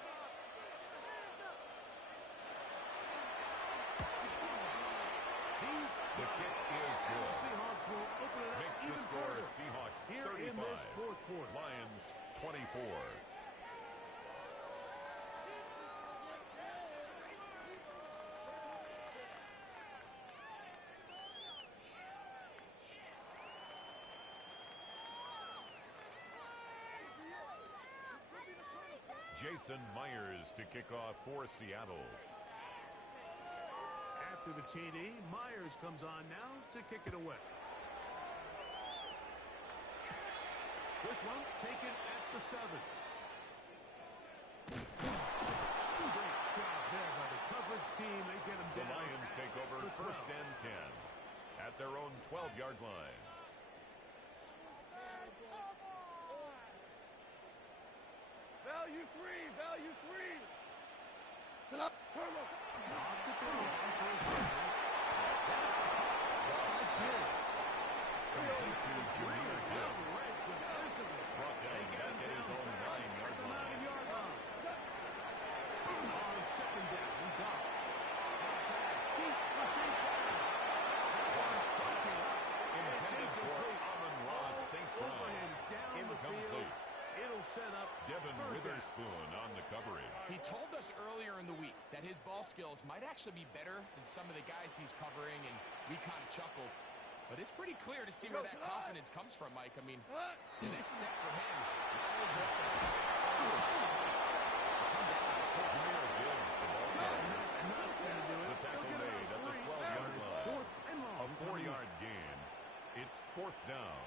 The kick is good. Seahawks will open it up. Makes the score further. Seahawks Here 35. in this fourth quarter. Lions 24. Jason Myers to kick off for Seattle. After the TD, Myers comes on now to kick it away. This one taken at the 7. Great job there by the coverage team. They get him down. The Lions take over first and 10 at their own 12-yard line. Value free, value free. Turn up, turn up. Off to throw on first down. That's Gibbs. Complete to Jameer Gibbs. Brought down back at his own 9-yard line. On second down, he got it. Deep for St. Intended for Amon-Ra St. Brown. Incomplete. It'll set up Devin Witherspoon on the coverage. He told us earlier in the week that his ball skills might actually be better than some of the guys he's covering, and we kind of chuckled. But it's pretty clear to see where that confidence comes from, Mike. I mean, the next step for him. Jameer Gibbs, the ball carrier. The tackle made at the 12-yard line. A 4-yard gain. It's fourth down.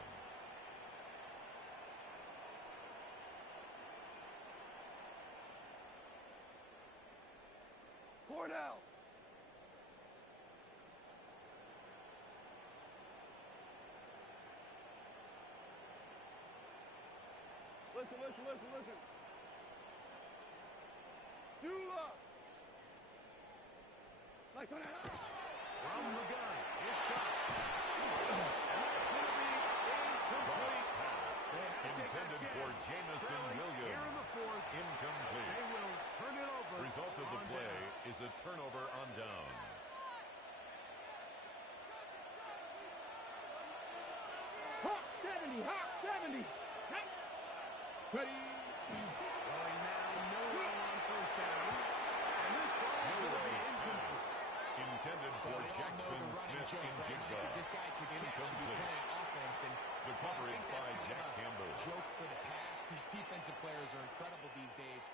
Cornell. Listen, listen, listen, listen. Dula. Like on that. From the gun, it's got. Incomplete. Intended for Jamison Williams. Here in the fourth. Incomplete. They will turn it over. Result of the play is a turnover on downs. Hot 70, hot 70. Ready. Going now, Milroe on first down. And this ball is going to be incomplete. Intended for Jackson Smith in Jigba. This guy could catch and be playing offense, and the coverage by Jack Campbell. Joke for the pass. These defensive players are incredible these days.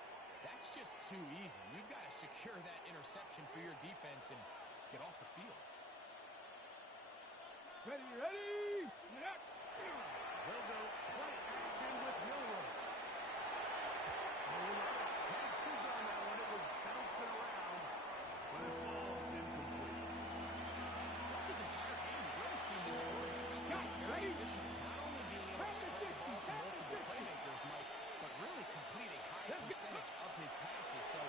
That's just too easy. You've got to secure that interception for your defense and get off the field. Ready, ready. They'll go play action with Milroe. A lot of chances on that one. It was bouncing around, but it falls incomplete. Throughout this entire game, we've really seen this quarterback very efficient. Not only being able to spread the ball to multiple playmakers, Mike, but really completing high percentage of his passes. So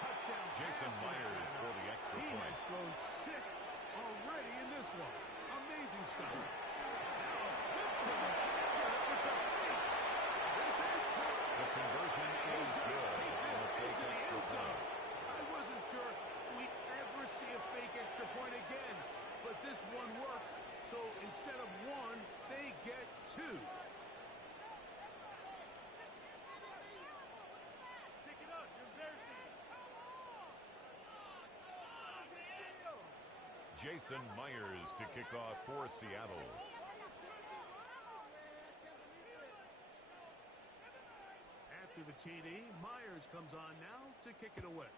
touchdown Jason pass. Myers for the extra He point. has thrown 6 already in this one. Amazing stuff. Now a flip to the finger. It's a fake. This is caught. The conversion is good Take on this the fake into the extra end zone. point. I wasn't sure we'd ever see a fake extra point again, but this one works. So instead of 1, they get 2. Pick it up. You're embarrassing. Jason Myers to kick off for Seattle. After the TD, Myers comes on now to kick it away.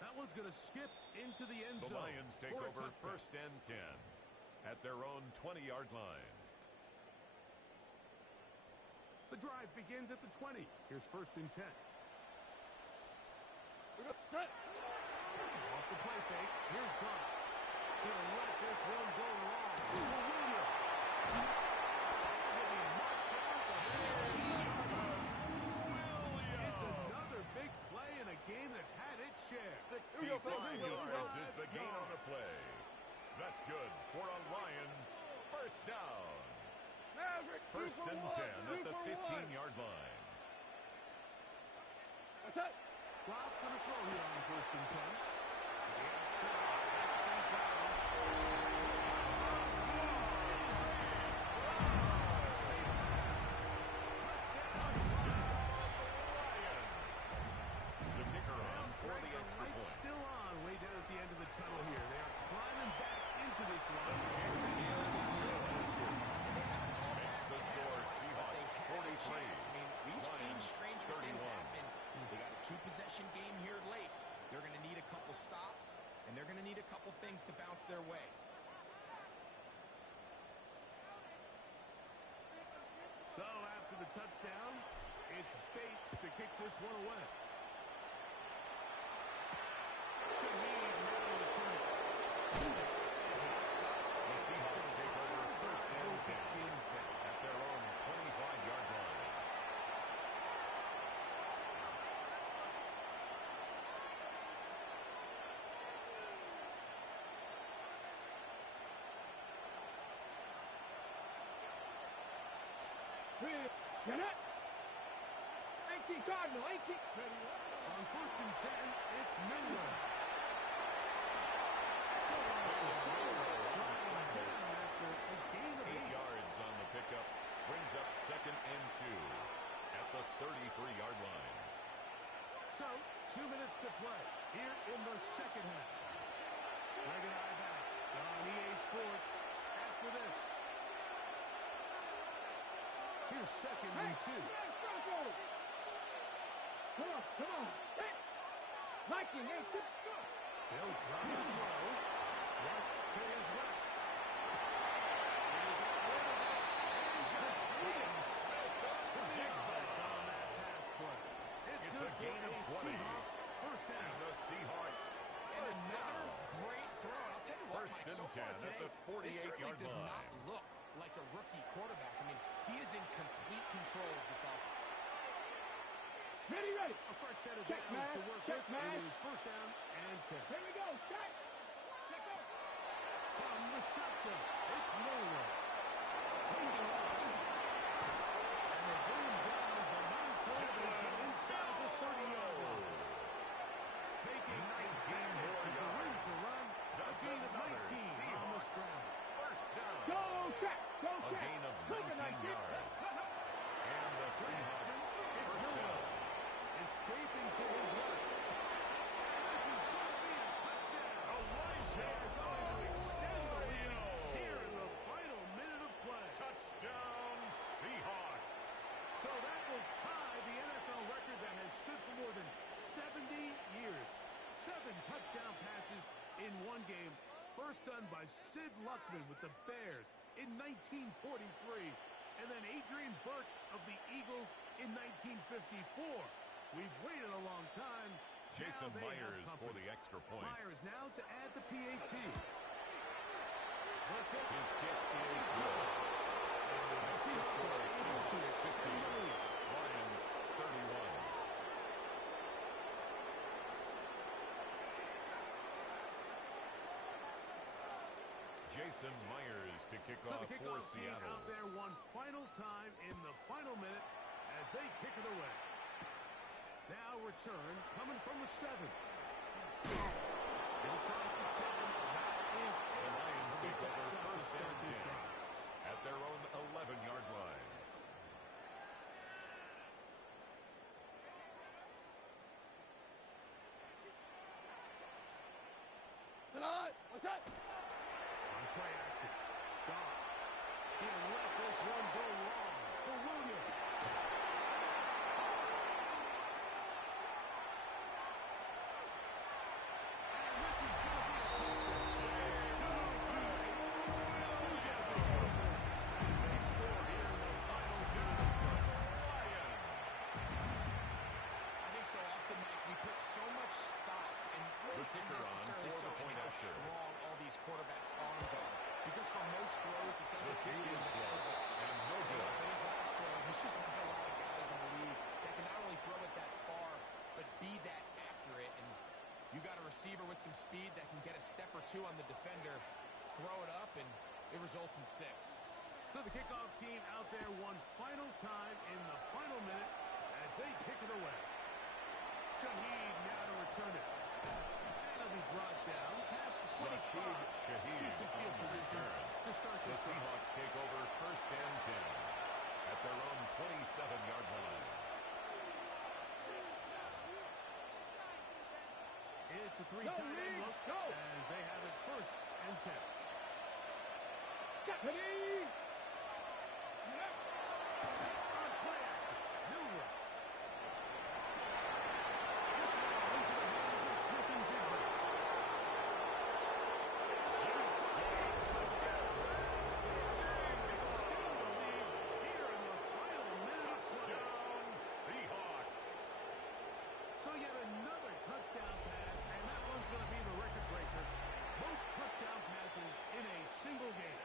That one's going to skip into the end zone. The Lions take for a over touchdown. 1st and 10 at their own 20-yard line. The drive begins at the 20. Here's 1st and 10. Off the play fake. Here's Goff. He'll let this one go long. Williams. It's another big play in a game that's had its share. 65 yards is the gain on the play. That's good for a Lions 1st down. Maverick, 1st and 10 at the 15-yard line. What's up? Goff going to throw here on 1st and 10. To the outside. That's St. Brown. The kicker on for the extra Light's point. still on way down at the end of the tunnel here. They are climbing back into this one. Makes the score Seahawks 43. I mean, we've seen Lions stranger 31. things happen. They got a 2-possession game here late. They're going to need a couple stops, and they're going to need a couple things to bounce their way. So after the touchdown, it's Bates to kick this one away. The Seahawks take over 1st and 10 at their own 25-yard line. Get it? 18 Cardinal, 18. On 1st and 10, it's Miller. After a gain of 8 yards on the pickup brings up 2nd and 2 at the 33-yard line. So, 2 minutes to play here in the 2nd half. Greg and I back on EA Sports after this. Here's 2nd and 2. Come on. Hey. Mikey, hey, go. They'll drop the throw. Rush to his left. It's a gain of 20. First down. And the Seahawks first Another down. great throw. And I'll tell you what, 1st Mike, and so 10 far at today, the 48-yard this certainly does line. not look like a rookie quarterback. I mean, he is in complete control of this offense. Ready. A fresh set of Check, downs to man. work Check, with. man. It is 1st down and 10. Here we go. Check. Check out. From the shotgun, it's Miller. Taking off. And they bring him down the 19 inside the 30-yard line. Taking 19 more yards. to run. A gain of 19 on the Seahawks scramble. first down. Go check. Go A check. gain of Look at 19 yards. And the Seahawks It's first Miller. down. Escaping to his left. This is going to be a touchdown. They're going to extend the lead here in the final minute of play. Touchdown Seahawks. So that will tie the NFL record that has stood for more than 70 years. 7 touchdown passes in one game. First done by Sid Luckman with the Bears in 1943. And then Adrian Burke of the Eagles in 1954. We've waited a long time. Jason Now they have Myers for company. the extra point. Myers now to add the PAT. His kick is good. And the score is Seahawks 50. Lions Jason Myers to kick So off the for kickoff team Seattle. out there one final time in the final minute as they kick it away. Now return coming from the 7. It'll cross the 10. That is The Lions take over first and 10 drive at their own 11-yard line. Tonight, what's that? on play action. Goff. He'll let this one go long for Williams. And this is going to be a touchdown. It's too late. Do get the closer. They score here in the final minute of play. Lions. I think so often, Mike, we put so much stock and The kicker on unnecessarily for so the in point how after. strong all these quarterbacks' arms are. Because for most throws, it The doesn't kick really is matter. blocked and no good. For his last throw, there's just not a lot of guys in the league that can not only throw it that far, but be that accurate. And you got a receiver with some speed that can get a step or two on the defender, throw it up, and it results in 6. So the kickoff team out there one final time in the final minute as they kick it away. Shaheed now to return it. And he'll be brought down past the 25. Rashid Shaheed Decent field on the position return. to start The this drive. Seahawks take over first and 10 at their own 27-yard line. It's a 3-tight end look as they have it first and 10. Ready? On play action. Newell. This one into the hands of Smith and Jigba. Extend the lead here in the final minute of play. Touchdown, Seahawks. So yet another touchdown pass, and that one's going to be the record breaker. Most touchdown passes in a single game.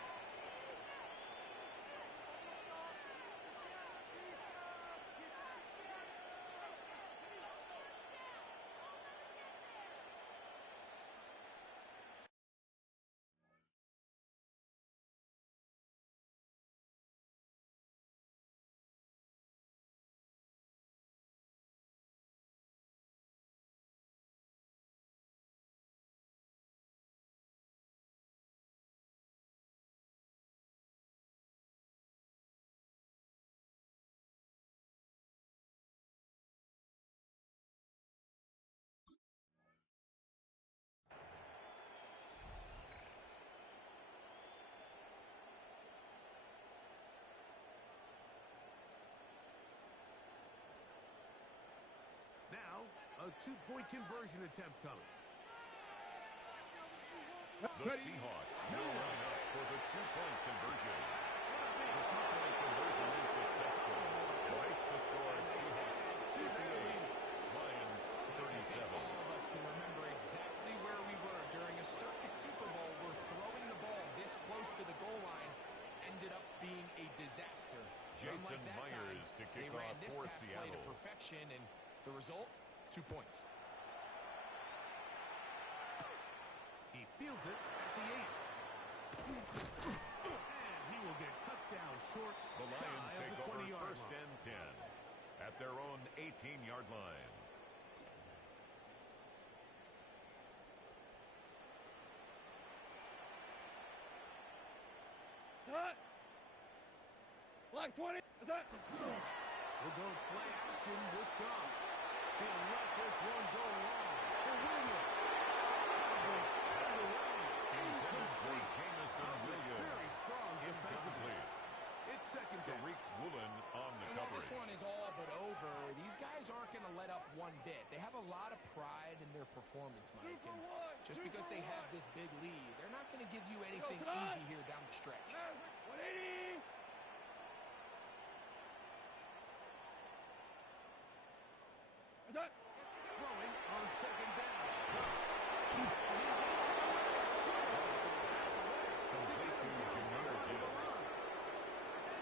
Now, a two-point conversion attempt coming. The Seahawks will line up for the two-point conversion. The two-point conversion is successful and makes the score Seahawks 58, Lions 37. All of us can remember exactly where we were during a certain Super Bowl where throwing the ball this close to the goal line ended up being a disaster. Jason Unlike that Myers time, to kick they ran off this for pass play to Seattle. perfection, and the result, 2 points. He fields it at the 8. And he will get cut down short. The Lions shy of take the over 20-yard first line. and 10 at their own 18-yard line. Cut. Black 20. What's that? We'll go play action with Goff. He'll let this one go long for Williams. Intended for Jamison Williams. Very strong defensively. Incomplete. It's second down. Tariq Woolen on the And while coverage. this one is all but over, these guys aren't going to let up one bit. They have a lot of pride in their performance, Mike. And just because they have this big lead, they're not going to give you anything easy here down the stretch. 180. What's that? Throwing on second down. Complete to Jameer Gibbs.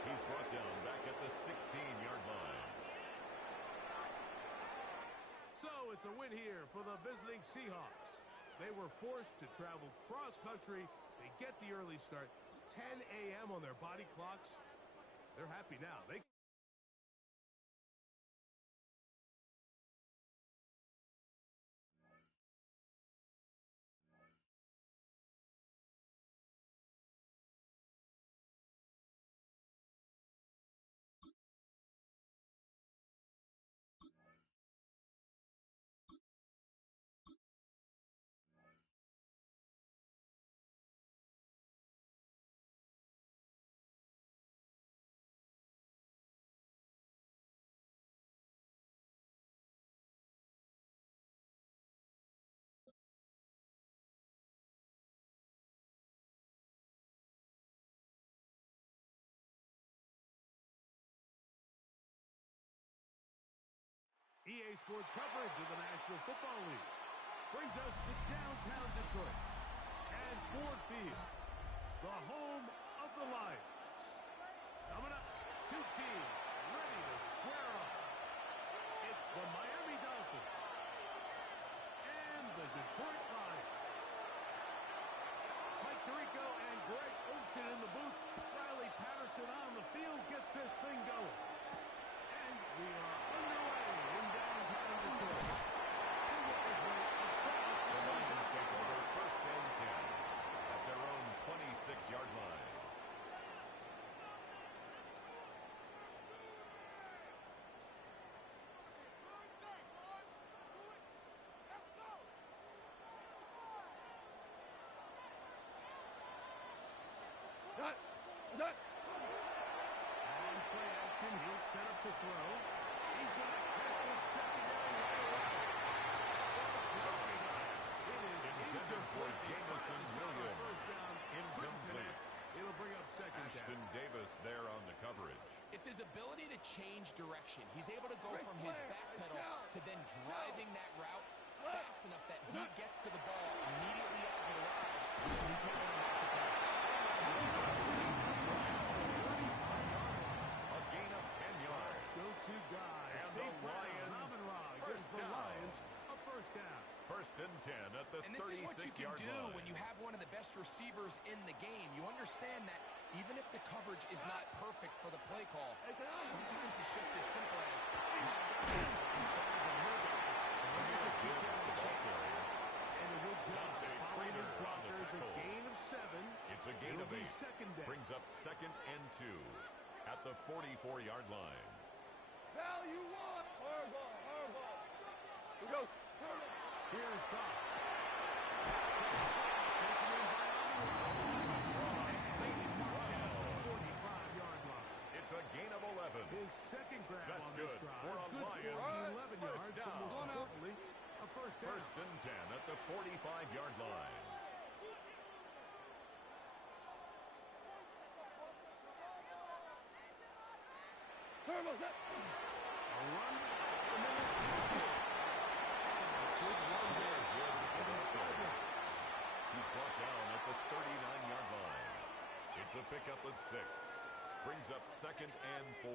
He's brought down back at the 16-yard line. So it's a win here for the visiting Seahawks. They were forced to travel cross-country They get the early start. 10 a.m. on their body clocks. They're happy now. EA Sports coverage of the National Football League brings us to downtown Detroit and Ford Field, the home of the Lions. Coming up, two teams ready to square up. It's the Miami Dolphins and the Detroit Lions. Mike Tirico and Greg Olsen in the booth. Riley Patterson on the field gets this thing going. And we are underway in downtown Detroit. The Lions take over first and 10 at their own 26-yard line. And play action, he'll set up to throw. He's going to test the secondary It is intended for Jamison Williams. First down, Incomplete. It'll bring up second Ashton down. Davis there on the coverage. It's his ability to change direction. He's able to go from his back pedal to then driving that route fast enough that he gets to the ball immediately as it arrives. He's able to knock it down. A gain of 10 yards. Go-to guy. And St. the Lions, gives the down. Lions a first down. First and 10 at the 36-yard line. And this is what you can do when you have one of the best receivers in the game. You understand that even if the coverage is not perfect for the play call, sometimes it's just as simple as he's better than your guy. And you just keep giving him a chance. And a good job. Following his blockers, a gain of 7. It's a gain of 8. Second down. Brings up second and 2 at the 44-yard line. Value one. Hard ball. We go. Here's Goff. It's a gain of 11. His second grab That's on good this drive. for a Good Lions 11 first yards, down. but most importantly, a first down. First and 10 at the 45-yard line. Turbo's up. A run. He's brought down at the 39-yard line. It's a pickup of 6. Brings up second and 4.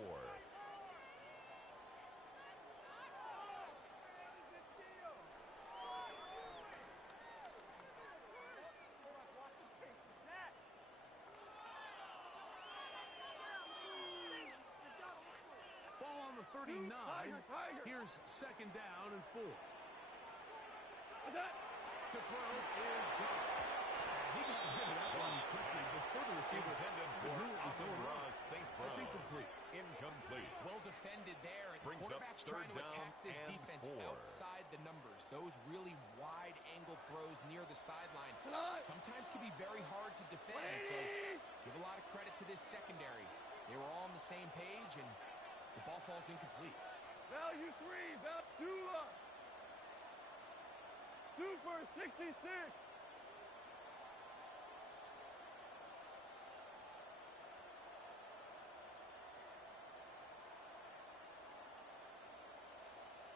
Ball on the 39. Here's second down and 4. To throw is Goff. He got rid of that one quickly before the receiver Intended for Amon-Ra St. That's Brown. incomplete. Incomplete. Well defended there. And the Brings up quarterback's third trying to down attack this and defense 4. outside the numbers. Those really wide angle throws near the sideline sometimes can be very hard to defend. So give a lot of credit to this secondary. They were all on the same page, and the ball falls incomplete. Value 3. Value 2. 2 for 66.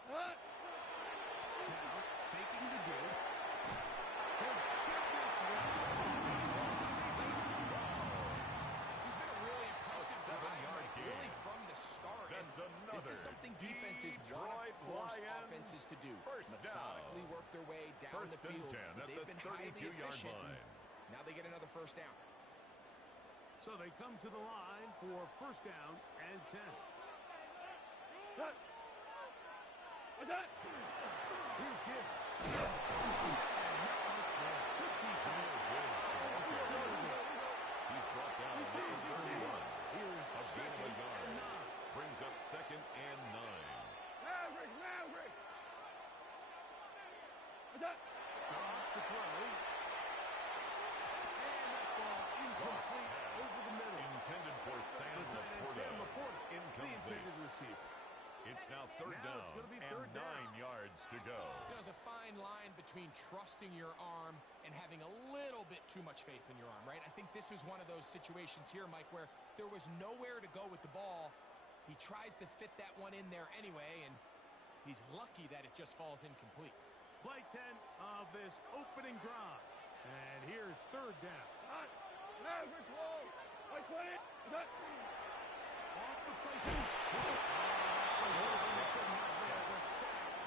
Now, faking the give. This has been a really impressive seven-yard drive, gain. really from the start. That's And this another is something defenses want to Detroit force Lions offenses to do. first down. Methodically work their way down First the field. and 10 but at they've the been highly 32-yard efficient. line. Now they get another first down. So they come to the line for first down and 10. What's that? Here's Gibbs. He's brought down at the 31. Here's a gain of a yard. Brings up second and 9. Maverick! What's that? Off to throw. And that ball incomplete over the middle. Intended for Sam Laporta. The intended receiver. It's now third down and 9 yards to go. There's a fine line between trusting your arm and having a little bit too much faith in your arm, right? I think this was one of those situations here, Mike, where there was nowhere to go with the ball. He tries to fit that one in there anyway, and he's lucky that it just falls incomplete. Play 10 of this opening drive. And here's third down. Maverick close. Like 20. What's that? Off the play.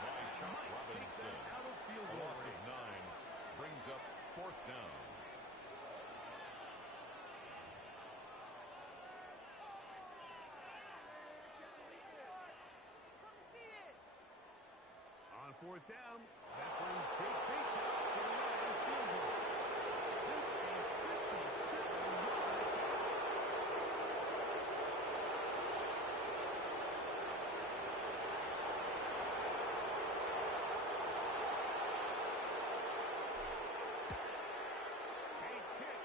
By Chuck Robinson. Out of field A goal loss of range. 9 brings up fourth down. Come see this. On fourth down, that brings Big Bates out for the Ravens field goal. This is a 57-yard attempt. Bates' kick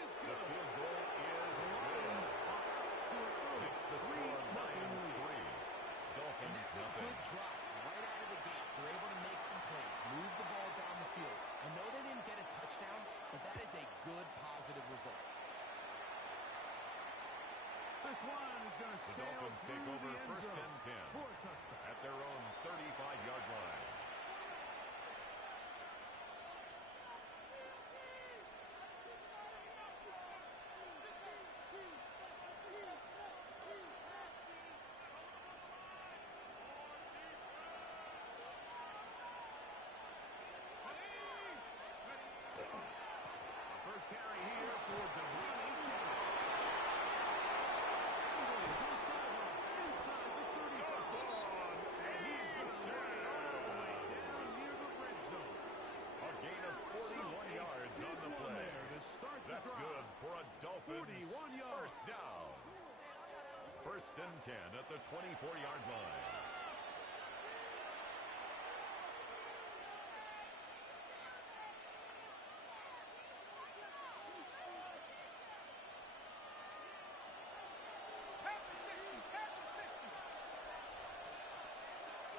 is The good. field goal is The Lions up to an early makes the score 3-0 Lions lead. 3. And Dolphins that's a nothing. good drive right out of the gate. They're able to make some plays, move the ball down the field. I know they didn't get a touchdown, but that is a good, positive result. This one is going to The sail Dolphins take through over the end first zone and 10 for a touchdown. at their own 35-yard line. First carry here for Devontae Chandler. Inside the 35. And he's going to run it all the way down near the red zone. A gain of 41 yards on the play. There to start the That's drive. good for a Dolphins 41 yards. first down. First and 10 at the 24-yard line.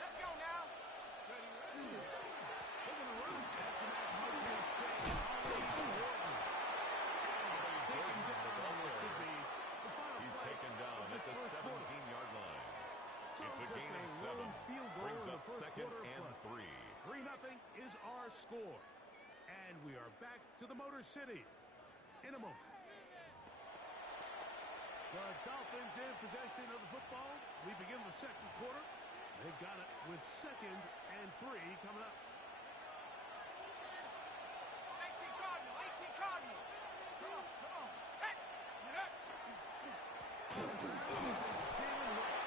Let's go now. They're going to run. That's the match movement straight. Taken down, what should be the final He's play taken down of at this the first quarter. 17-yard line. So It's a just gain of lone 7. field goal Brings in the up first second quarter and play. 3. 3-0 is our score. And we are back to the Motor City in a moment. The Dolphins in possession of the football. We begin the second quarter. They've got it with second and 3 coming up. 18 Cardinal. Come on. Set. Get up. Jalen White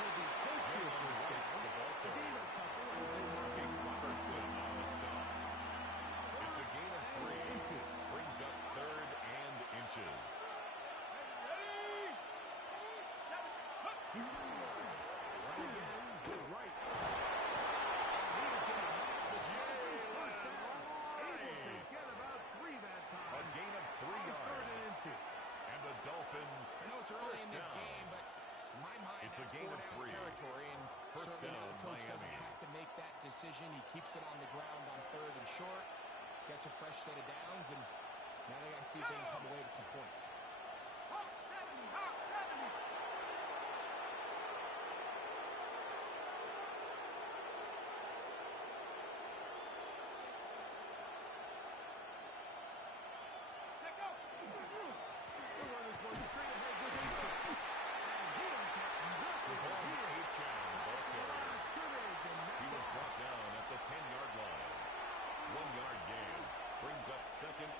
will be close to a first down. The gain a couple as they mark it. Robertson on the stop. It's a gain of 3. Brings up third and inches. Ready. 7. Hook. Right again to the right. And he is going to have the Dolphins first down. Able to get about 3 that time. A gain of 3 Third and yards. inches. And the Dolphins I know it's early first in this down. game, but in my mind, It's a that's gain of 4-down 3. territory, and First certainly now down, the coach doesn't Miami. have to make that decision. He keeps it on the ground on third and short, gets a fresh set of downs, and now they got to see if they can come away with some points. Hawk 70. Take go. They'll run this one straight ahead with H. And he has got nothing here. H.M. ball carrier. Scrimmage, and He that's was a brought down at the 10-yard line. 1 yard gain brings up second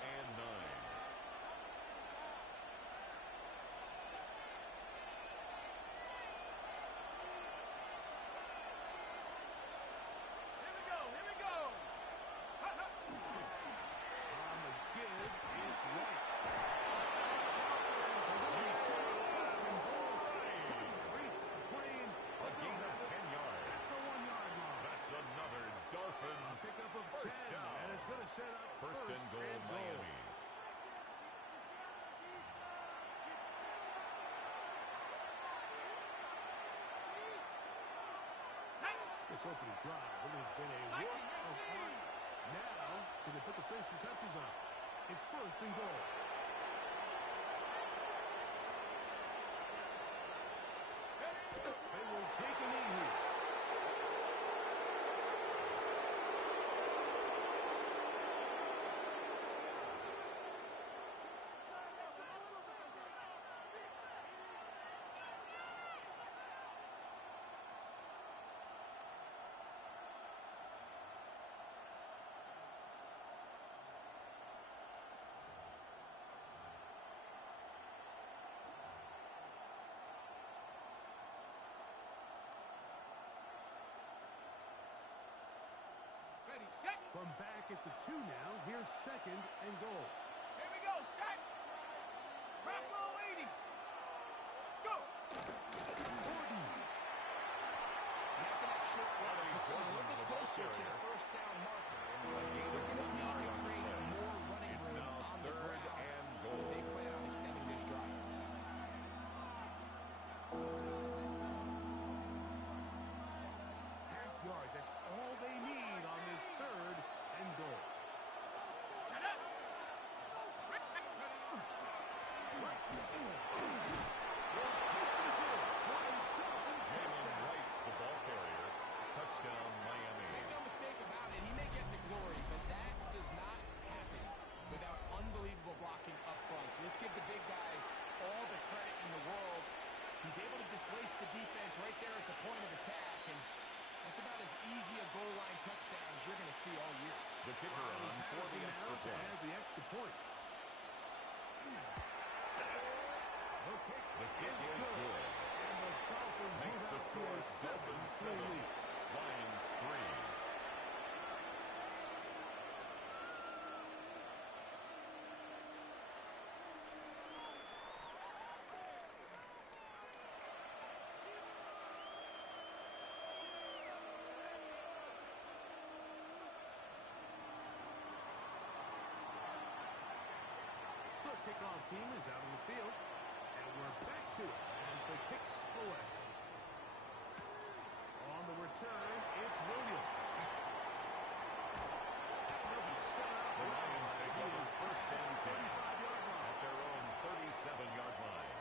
pickup of 10, First down. and it's going to set up First and goal, Miami. This opening drive, it has been a work of art. Now, can they put the finishing touches on? It's first and goal. They will take a knee here. From back at the 2 now, here's second and goal. Here we go, set. Bravo 80. Go. Gordon. After that short run, it's a little bit closer to the first down marker. They're going to need to create more running It's room now on the third ground and if goal. they plan on extending this drive. Half yard, that's all they need on this third and goal. Jalen Wright, the ball carrier. Touchdown, Miami. Make no mistake about it, he may get the glory, but that does not happen without unbelievable blocking up front. So let's give the big guys all the credit in the world. He's able to displace the defense right there at the point of attack, and that's about as easy a goal line touchdown as you're going to see all year. The kicker on for the extra To point. add the extra point. The kick is good. And the Dolphins Makes move the out to score a 7-3 7-7. lead. Lions 3. The kickoff team is out on the field. And we're back to it as the kicks away. On the return, it's Williams. He'll be set up. The Lions take over first and 10 35-yard line. at their own 37-yard line.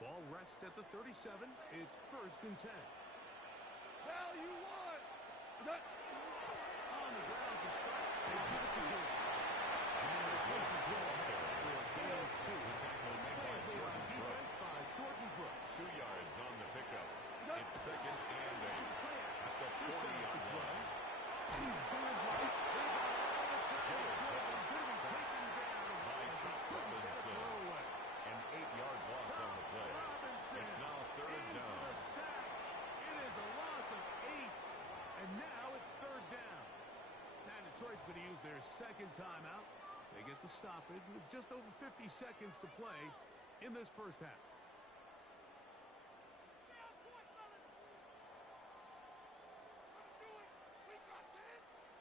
Ball rests at the 37. It's first and 10. Well, you won. That. On the ground to start. They give it to him. Replaces him for a gain of 2. Plays made on defense by Jordan Brooks. 2 yards on the pickup. It's second and 8 at the 40-yard line. By Chuck Robinson. An 8-yard loss on the play. It's now third down. It is a loss of 8. And now it's third down. Now Detroit's going to use their second timeout. They get the stoppage with just over 50 seconds to play in this first half.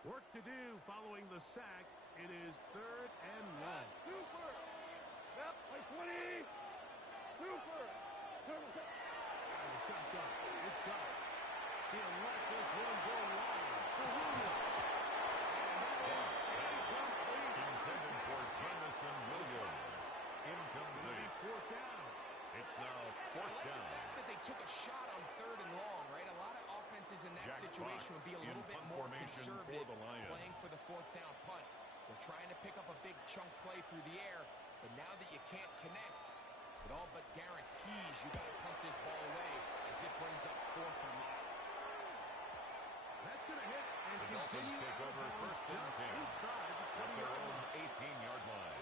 Work to do following the sack. It is third and long. Super. Yep, like 20. Super. There's a shotgun. It's got it. He'll let this one go long for Williams. Intended for Jamison Williams. Incomplete. Fourth down. It's now I fourth like the down. fact that they took a shot on third and long, right? A lot of offenses in that Jack situation Fox would be a in little bit punt more formation for conservative the Lions. playing for the fourth down punt. They're trying to pick up a big chunk play through the air, but now that you can't connect, it all but guarantees you got to punt this ball away as it brings up fourth and long. That's going to hit and The Dolphins continue take over first and 10 inside the at their 20-yard own line. 18-yard line.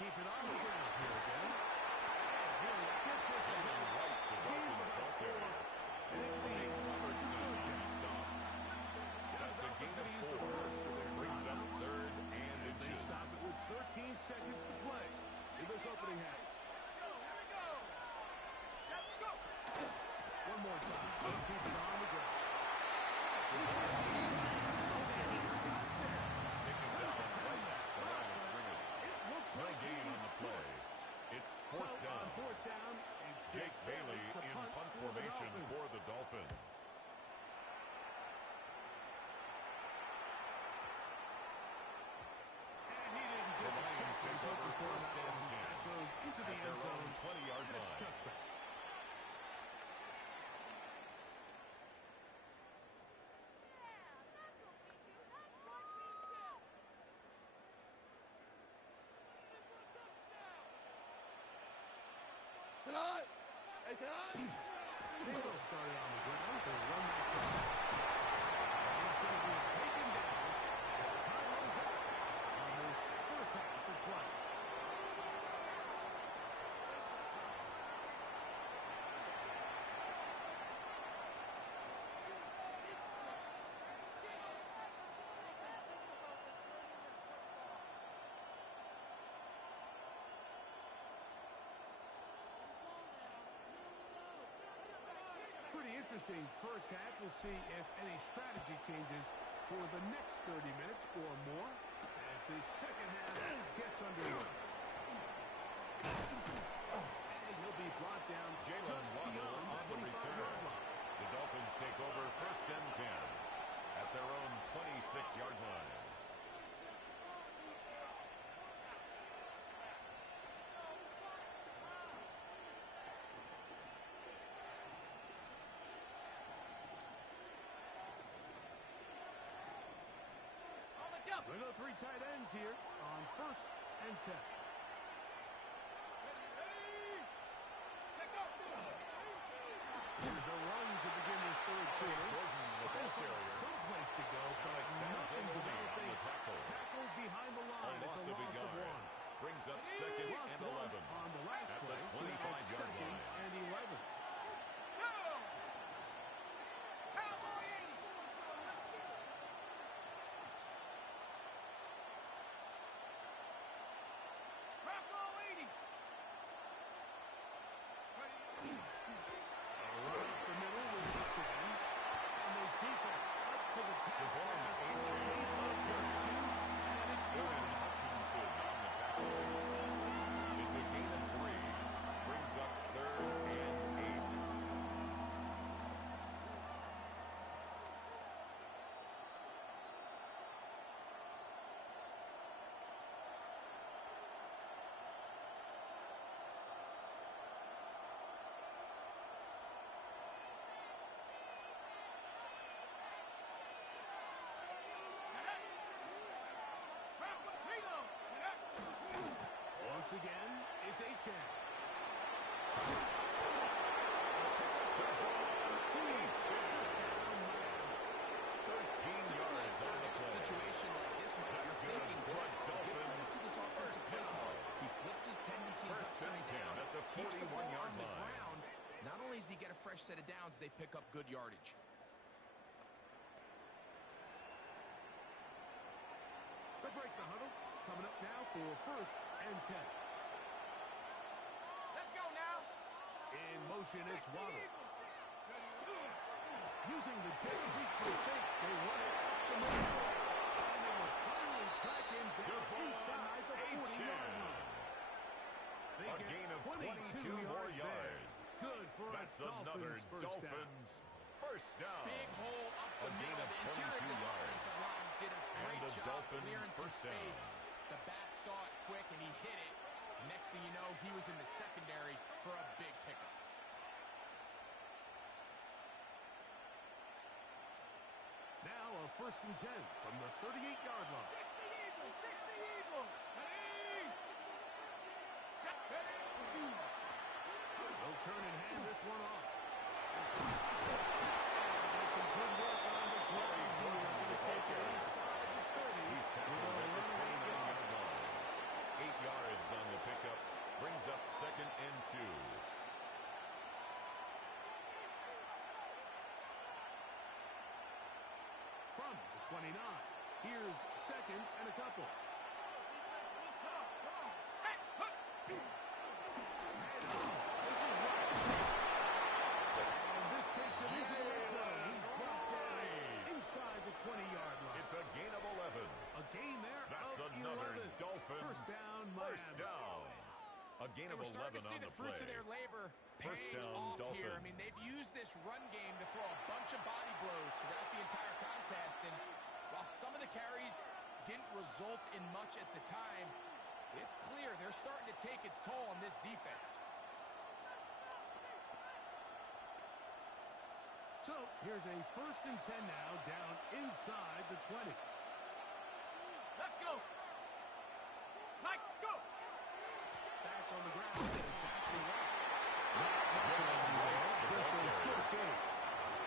keep it on the ground here again. He'll get this one right. The Dolphins ball carrier. And it leads for stop. That's a gain of 4. Brings up 3rd and they stop it with 13 seconds to play in this opening half. One more time. Let's keep it on the ground. Taking down right at the line of scrimmage. It looks like gain on the play. It's fourth down. On fourth down, it's Jake Bailey in punt formation for the Dolphins. And he didn't get the chance to over first and 10. That goes into the end zone. 20-yard line. Touchback. Tonight! Hey, tonight! Taylor started on the ground to run that clock. He's going to be taken down. Time runs out on this first half of play. Pretty interesting first half. We'll see if any strategy changes for the next 30 minutes or more as the second half gets underway. And he'll be brought down just beyond the 25-yard line. The Dolphins take over 1st and 10 at their own 26-yard line. We go 3 tight ends here on 1st and 10. Here's a run to begin this third quarter. Someplace to go, but nothing developing. Tackled behind the line. It's a loss of 1. Brings up 2nd and 11 on the last at play. the 25-yard line. And 11. It's a gain of 3. Brings up 3rd and 8. Once again, it's H.N. Situation like this might be thinking, get close to this offensive play call. He flips his tendencies upside down, at the keeps the ball on the 41-yard line. ground. Not only does he get a fresh set of downs, they pick up good yardage. They'll break the huddle. Coming up now for 1st and 10. Let's go now! In motion, it's Waddle. Using the jet sweep for a fake, they run it up the middle. And they will finally track him down inside the 40-yard line. A gain of 22 more yards. Good for That's a another Dolphins first down. Big hole up the middle. Gain of The interior of 22 this yards. offensive line did a And great a job Dolphin clearing some first down. space. The back saw it quick, and he hit it. Next thing you know, he was in the secondary for a big pickup. Now a 1st and 10 from the 38-yard line. 60 Eagles! Ready! They'll turn and hand this one off. There's some good work on the ground. Going to take it inside the 30. He's tackled at the 29-yard line. 8 yards on the 29. Here's second and a couple. This takes him into the red zone. He's brought down inside the 20-yard line. It's a gain of 11. A gain there. That's of another 11. Dolphins. First down, Miami. First down. A gain of We're starting 11 to see on the the fruits play. of their labor First paying down, off Dolphins. here. I mean, they've used this run game to throw a bunch of body blows throughout the entire contest. And while some of the carries didn't result in much at the time, it's clear they're starting to take its toll on this defense. So here's a 1st and 10 now, down inside the 20. Let's go. Mike, go. Back on the ground. Back to right. Just a short gain.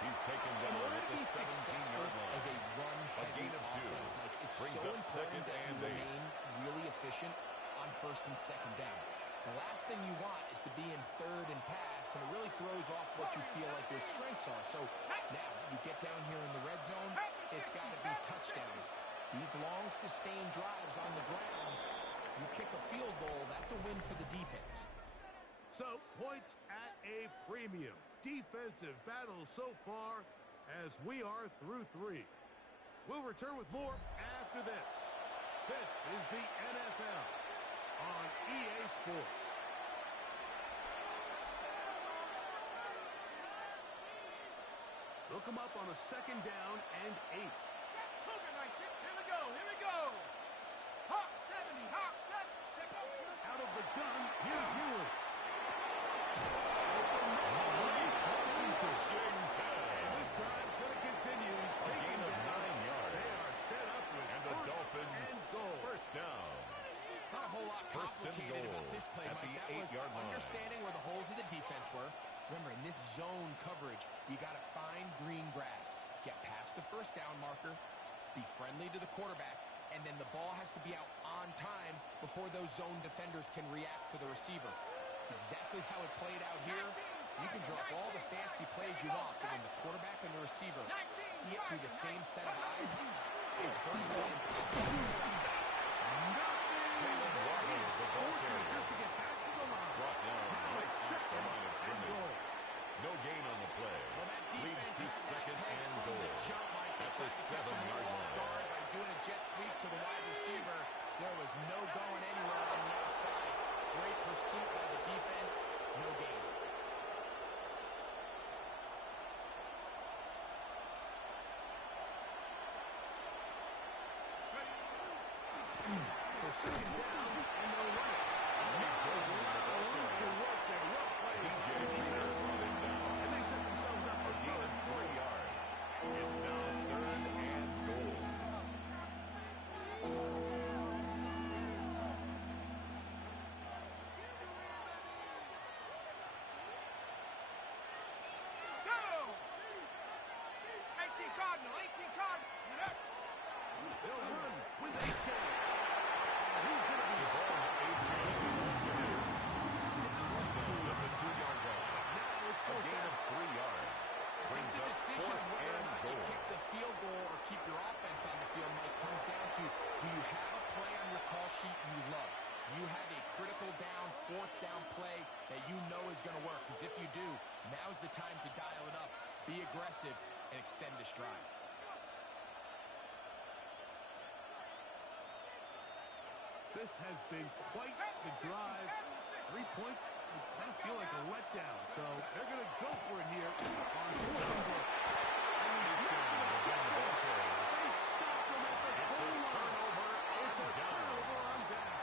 He's taken In down order at to the be successful 17-yard line. as a run-heavy gain of 2. offense, Mike, it's Brings so up important second that and you 8. remain really efficient on 1st and 2nd down. The last thing you want is to be in 3rd and pass, and it really throws off what you feel like your strengths are. So now you get down here in the red zone, it's got to be touchdowns. These long, sustained drives on the ground, you kick a field goal, that's a win for the defense. So points at a premium. Defensive battle so far as we are through 3. We'll return with more after this. This is the NFL on EA Sports. They'll come up on a 2nd down and 8. Cougar 19. Here we go. Here we go. Hawk 70. Hawk 7. Check out. Out of the gun, here's Ewing. And this drive's going to continue. A gain of 9 yards. They are set up with And the Dolphins and goal. first down. Not a whole lot First and complicated goal about this play, at Mike. the That was 8-yard line. understanding where the holes of the defense were. Remember, in this zone coverage, you got to find green grass. Get past the 1st down marker, be friendly to the quarterback, and then the ball has to be out on time before those zone defenders can react to the receiver. It's exactly how it played out here. You can drop all the fancy plays you want, but when the quarterback and the receiver see it through the same set of eyes, it's virtually impossible. Just to get back to the line. Brought down right at the line of and scrimmage. goal. No gain on the play. Well, that Leads defense to is second pegged and from goal. the jump, Mike. They At the tried to catch him 7-yard off line. guard by doing a jet sweep to the wide receiver. There was no going anywhere on the outside. Great pursuit by the defense. No gain. So 2nd down, and they'll run it. To work their rough play. And they set themselves up for Gain of 3 yards. It's now 3rd and goal. Go. 18 Cardinal. 18 Cardinal. They'll run with A-Chain. Who's going to be At the 2-yard line. now it's A 4th gain down. of 3 yards. Brings The up decision 4th of whether or and not you goal. kick the field goal or keep your offense on the field, Mike, comes down to, do you have a play on your call sheet you love? Do you have a critical down, 4th down play that you know is going to work? Because if you do, now's the time to dial it up, be aggressive, and extend this drive. This has been quite the drive. 3 points, you kind of feel like a letdown. So they're going to go for it here on 4th and goal. They stop them at the goal line. It's a turnover on down.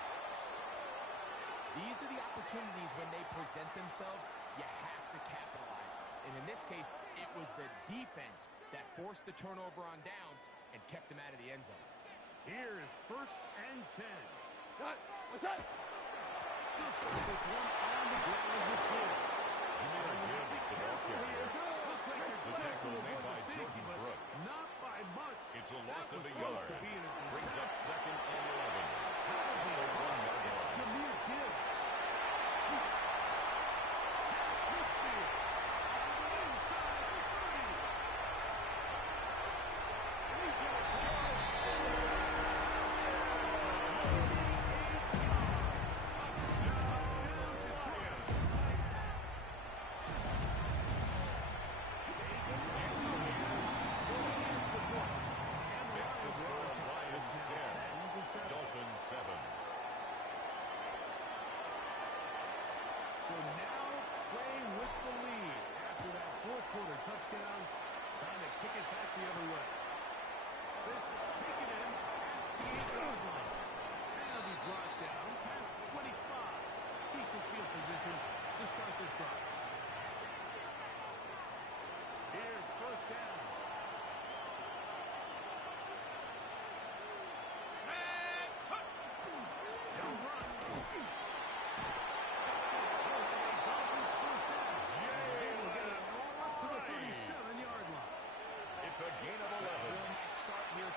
These are the opportunities when they present themselves, you have to capitalize. And in this case, it was the defense that forced the turnover on downs and kept them out of the end zone. Here is 1st and 10. What's that? Just got this one on the ground with Gibbs. Jameer Gibbs, the ball carrier. Looks like they're The going tackle to made avoid by the safety, Jordan but Brooks. not by much. It's a loss That of was a close yard. to being a Brings up disaster. 2nd and 11. Probably The 1-yard it's line. Jameer Gibbs. Inside the 30. And he's going to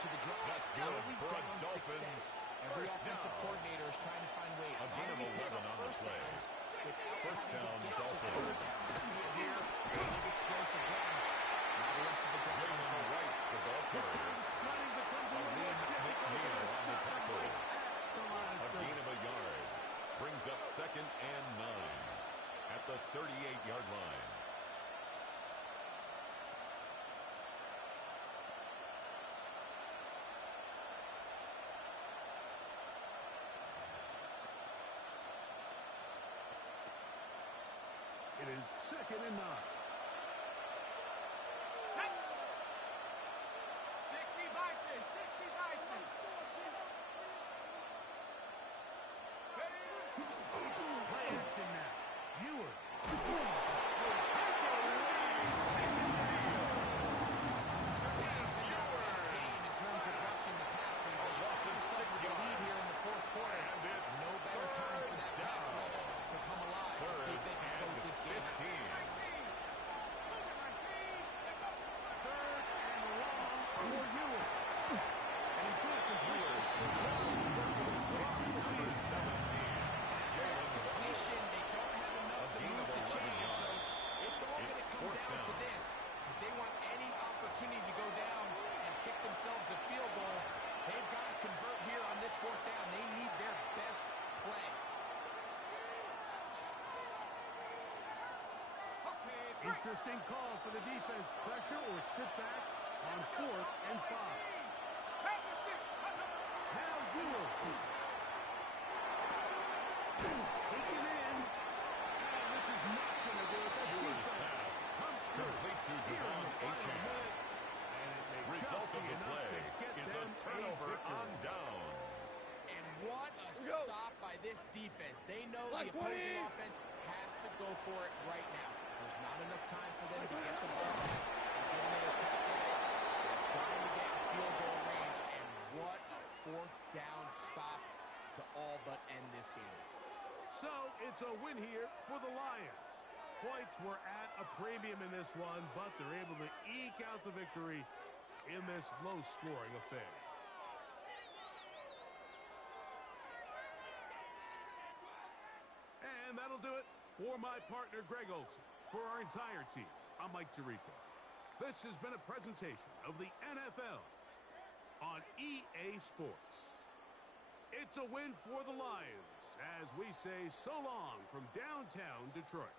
to the drive. That's good Early for a down Dolphins success. Every first offensive down. coordinator is trying to find ways. A gain of 11 on the play. First down, Dolphins. You see it here, big explosive run. Now the rest of the drive Jalen White, the ball carrier. Amin McNeil on the tackle. A gain of a yard. Brings up 2nd and 9 at the 38-yard line. It is 2nd and 9. 60 Bison, 60 Bison. Play action now. Ewers. In terms of rushing the passer, A loss of 6 the yards. lead here in the fourth quarter. And it's No better time for that pass down. rush to come alive and see if they can close this game out. 15. 3rd and long for Ewers. And he's going to complete this. Number 17. Jalen White. Completion, they don't have enough to gain move of the 11 chain, so yards. it's all going It's to come fourth down to down. this. If they want any opportunity to go down and kick themselves a field goal, they've got to convert here on this fourth down. They need their best play. Interesting call for the defense. Pressure or sit back on 4th and 5. Now Ewers. Taken in. And this is not going to do it. That Ewers' defense pass comes through. complete to Here in Devon the final Achane. minute. And it may Result just of be the enough play to get is a them turnover victory. on downs. And what a stop by this defense. They know the opposing offense has to go for it right now. There's not enough time for them to get the ball back and get another crack at it. They're trying to get field goal range, and what a fourth down stop to all but end this game. So it's a win here for the Lions. Points were at a premium in this one, but they're able to eke out the victory in this low-scoring affair. And that'll do it for my partner, Greg Olson. For our entire team, I'm Mike Tirico. This has been a presentation of the NFL on EA Sports. It's a win for the Lions as we say so long from downtown Detroit.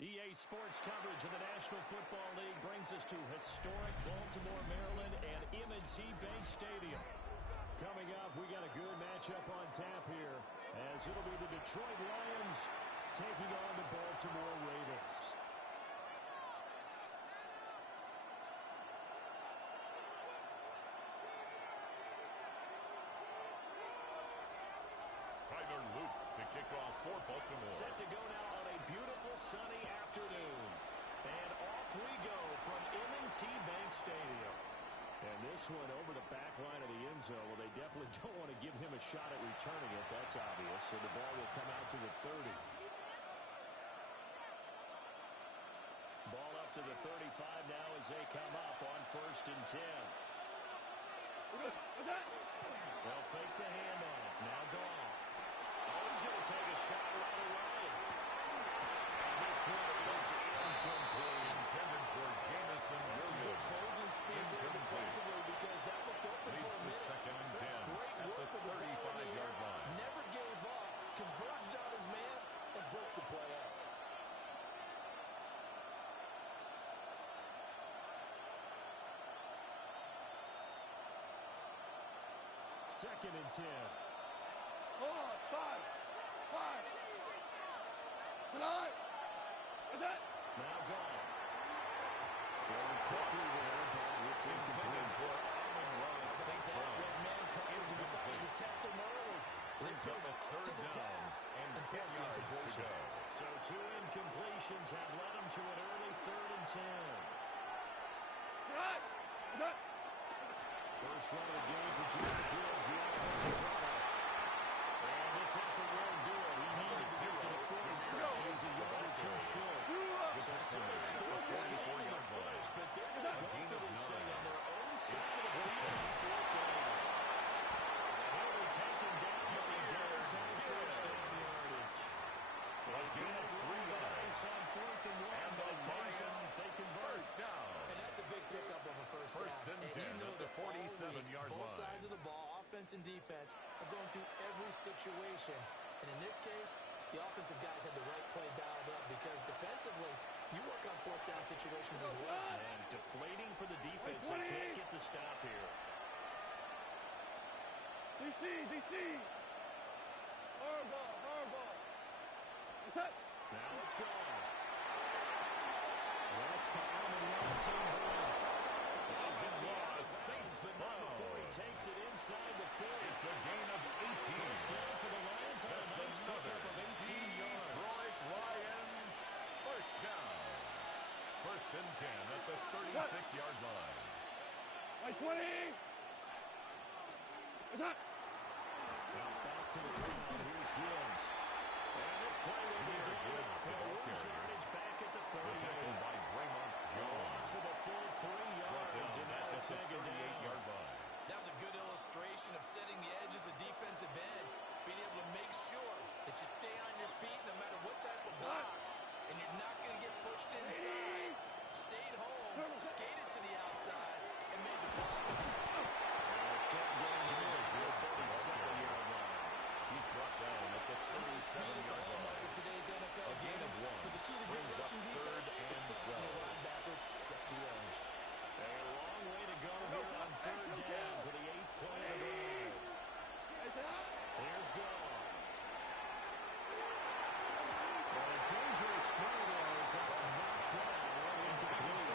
EA Sports coverage of the National Football League brings us to historic Baltimore, Maryland, and M&T Bank Stadium. Coming up, we got a good matchup on tap here, as it'll be the Detroit Lions taking on the Baltimore Ravens. Tyler Luke to kick off for Baltimore. Set to go now on a beautiful sunny afternoon. And off we go from M&T Bank Stadium. And this one over the back line of the end zone. Well, they definitely don't want to give him a shot at returning it. That's obvious. So the ball will come out to the 30. Ball up to the 35 now as they come up on 1st and 10. They'll fake the handoff. Now Goff. Oh, he's going to take a shot right away. And this one is incomplete. Intended for Jamison Williams. Closing speed there defensively because that looked open Leads for a to minute. 2nd and 10 That's great at work the with the ball in the 35-yard air. line. Never gave up, converged on his man, and broke the play up. Second and 10. Hold on. Five. Tonight. What's that? Now Goff. Very quickly there, but it's incomplete. For Alvin Ross St. Brown. That man coverage and decided to test him early. Brings up a third down and 10 yards to go. So 2 incompletions have led him to an early 3rd and 10. Tonight. What's that? First run of the game for Jimmy Gibbs, the offensive product. And this effort won't do it. He needed to get to the 45. He's a yard or two short. So still a scoreless game in the first, but they're going to go for this thing on their own side of the field before down. And he'll be taken down, but he does have first down yardage. A gain of 3 yards. On 4th and 1, And the Lions they convert. first down. And that's a big pickup of a first down. First and 10 you know at the that all 47-yard week, line. Both sides of the ball, offense and defense, are going through every situation. And in this case, the offensive guys had the right play dialed up because defensively, you work on 4th down situations as well. And deflating for the defense. They can't get the stop here. DC. Hard ball. What's that? Now it's gone. That's to Alvin Ross. He's going to lose things, but not before he takes it inside the 40. It's a gain of 18. First down for the Lions on a nice pickup of 18 yards. Detroit Lions first down. First and 10 at the 36-yard line. Right 20. What's that? Now back to the ground. Here's Gibbs. And this play will be good. Yardage back at the 30. Tackled by Draymond Jones. So the full 3 yards, and now it's second down. 38-yard line. That was a good illustration of setting the edge as a defensive end, being able to make sure that you stay on your feet no matter what type of block, and you're not going to get pushed inside. Stayed home, skated to the outside, and made the block. Short game here at the 37-yard line. He's brought down at the Speed is a 37-yard hallmark line. of today's NFL A gain game, of 1. but the key to good Brings up rushing defense 3rd is and stopping the 12. linebackers set the edge. A long way to go here on 3rd down for the 8th play of the drive. Here's Goff. Well, a dangerous throw there as that's knocked down. Incomplete.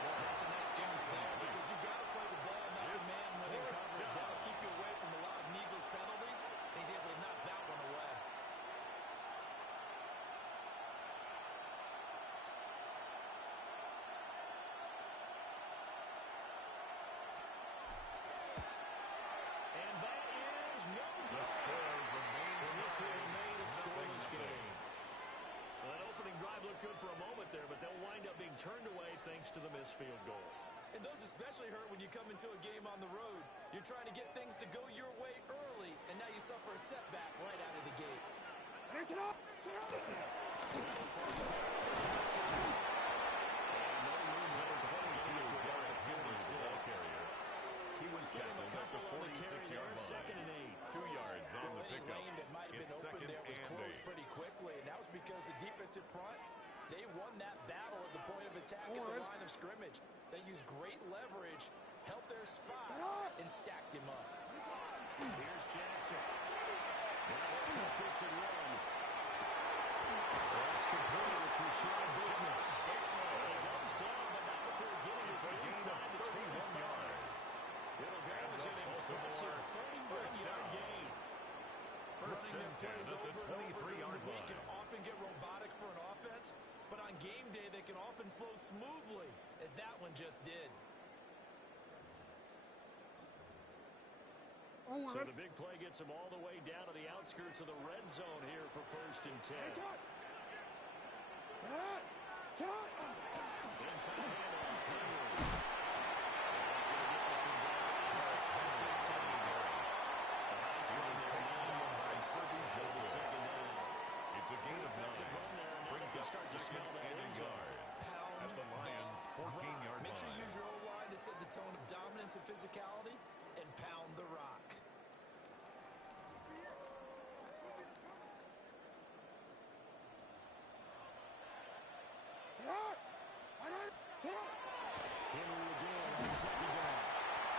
That's a nice jump there because you've got to play the ball, not the man when in coverage. That'll keep you away from a lot of needless penalties, and he's able to knock that one away. And that is no The good. score remains And this will remain a scoreless nothing. game. Well, that opening drive looked good for a moment there, but they'll wind up being turned away thanks to the missed field goal. And those especially hurt when you come into a game on the road. You're trying to get things to go your way early, and now you suffer a setback right out of the gate. He was tackled at the 46-yard Second line. and 8. 2 yards on the Any pickup. lane that might have It's been open second there was and closed 8. pretty quickly, and that was because the defensive front won that battle at the point of attack at the line of scrimmage. They used great leverage, held their spot, and stacked him up. Here's Jackson. Now let's take this and run. That's complete. It's Rashad Bateman. He goes down, but not before getting his inside the 21 yards. It'll go as an impressive 31-yard gain. Running their plays over and over during the week can often get robotic for an offense, but on game day they can often flow smoothly, as that one just did. So the big play gets him all the way down to the outskirts of the red zone here for 1st and 10. Inside handoff. It's a gain of 9. Brings up second and yard. At the Lions' 14-yard line. Make sure you use your O-line to set the tone of dominance and physicality and pound the rock. Henry again on 2nd down.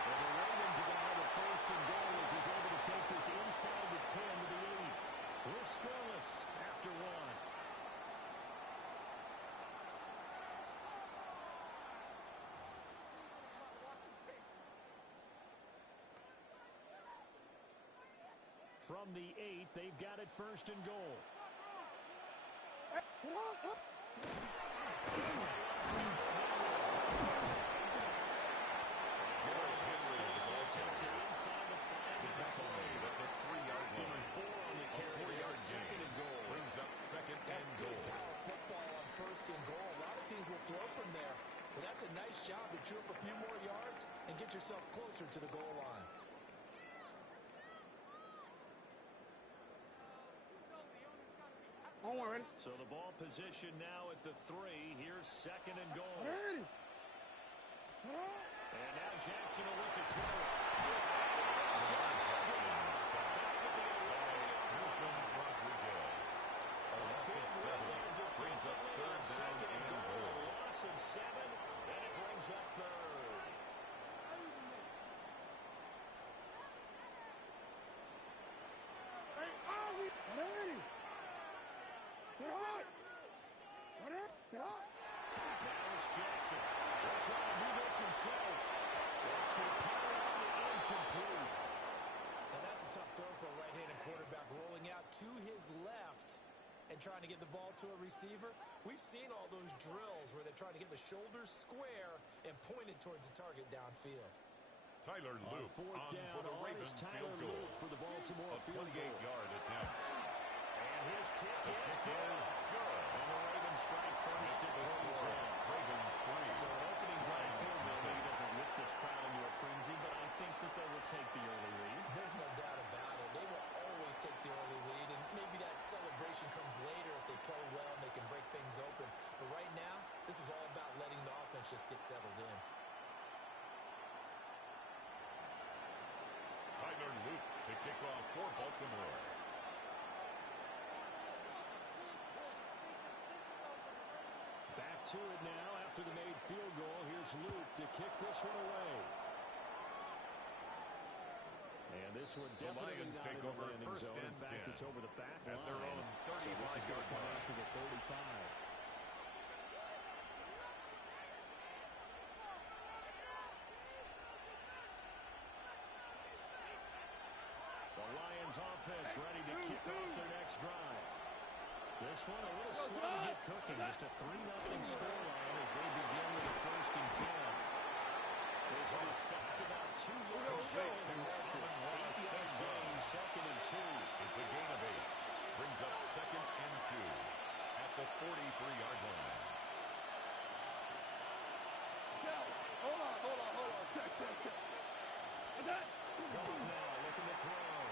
And the Ravens are going to have a 1st and goal as he's able to take this inside the 10 to the 8. We're scoreless after 1. From the 8, they've got it 1st and goal. Takes it inside the 5. At the 3-yard line. 4 on the carry. 4-yard 2nd and goal. Brings up 2nd That's and good goal. power football on 1st and goal. A lot of teams will throw from there, but that's a nice job to chew up a few more yards and get yourself closer to the goal line. So the ball position now at the 3. Here's 2nd and goal. And now Jackson will look to throw it. A loss of 7 brings up 3rd down and goal. Loss of 7, and it brings up 3rd. Now it's Jackson. He'll try to do this himself. That's to the power incomplete. And that's a tough throw for a right-handed quarterback, rolling out to his left and trying to get the ball to a receiver. We've seen all those drills where they're trying to get the shoulders square and point it towards the target downfield. Tyler Luke on 4th down, for the on Ravens is Tyler field goal. Luke for the Baltimore field goal. 28-yard attempt. And his kick is good. Good. And the Ravens strike first at 27. Ravens 3. So an opening drive field goal maybe doesn't whip this crowd into a frenzy, but I think that they will take the early lead. There's no doubt about it. They will always take the early lead, and maybe that celebration comes later if they play well and they can break things open. But right now, this is all about letting the offense just get settled in. Tyler Luke to kick off for Baltimore. Back to it now after the made field goal. Here's Luke to kick this one away. And this one definitely not in the landing zone. In fact, it's over the back line. At their own 35-yard so this is going to come out to the 35. The Lions offense ready to kick off their next drive. This one a little slow to get cooking. Just a 3-0 scoreline as they begin with the 1st and 10. This one stopped about 2 yards short of the record. 8-yard gain, 2nd and 2. It's a gain of 8. Brings up 2nd and 2 at the 43-yard line. Hold on. Check. What's that? Goes now, looking to throw.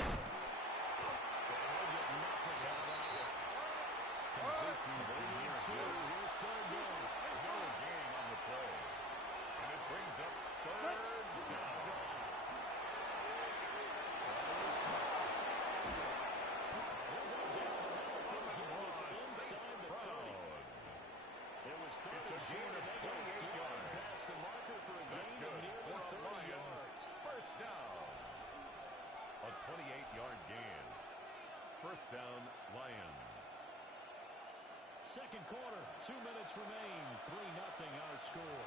They'll get nothing out of that one. Complete to Here's 3rd down. No gain on the play. And it brings up 3rd down. 28-yard gain. First down, Lions. Second quarter, 2 minutes remain. 3-0 our score.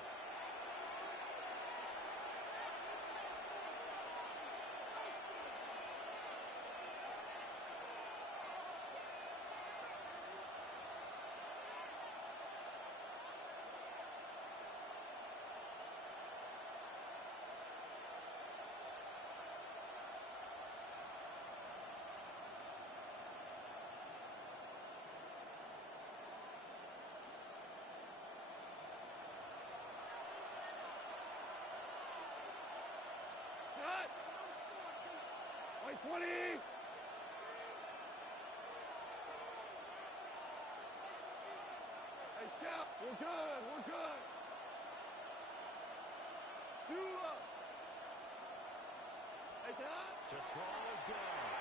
Wait, 20! Hey, Scout, we're good, we're good. 2 up. Hey, Todd. To throw is gone.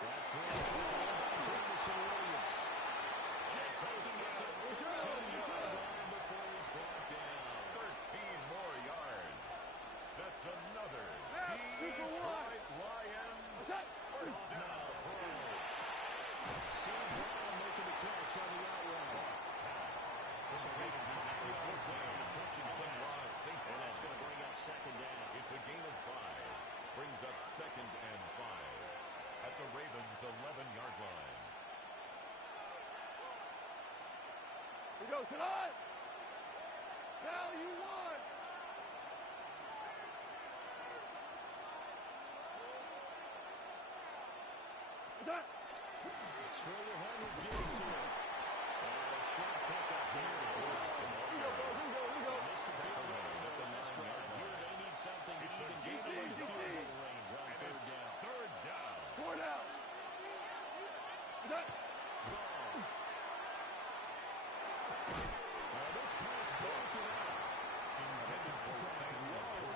That throws it Jameson Williams. Taking it to the 15-yard line before he's brought down. 13 more yards. That's another Detroit Lions first down. Sam Brown making the catch on the out route. This will make 5 yards there. Catch and catch. And that's going to bring up second down. It's a gain of 5. Brings up second and 5 at the Ravens' 11-yard line. We go tonight. Now you won. That. It's for the 100 Gibbs here. And a short pickup here. Here we go. Missed a field goal at the next drive. Here they need something to even get them into field goal range on third down. Third down. 4 down. That. This pass broken out. Intended for Sam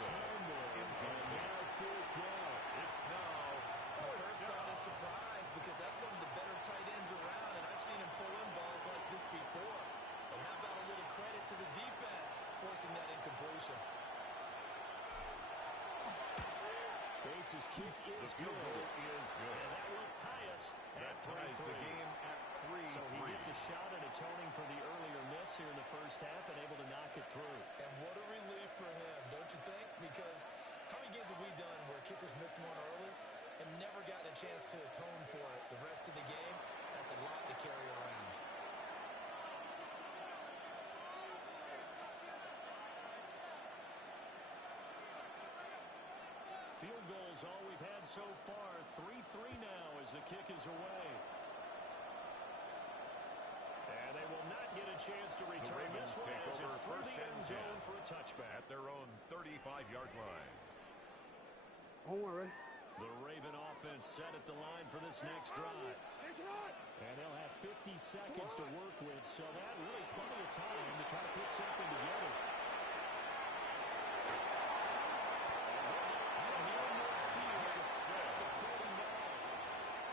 Time there. And now fourth down. It's now First thought is surprise because that's one of the better tight ends around, and I've seen him pull in balls like this before. But how about a little credit to the defense forcing that incompletion? Bates' kick is the field goal good. is good. And that will tie us That at ties 3-3. the game at 3-3. So he gets a shot at atoning for the earlier miss here in the first half and able to knock it through. And what a relief for him, don't you think? Because how many games have we done where kickers missed one early and never gotten a chance to atone for it the rest of the game? That's a lot to carry around. Field goals all we've had so far. 3-3 now as the kick is away. And they will not get a chance to return this one as it's through the end zone for a touchback. At their own 35-yard line. Don't worry. The Raven offense set at the line for this next drive. And they'll have 50 seconds to work with, so that really plenty of time to try to put something together.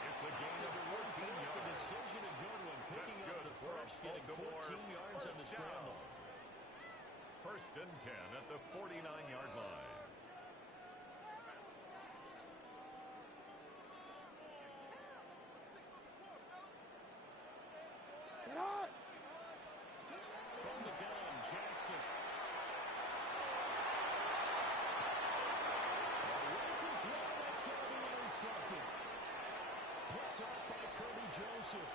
It's a gain of 14 yards. The decision a good one, picking up the first, getting 14 yards on the scramble. First and 10 at the 49-yard line. Get on! From the gun, Jackson. Rifles one, that's going to be intercepted. Picked off by Kirby Joseph.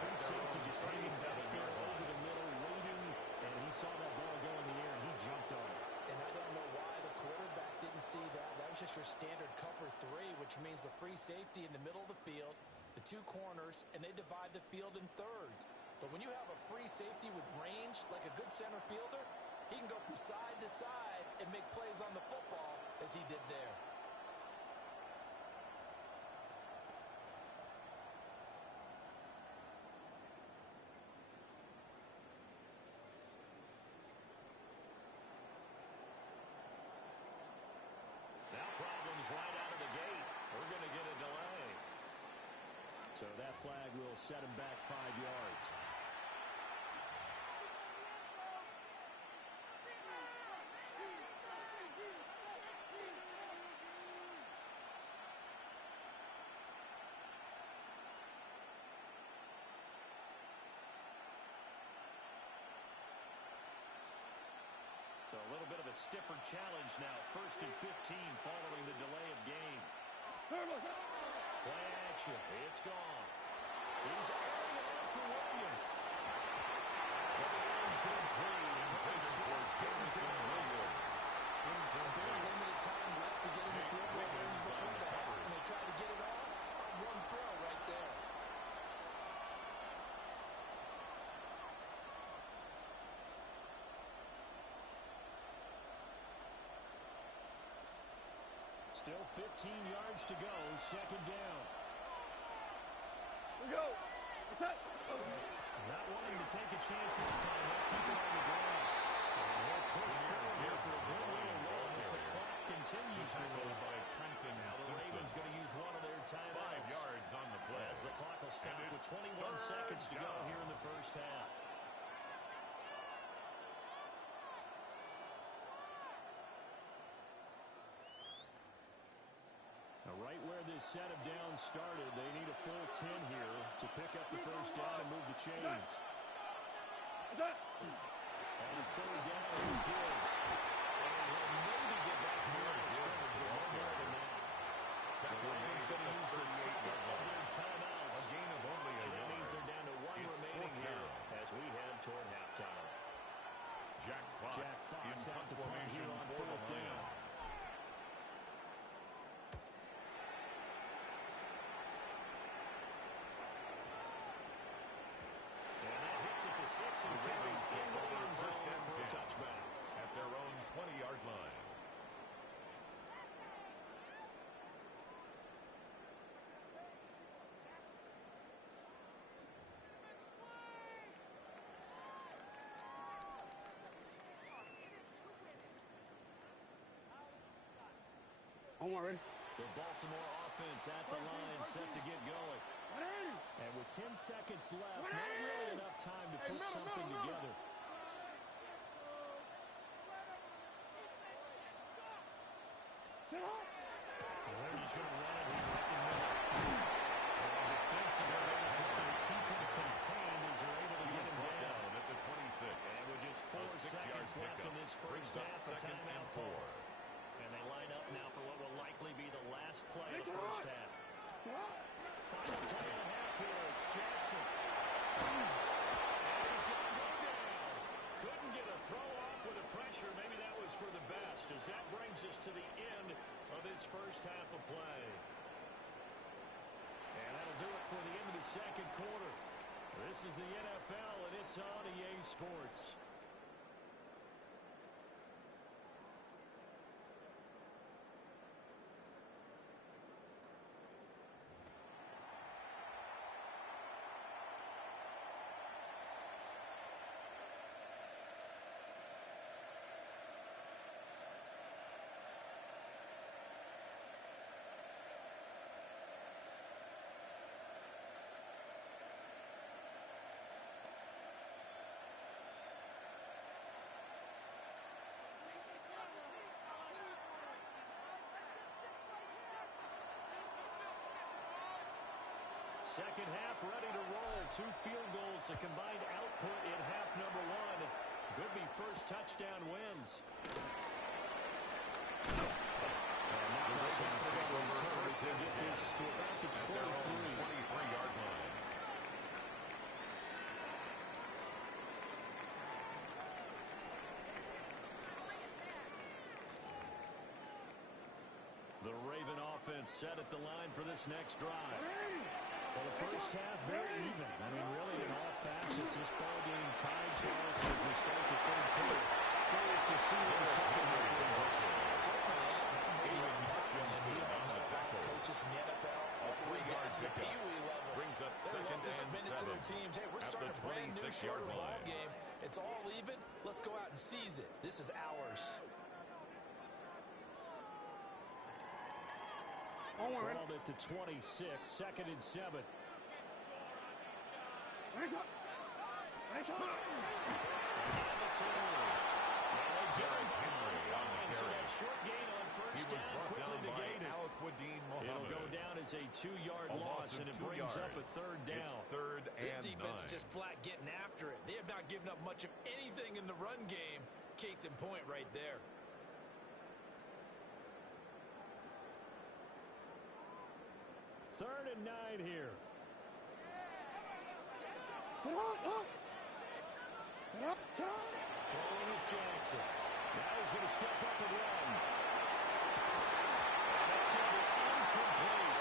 Free safety just hanging back there over the middle, waiting, and he saw that ball go in the air, and he jumped on it. And I don't know why the quarterback didn't see that. That was just your standard cover 3, which means the free safety in the middle of the field, the 2 corners, and they divide the field in thirds. But when you have a free safety with range, like a good center fielder, he can go from side to side and make plays on the football as he did there. Now problems right out of the gate. We're going to get a delay. So that flag will set him back 5 yards. So a little bit of a stiffer challenge now. 1st and 15 following the delay of game. Play action. It's gone. He's airing it out for Williams. It's incomplete. Very limited time left to get in the field goal range before that. And they try to get it all on one throw right there. Still 15 yards to go. 2nd down. Here we go. What's that? Not wanting to take a chance this time. They'll keep it on the ground. And they'll push forward here for a good little run as the clock continues to roll. By Trenton Now the Ravens going to use one of their timeouts. 5 yards on the play. As the clock will stop with 21 seconds to go here in the first half. Now, right where this set of downs started, they need a full 10 here to pick up the first down and move the chains. And the 3rd down is Gibbs. And he'll maybe get back to the line of scrimmage, but no more than that. The Ravens going to use the second of their timeouts. A gain of only a So that yard. means they're down to 1 remaining here as we head toward halftime. Jack Fox out to punt here on 4th down. At the 6 and carries in the end zone for a touchback. At their own 20-yard line. The Baltimore offense at the line set to get going. And with 10 seconds left, not really enough time to put something together. They're just going to run it here right in the middle. And defensively, they're just looking to keep him contained as they're able to get him down. At the 26. And with just 4 seconds left in this first half, a timeout call. And they line up now for what will likely be the last play of the first half. Final play and a half here. It's Jackson. And he's going to go down. Couldn't get a throw off with the pressure. Maybe that was for the best, as that brings us to the end of this first half of play. And that'll do it for the end of the second quarter. This is the NFL, and it's on EA Sports. Second half ready to roll. 2 field goals, a combined output in half number 1. Could be first touchdown wins. And not much happening in return. They get this to about the 23-yard line. The Raven offense set at the line for this next drive. Well, the first half, very even. I mean, really, in all facets, this ball game tied, Charles, as we start the third quarter. Curious to see what the second half brings us. Coaches from the NFL, a 3-yard to the Pee-wee level, brings up second and seven to their teams. Hey, we're starting a brand new shorter ball line. game. It's all even. Let's go out and seize it. This is ours. Balled it to 26, 2nd and 7. So that short gain on first down quickly negated. It'll go down as a 2-yard loss, and it brings up a 3rd down. It's 3rd and This defense 9. is just flat getting after it. They have not given up much of anything in the run game. case in point right there. Third and 9 here. Throwing is Jackson. Now he's going to step up and run. That's going to be incomplete.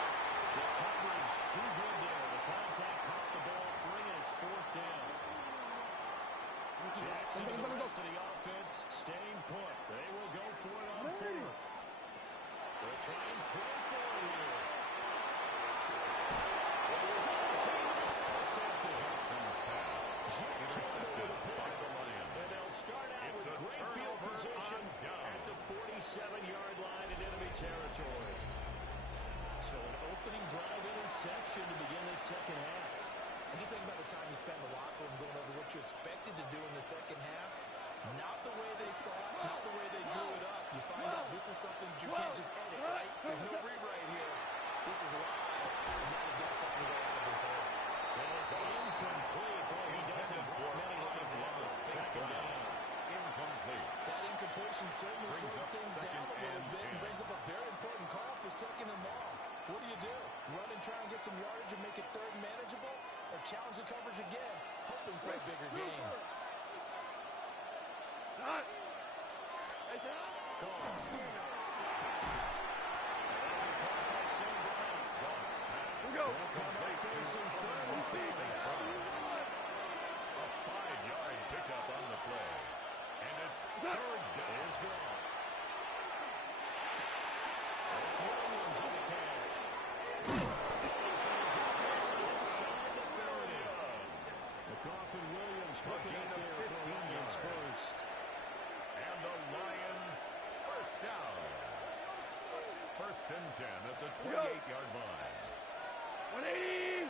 The coverage too good there. The contact caught the ball free, and it's fourth down. Jackson and the rest of the offense staying put. They will go for it on fourth. They'll try and throw for it here. And they'll start out with great field position at the 47-yard line in enemy territory. So an opening drive interception to begin this second half. And just think about the time you spend in the locker room going over what you expected to do in the second half. Not the way they saw it, not the way they drew it up. You find out this is something that you can't just edit, right? There's no rewrite here. This is live, and now they've got to find a way out of this hole. And it's incomplete. Boy, he doesn't drop many like that. Second down. Incomplete. That incompletion certainly slows things down a little bit and brings up a very important call for second and long. What do? Run and try and get some yardage and make it third and manageable? Or challenge the coverage again, hoping for a bigger gain? Gone. We'll go. Facing third and field. A 5-yard pickup on the play. And it's third down. It's gone. It's Williams on the catch. He's going to get this inside the 30. McCoffin Williams hooking it there for the Lions first. And the Lions first down. First and 10 at the 28-yard line. 180!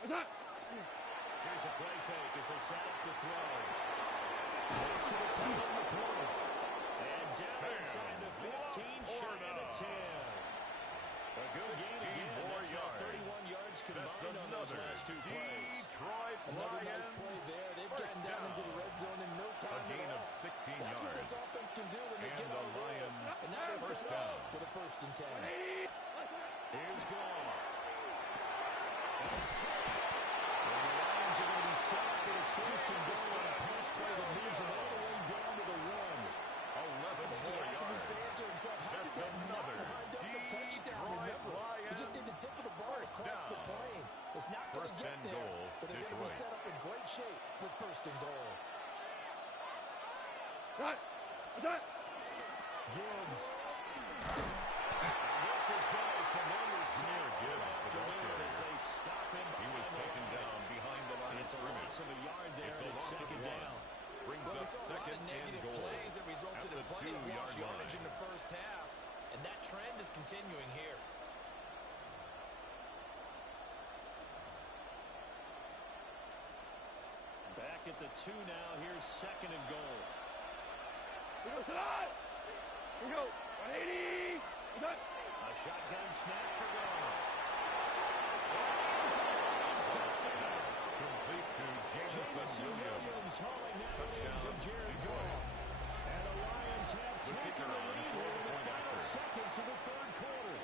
Here's a play fake as they set up the throw. Goes to the top of the corner. And down inside the 15, short of the 10. A good gain again. That's now 31 yards combined on those last two plays. Another nice play there. They've gotten down into the red zone in no time. A gain of 16 yards. That's what this offense can do when they get on the Lions. And now they're first down with a first and 10. Here's Goff. And it's caught. And the Lions are going to be set up for the first and goal on a pass play that moves them all the way down to the 1. 11 more yards. That's another touchdown. You just need the tip of the ball across the plane. It's not going to get there, but they're going to be set up in great shape with first and goal. Gibbs. This has been a familiar smear afternoon as they stop him. He was taken down behind the line. It's a loss of a yard there. It's second down. Brings up second and goal. Plays that resulted in plenty of lost yardage in the first half, and that trend is continuing here. Back at the 2 now. Here's second and goal. Here we go. 180. A shotgun snap for Goff. Touchdown. Complete to Jameson Williams. Hauling that in from Jared Goff. And the Lions have taken the lead here in the final seconds of the third quarter.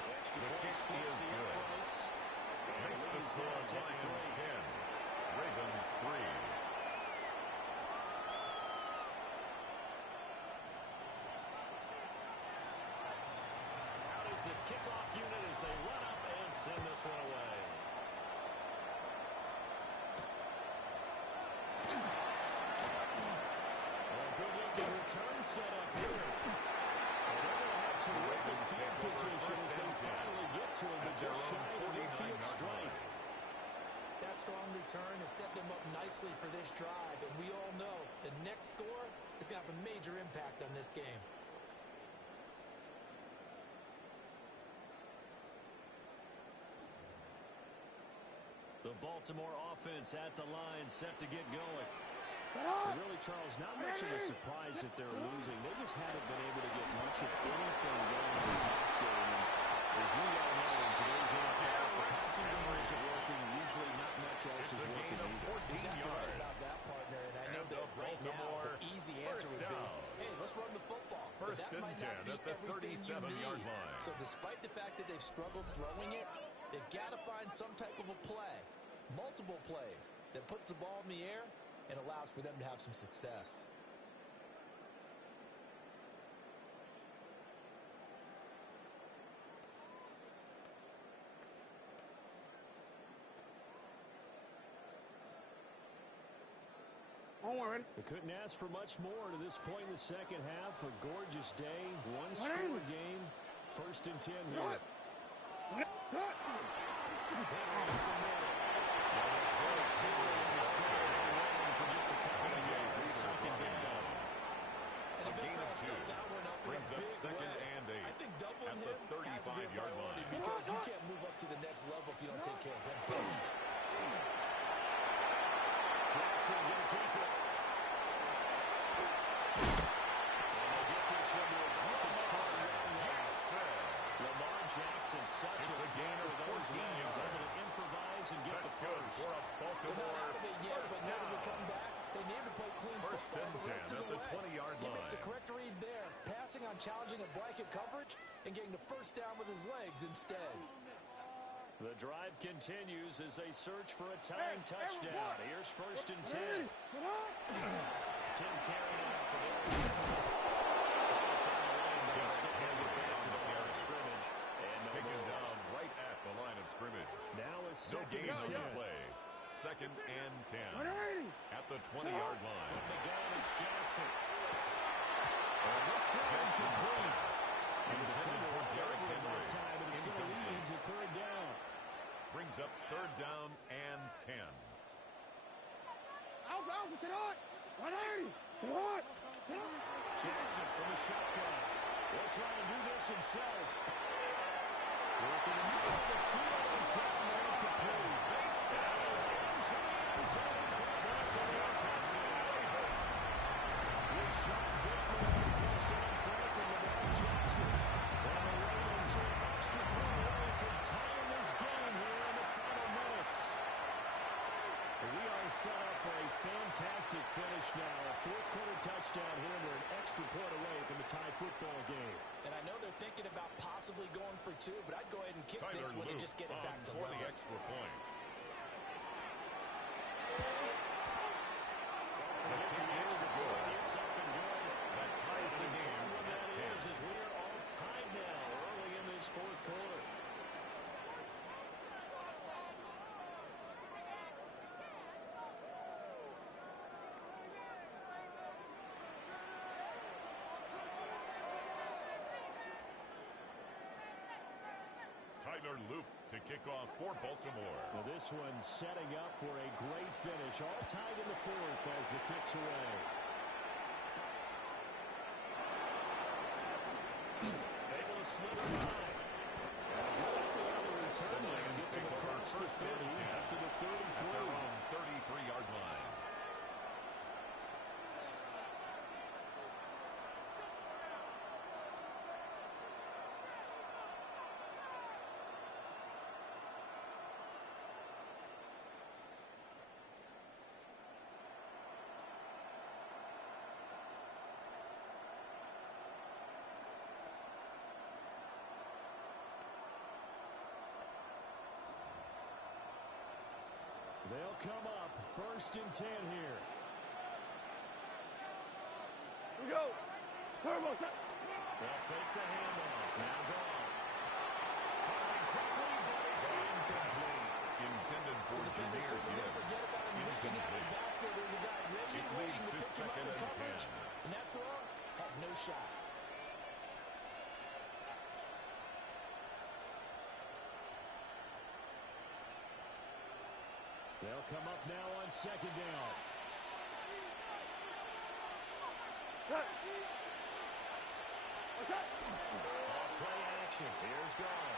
Extra point splits the uprights. Makes the score Lions 10. Ravens 3. The kickoff unit as they run up and send this one away. A good-looking return set up here. And they're going to have terrific field position as they finally get to him, but just shy of the midfield stripe. That strong return has set them up nicely for this drive, and we all know the next score is going to have a major impact on this game. The Baltimore offense at the line, set to get going. And really, Charles, not much of a surprise that they're losing. They just haven't been able to get much of anything going in the pass game. And as you well know, in today's NFL, the passing game isn't working. Usually not much else is working either. Exactly right about that, partner. And I know that right now the easy answer would be, hey, let's run the football. First and 10 at the 37-yard line. So despite the fact that they've struggled throwing it, they've got to find some type of a play, multiple plays, that puts the ball in the air and allows for them to have some success. We couldn't ask for much more to this point in the second half. A gorgeous day, one-score game. First and 10 here. Brings up second and 8. I think doubling him at the 35-yard line. Because you can't move up to the next level if you don't take care of him first. Jackson going to keep it. And they'll get this one to a good try. Lamar Jackson, such a gain of those games, able to improvise and get the first. For a Baltimore But now to come back, they need to play clean First football and the rest 10 of at the the way. 20-yard He makes the line. correct read there, passing on challenging a blanket coverage and getting the first down with his legs instead. The drive continues as they search for a tying touchdown. Here's first and 10. Tim carrying out for the back to the line of scrimmage. And taken down right at the line of scrimmage. Now it's No second gain and on 10. the play. Second and 10 at the 20-yard line. From the gun, it's Jackson. And this time complete. And the defender for Derrick Henry. Time, and it's going to lead to third down. Brings up third down and 10. Jackson from the shotgun. Will try and do this himself. Working in the middle of the field. He's got an incomplete. That is into the end zone for a touchdown. This shot good touchdown throw from Lamar Jackson. And the Ravens are an extra point away from tying this game here in the final minutes. We are set up for a fantastic finish now. A fourth-quarter touchdown here. We're an extra point away from the tie football game. And I know they're thinking about possibly going for two, but I'd go ahead and kick this one and just get it back to for level. the extra point. It's up and good. That ties the game at 10. As we are all tied now early in this fourth quarter. Tyler Loop to kick off for Baltimore. Well, this one setting up for a great finish. All tied in the fourth as the kick's away. Able to slip it by. Return there and gets him across the 30 up to the 33. At their own 33-yard line. They'll come up first and 10 here. Here we go. Turbo. They'll fake the handoff. Now Goff. Firing quickly, but it's incomplete. Intended for Jameer Gibbs. Incomplete. There's a guy ready It and waiting leads to to pick him up second in and coverage. 10. And that throw had no shot. They'll come up now on second down. Off play action. Here's Goff.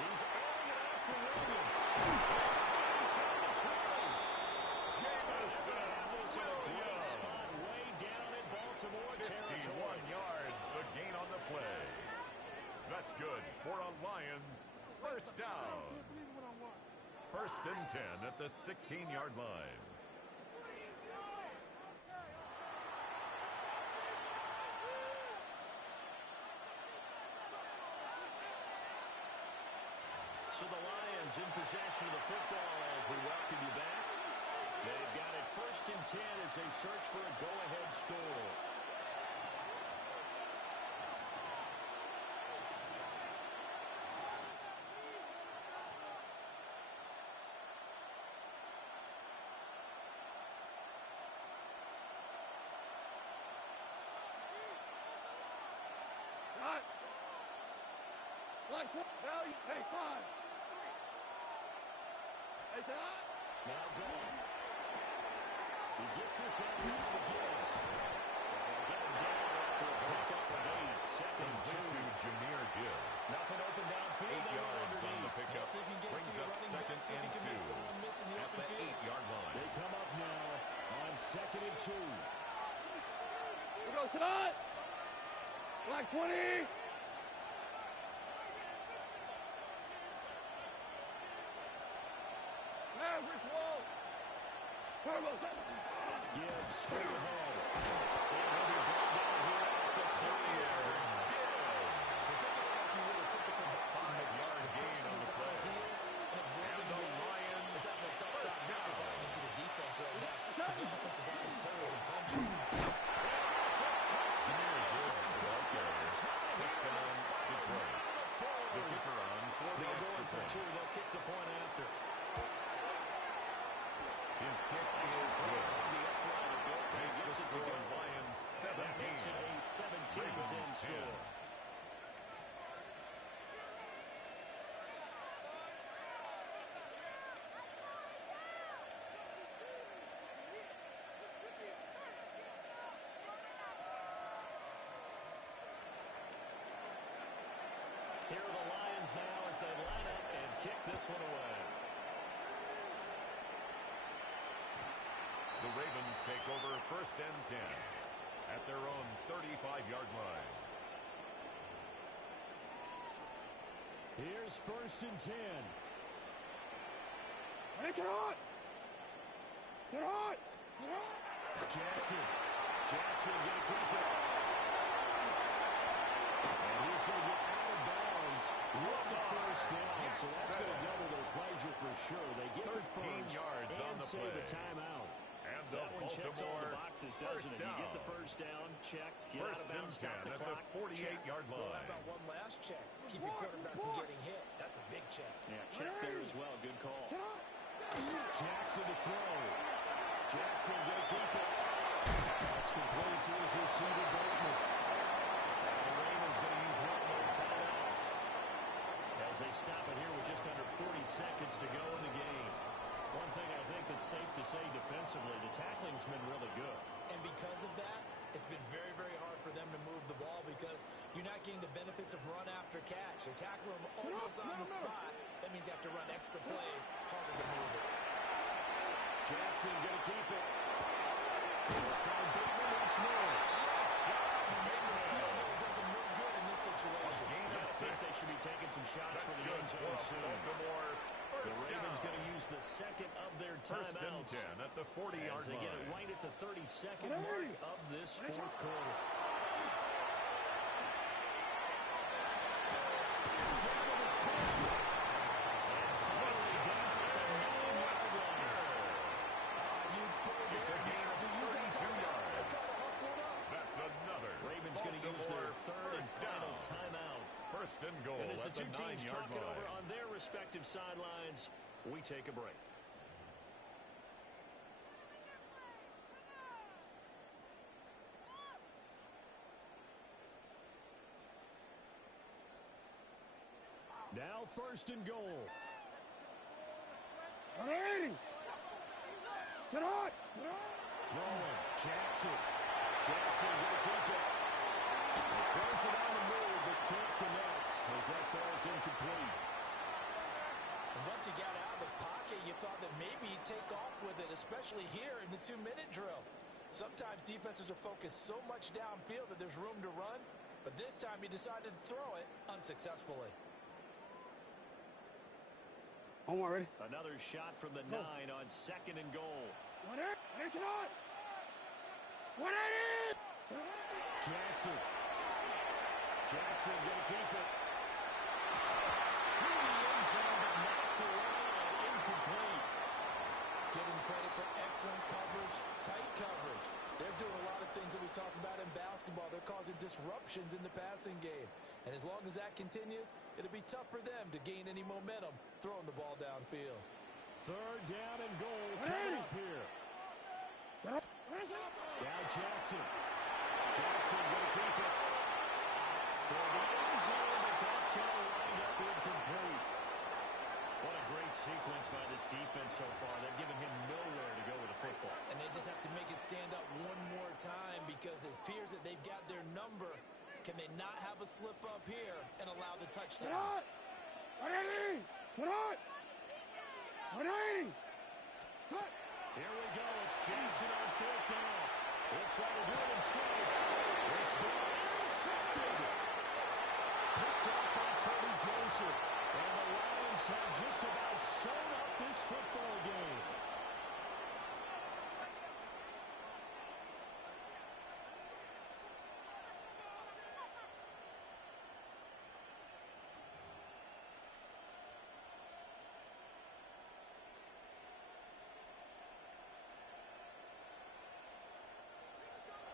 He's airing it out for Williams. Inside the 20. Jameson this in a great spot way down in Baltimore territory. 51 yards, the gain on the play. That's good for a Lions first down. First and 10 at the 16-yard line. So the Lions in possession of the football as we welcome you back. They've got it first and 10 as they search for a go-ahead score. Hey, 5. Hey, Todd. Now going. He gets this out to Gibbs. They'll get him down after a pickup of 8. Second and 2. Jameer Gibbs. Nothing open downfield. 8 yards on the pickup. See if you can get Brings to your up running second back. See if and you can make 2 someone miss in the at open the field. 8-yard line. They come up now on second and 2. We go, Todd. Black 20. Average wall. Turbo. Gibbs straight ahead. And he'll be brought down here at the 30-yard line. Like you would a typical boxing match. Yard gain on the play. And absorbing the the Lions is having a tough time. This is happening to the defense right now because the offense is on his toes and punching. Jameer Gibbs, ball carrier. Touchdown, Detroit. The kicker on for the extra for 2. point. They'll kick the point after. His kick is good. The upright a bit. Makes the Gets it to score go. Lions That makes it 17. a 17-10 Ravens 10. score. Here are the Lions now as they line up and kick this one away. The Ravens take over first and 10 at their own 35-yard line. Here's first and 10. Hey, Todd. Todd. Jackson going to keep it. And he's going to get out of bounds with the first down. So that's going to double their pleasure for sure. They get the 13 first yards on and the save play. a timeout. And the That one checks all the Baltimore boxes, doesn't it? You get the first down, check, get out First of bounds, and stop 10 the at clock, the 48-yard Well, how line. about one last check? Keep your quarterback from getting hit. That's a big check. Yeah, check there as well. Good call. Jackson to throw. Jackson going to keep it. That's complete to his receiver, Bateman. The Ravens going to use one of their timeouts as they stop it here with just under 40 seconds to go in the game. One thing I think that's safe to say defensively, the tackling's been really good. And because of that, it's been very, very hard for them to move the ball because you're not getting the benefits of run after catch. They're tackling them almost on the spot. That means you have to run extra plays, harder to move it. Jackson going to keep it. They'll find Bateman once more. Field goal doesn't look good in this situation. I think they should be taking some shots for the end zone soon. The Ravens going to use the second of their First and timeouts 10 at the 40-yard as they get it line. right at the 32nd mark of this fourth quarter. Down to the 10. And finally down to the 9-yard line. Huge play there. It's a gain of 32 yards. Try to hustle it up. That's another. Ravens going to use their third and first final down. timeout. First and goal And as the at the two teams 9-yard talk it over line. on their respective sidelines, we take a break. Now first and goal. Ready. Todd. Throwing. Jackson. Jackson going to keep it. He throws it on the move, but can't connect as that falls incomplete. And once he got out of the pocket, you thought that maybe he'd take off with it, especially here in the 2-minute drill. Sometimes defenses are focused so much downfield that there's room to run, but this time he decided to throw it unsuccessfully. Ready? Another shot from the 9 on 2nd and goal. Jackson. Jackson going to keep it. To the end zone, but knocked away and incomplete. Give him credit for excellent coverage, tight coverage. They're doing a lot of things that we talk about in basketball. They're causing disruptions in the passing game. And as long as that continues, it'll be tough for them to gain any momentum throwing the ball downfield. 3rd down and goal coming up here. Now Jackson. Jackson going to keep it. For the end zone, but that's going to wind up incomplete. What a great sequence by this defense so far. They've given him nowhere to go with the football. And they just have to make it stand up one more time because it appears that they've got their number. Can they not have a slip up here and allow the touchdown? Here we go. It's Jackson on 4th down. He'll try to do it himself. This ball intercepted. Picked up by Cody Joseph. And the Lions have just about sewn up this football game.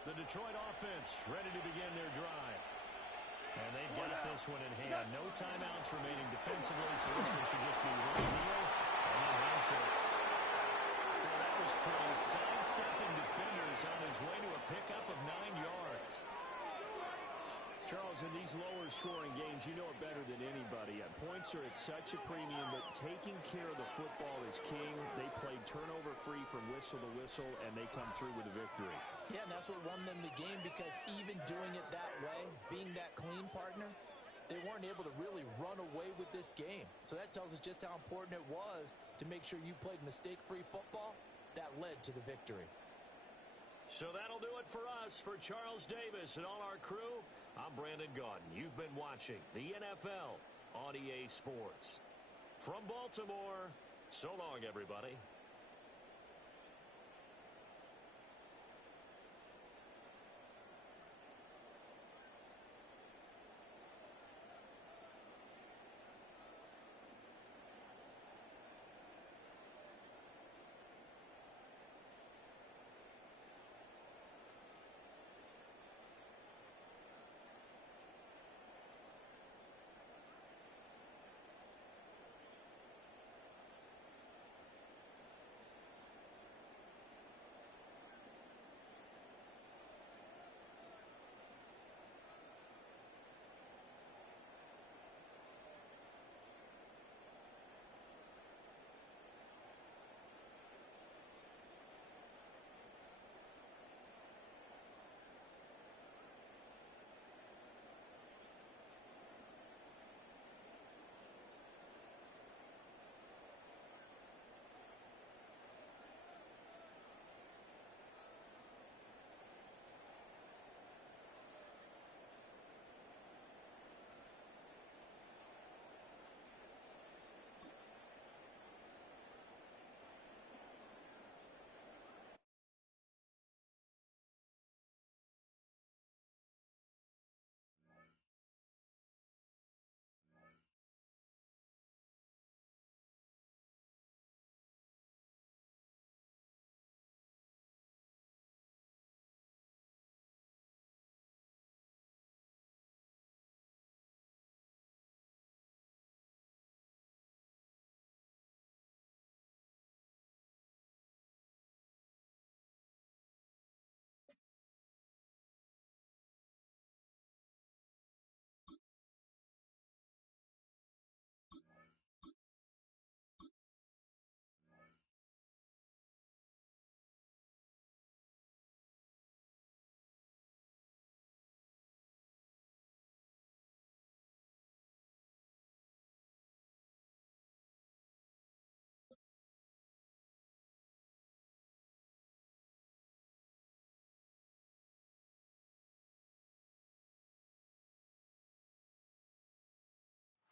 The Detroit offense ready to begin their drive. And they've got this one in hand. No timeouts remaining defensively, so this one should just be one deal. And then handshakes. Well, that was pretty. Sidestepping defenders on his way to a pickup of 9 yards. Charles, in these lower scoring games, you know it better than anybody. Points are at such a premium, but taking care of the football is king. They played turnover-free from whistle to whistle, and they come through with a victory. Yeah, and that's what won them the game because even doing it that way, being that clean partner, they weren't able to really run away with this game. So that tells us just how important it was to make sure you played mistake-free football. That led to the victory. So that'll do it for us. For Charles Davis and all our crew, I'm Brandon Gaudin. You've been watching the NFL on EA Sports. From Baltimore, so long, everybody.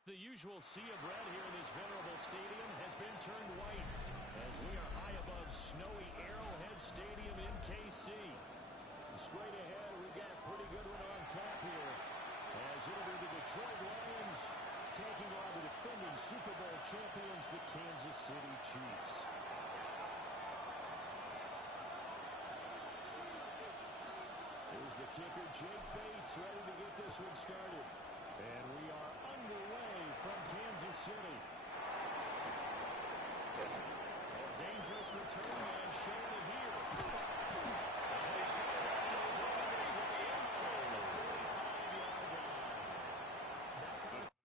The usual sea of red here in this venerable stadium has been turned white as we are high above snowy Arrowhead Stadium in KC. Straight ahead, we've got a pretty good one on tap here as it'll be the Detroit Lions taking on the defending Super Bowl champions, the Kansas City Chiefs. Here's the kicker, Jake Bates, ready to get this one started. And we are underway from Kansas City. A dangerous return man showing it here. And he's going to run this way inside the 45-yard line. That kind of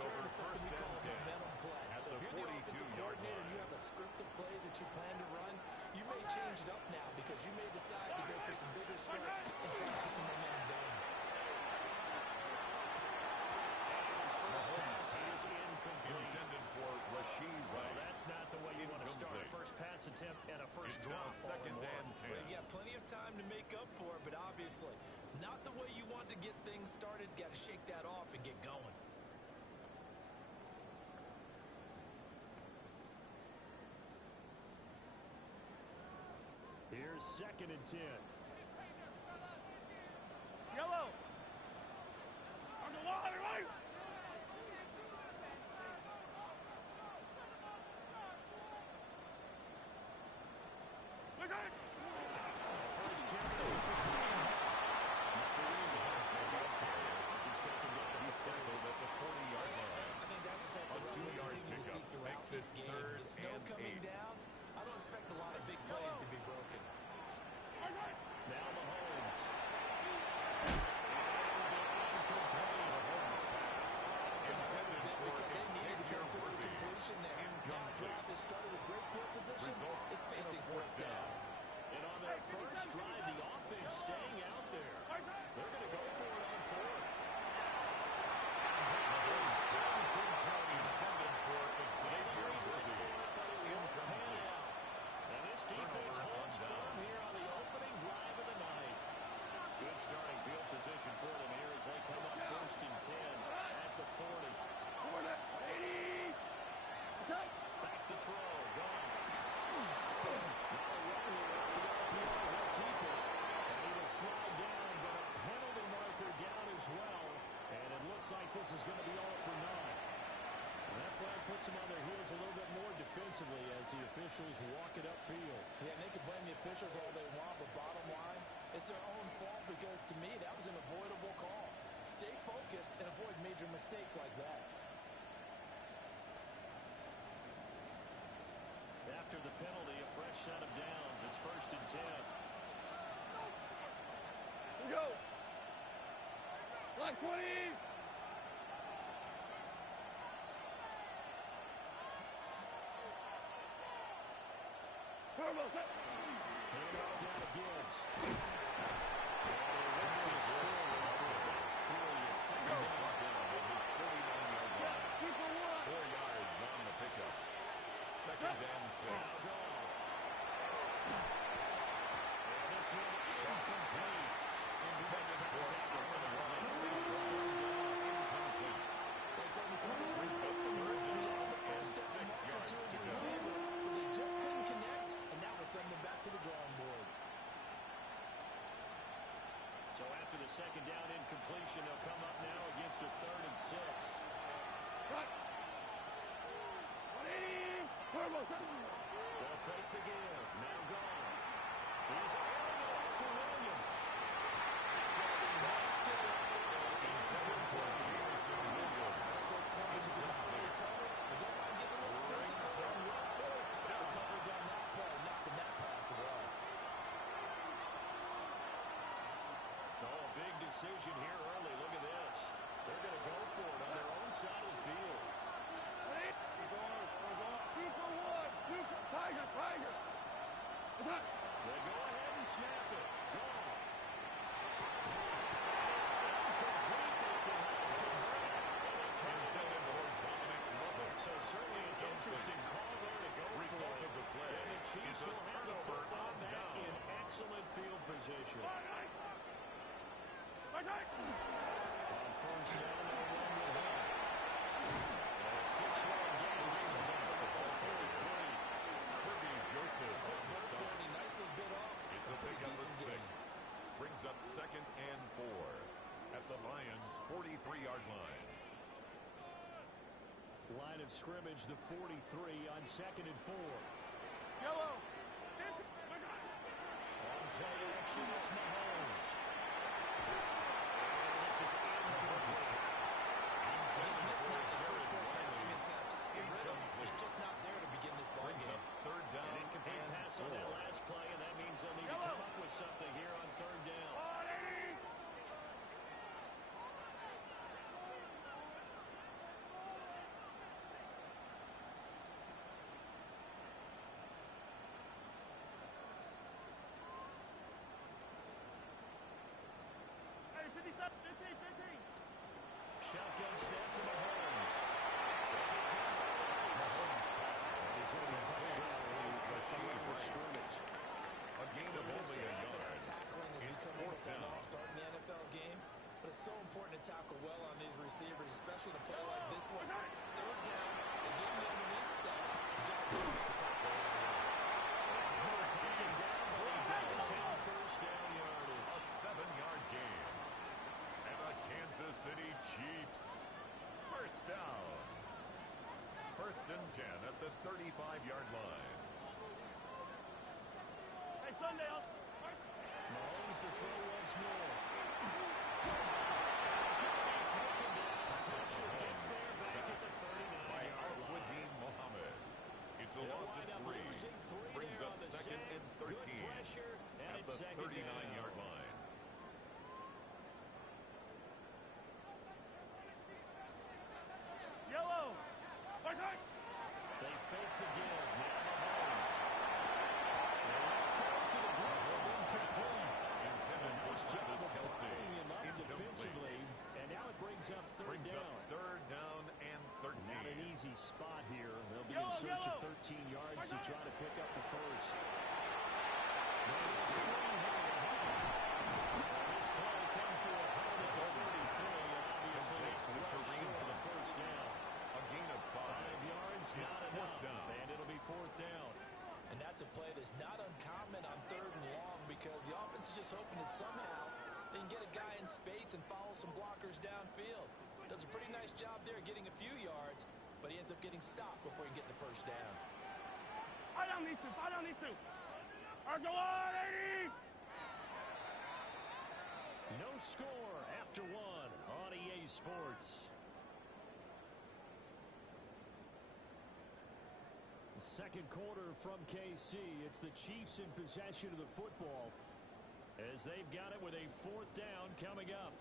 turn to something we call a momentum play. So if you're the offensive coordinator and you have a script of plays that you plan to run, you may change it up now because you may decide to go for some bigger starts and try to keep the momentum going. Intended for Rashee Rice. Well, that's not the way you want to start a first pass attempt and a first drop. Second and 10. Well, you got plenty of time to make up for it, but obviously not the way you want to get things started. Got to shake that off and get going. Here's 2nd and 10. Yellow. On the wall, right. Look at it. First carry. As he's taken down, he's tackled at the 40-yard line. I think that's the type of run we continue to see throughout this game. The snow coming down, I don't expect a lot of big plays to be broken. Now Mahomes. Because they needed to come through the completion there. Now drive that started with great field position is facing 4th down. And on their first drive, the offense staying out there. They're going to go for it on 4th. And this defense holds firm here on the opening drive of the night. Good starting field position for them here as they come up 1st and 10 at the 40. Back to throw. Gone. Now a run here for the RPO. He'll keep it. And he will slide down, but a penalty marker down as well. And it looks like this is going to be all for naught. And that flag puts them on their heels a little bit more defensively as the officials walk it upfield. Yeah, and they can blame the officials all they want, but bottom line, it's their own fault because, to me, that was an avoidable call. Stay focused and avoid major mistakes like that. After the penalty, a fresh set of downs. It's 1st and 10. Here we go. Black 20. Turbo set. Handoff now to Gibbs. Keep the one. 4 yards on the pickup. 2nd and 6. And this one incomplete. Intended for incomplete. Brings up 3rd and 6 yards to go. They just couldn't connect, and now we're sending them back to the drawing board. So after the 2nd down incompletion, they'll come up now against a 3rd and 6. Right. 180. Turbo set. They'll fake the give. Now gone. He's airing it off for Williams. It's going to be lost to Intended for Jameson Williams. Those corners are going to recover. They don't mind getting a little physical as well. The coverage on that play, knocking that pass away. Oh, a big decision here early. Look at this. They're going to go for it on their own side of the field. Super one. Super Tiger. Tiger. Attack. They go ahead and snap it. Gone. It's incomplete. They can convert it. And it's Intended for Dominic Lovett. So certainly an interesting call there to go Result for it. of the play And the Chiefs is a will have the turnover football on back down. in excellent field position. Attack. On 1st down, they'll run with him. And a 6-yard gain brings them back to the 43. Kirby Joseph on the Burst there, stop. and he nicely bit off. It's a Pretty pickup decent of 6. gain. Brings up 2nd and 4 at the Lions' 43-yard line. Line of scrimmage, the 43 on 2nd and 4. Yellow. On play action, it's Mahomes. And this is incomplete. He's missed now his first 4 passing attempts. The rhythm was just not there to begin this ball Brings game. up 3rd down An incomplete and pass on that 4. last play, and that means they'll need to come up with something here on 3rd down. 180. Shotgun snap to Mahomes. A gain of only a yard. Tackling has become almost a lost art in the NFL game, but it's so important to tackle well on these receivers, especially in a play like this one. Third down, they get me underneath stuff. You got to make the tackle. Taken down, but he does have first down yardage. A 7-yard gain. And the Kansas City Chiefs. First down. First and 10 at the 35-yard line. Hey, Sundale. Mahomes to throw once more. Pressure gets there back at the 39-yard line. Mohammed. It's a loss of 3. Brings up second and 13 at the 39-yard line. Yellow. They fake the give. Now Mahomes. Falls to the ground. Incomplete. Intended for Travis Kelce. Defensively, and now it brings up third down. Third down and 13. Not an easy spot here. They'll be in search of 13 yards to try to pick up the first. This play comes to a hold at the 33, and obviously it's well short of the first down. A gain of 5 yards, not enough, and it'll be fourth down. And that's a play that's not uncommon on third and long because the offense is just hoping that somehow they can get a guy in space and follow some blockers downfield. Does a pretty nice job there getting a few yards, but he ends up getting stopped before he can get the first down. Fight down these two. Fight down these two. Let's go on, 80. No score after one on EA Sports. Second quarter from KC. It's the Chiefs in possession of the football as they've got it with a fourth down coming up.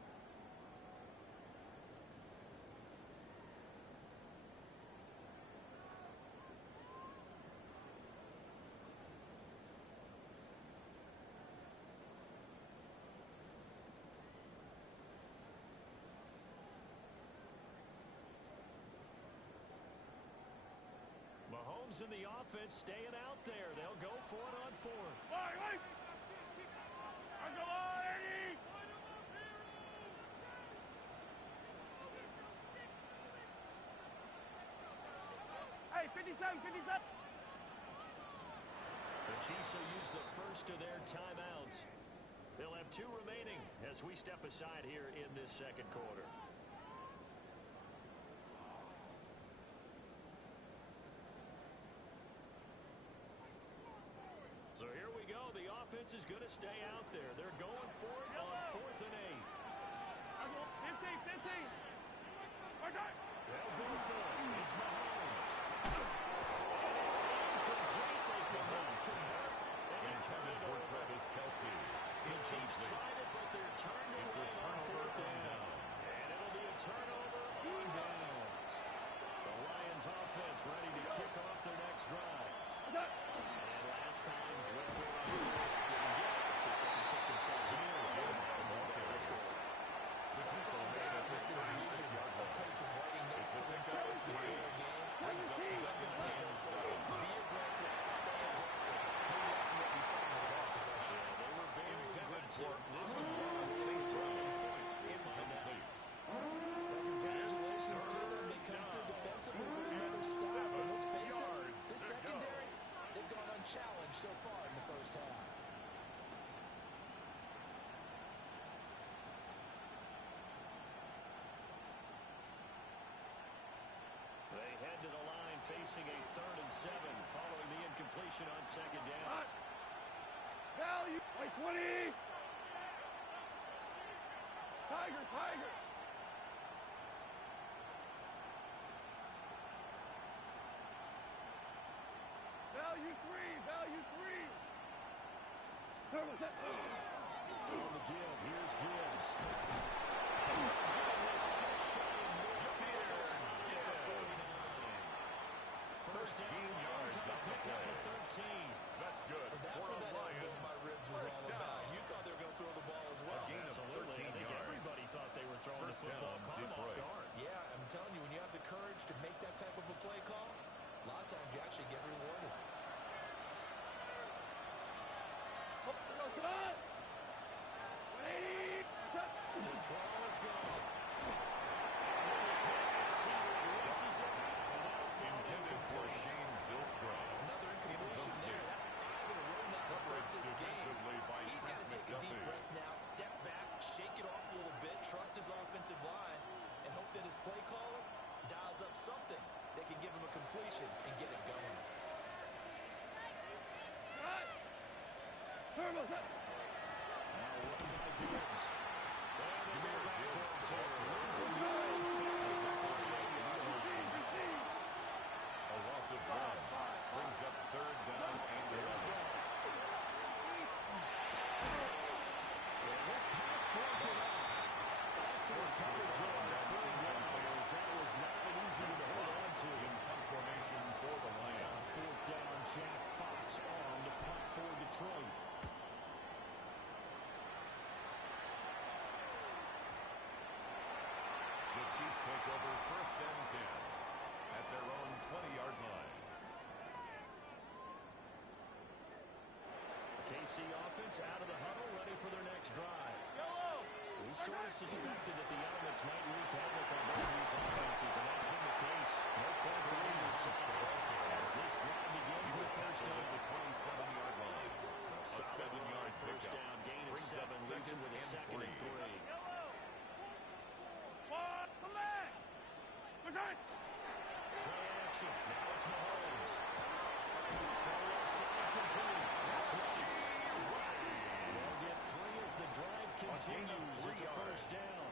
Mahomes and the offense staying out there. They'll go for it on fourth. Wait. Let's go on, 80. Hey, 57. The Chiefs will use the first of their timeouts. They'll have 2 remaining as we step aside here in this second quarter. So here we go. The offense is going to stay out there. They're going for it on 4th and 8. 15. They'll go for it. It's Mahomes. And it's incomplete. They come up from Burke. And intended for Travis Kelce. The Chiefs tried it, but they're turned away on 4th down. And it'll be a turnover on downs. The Lions offense ready to kick off their next drive. And last time, went for it on 4th. Didn't get it. See if they can pick themselves in. Sometimes I think this is usually what coaches writing notes to themselves before a game. Sometimes be aggressive, stay aggressive. Maybe that's what we saw in the last possession. They were very aggressive this time. Saints points. We'll find out. Congratulations to them. They come through defensively with another stop. But let's face it, this secondary, they've gone unchallenged so far in the first half. They head to the line facing a 3rd and 7 following the incompletion on 2nd down. Value. Wait, 20. Tiger. Value 3. On the give, here's Gibbs. First down, 13 yards on the up the pick play. 13. That's good. So that's what that elbow in my ribs was all about. You thought they were going to throw the ball as well. A gain of Absolutely. 13 I think yards. everybody thought this game. by He's got to take a deep McDuffie. breath now, step back, shake it off a little bit, trust his offensive line, and hope that his play caller dials up something that can give him a completion and get him going. A loss of 1 brings up 3rd down and 11. This pass broken up. Excellent coverage on the 3rd down. That was not an easy one to hold on to. In punt formation for the Lions. 4th down, Jack Fox on to punt for Detroit. The Chiefs take over 1st and 10 at their own 20-yard line. KC offense out of the huddle, ready for their next drive. We sort of suspected that the elements might wreak havoc on both these offenses, and that's been the case. No points on either side as this drive begins with 1st down. The 27-yard line. A 7-yard First pickup. down, gain of Brings 7, up leaves him with a 2nd and 3. Play action. Now it's Mahomes. Throw left side complete. That's Rice. They'll get 3 as the drive continues. It's a 1st down.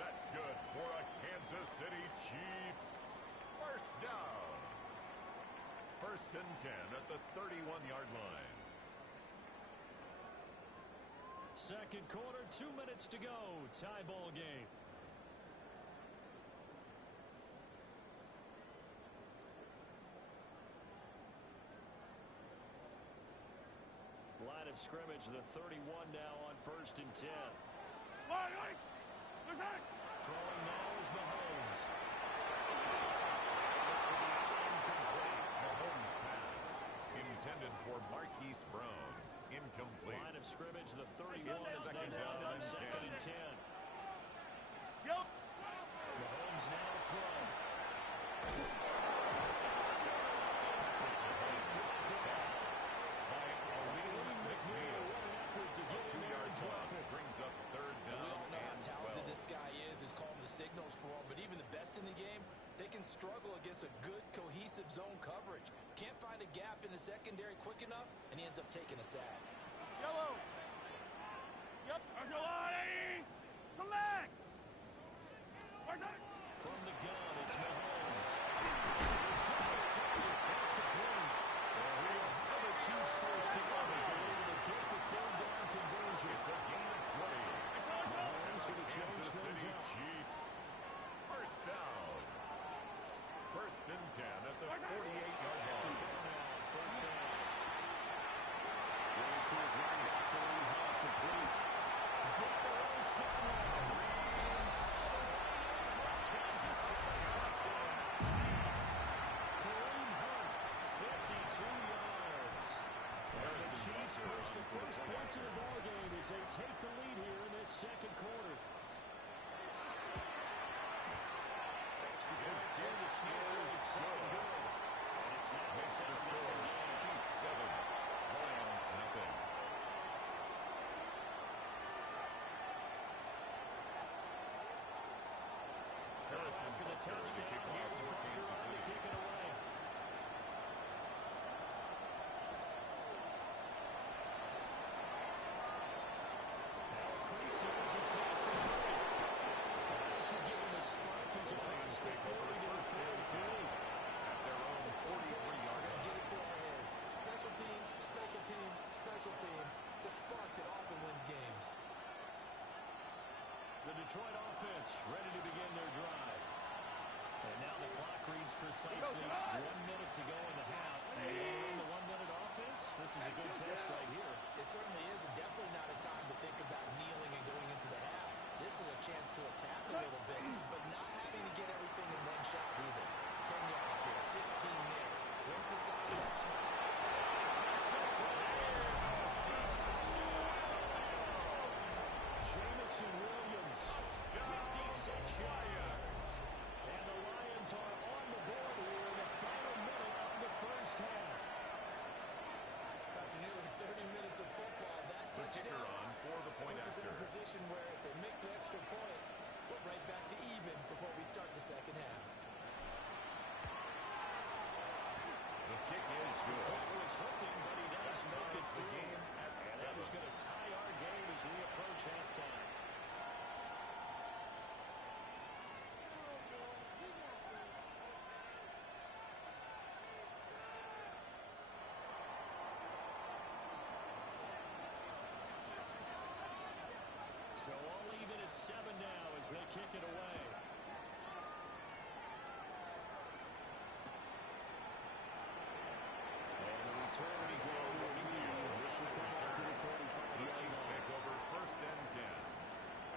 That's good for a Kansas City Chiefs. 1st down. 1st and 10 at the 31-yard line. 2nd quarter, 2 minutes to go. Tie ball game. Line of scrimmage, the 31 now on 1st and 10. Throwing now is Mahomes. This will be incomplete. Mahomes pass intended for Marquise Brown. Incomplete. Line of scrimmage, the 31 is they line on 2nd and 10. Mahomes now to throw. Brings up 3rd down. We all know how and talented 12. this guy is, who's calling the signals for him, but even the best in the game, they can struggle against a good, cohesive zone coverage. Can't find a gap in the secondary quick enough, and he ends up taking a sack. Yellow. Yep. Come back. From the gun, it's Mahomes. His goal is taken. That's complete. The Chiefs 1st down as they're able to get the 3rd down conversion. It's a gain of 20. Mahomes going to change Kansas things City up. Chiefs. 1st down. 1st and 10 at the 48-yard line. 1st down. Goes to his linebacker, complete. Down the right sideline. Kansas City touchdown. Kareem Hunt, 52 yards. And the Chiefs push the first points of the ball game as they take the lead here in this 2nd quarter. Extra point to the snare. It's not good. And it's now a 7-0 game. Chiefs 7. Lions nothing. After the touchdown, here's Bunker on to kick it away. Now Creases is past the 30. That should give him a spark as across the 40 to the 33. At their own 43-yard line. Get it through our heads. Special teams, special teams, special teams. The spark that often wins games. The Detroit offense ready to begin their drive. And now the clock reads precisely 1 minute to go in the half. And the 1-minute offense, this is a good test right here. It certainly is, and definitely not a time to think about kneeling and going into the half. This is a chance to attack a little bit, but not having to get everything in one shot either. 10 yards here, 15 there. Length the sidelines. Jamison Williams, 56 yards. And the Lions are on the board here in the final minute of the first half. After nearly 30 minutes of play, situation where if they make the extra point, we're right back to even before we start the second half. The kick is good. He was hooking, but he does make it through. And that is going to tie our game as we approach halftime. So all even at 7 now as they kick it away. And the return down to the field. This will come out to the 45. The Chiefs take over 1st and 10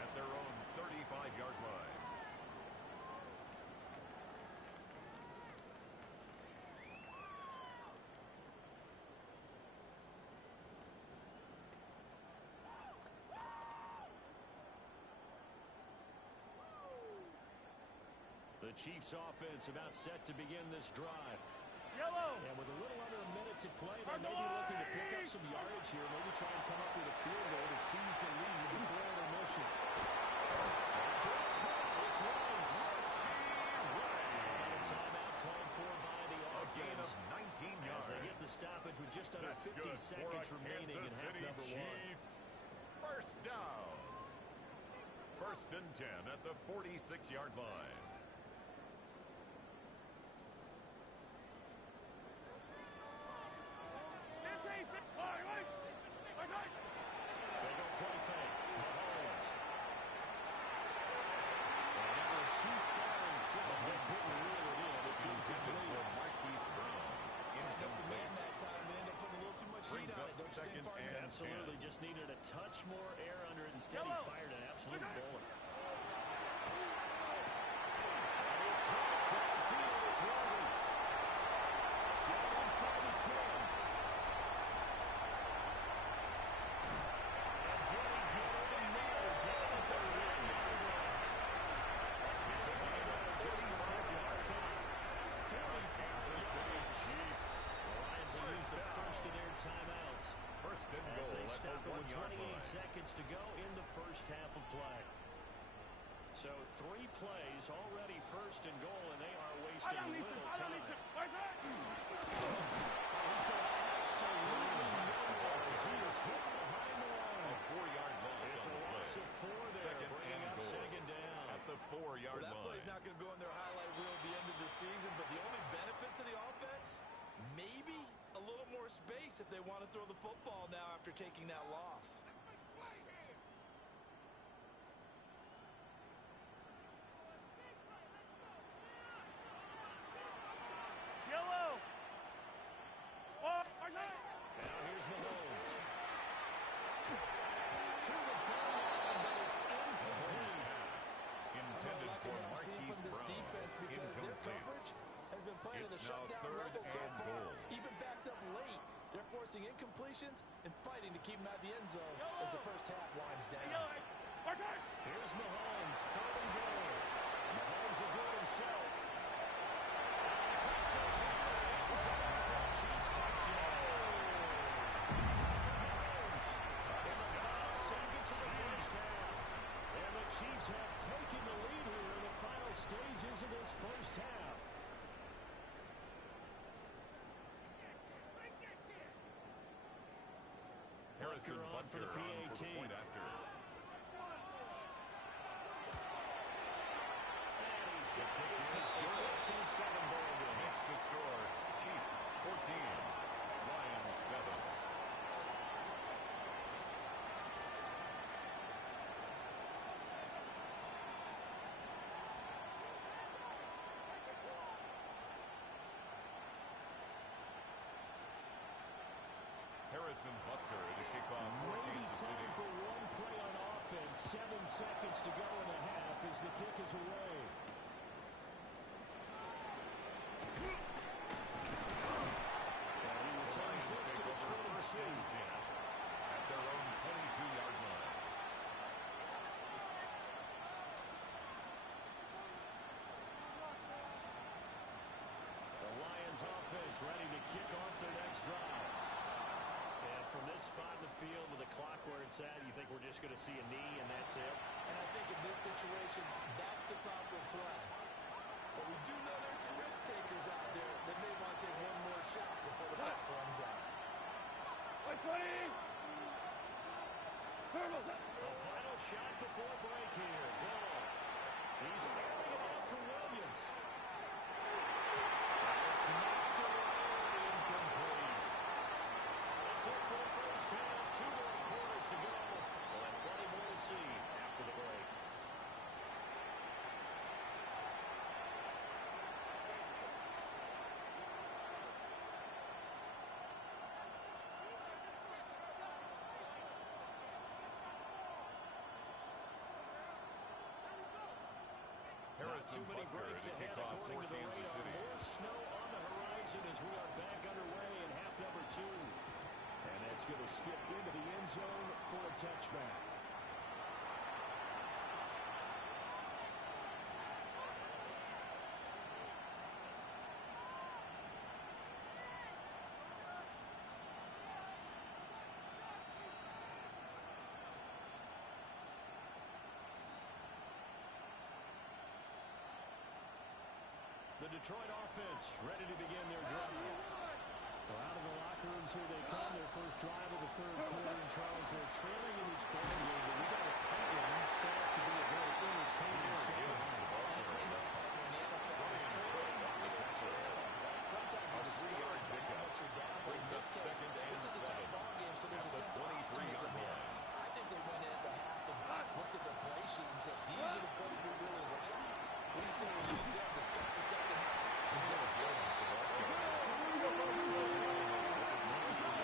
at their own 35-yard line. The Chiefs offense about set to begin this drive. Yellow. And with a little under a minute to play, they may be looking to pick up some yardage here. Maybe try and come up with a field goal to seize the lead before intermission. It's Rice. And a timeout called for by the offense. A gain of 19 yards. As they get the stoppage with just under 50 seconds remaining in half number Chiefs. 1. First down. 1st and 10 at the 46-yard line. They go play fake. Mahomes. And they were too far in front. They couldn't reel it in. It's incomplete for Marquise Brown. Tied up the man that time and ended up putting a little too much heat on it. Don't you think, partner? Absolutely. Just needed a touch more air under it. Instead, he fired an absolute bullet. That is caught downfield. It's Roby. Down inside the 10. The first of their timeouts. First and goal. As they stop it with 28 seconds to go in the first half of play. So 3 plays already first and goal, and they are wasting little time. He's going to absolutely nowhere as he is hit behind the line. A 4-yard loss. It's a loss of 4 there, bringing up second down. At the 4-yard line. That play's not going to go on their highlight reel at the end of the season, but the only benefit to the offense, maybe a little more space if they want to throw the football now after taking that loss. Yellow. Now here's Mahomes. To the goal line, but it's incomplete. Intended for Marquise from this Brown. defense because their coverage has been playing at a It's now shutdown level so 3rd and far. goal. Even backed up late. They're forcing incompletions and fighting to keep them at the end zone as the first half winds down. Here's Mahomes, 3rd and goal. Mahomes will do it himself. Takes those out. Chiefs touchdown. Mahomes in the 5 seconds of the first half. And the Chiefs have taken the lead here in the final stages of this first half. Harrison on for the Butker PAT. on for the point after. And he's got it. It's a 14-7 ball game. Makes the score. Chiefs 14. Lions 7. Harrison Butker to kick off for Maybe Kansas City. time for one play on offense. 7 seconds to go in the half as the kick is away. And he returns this to the 22. At their own 22-yard line. The Lions offense ready to kick off their next drive. And from this spot in the field with the clock where it's at, you think we're just going to see a knee and that's it? And I think in this situation, that's the proper play. But we do know there's some risk takers out there that may want to take one more shot before the clock runs out. A final shot before break here. Goff. He's airing it out for Williams. It's knocked away, incomplete. That's it for the first half. 2 more quarters to go. We'll have plenty more to see after the break. Not too many breaks ahead according to the radar. More snow on the horizon as we are back underway in half number 2. And that's going to skip into the end zone for a touchback. The Detroit offense ready to begin their drive. Well, out of the locker rooms here they come. Their first drive of the third quarter. And Charles, they're trailing in this ball game, but we got a tight one set up to be a very entertaining second half. Sometimes you just see how much you're down. But in this case, this is a tight ball game, so there's a sense of optimism here. I think they went into half and looked at their play sheet and said, these are the plays we really like. What do you say when you said to start the second half? I think that was good.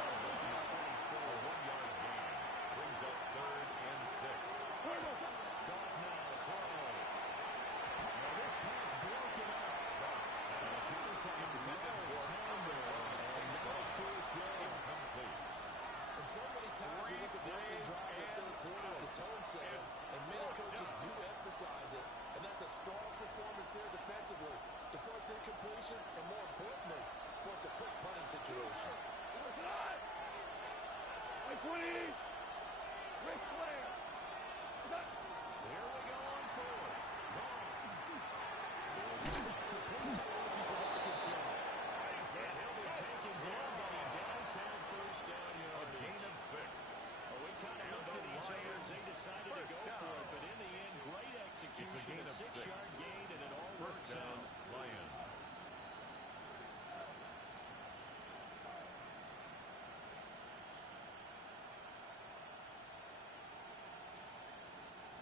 A 1-yard gain brings up 3rd and 6. Goff now to throw. Now this pass broken up. And so many times we look at the opening drive in the third quarter as a tone setter, and many coaches do emphasize it, and that's a strong performance there defensively to force incompletion and, more importantly, force a quick punting situation. Rick Flair. Here we go on forward. And he'll be taken down, but he does have first down here. A gain of 6. Well, we kind of looked at each other as they decided to go for it, but in the end, great execution. It's a gain of 6-yard gain, and it all works out. Lions.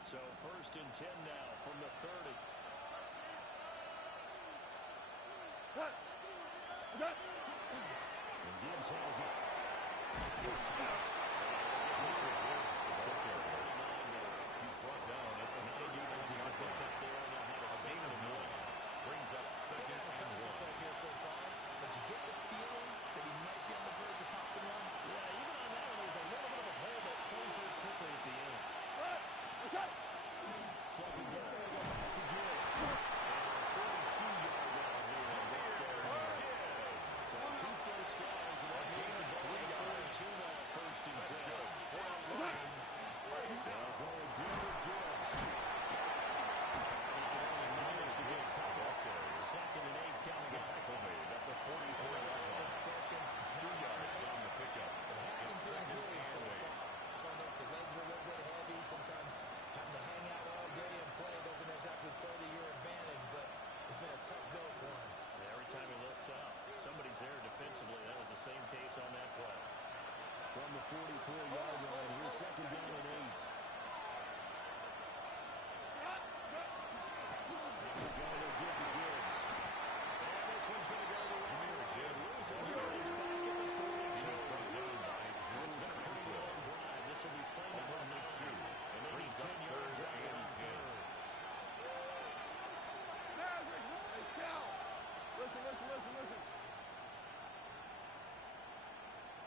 So 1st and 10 now from the 30. And Gibbs has it. He's brought down at the 90-yard line. A gain of 1 brings up 2nd A ton of and 1. success here so far, but you get the feeling that he might be on the verge of popping one. Yeah, even on that one, there's a little bit of a hole that closed here quickly at the end. Second down, they go back to Gibbs. And a 42-yard run here. So 2 first downs, and that means the ball at 42 now, 1st and 10. They'll go again with Gibbs. He can only manage to get a couple. 2nd and 8 coming up. Tackle made at the 44-yard line. Expression is 2 yards on the pickup. It hasn't been his so and 8. far. I don't know if the legs are a little bit heavy. Sometimes having to hang out all day and play doesn't exactly play to your advantage, but it's been a tough go for him. And every time he looks up, somebody's there defensively. That was the same case on that play. From the 44-yard line, here's 2nd down and 8. Going to give to Gibbs. And this one's going to go to Jameer Gibbs. Losing yardage back at the 42. It's been a pretty long drive. This will be played number 9. And they need 10 yards out on 3rd. Listen.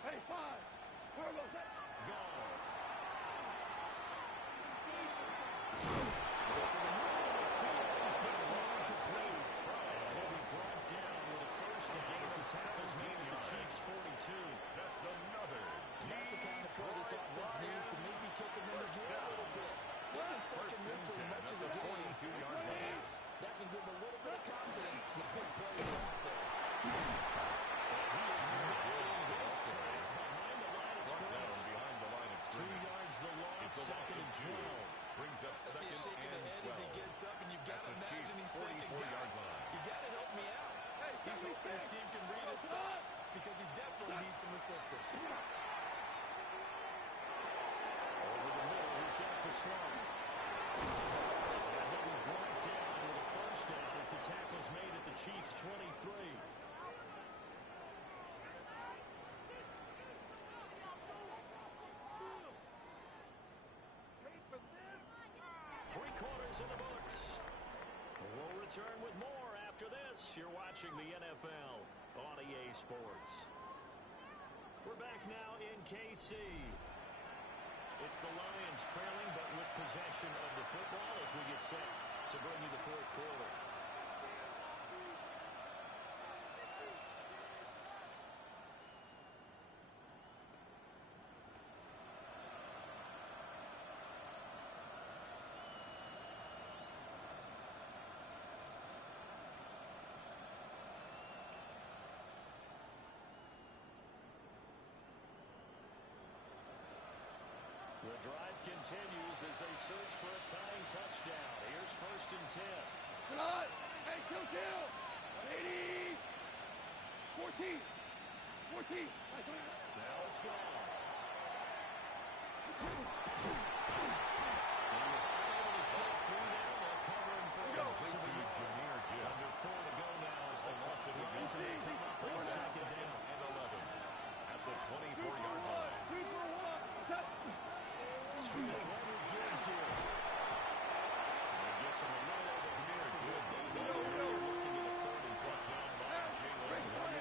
Hey, 5. Where goes that? Goff. He'll be brought down with a first down as the tackle's made at the Chiefs' 42. That's another And that's the why this offense needs to maybe kick him in the gear a little bit. They've been stuck in neutral much of the game. Perhaps that can give him a little bit of confidence with big plays out there. He is not in this trace behind the line of scrimmage. 2 yards the loss, second and 12. Brings up second and 12. I see a shake of the head as he gets up, and you've got to imagine he's thinking, guys, you got to help me out. He's hoping his team can read his thoughts because he definitely needs some assistance. Over the middle, he's got to slow. And then he's brought down with a first down as the tackle's made at the Chiefs' 23. Three quarters in the books. We'll return with more after this. You're watching the NFL on EA Sports. We're back now in KC. It's the Lions trailing, but with possession of the football as we get set to bring you the fourth quarter. The drive continues as they search for a tying touchdown. Here's first and 10. Come on! Hey, kill! 180! 14! Now it's gone. He was unable to shake through there. They're covering for a loss of a yard. Under 4 to go now as the clock runs and they come up on second down. And 11 at the 24-yard line. 3-4-1. Whoever gives here. And he gets him a little over looking at a third and foot down by Jalen. 5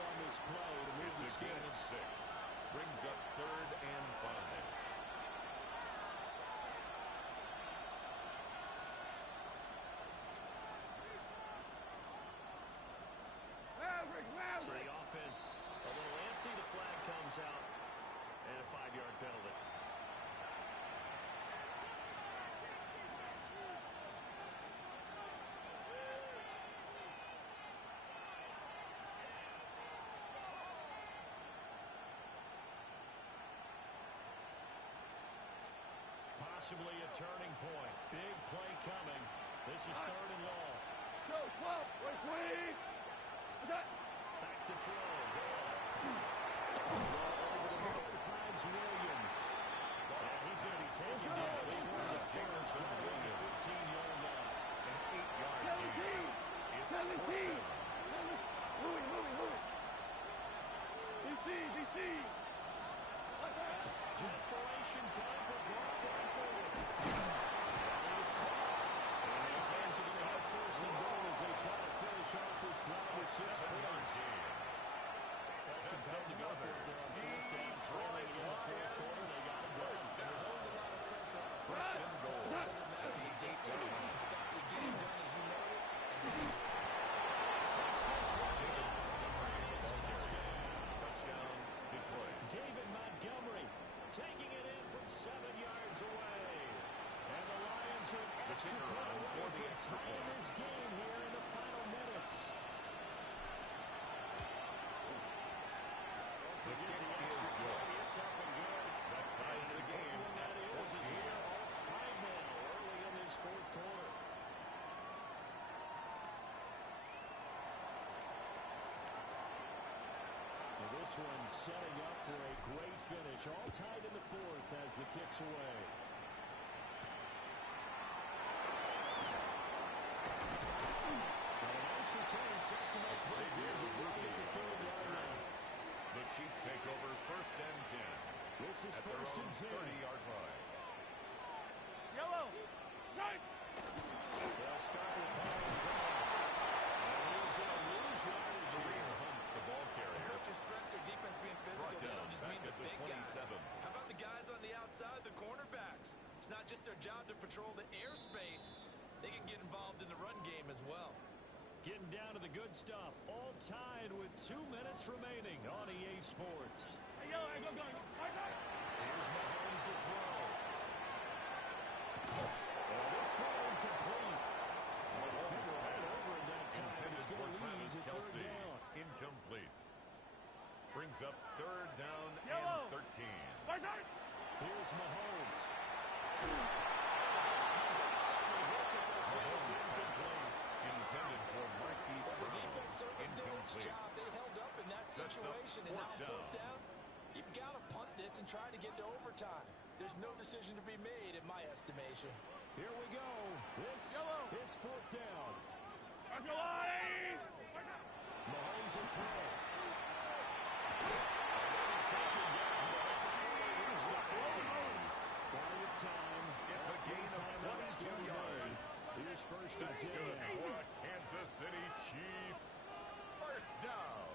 on this play to move the sticks. 6. Brings up third and 5. So the offense a little antsy. The flag comes out and a 5-yard penalty. Possibly a turning point. Big play coming. This is third and long. Go, 12, 20. Back to throw. Over the middle finds Williams. And he's going to be taken down short of the first right on the 15-yard line. An 8-yard gain. 17. Move it. BC. Desperation time for Gronk going forward. And he was caught. And the fans are going to have first and goal as they try to finish off this drive with 6 points. Compelled to go for it there on fourth down, trailing in the fourth quarter. They got it done. And there's always a lot of pressure on first and goal. It doesn't matter the distance. You can stop the game done as you know it. Touchdown, Detroit. David Montgomery taking it in from 7 yards away. And the Lions are an extra point away from tying this game here in the final minutes. Don't forget the extra point. It's up and good. That ties the game. That is as we are all tied now early in this fourth quarter. This one setting up for a great finish. All tied in the fourth as the kick's away. And a nice return sets him up pretty good. The Chiefs take over first and 10. This is at first their own and 10. 30-yard line. Yellow. Strike. They'll start with Hall. And he's going to lose yardage here. The ball carrier. Coaches stress their defense being physical. They don't just mean the big guys. 27. How about the guys on the outside, the cornerbacks? It's not just their job to patrol the airspace. They can get involved in the run game as well. Getting down to the good stuff. All tied with 2 minutes remaining on EA Sports. Hey, yellow, go. Right side. Here's Mahomes to throw. And this throw incomplete. Mahomes right over in that time. It's going to lead to third down. Incomplete. Brings up third down and 13. Here's Mahomes. Intended for Marquise Brown. Incomplete. They held up in that situation, and now fourth down. You've got to punt this and try to get to overtime. There's no decision to be made, in my estimation. Here we go. This is fourth down. Mahomes will throw. Time. It's a gain of 22 yards. Here's first and 10. Good for Kansas City Chiefs. First down.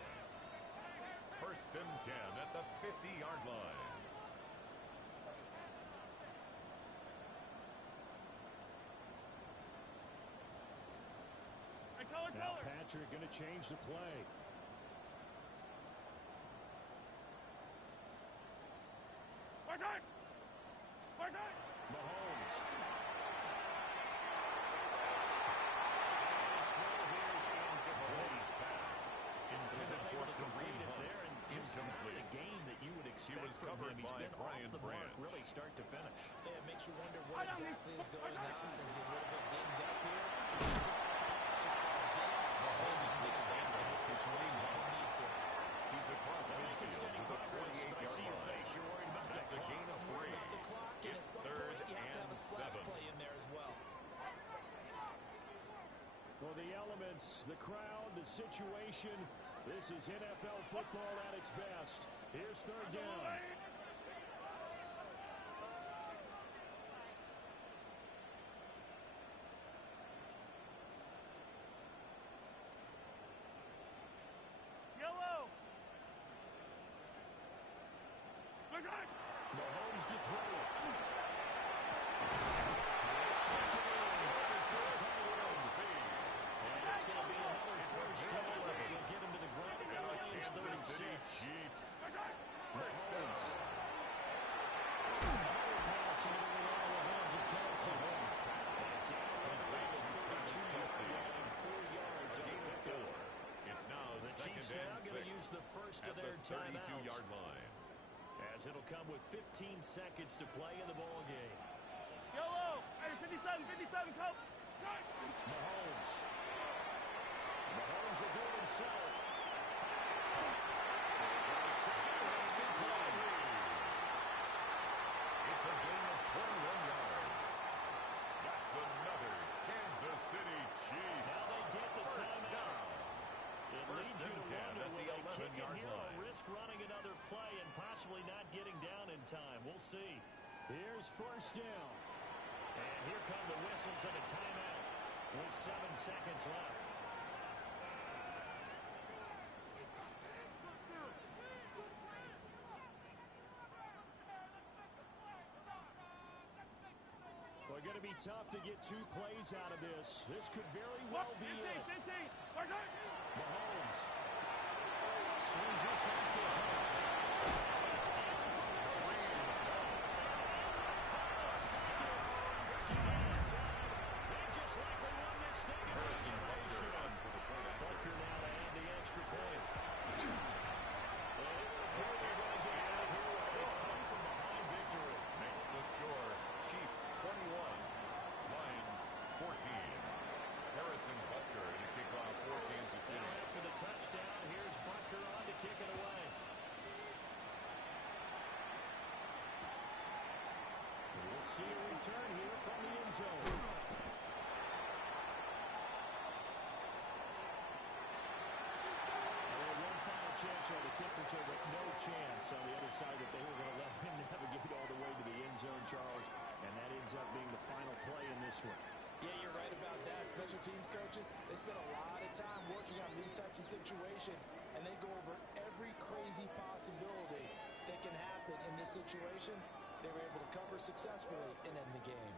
First and 10 at the 50-yard line. Now Patrick going to change the play. Mahomes. His throw here is incomplete. Pass. Intended for Kareem Hunt. there, and just not the game that you would expect from him. He's been off the mark, really start to finish. Yeah, it makes you wonder what exactly is going on. Is he a little bit dinged up here? Just maybe back in this situation. Don't need to. He's across midfield Steady to the progress, but I see your 48-yard face. You're worried about line. That's a gain of 3. The clock, and at It's some third point, you have to have a and splash 7. play in there as well. Well, the elements, the crowd, the situation, this is NFL football at its best. Here's third down. Mahomes to throw. And it's going to be another first down as they get him to the ground at the Lions 36. Chiefs. First down. Pass into the wall of hands of Kelsey. Down around the 32-yard 4 yards on the pickup. It's now The Chiefs now going to use the first of their timeouts. 32-yard line. As it'll come with 15 seconds to play in the ball game. Yellow! Hey, 57, coach! Mahomes. Mahomes will do it himself. It's a gain of 21 yards. That's another Kansas City Chiefs. Now they get the First timeout. down. It First leads you and to 10 wonder, at will the they kick it 11-yard here line. or risk running another play and possibly not getting down in time? We'll see. Here's first down. And here come the whistles of a timeout with 7 seconds left. Well, going to be tough to get 2 plays out of this. This could very well be it. Mahomes swings this out for a home. They just likely won this thing in regulation. Bunker now to add the extra point. They're going to get out here with a come from behind victory. Makes the score. Chiefs 21. Lions 14. Harrison Butker in a kickoff for Kansas City. Now after the touchdown, here's Bunker on to kick it away. We'll see a return here from the end zone. Chance on the kick return, but no chance on the other side that they were going to let him navigate all the way to the end zone, Charles, and that ends up being the final play in this one. Yeah, you're right about that. Special teams coaches, they spend a lot of time working on these types of situations, and they go over every crazy possibility that can happen in this situation. They were able to cover successfully and end the game.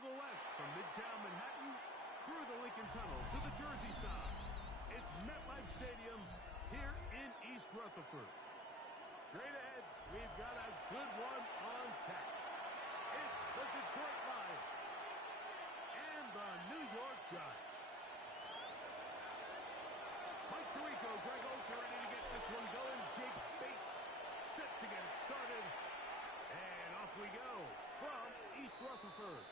Travel west from Midtown Manhattan through the Lincoln Tunnel to the Jersey side. It's MetLife Stadium here in East Rutherford. Straight ahead, we've got a good one on tap. It's the Detroit Lions and the New York Giants. Mike Tirico, Greg Olsen ready to get this one going. Jake Bates set to get it started. And off we go from East Rutherford.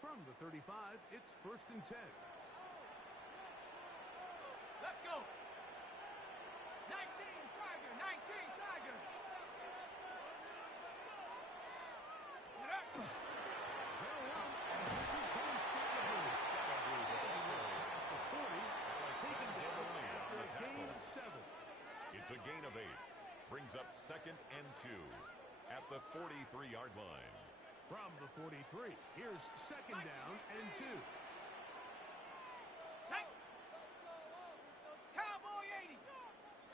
From the 35, it's 1st and 10. Let's go. 19 Tiger, 19 Tiger. Get up. They'll run, and this is going Scatterboo. Past the 40, taken down after a gain of 7. It's a gain of 8. Brings up 2nd and 2 at the 43-yard line. From the 43, here's 2nd down and 2. Set. Cowboy 80.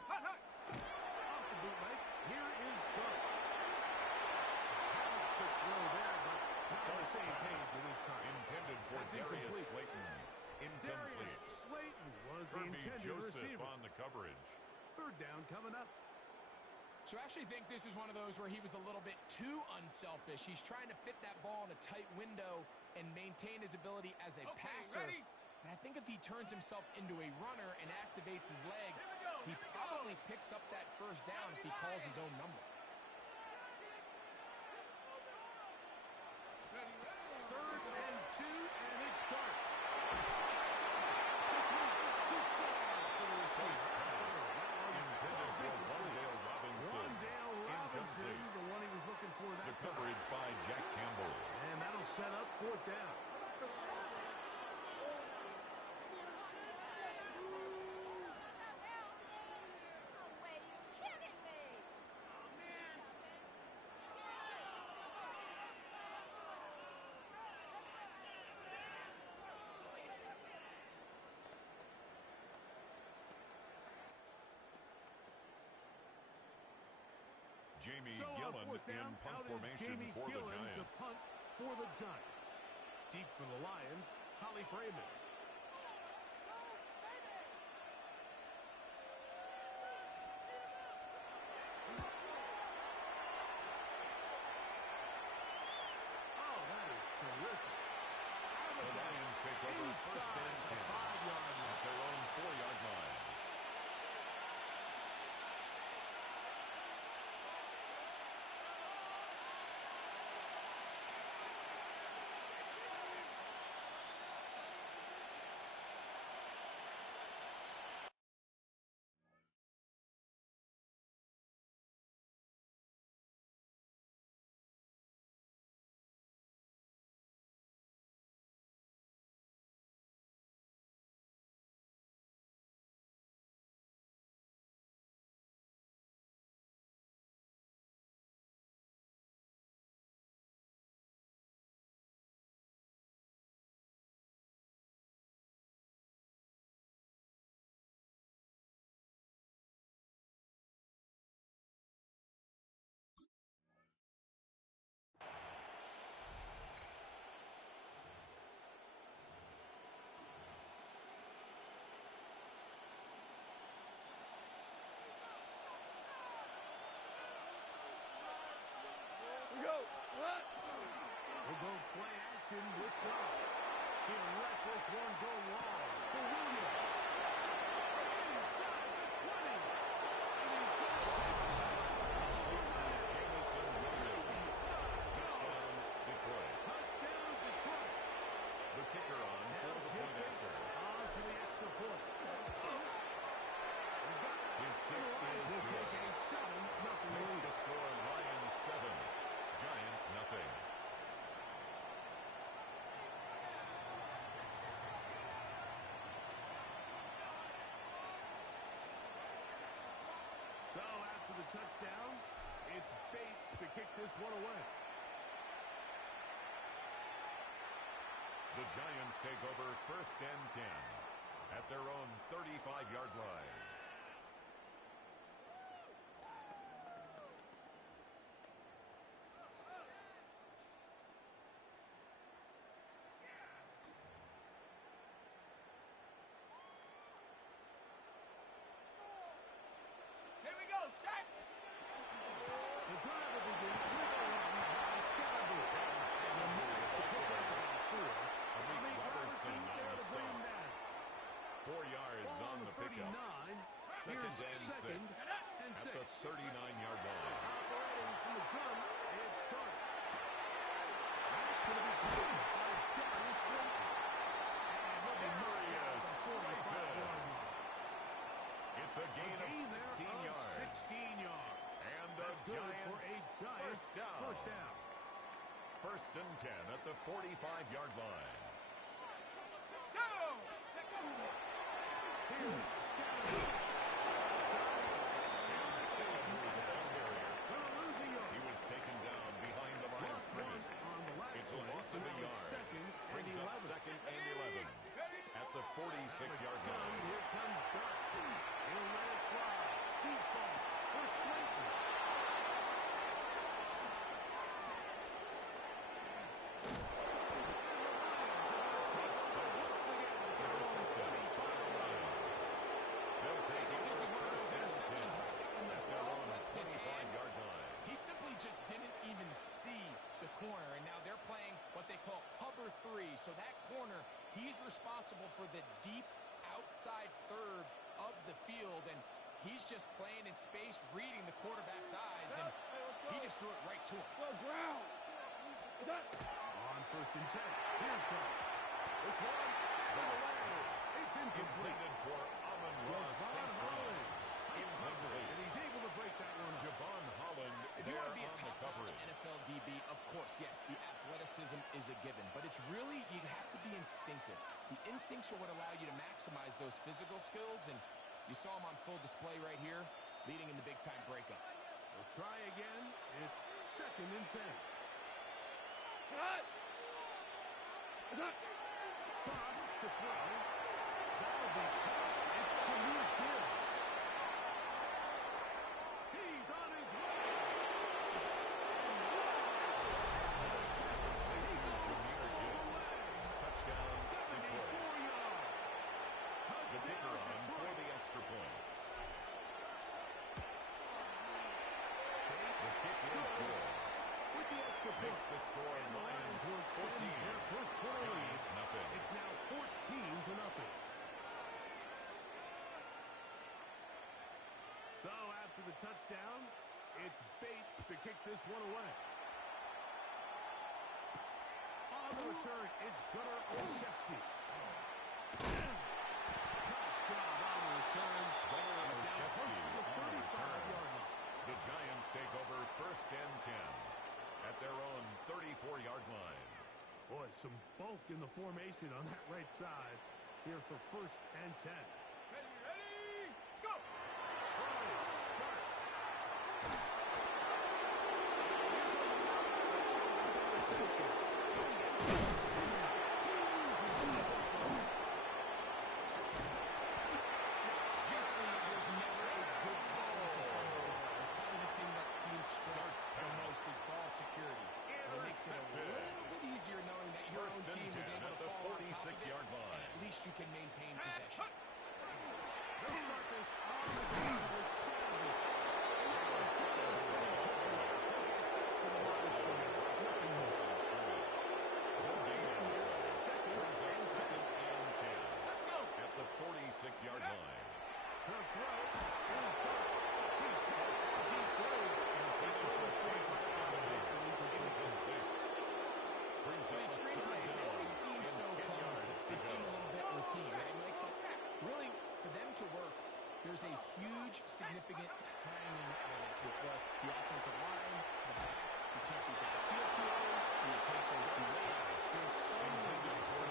Hut, hut. Off the bootleg, here is Dart. Quick throw there, but not on the same page with his time. Intended for That's Darius incomplete. Slayton. Incomplete. Darius Slayton was the Kirby intended Joseph receiver. on the coverage. 3rd down coming up. So I actually think this is one of those where he was a little bit too unselfish. He's trying to fit that ball in a tight window and maintain his ability as a passer. Ready? But I think if he turns himself into a runner and activates his legs, he probably picks up that 1st down if he calls his own number. 3rd and 2, and it's Dart. This one just too far for the receiver. Intended for Wandale Robinson. Wandale Robinson, Incomplete. the one he was looking for that The time. coverage by Jack Campbell. And that'll set up 4th down. No way, you're kidding me. Oh, man. Jamie So on Gillen 4th down, in punt out is formation Jamie for the Gillen to Giants. punt for the Giants. Deep for the Lions, Holly Freeman. Oh, that is terrific. The Lions take over Inside 1st and 10 the 5-yard line. at their own 4-yard line. We'll go play action with Clark. He'll let this one go long for Williams. Inside the 20. And he's got Jamison Williams. Touchdown, Detroit. Touchdown, Detroit. The kicker on for the point after. On for the extra point. His kick is Will good. take a 7-0 Makes lead. the score Lions 7, Giants nothing. So after the touchdown, it's Bates to kick this one away. The Giants take over 1st and 10 at their own 35-yard line. Here we go, set! The drive will begin with a run by Scalaboo. Amik Robertson on there the to bring him stop. down. 4 yards Ball on the 39. pickup. Here's Second and 6 and at the 6. 39-yard line. Operating from the gun, it's Clark. That's going to be caught by Darius Slayton. And he'll be Murray at the 45-yard line. It's a gain of 16 yards. 16 yards. And the That's good Giants for a Giants first down. First down. 1st and 10 at the 45-yard line. Go! Here's Scalaboo. He was taken down behind the line of scrimmage. It's a loss of a yard. Brings up 2nd and 11 at the 46-yard line. Here comes Dart. He'll let it fly. Deep ball for Slayton. They'll take it. This is one of those interceptions in the at their ball own left his hand. 25-yard line. He simply just didn't even see the corner, and now they're playing what they call cover 3. So that corner, he's responsible for the deep outside third of the field, and he's just playing in space, reading the quarterback's eyes, and he just threw it right to him. Go ground! On 1st and 10. Here's Clark. This one. It's incomplete. Intended for Amon-Ra St. Brown. Incomplete. And he's able to break that one up. Javon Holland If you there want to be a on the top-notch coverage. NFL DB, of course, yes, the athleticism is a given. But it's really, you have to be instinctive. The instincts are what allow you to maximize those physical skills, and you saw him on full display right here, leading in the big-time breakup. We'll try again. It's 2nd and 10. Cut! Clark to throw. That'll be caught. It's Jameer Gibbs. He's on his way. He goes all the way. Touchdown, 74 Detroit. yards. The kicker on for Detroit. the extra point. The kick is good. With the extra point. Makes the score Lions will extend 14. their first quarter lead. Giants nothing. It's now 14-0. So after the touchdown, it's Bates to kick this one away. On the return, it's Gunnar Olszewski. Nice job on the return. Gunnar Now Olszewski close to the on the 35-yard line. The Giants take over 1st and 10 at their own 34-yard line. Boy, some bulk in the formation on that right side here for 1st and 10. Ready? Let's go! There's never a good time to fumble. It's probably the thing that teams stress the most is ball security. It makes it a little bit easier knowing that your own 1st and team is 10 able at to the fall on top of it, 46-yard line. and at least you can maintain possession. They'll start this on the ground with Scalaboo. To the line of scrimmage. Nothing 26-yard line. The throw is done. He's caught as he throws. So these screen plays, they always seem so commonplace. They seem a little bit routine, right, Mike? But really, for them to work, there's a huge, significant timing element to it, where the offensive line, the back, you can't be downfield too early, and you can't go too late. There's so many ways.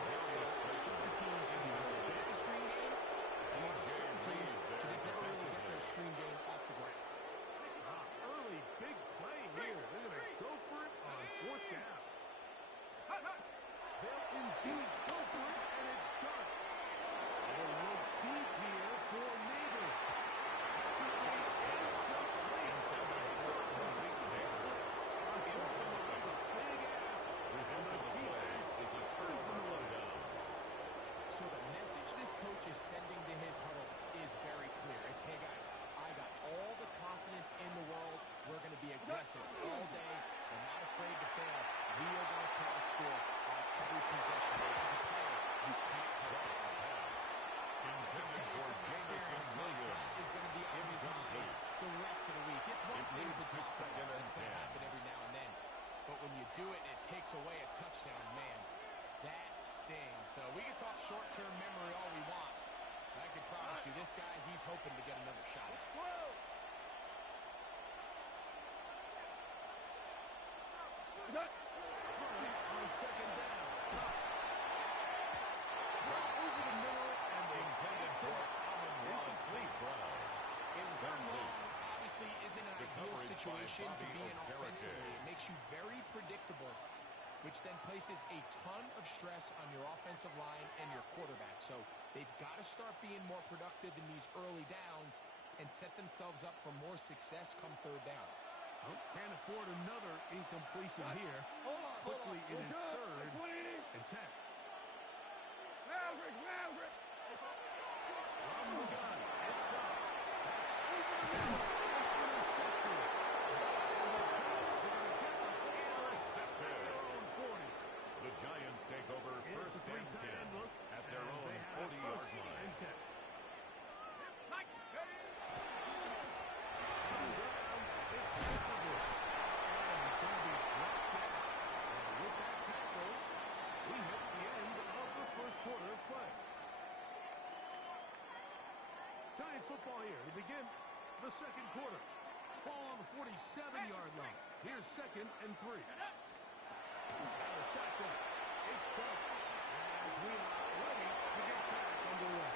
Certain teams can be really good at the screen game, and certain teams just never really get their screen game off the ground. Early big play here. They're going to go for it on 4th down. They'll indeed go for it, and it's done. They'll look deep here for Neighbors. So the message this coach is sending to his huddle is very clear. It's, hey, guys, I got all the confidence in the world. We're going to be aggressive all day. We're not afraid to fail. We are going to try to score on every possession. As a player, you can't help us. Intended for Jameson Williams. Is going to be on his mind the rest of the week. It's one thing to do something that's going to happen every now and then. But when you do it and it takes away a touchdown, man, that stings. So we can talk short-term memory all we want. I can promise you, this guy, he's hoping to get another shot at it. On 2nd down. Over the middle, and Intended for Amon-Ra St. Brown. Incomplete. Obviously isn't an ideal situation to be in offensively. It makes you very predictable, which then places a ton of stress on your offensive line and your quarterback. So they've got to start being more productive in these early downs and set themselves up for more success come 3rd down. Oh, can't afford another incompletion here. Quickly in his 3rd and 10. Maverick! From the gun, it's gone. That's over the middle. Intercepted. The Giants take over 1st and 10 at their own 40-yard line. It's Salvo. And he's going to be brought down. And with that tackle, we hit the end of the 1st quarter of play. Giants football here to begin the 2nd quarter. Ball on the 47-yard line. Here's 2nd and 3. Now the shotgun. It's done. As we are ready to get back underway.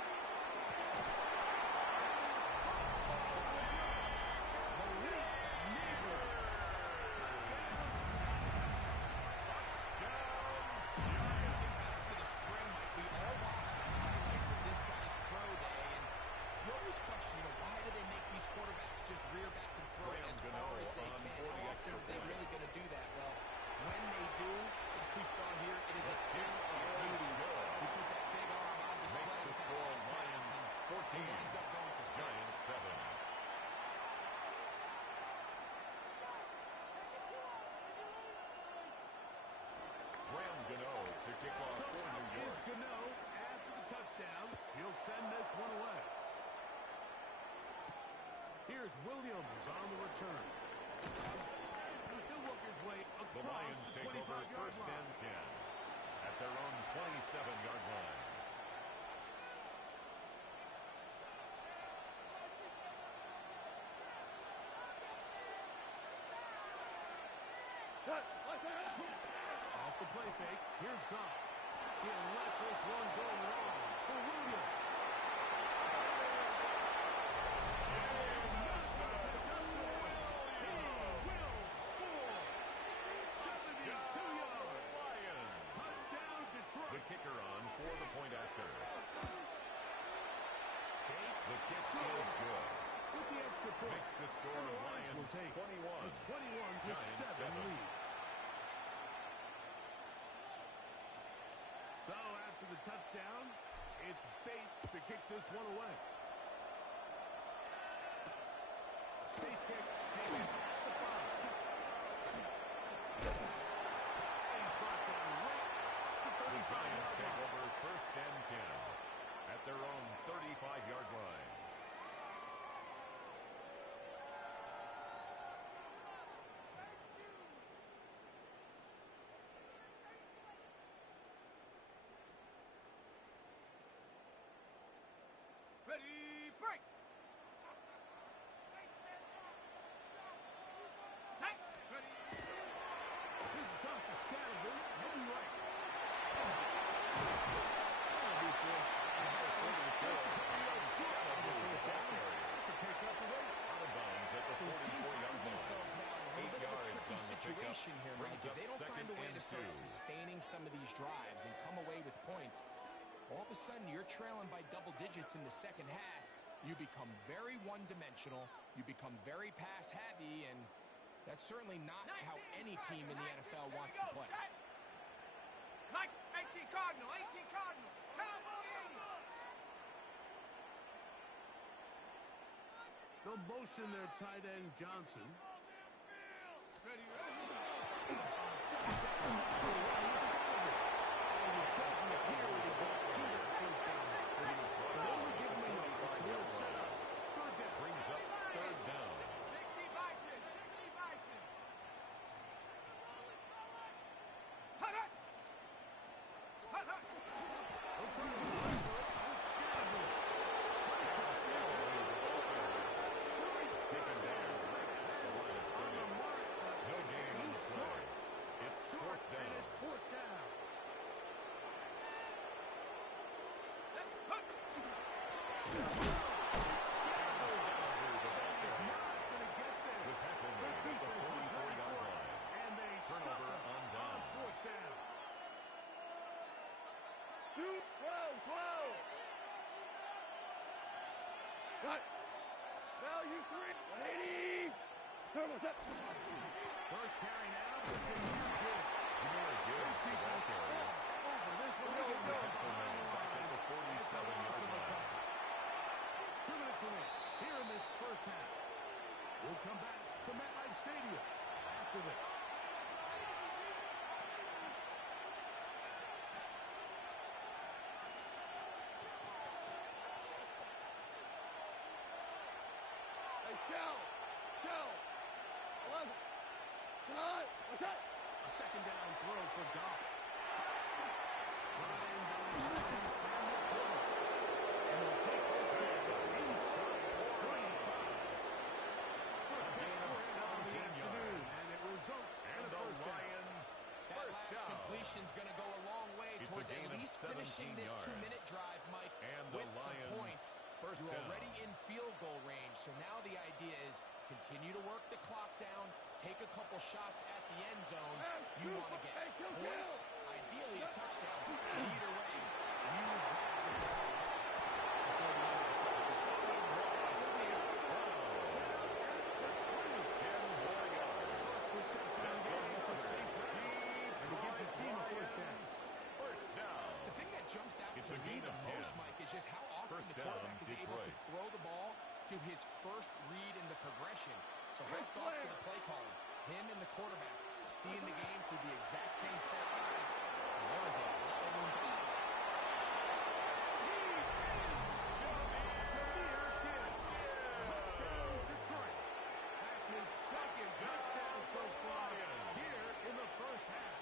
Quarterbacks just rear back and throw it as far as they can. How often are they really going to do that? Well, when they do, like we saw here, it is a thing of beauty. You put that big arm on display. Makes the score Lions 14. Ends up going for 6. Giants 7. Graham Gano to kick off for New York. Gano after the touchdown. He'll send this one away. Here's Williams on the return. He'll work his way across the Lions take over 1st and 10 at their own 27-yard line. Off the play fake. Here's Goff. He'll let this one go long for Williams. The kicker on for the point after. The kick is good. With the extra point, makes the score Lions will take 21. A 21-7 lead. So after the touchdown, it's Bates to kick this one away. Safe kick taken at the 5. He's brought down right. The Giants take over 1st and 10 at their own 35-yard question here, Mike. If they don't find a way to start sustaining some of these drives and come away with points, all of a sudden you're trailing by double digits in the second half. You become very one-dimensional. You become very pass-heavy, and that's certainly not how any team in the NFL wants to play. Mike, 18 Cardinal, 18 Cardinal. They'll motion their tight end, Johnson. Brings up third down. 60 Bison, 60 Bison. Hut, hut. Hut, hut. Taken down. The line is no gain on the play. It's fourth down. And it's fourth down. Let's hut. The tackle made at the 44-yard line. And they Turnover on down. Fourth down. 2, 12, 12. Cut. Value 3, 180. Turtles up. First carry now for Jameer Gibbs. Jameer Gibbs to that area. Over this one. The tackle made back at the 47-yard line. 2 minutes away here in this first half. We'll come back to MetLife Stadium after this. Hey, Shell. 11. Come on. What's that? A second down throw for Goff. And they'll take this inside 25. A gain of 17 yards. And it results in And a the first down. Lions That first last down. completion's going to go a long way It's towards a gain at of least 17 finishing this yards. 2-minute drive, Mike, And the with some Lions points. first You're down. already in field goal range, so now the idea is continue to work the clock down, take a couple shots at the end zone. You want to get points, ideally a touchdown. Either way, you have to before the end of the second. 10 more yards. First down. The thing that jumps out It's to a me gain the of most, 10. Mike, is just how often First the quarterback down, is able to Detroit. throw the ball to his first read in the progression. So hats off to the play caller. Him and the quarterback seeing the game through the exact same set of eyes. And there is a lot of room to go. Detroit. That's his second touchdown so far here in the first half.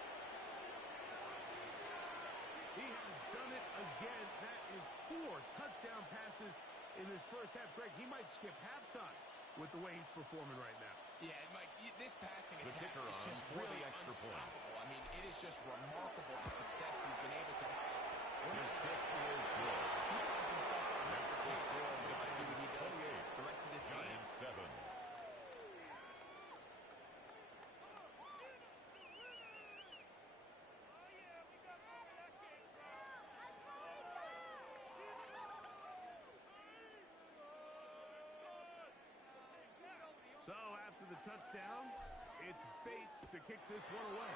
He has done it again. That is 4 touchdown passes in this first half. Greg, he might skip halftime with the way he's performing right now. Yeah, Mike, this passing The attack kicker is on just for the really extra point. unstoppable. I mean, it is just remarkable the success he's been able to have. His kick is good. He finds himself on That's the pace. score. We'll get to see what he does 28. the rest of this game. Giants 7. So after the touchdown, it's Bates to kick this one away.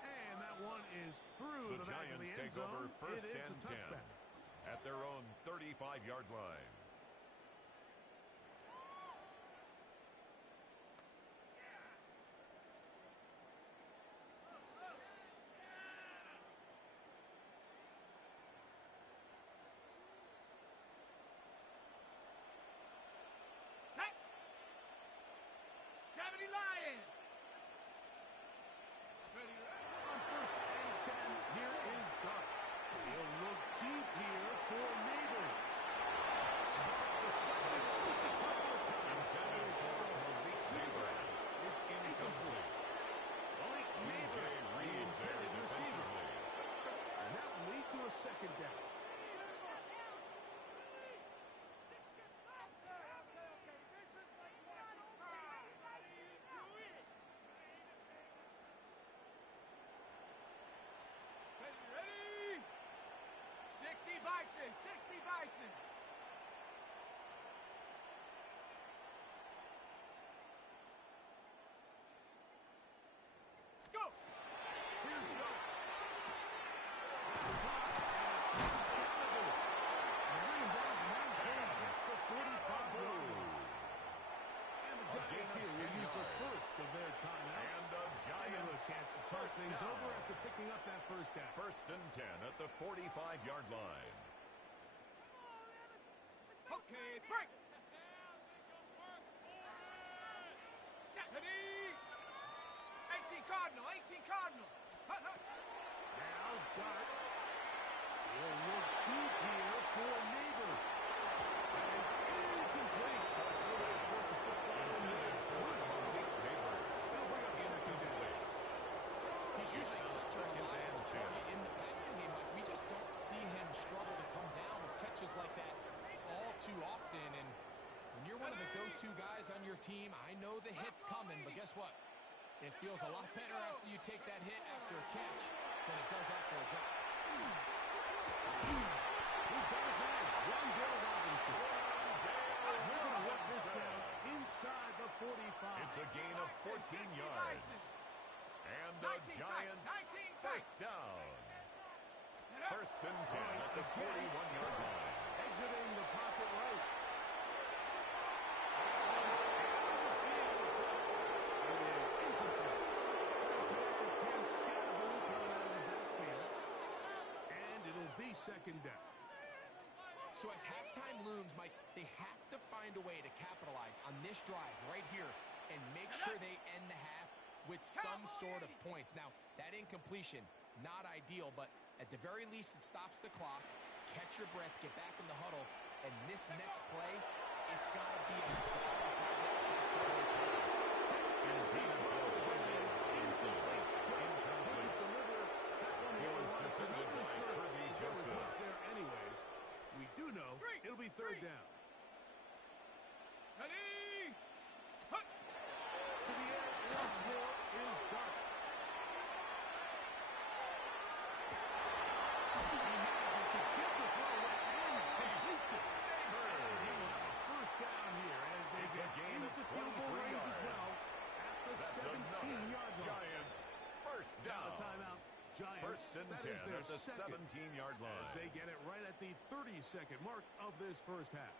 And that one is through The the back of the Giants end take zone. over first It is a and 10 touchback. at their own 35-yard line. Set. 70 Lions. On first and 10, here is Duck. He'll look deep here for Neighbors. Bison, 60 Bison. Go. Here's the go. The 45-yard line. And the Giants here will use the first of their timeouts. And the Giants a chance to talk things over after picking up that first down. First and 10 at the 45-yard line. Okay, break. Ready. 18 Cardinal, 18 Cardinal. Now Dart will look deep here for Neighbors. That is incomplete. They'll bring up second down. He's usually such a reliable target in the passing game. Like, we just don't see him struggle to come down with catches like that all too often. And when you're one of the go-to guys on your team, I know the hit's coming, but guess what? It feels a lot better after you take that hit after a catch than it does after a drop. Who's got his man? Bill Robinson. We're going to work this down inside the 45. It's a gain of 14 yards. And the Giants first down. First and 10 at the 41-yard line. Exiting the pocket right. Be second down. So as halftime looms, Mike, they have to find a way to capitalize on this drive right here and make sure they end the half with some sort of points. Now, that incompletion, not ideal, but at the very least, it stops the clock. Catch your breath, get back in the huddle, and this next play, it's got to be there anyways. We do know it'll be third down. Ready. To the air once more is Dart. He manages to get the throw and completes it. He will have a first down here as they get into field goal range as well at the 17-yard line. Giants first down. Now a timeout. Giants, first and 10 at the 17-yard line. As they get it right at the 30-second mark of this first half.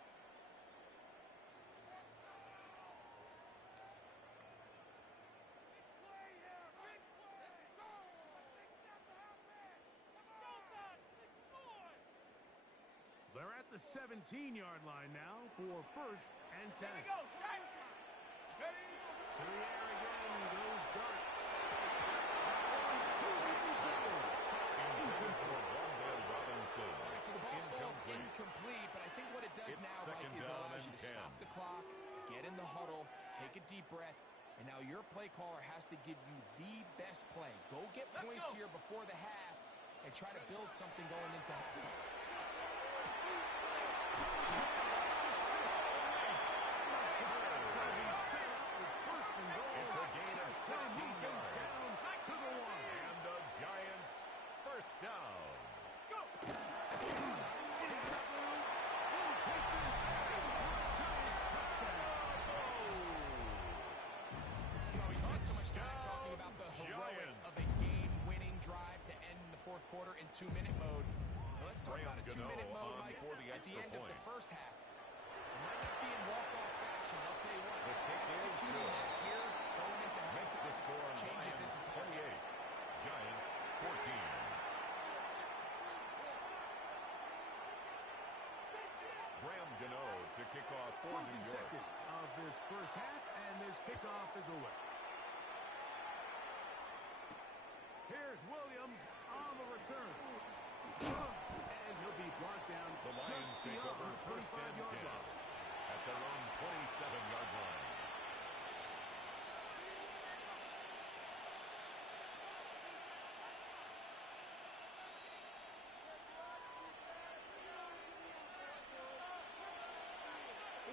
They're at the 17-yard line now for first and 10. Here we go, Shaq. Ready. To the air again goes Dart. So the ball falls incomplete, but I think what it does now, Mike, is allows you to stop the clock, get in the huddle, take a deep breath, and now your play caller has to give you the best play. Go get points here before the half and try to build something going into halftime. It's a gain of 16 yards. To the one. And the Giants first down. Go. We spent so much time talking about the heroics of a game-winning drive to end the fourth quarter in two-minute mode. Now let's talk about a two-minute mode, Mike, at the end of the first half. It might not be in walk-off fashion, I'll tell you what. Executing that here, going into Makes the score changes this entire 28. Giants 14. Graham Gano to kick off for Closing New York. seconds of this first half, and this kickoff is away. Here's Williams on the return. And he'll be brought down. The Lions take over first and 10 at their own 27-yard line.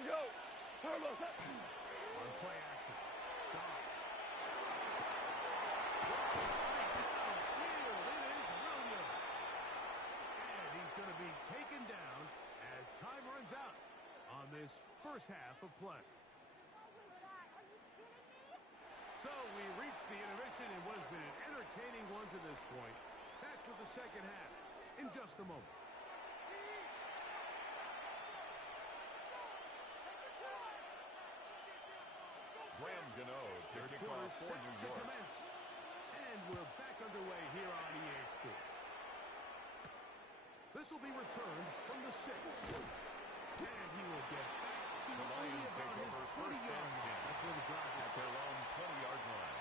Yo, Carlos up. On play action. Goff. It is Williams. And he's going to be taken second down as time runs out on this first half of play. What was that? Are you kidding me? So we reached the intermission in what has been an entertaining one to this point. Back with the second half in just a moment. Graham Gano to kick off for New York. Commence. And we're back underway here on EA Sports. This will be returned from the 6. And he will get back to The Lions take about over his 20 first and yards. 10. That's where the drive is At their own 20-yard line.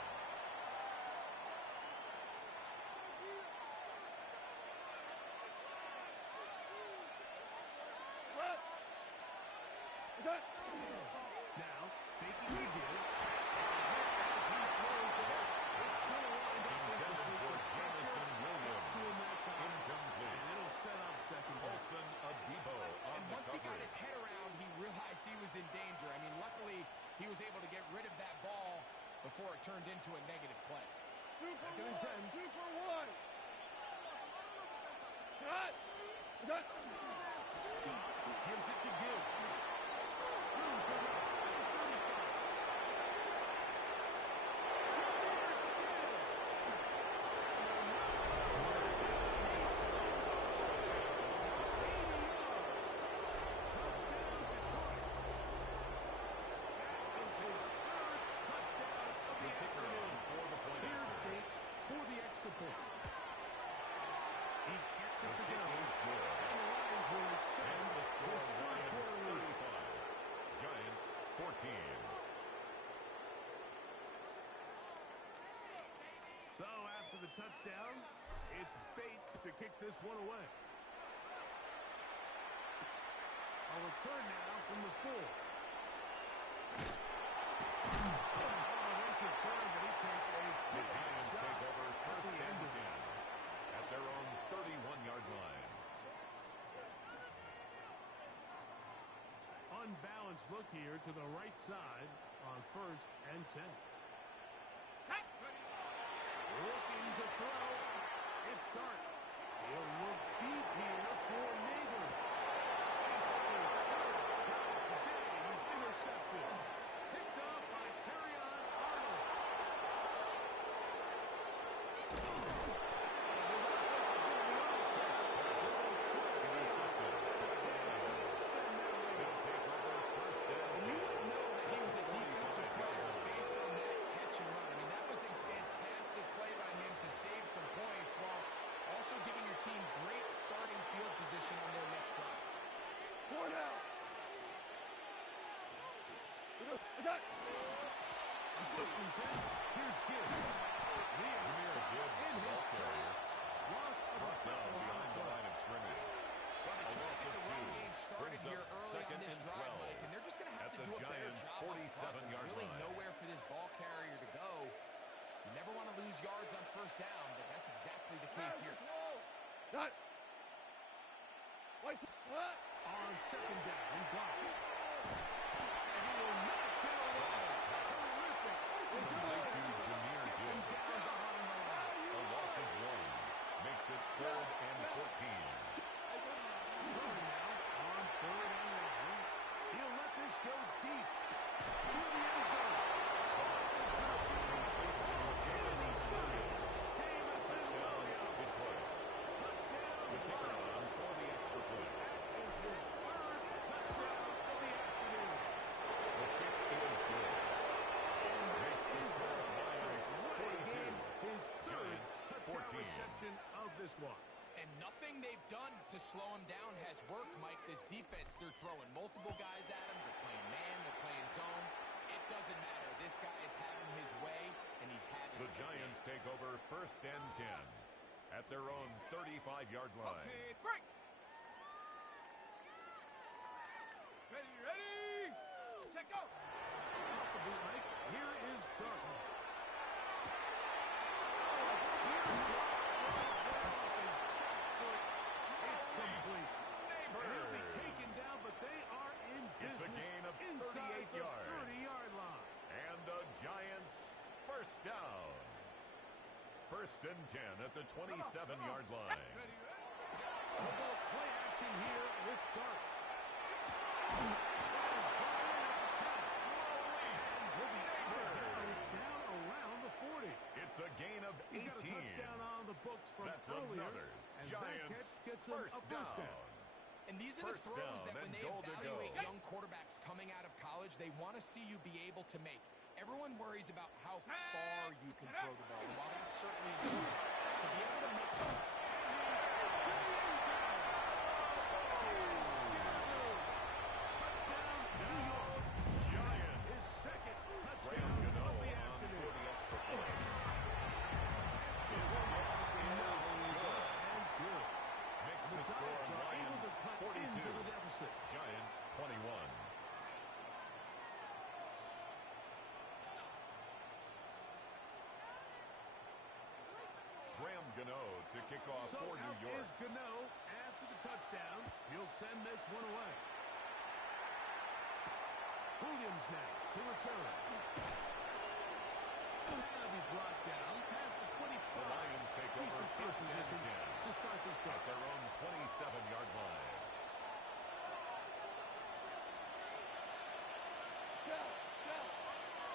Now, faking the give. As he throws the pass, it's going to wind up Intended for Jamison Williams. to him that time. Incomplete. And it'll set up second down. Olsen Adebo on And the once he got his coverage. head around, he realized he was in danger. I mean, luckily, he was able to get rid of that ball before it turned into a negative play. Second and 10. 2 for 1. Cut. Cut. Gives it to Gibbs. Room to run at the 35. For the extra point. He gets it to go. And the Lions will extend The this score, third Lions quarter lead. 35. Giants 14. So after the touchdown, it's Bates to kick this one away. A return now from the 4. Nice return, but he takes a The big Giants shot take over at first the end and of 10 it. at their own 31-yard line. Unbalanced look here to the right side on first and 10. Looking to throw. It's Dart. He'll look deep here for Neighbors. Today he's intercepted. Picked off by Terrion Arnold. Intercepted. They'll take over first and And you 10. would know that he was a defensive player based on that catch and run. I mean, that was a fantastic play by him to save some points while also giving your team great starting field position on their next drive. Point out. Attack. On first and 10, here's Gibbs. Jameer Gibbs, the ball carrier, Loss of a brought down football behind the on line of scrimmage. Well, they A tried loss to of get the run 2 game started brings here up early second on this and drive, 12 Mike, and they're just going to have at to the do a better Giants' job up front. 47-yard There's really line. nowhere for this ball carrier to go. You never want to lose yards on first down, but that's exactly the case here. Cut. Wait. Cut. On second down and block. And he will not get away. Terrific. Complete to Jameer Gibbs. Down behind the line. A loss of 1 makes it 3rd and 14. Third now on third and long. He'll let this go deep. To the end zone. Jamison Williams. Detroit. Touchdown. The kicker on for the extra point. That is his third touchdown of the afternoon. The kick is good. Makes the Is score that Lions Patrick 42. Game, his third Giants touchdown 14. reception of this one. And nothing they've done to slow him down has worked, Mike. This defense, they're throwing multiple guys at him. They're playing man, they're playing zone. It doesn't matter. This guy is having his way, and he's having The Giants take over first and 10 at their own 35-yard line. Okay, break. Ready. Check go. Off the boot, Mike. Here is Dartmouth. It's complete. He'll be taken down, but they are in It's a business gain of inside 38 the yards. 30-yard line. And the Giants first down. First and 10 at the 27-yard line. Football play action here with Dart. Down around the 40. It's a gain of 18. He's got a touchdown on the books from That's earlier. another And Giants that catch gets him a first down. And these are First the throws down that when and they goal to evaluate go. young quarterbacks coming out of college, they want to see you be able to make. Everyone worries about how far you can throw the ball. And while that's certainly important, to be able to make His second touchdown of the afternoon. For the extra point. Makes the score Lions 42. Giants 21. Graham Gano to kick off for New York. Is Gano after the touchdown. He'll send this one away. Williams now to return. That'll be brought down past the 25. The Lions take over first and 10 to start this drive. at their own 27-yard line.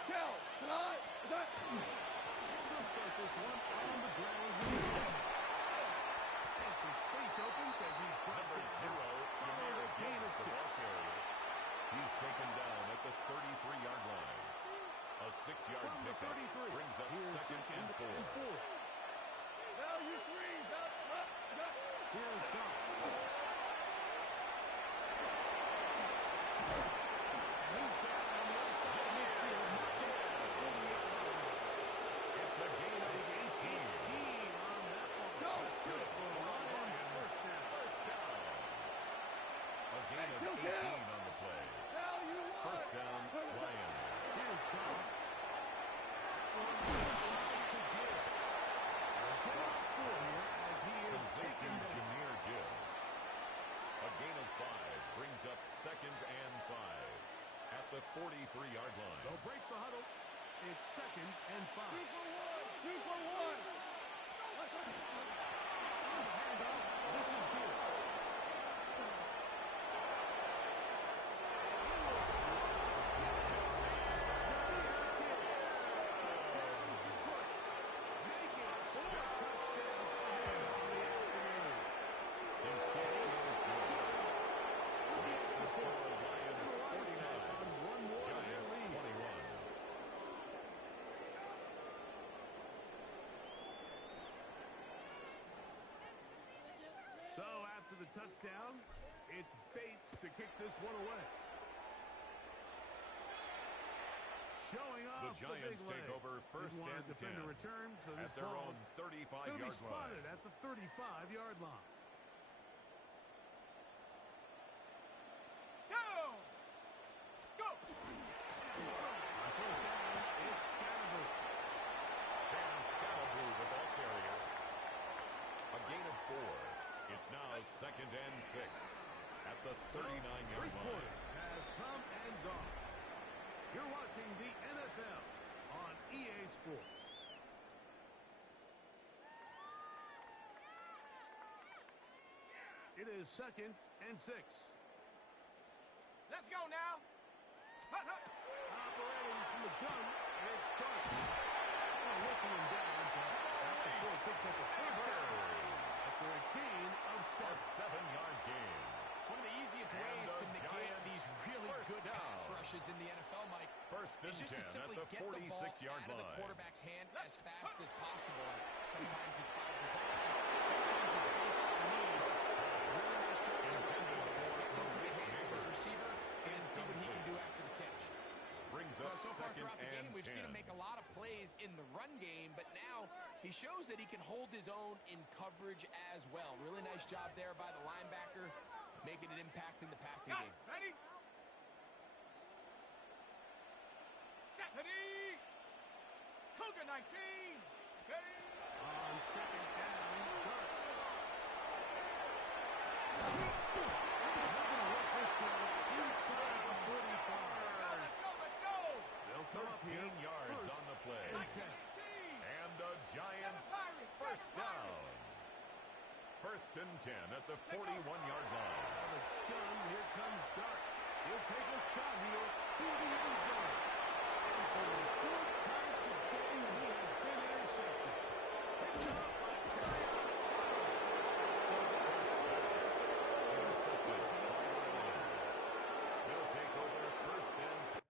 Chill. Tonight. They'll start this one on the ground. And some space opens as he's brought Number down. 0, Jameer Gain of Gibbs, the 6. ball carrier. He's taken down at the 33-yard line. A 6-yard From the pickup 33. brings up Here's second and 4. Value 3. Here's Goff. And he's down on the other side of midfield. It's a gain of 18. 18 on that one. That's good for Lions Lions. First down. A gain of 18 on the play. First down, Lions. Here's Goff. Complete to Jameer Gibbs. A gain of 5 brings up second and 5 at the 43-yard line. They'll break the huddle. It's second and 5. 2 for 1. Handoff. This is good. So after the touchdown, it's Bates to kick this one away. Showing off the Giants big leg. take over first Didn't want and to defend 10 a return, so this at their ball own 35-yard going to be line. spotted at the 35-yard line. Go. First down, it's Scalaboo. And Scalaboo, the ball carrier. A gain of 4. It's now second and 6 at the 39-yard line. Quarters have come and gone. You're watching the NFL on EA Sports. It is second and 6. Let's go now. Operating from the gun, it's Dart. Whistling down, but after 4 picks up a first down. After a gain of 7. A 7-yard gain. one of the easiest And ways the to negate Giants these really first good down. pass rushes in the NFL, Mike. First and is just 10 to simply at the get the ball 46-yard out of the line. quarterback's hand as fast as possible. Sometimes it's by design. Sometimes it's based on need. Really nice job there. Get into the hands of his receiver and see what he can do after the catch. Brings Well, up so far second throughout the and game, we've 10. seen him make a lot of plays in the run game, but now he shows that he can hold his own in coverage as well. Really nice job there by the linebacker, making an impact in the passing game. Ready? Set. Ready. Cougar 19. Ready. On second down, Dart. They're going to let this go inside the 45. Let's go. They'll come up here 13 yards first on the play. and 10. And the Giants first down. First and 10 at the 41-yard line. Out of the gun, here comes Dart. He'll take a shot here through the end zone. And for the fourth time today, he has been intercepted. Picked up by Terry. Intercepted by the Lions. They'll take over first and 10.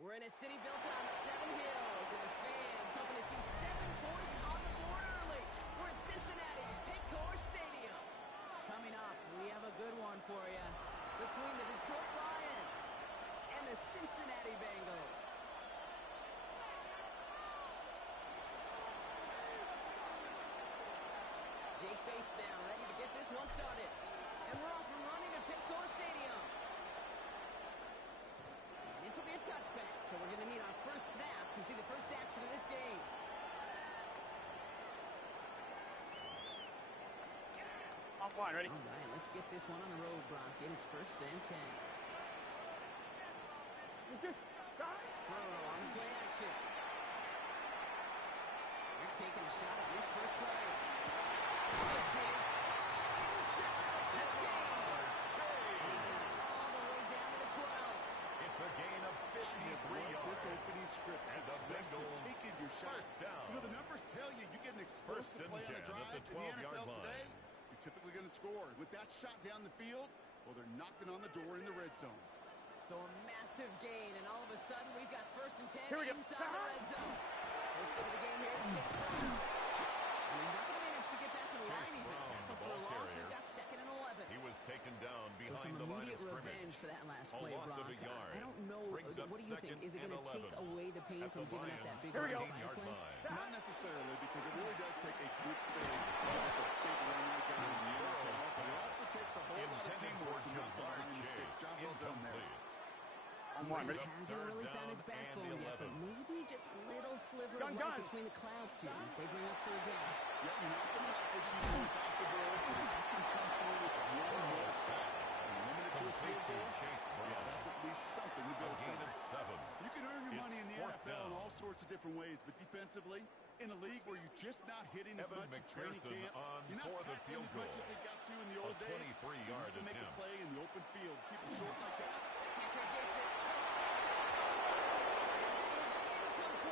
We're in a city built on 7 hills, and the fans hoping to see 7 points on the board early. We're at Cincinnati's Paycor Stadium. Coming up, we have a good one for you between the Detroit Lions and the Cincinnati Bengals. Jake Bates now ready to get this one started. And we're off and running at Paycor Stadium. This will be a touchback, so we're going to need our first snap to see the first action of this game. Off line, ready? All right, let's get this one on the road, Brock. It is first and 10. Burrow on the play action. They're taking a shot at this first play. This is inside the 15. He's going all the way down to the 12. It's a gain of 53 yards. This opening script, and the Bengals taking your shots. down. You know, the numbers tell you get an explosive play on a drive at the in the 12-yard NFL line. today, you're typically going to score. With that shot down the field, well, they're knocking on the door in the red zone. So a massive gain, and all of a sudden we've got first and 10 Here we go. inside the red zone. First get of the game here, Chase Brown. And he's not going to manage to get back to the line even. Brown, Tackle the for a ball loss. carrier. We've got second and 11. He was taken down So behind some the line of immediate scrimmage. revenge for that last A play, loss Brock. of a yard. I don't know. Brings up What do you think? second Is it going to and take 11 away the pain at from the giving up that Lions' big 13-yard play? line. Not necessarily, because it really does take a group phase to take a big run like that in the NFL. But it also takes a whole lot of teamwork to knock behind mistakes. Job well done there. Defense hasn't really found its backbone yet, but maybe just a little sliver of light between the clouds here as they bring up third down. Yeah, you're not going to have to keep points off the board, but if you can come through with one more stop and limit it to a field goal, yeah, that's at least something to go for. You can earn your money in the NFL in all sorts of different ways, but defensively, in a league where you're just not hitting as much in training camp, you're not tackling as much as they got to in the old days. You can make a play in the open field. Keep it short like that. Kicker gets it.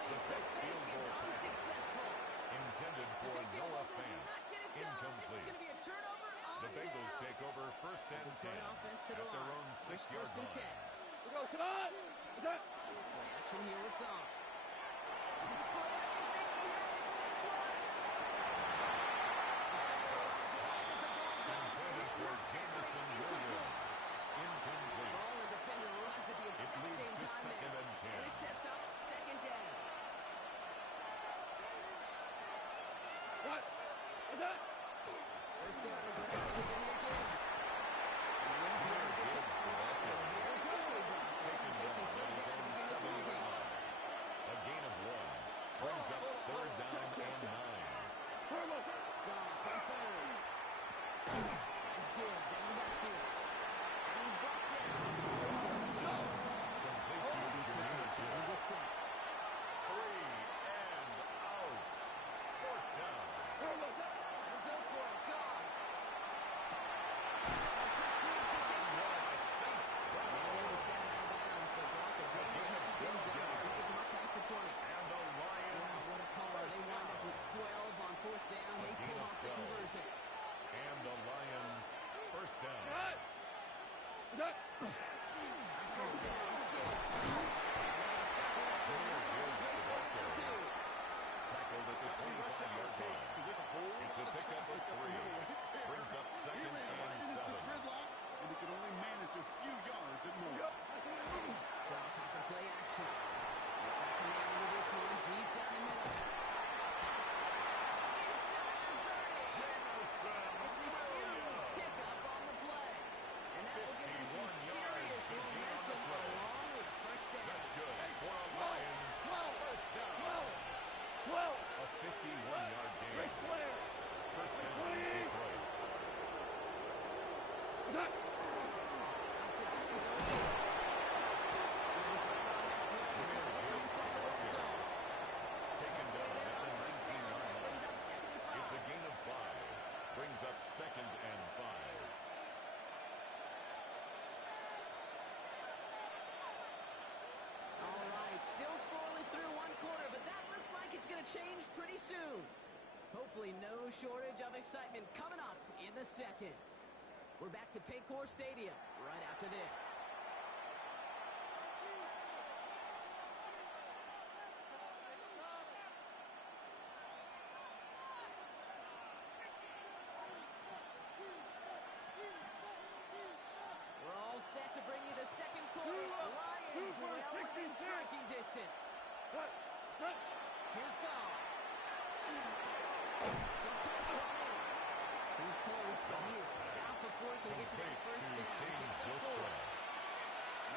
The fake is unsuccessful. Intended for Noah Fant. This is going to be a turnover on The Bengals downs. take over first and 10 offense to at the their line. own 6-yard First and 10. line. We go, come on! Play action here with Goff. He put everything he had into this one. Intended for Jamison Williams. Incomplete. Ball and defender runs at the exact leads same to time second there. and 10. And it sets up second down. What? What's that? First down to Jimmy Gibbs. Taken down at his own 7-yard line. A gain of 1. Brings up third down and 9. Goff on third. That's Gibbs out of the backfield. And he's brought down. Complete to Jamison. Good set. 3 and out. Fourth down. They'll go for it. Goff. First down, it's Gibbs. Tackled at the 25-yard line. It's a pickup of 3. Brings up second and 7. Gridlock, and he can only manage a few yards at most. Off for play action. He's got some man into this one, deep down the middle. That's inside the 30. It's a huge pickup on the play. And that will give him some serious momentum along with a first down. That's good for a Lions first down. A 51-yard gain. First down, Detroit. Taken down at the 19-yard line. It's a gain of 5. Brings up second and 5. All right, still scoreless through one quarter, but that looks like it's going to change pretty soon. Hopefully no shortage of excitement coming up in the second. We're back to Paycor Stadium right after this. We're all set to bring you the second quarter. Lions well within striking distance. Here's Goff. He's close, but he is stopped before he can get to that first down.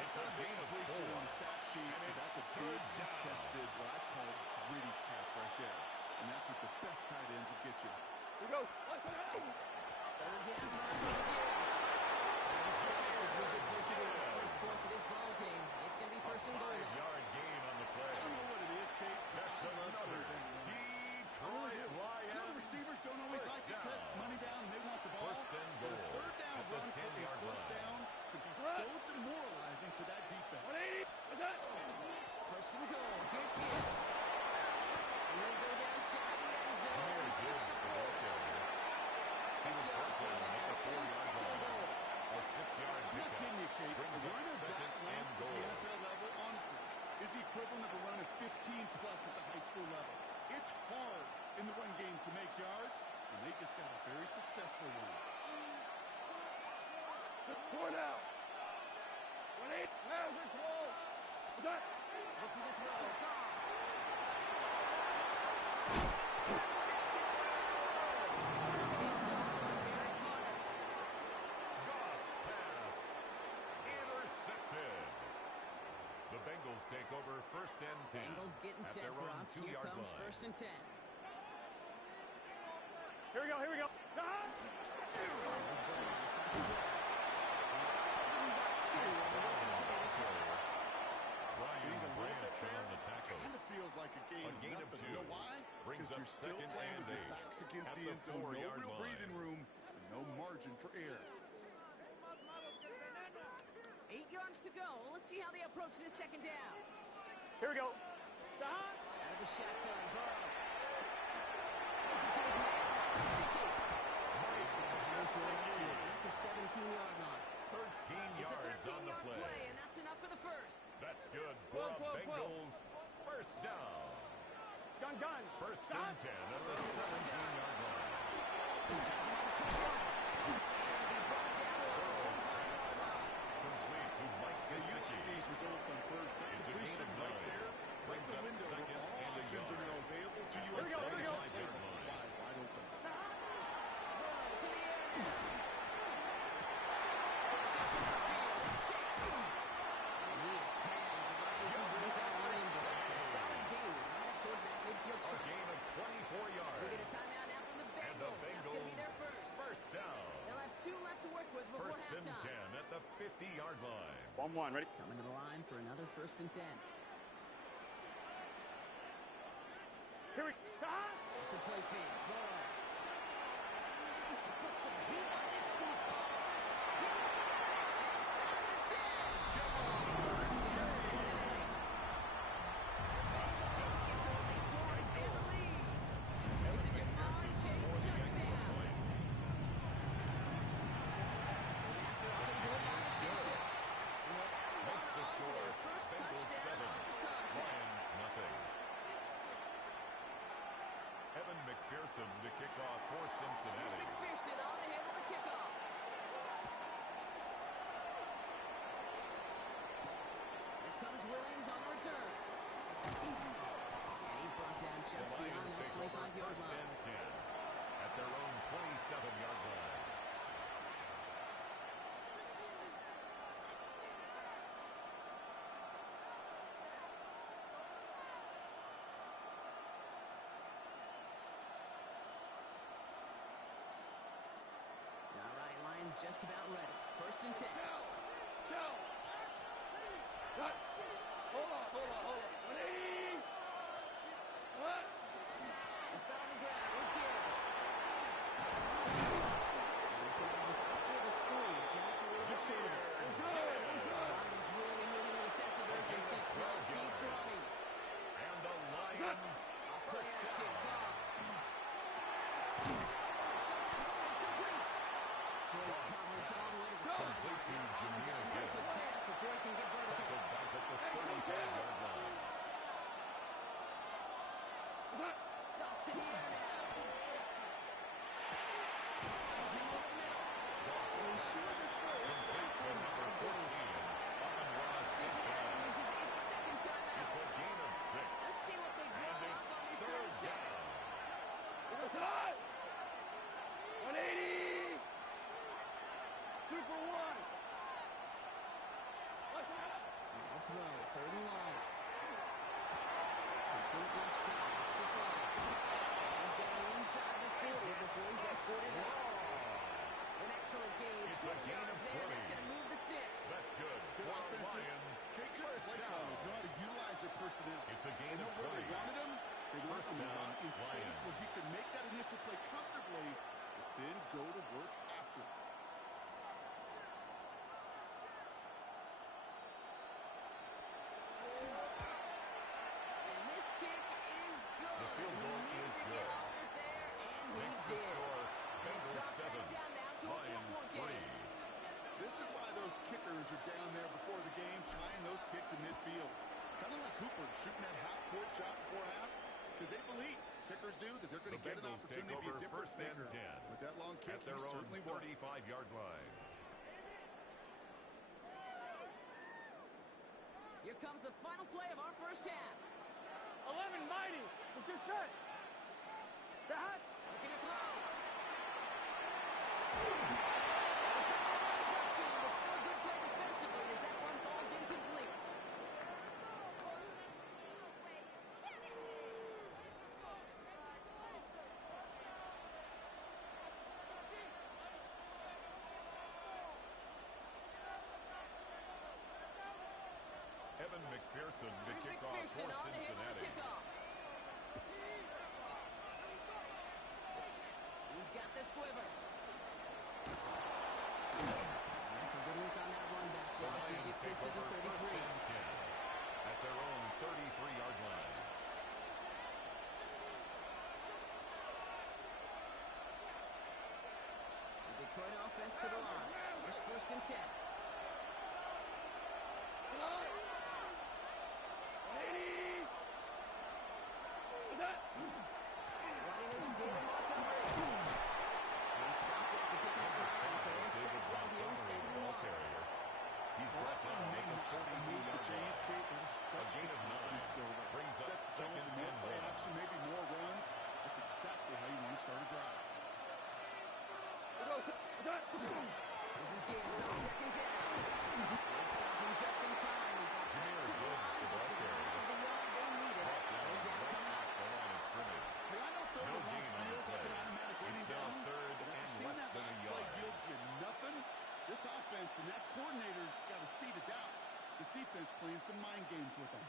It's a gain of 4 on the stat sheet, but that's a big, contested, what I call gritty catch right there. And that's what the best tight ends will get you. Here goes. Third down, Marcus Gibbs. As we get closer to the first points of this ball game, it's going to be first and goal. 5-yard gain on the play. I don't know what it is, Kate. That's another Detroit Lions. You know the receivers don't always like to cut money down. They want the ball. First and goal. A third down at the run for a 10-yard first line. down could be so demoralizing to that defense. 180. What's that? First and goal. Here's Gibbs. And he'll go down shy of the end zone. Here Gibbs, the ball carrier. He was brought down at the 4-yard line. A 6-yard I'm not pickup. kidding you, Kate. Brings A up runner second that and length at goal. the NFL level, honestly, is the equivalent of a run of 15-plus at the high school level. It's hard in the run game to make yards, and they just got a very successful one. Point out. 180. Hands are close. What's that? Looking to throw. Goff. Goff's pass intercepted. The Bengals take over first and 10. Bengals getting at set, their own Brock. Here 2-yard comes line. first and 10. Here we go. Here we go. Brian Branch on the tackle. Kind of feels like a game, A gain of nothing. 2. You know why? Brings Because up you're still second playing and with your 8 backs against at the end zone. No 4-yard real line. breathing room, and no margin for error. 8 yards to go. Let's see how they approach this second down. Here we go. Out of the shotgun, Burrow. Gets it to his man, Gesicki. Nice one up to the 17-yard line. 13 It's a yards on the 13-yard play. and that's enough for the first. That's good for a 12. Bengals first down. Gun. First and 10 at the 17-yard line. Complete to Mike Gesicki. These results on first. That It's a gain completion of right 9. there. Brings the up window second where all and a options are yard. now available to you. Here we go, here we go. 35-yard line. Wide open. To the area. And he is tagged right as he brings that one in. Solid gain right up towards that midfield A stripe. gain of 24 yards. We get a timeout now from the And the Bengals. That's going to be their Bengals first. first down. They'll have 2 left to work with before First and halftime. 10 at the 50-yard line. 1-1. Ready? Coming to the line for another first and 10. Here we go. The play fake. Burrow. He put some heat on his deep ball. He's got it inside the 10. Touchdown, Cincinnati. It's only 4 in the lead. It's a Jamar Chase touchdown. After all the good news, just about ready. 1st and 10. Show. Cut. Hold on. 180. What? Let's start on the ground with Gibbs. He's going to have this upward of 40, just a little bit short of it. Lions really moving with a sense of urgency. Clock keeps running. And the Lions Play action, ball. Great coverage all the way to the side. complete to Jameer Gibbs. Quick pass before he can get vertical. Tackled back at the 35-yard line. Off to the air now. He's in the middle. He's sure the first. Complete to number 14, Amon-Ra St. Cincinnati uses its second timeout. It's a gain of 6. Let's see what they draw And up it's on this 3rd 32nd. down. 180. 2 for 1. Now throw, 3rd and long. Complete left side. It's just long. He's down inside the 40 before he's escorted out. An excellent game. It's a 20 gain yards of there. 20. That's going to move the sticks. That's good. Good For our offenses. Lions, Good first play down. callers know how to utilize their personnel. It's a gain They know of where 20. they wanted him. They want First him down, in space Lions. where he can make that initial play comfortably, but then go to work after. And this kick is good. The field goal He needed is to good. get off it there, and he Makes the did. score And it Bengals dropped 7, back down now to a Lions 4-point 3. game. This is why those kickers are down there before the game trying those kicks in midfield. Kind of like Hooper shooting that half-court shot before half because they believe, kickers do, that they're going to The get an Bengals take opportunity to be over a different 1st and thinker. 10. With that long kick, At their he own certainly was. 35-yard line. Here comes the final play of our first half. 11 mighty. Let's get set. Back. Looking to throw. But still good play defensively as that one falls incomplete. Evan McPherson to Here's kick off McPherson for on the handle of the Cincinnati. kickoff. He's got the squiver. That's a good work on that run back The block. He Lions gets take this to the over 1st 33. and 10 at their own 33-yard line. The Detroit offense to the line. Here's 1st and 10. 180. What's that? Running with David Montgomery. And he stopped after picking up the line. So they're set David down here, Montgomery, 2nd the and ball 1. carrier. He's brought down at the 42-yard Chains, line. Kate, that is A such gain a of 9 confidence builder. brings up Sets the tone 2nd for more and play 1. action, maybe more runs. That's exactly how you want to start a drive. This is Gibbs on 2nd down. They stop him just in time. He got back to the line, but did not have the yard they needed. Brought down Third down right coming at up. the line of scrimmage. Hey, I know third No and one gain on the feels like play. an automatic It's winning now down. 3rd But and after seeing less that than a last play yard. yield you nothing, this offense and that coordinator's got a seed of doubt. This defense playing some mind games with them.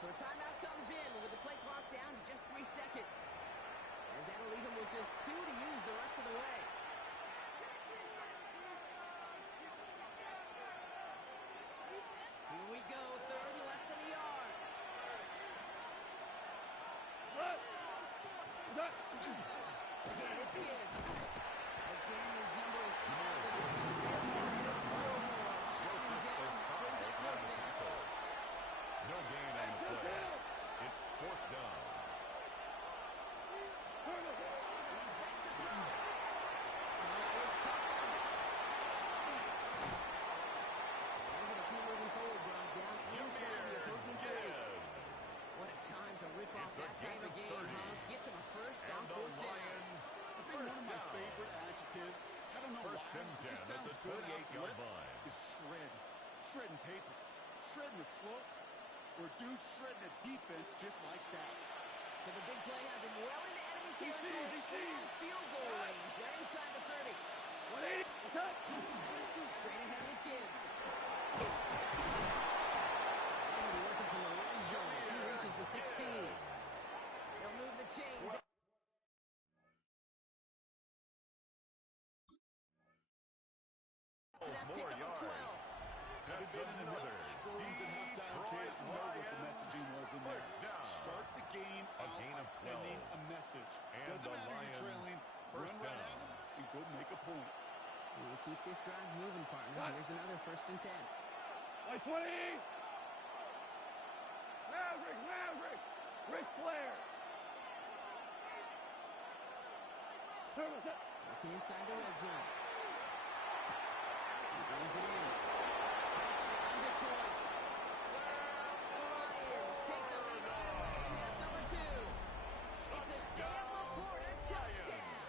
So a timeout comes in with the play clock down to just 3 seconds. As that'll leave him with just 2 to use the rest of the way. Here we go, 3rd and less than a yard. Again, it's Gibbs. Again, his number is called, and the defense will hit it once more. Shut him down, that brings up 4th down. No gain on the play. It's 4th down. He's back to throw. Now is caught by the back. They're going to keep moving forward, Brown, down inside the opposing 30. Gibbs. 10 just at the sounds good. 28-yard line. Is shredding paper, shredding the slopes, or dude shredding a defense just like that. So the big play has him well into enemy territory and field goal range. They're inside the 30. 180. What's up? Straight ahead with Gibbs. And he'll be looking for the red zone as he reaches the 16. They'll move the chains. To that pickup of 12. That's another Rooms at halftime can't know what the messaging was in there. Start the game out by sending a message. Doesn't matter you're trailing, run right at them and go make a point. We'll keep this drive moving, partner. Here's another 1st and 10. 20. Maverick. Ric Flair. Service it. Looking inside the red zone. He brings it in. Touchdown, Detroit. The Lions take the lead right away in half number 2. It's a Sam Laporta touchdown.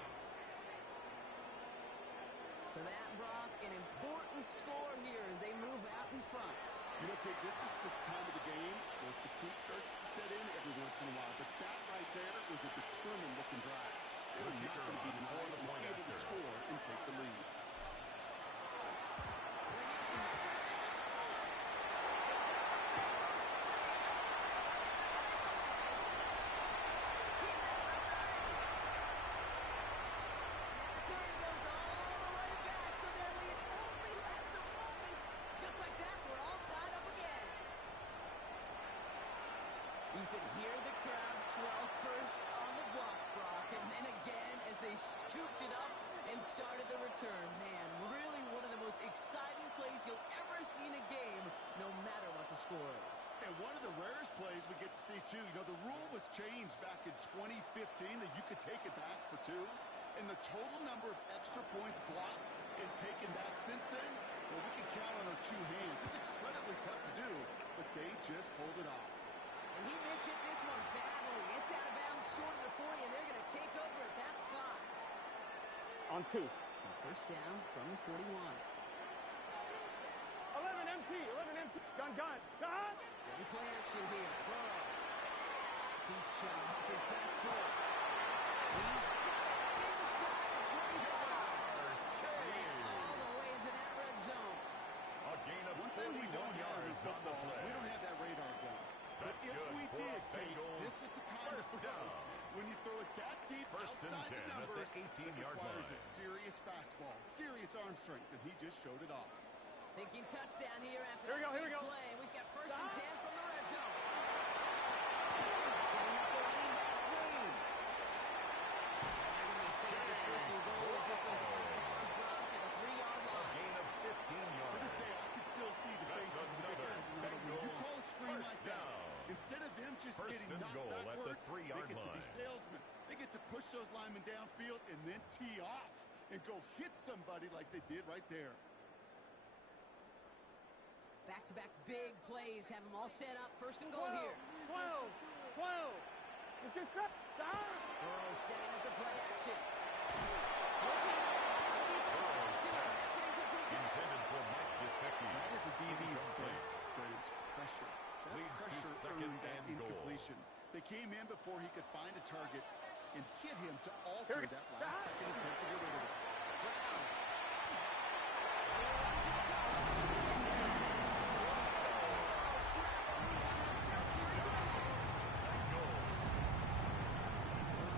So that, Brock, an important score here as they move out in front. You know, Kate, this is the time of the game where fatigue starts to set in every once in a while. But that right there was a determined-looking drive. They were not going to be denied and were able to score and take the lead. You could hear the crowd swell first on the block, Brock, and then again as they scooped it up and started the return. Man, really one of the most exciting plays you'll ever see in a game, no matter what the score is. And one of the rarest plays we get to see, too. You know, the rule was changed back in 2015 that you could take it back for 2. And the total number of extra points blocked and taken back since then, well, we can count on our 2 hands. It's incredibly tough to do, but they just pulled it off. And he mishit this one badly. It's out of bounds short of the 40, and they're going to take over at that spot. On 2. So 1st down from the 41. 11 MT. Gun. Ready play action here. Burrow. Deep shot off his back foot. He's got it inside the 25. All the way into that red zone. A gain of 41 yards on the play. We don't have that radar gun. But if we did, Kate, this is the kind of throw. When you throw it that deep outside the numbers, it requires a serious fastball, serious arm strength, and he just showed it off. Thinking touchdown here after that big play. We've got 1st and 10 from the red zone. Setting up the running back screen. They're going to set the first and goal as this goes off the bars, Brock, at the 3-yard line. A gain of 15 yards. To this day, I can still see the faces of the big guys in the huddle. When you call a screen like that, instead of them just getting knocked backwards, they get to be salesmen. They get to push those linemen downfield and then tee off and go hit somebody like they did right there. Back-to-back big plays have them all set up. 1st and goal here. 12. Let's get set. Burrow setting up the play action. Intended for Mike Gesicki. That is a DB's best friend. Pressure. That Leads to pressure 2nd earned that and goal. incompletion. They came in before he could find a target and hit him to alter that last second attempt to get rid of it.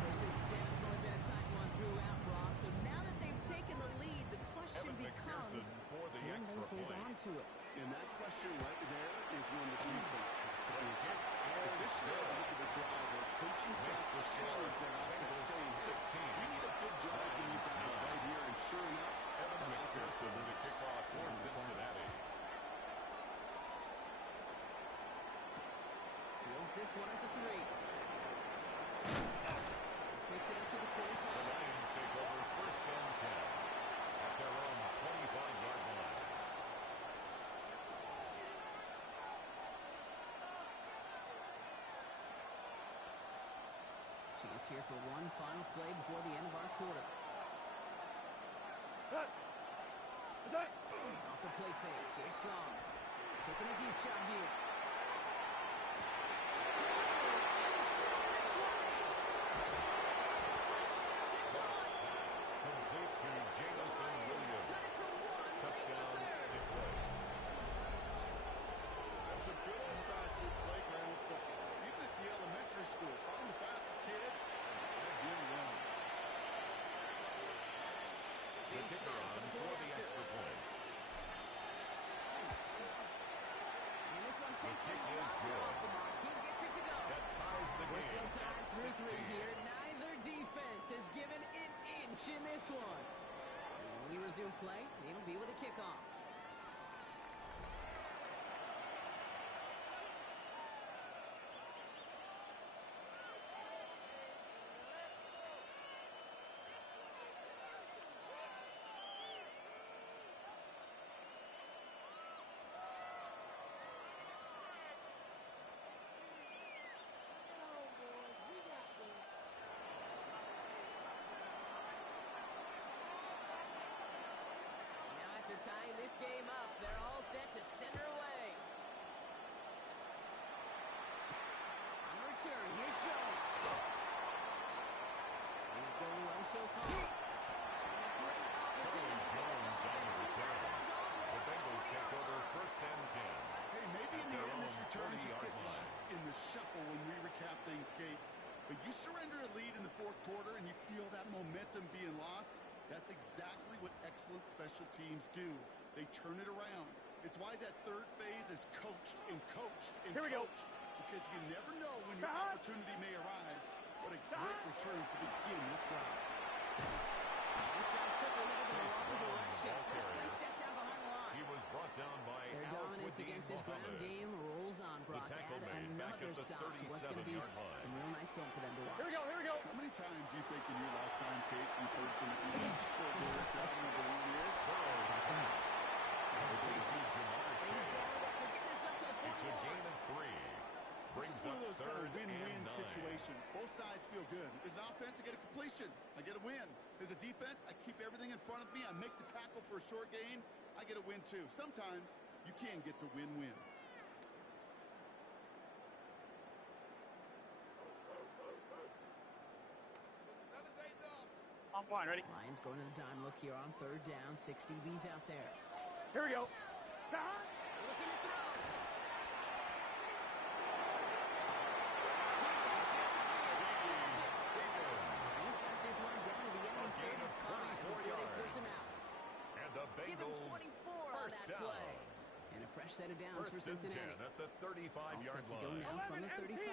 This has definitely been a tight one throughout, Brock. So now that they've taken the lead, the question becomes, can they hold on to it? And that question right there is one the defense has to answer. But this year, look at the drive where coaching staff was challenged that offense, saying, we need a big drive when you got it right here. And sure enough, Evan McPherson with a kickoff for Cincinnati. Fields this one at the 3. Makes it up to the 25. The Lions take over 1st and 10 at their own 25-yard line. Chance here for one final play before the end of our quarter. Off the play fake. Here's Goff. Taking a deep shot here. Inside the 20. Touchdown, Detroit. Complete to Jamison Williams. Cut it to one. Touchdown, Detroit. That's some good old-fashioned playground football. Even at the elementary school, find the fastest kid and him run. The kicker on for the extra point. And this one The kick is good. off the mark. He gets it to go. That ties the We're game still tied at 3-3 16. here. Neither defense has given an inch in this one. And when we resume play, it'll be with a kickoff. After tying this game up, they're all set to center away. On the return, here's Jones. He's going well so far. And a great opportunity for this offense. He's got balls all the way. The Bengals take over first and 10. Hey, maybe in the end this return 40-yard just gets line. lost in the shuffle when we recap things, Kate. But you surrender a lead in the fourth quarter and you feel that momentum being lost. That's exactly what excellent special teams do. They turn it around. It's why that third phase is coached and coached and coached. Because you never know when your opportunity may arise. What a great return to begin this drive. This drive's quickly headed in the wrong Brown, direction. ball First carrier. play set down behind the line. He was brought down by Their dominance against his ground game rolls on. Brock tackle add made back another at the stop to what's going to be 37-yard line. some real nice film for them to watch. Here we go. How many times do you think in your lifetime, Kate, you've heard from a defensive coordinator dropping over 1 year? He's down. They're getting this up to the It's a 41. gain of 3. This Brings is one of up those kind third of win-win and 9. situations. Both sides feel good. As an offense, I get a completion. I get a win. As a defense, I keep everything in front of me. I make the tackle for a short gain. I get a win, too. Sometimes you can get to win-win. I'm fine, ready? Lions going to the dime look here on third down. 6 DBs out there. Here we go. Looking to throw. He's got this one down to the enemy 35 before they force him out. And the Give him Bengals 24 on first that down. play. And a fresh set of downs for First and Cincinnati. 10 at the All 35-yard set to go line. now from the 35.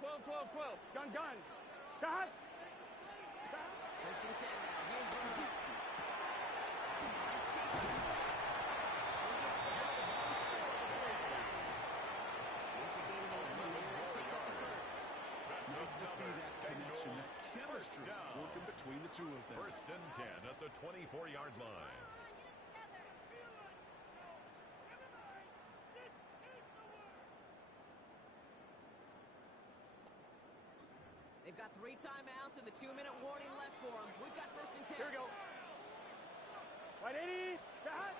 12. Gun. Cut. First and 10 now. Here's Burrow. Let's chase the slot. He gets the ball for the first down. It's a gain of 11 there. That picks up the first. That's Nice to see another that connection, Bengals that chemistry first down. working between the two of them. First and 10 at the 24-yard line. They've got 3 timeouts and the 2-minute warning left for them. We've got first and 10. Here we go. 180. Cut.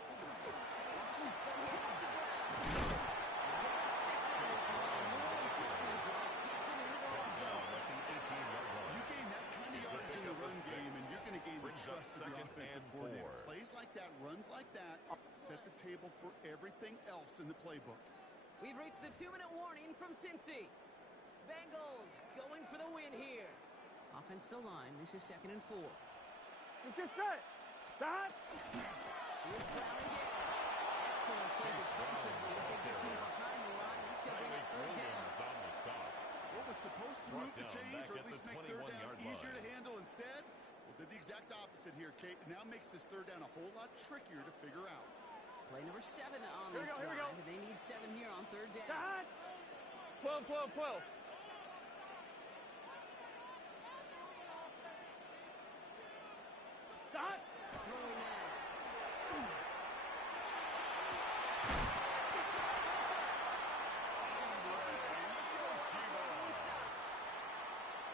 Shotgun handoff to Brown. They got 6 on this one. More importantly, Brock hits him into the red zone. At the 18-yard line. You gain that kind of It's a yardage in the pickup of run 6. game, and you're going to gain the Brings up trust of your second offensive and coordinator. 4. Plays like that, runs like that, set the table for everything else in the playbook. We've reached the 2-minute warning from Cincy. Bengals going for the win here. Offense still line. This is 2nd and 4. Let's get set. Cut. Here's Brown again. Excellent play defensively as they get to behind the line. That's going to bring up third down. Williams on the stop. What was supposed to Brought move the down change, back or at at least the make third down 21-yard easier to line. handle instead? Well, did the exact opposite here, Kate. It now makes this third down a whole lot trickier to figure out. Play number 7 on Here we this go, here we drive. go. They need 7 here on third down. Cut. 12. Cut. Throwing now.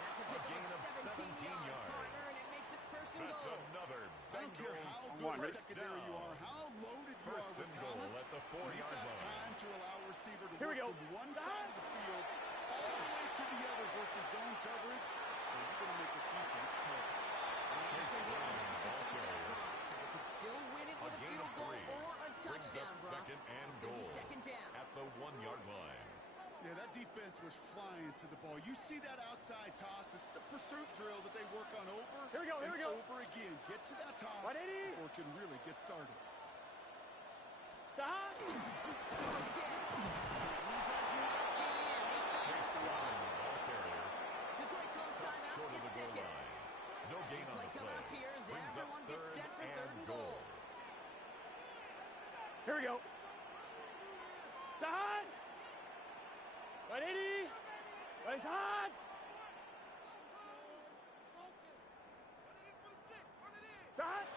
That's a pick gain of of 17 17 yards, yards. partner, and it makes it 1st and That's goal. another I don't care how good a secondary you are, how loaded you are with talent. At the 4-yard you've got line. time to allow a receiver to work from one side of the field all the way to the other versus zone coverage, or you're going to make the defense pay. It's going to be enough to stop that drive, so they could still win it with a field goal or a touchdown, Brock. It's going to be second down. At the 1-yard line. Yeah, that defense was flying to the ball. You see that outside toss. This is a pursuit drill that they work on over and over again. Get to that toss before it can really get started. Again. He does not get in. They stop the run. Detroit calls timeout. It's second. No gain on the play. Coming up here as everyone gets set for third and goal. Here we go. Side. 180. Right side. Side.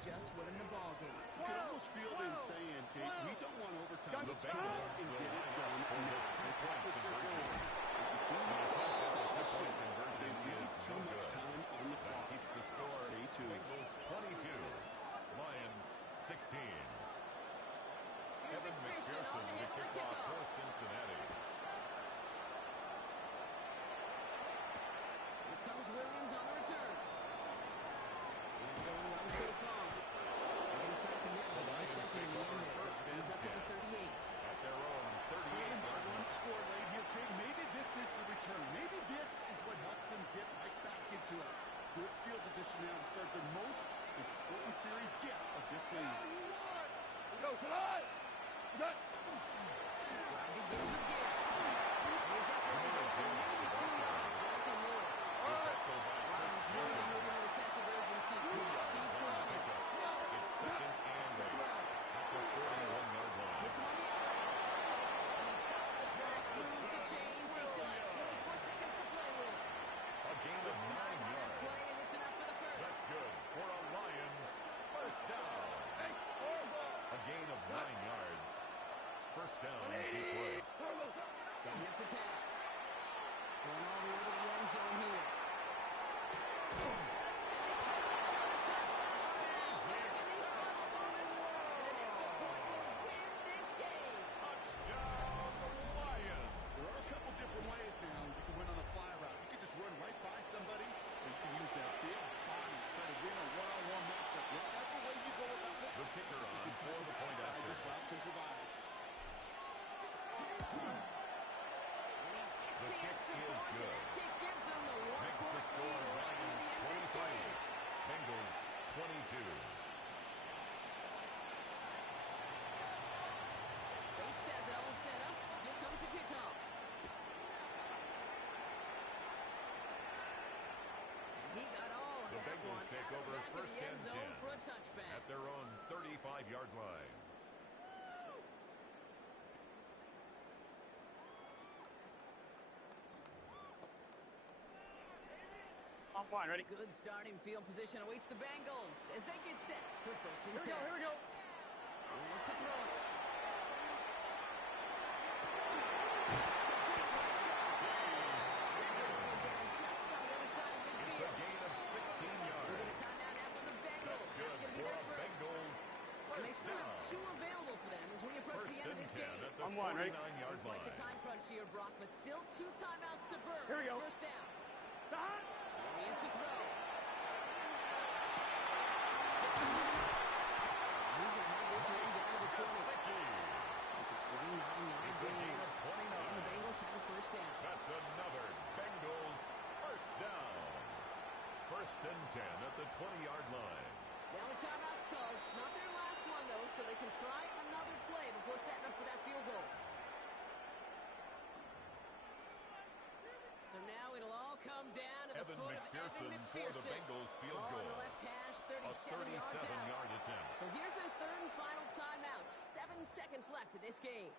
Just winning the ball game. You can almost feel them saying, Kate, we don't want overtime. Let's go out and get it done. They practice their goal. They leave too much time on the clock. Keeps the score. Stay tuned. Bengals 22, Lions 16. Evan McPherson with the kickoff for Cincinnati. Here comes Williams on the return. He's going well so far. They're going to try to commit with one second in the end there. He's up to the 38. At their own 38-yard One score late here, Kate. Maybe this is the return. Maybe this is what helps them get right back into it. Good field position now to start their most important series yet of this game. Go, tonight. Good. Drive begins with Gibbs. His effort is up to maybe 2 yards, but nothing more. Lions really moving with a sense of urgency to keep running. It's second and To throw. at the 41-yard line. Hits him on the outside. And he stops the track, moves the chains. They still have 24 seconds to play with. A gain of 9 on that yards. play, and it's enough for the first. That's good for a Lions first down. A gain of 9 yards. First down, Detroit. Setting up to pass. Going all the way to the end zone here. Somebody, and you can use that big body to try to win a one-on-one matchup. Whatever way you go about it, The kicker this is the on type of point upside after. this route can provide. And he gets The the kick extra is point, good. and that kick gives him the Makes the one-point score lead right near the end of this 23. game. Bengals 22. Bates has it all set up. Here comes the kickoff. He got all of The that Bengals one take out of over back first of the end and zone 10 for a touchback. at their own 35-yard line. On one, ready? Good starting field position awaits the Bengals as they get set for first and 10. Here we go. Look to throw it. Just on the other side of It's a midfield. gain of 16 yards. We're going to timeout now from the Bengals. That's That's good going to be for their a first. Bengals And they first still have down. 2 available for them as we approach First the end of and this 10 game. at the On one, right? 49-yard Quite the line. time crunch here, Brock, but still 2 timeouts to burn. Here we It's go. first down. Side. Here he is to throw. He's going to have this one down to the 20. It's a 29-yard It's a gain of 29. And the Bengals have a first down. That's another Bengals first down. First and 10 at the 20-yard line. Now the timeout's called. It's not their last one, though, so they can try another play before setting up for that field goal. So now it'll all come down to the Evan foot of McPherson Evan for McPherson. the Bengals field Ball on goal. the left hash, A 37 yards out. 37-yard attempt. So here's their third and final timeout. 7 seconds left in this game.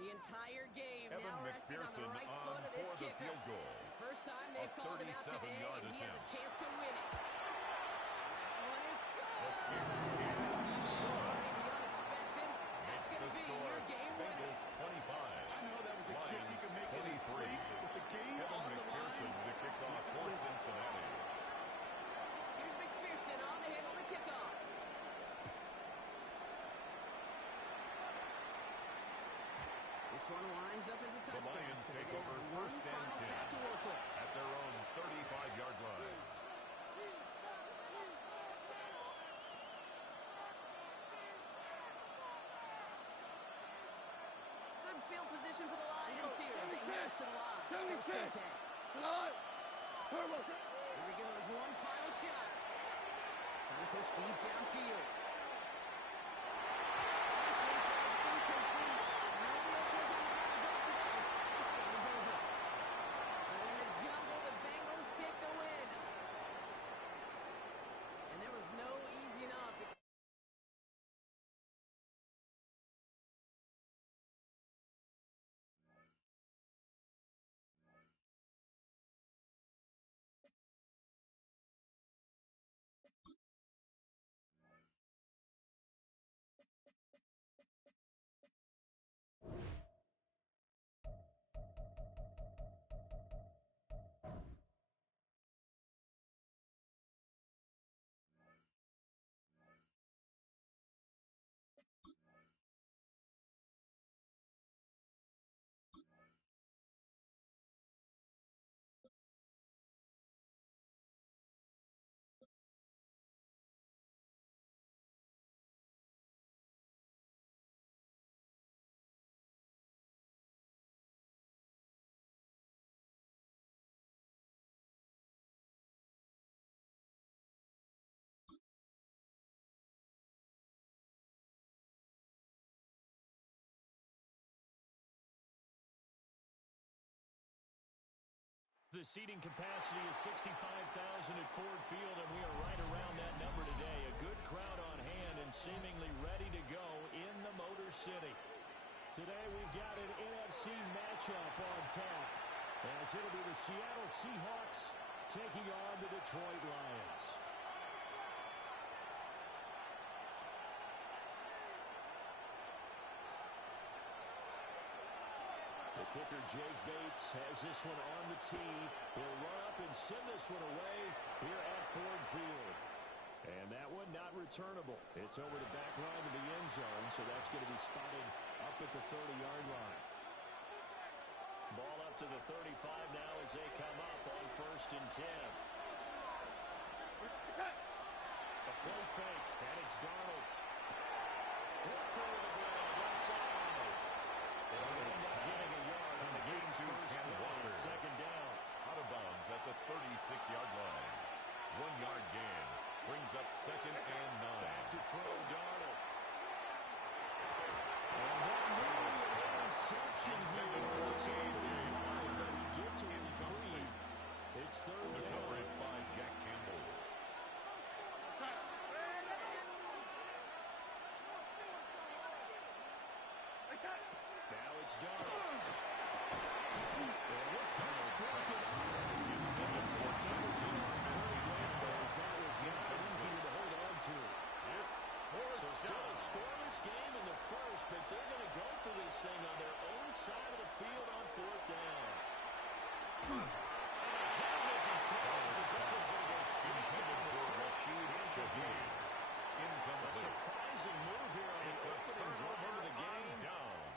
The entire game Evan now resting on the McPherson right foot of this for the kicker. field goal. First time they've called him out today, and he has a chance to win it. That one is good. The unexpected. That's going to be your game winner. 25. I know that was a kick you could make in his sleep with the game Evan on the McPherson line. to kick off for Cincinnati. Here's McPherson on to handle the kickoff. This one winds up as a touchdown. The Lions So take they get over one first and final 10 snap to work with. at their own 35-yard line. Good field position for the Lions here as they head up to the line. First and 10. Here we go. There's one final shot. Trying to push deep downfield. This one falls incomplete. No real goes on the ground drop today. This game is over. So in the jungle, the Bengals take the win. And there was no easing up. The seating capacity is 65,000 at Ford Field, and we are right around that number today. A good crowd on hand and seemingly ready to go in the Motor City. Today we've got an NFC matchup on tap, as it'll be the Seattle Seahawks taking on the Detroit Lions. The kicker, Jake Bates, has this one on the tee. He'll run up and send this one away here at Ford Field. And that one not returnable. It's over the back line of the end zone, so that's going to be spotted up at the 30-yard line. Ball up to the 35 now as they come up on 1st and 10. A play fake, and it's Darnold. Walker with the ground, left side. They'll end up getting a yard on the game's first down. Second down. Out of bounds at the 36-yard line. 1-yard gain brings up 2nd and 9. Back to throw, Darnold. And that movie interception here was on the drive, but he gets a reprieve. It's 3rd The down. coverage by Jack Campbell. Now it's Darnold. And this pass broken that was not easy to hold on to. So still a scoreless game in the first, but they're going to go for this thing on their own side of the field on 4th down. And as he throws, this one's going to go straight for Rashid Shaheed. A surprising move here on the opening drive of the game.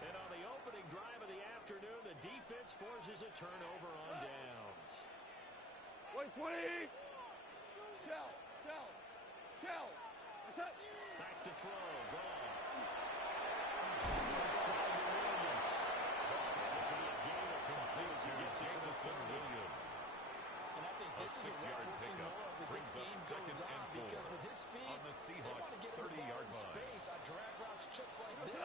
And on the opening drive of the afternoon, the defense forces a turnover on downs. 120! Shell! Back to throw. Gone. Inside to Williams. This will be a gain of 5 as he gets it to the 30. And I think this is what we'll see more of as this game goes on, because with his speed, on the they want Seahawks to get the ball 30-yard in line. space on drag routes just like this.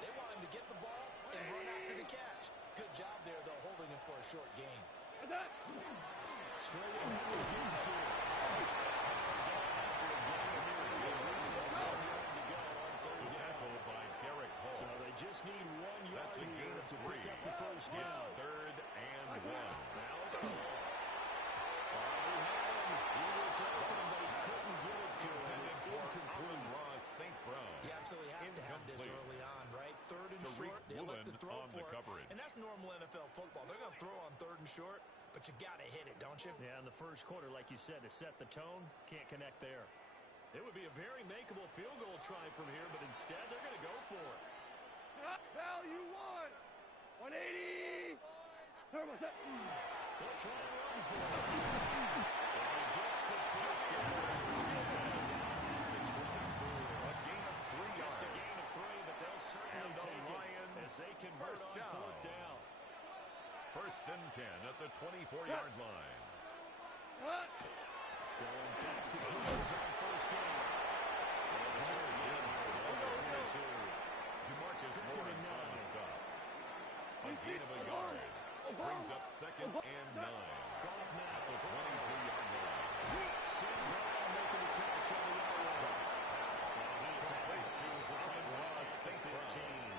They want him to get the ball and run after the catch. Good job there, though, holding him for a short gain. Straight ahead with Gibbs here. Tackle by Derek Hall. So they just just need 1 yard That's a gain here of to 3. pick up the first down. It's 3rd and 1. Now it's ball. He was open, but he couldn't get it to him. It's incomplete. St. Brown. You absolutely have to have this early on, right? 3rd and short, they look to throw for it. And that's normal NFL football. They're going to throw on 3rd and short, but you've got to hit it, don't you? Yeah, in the first quarter, like you said, to set the tone, can't connect there. It would be a very makeable field goal try from here, but instead they're going to go for it. Val, you won! 180! They'll try and run for it. And he gets the first down. A gain of 3 yards. Just a gain of 3, but they'll certainly take it as they convert on 4th down. 1st and 10 at the 24-yard line. Going back to Eagles on 1st down. DeMarcus Lawrence on the stop. A gain of a yard. Brings up 2nd and 9. Goff now at the 22-yard line. St. Brown making the catch on the outside. St. Brown.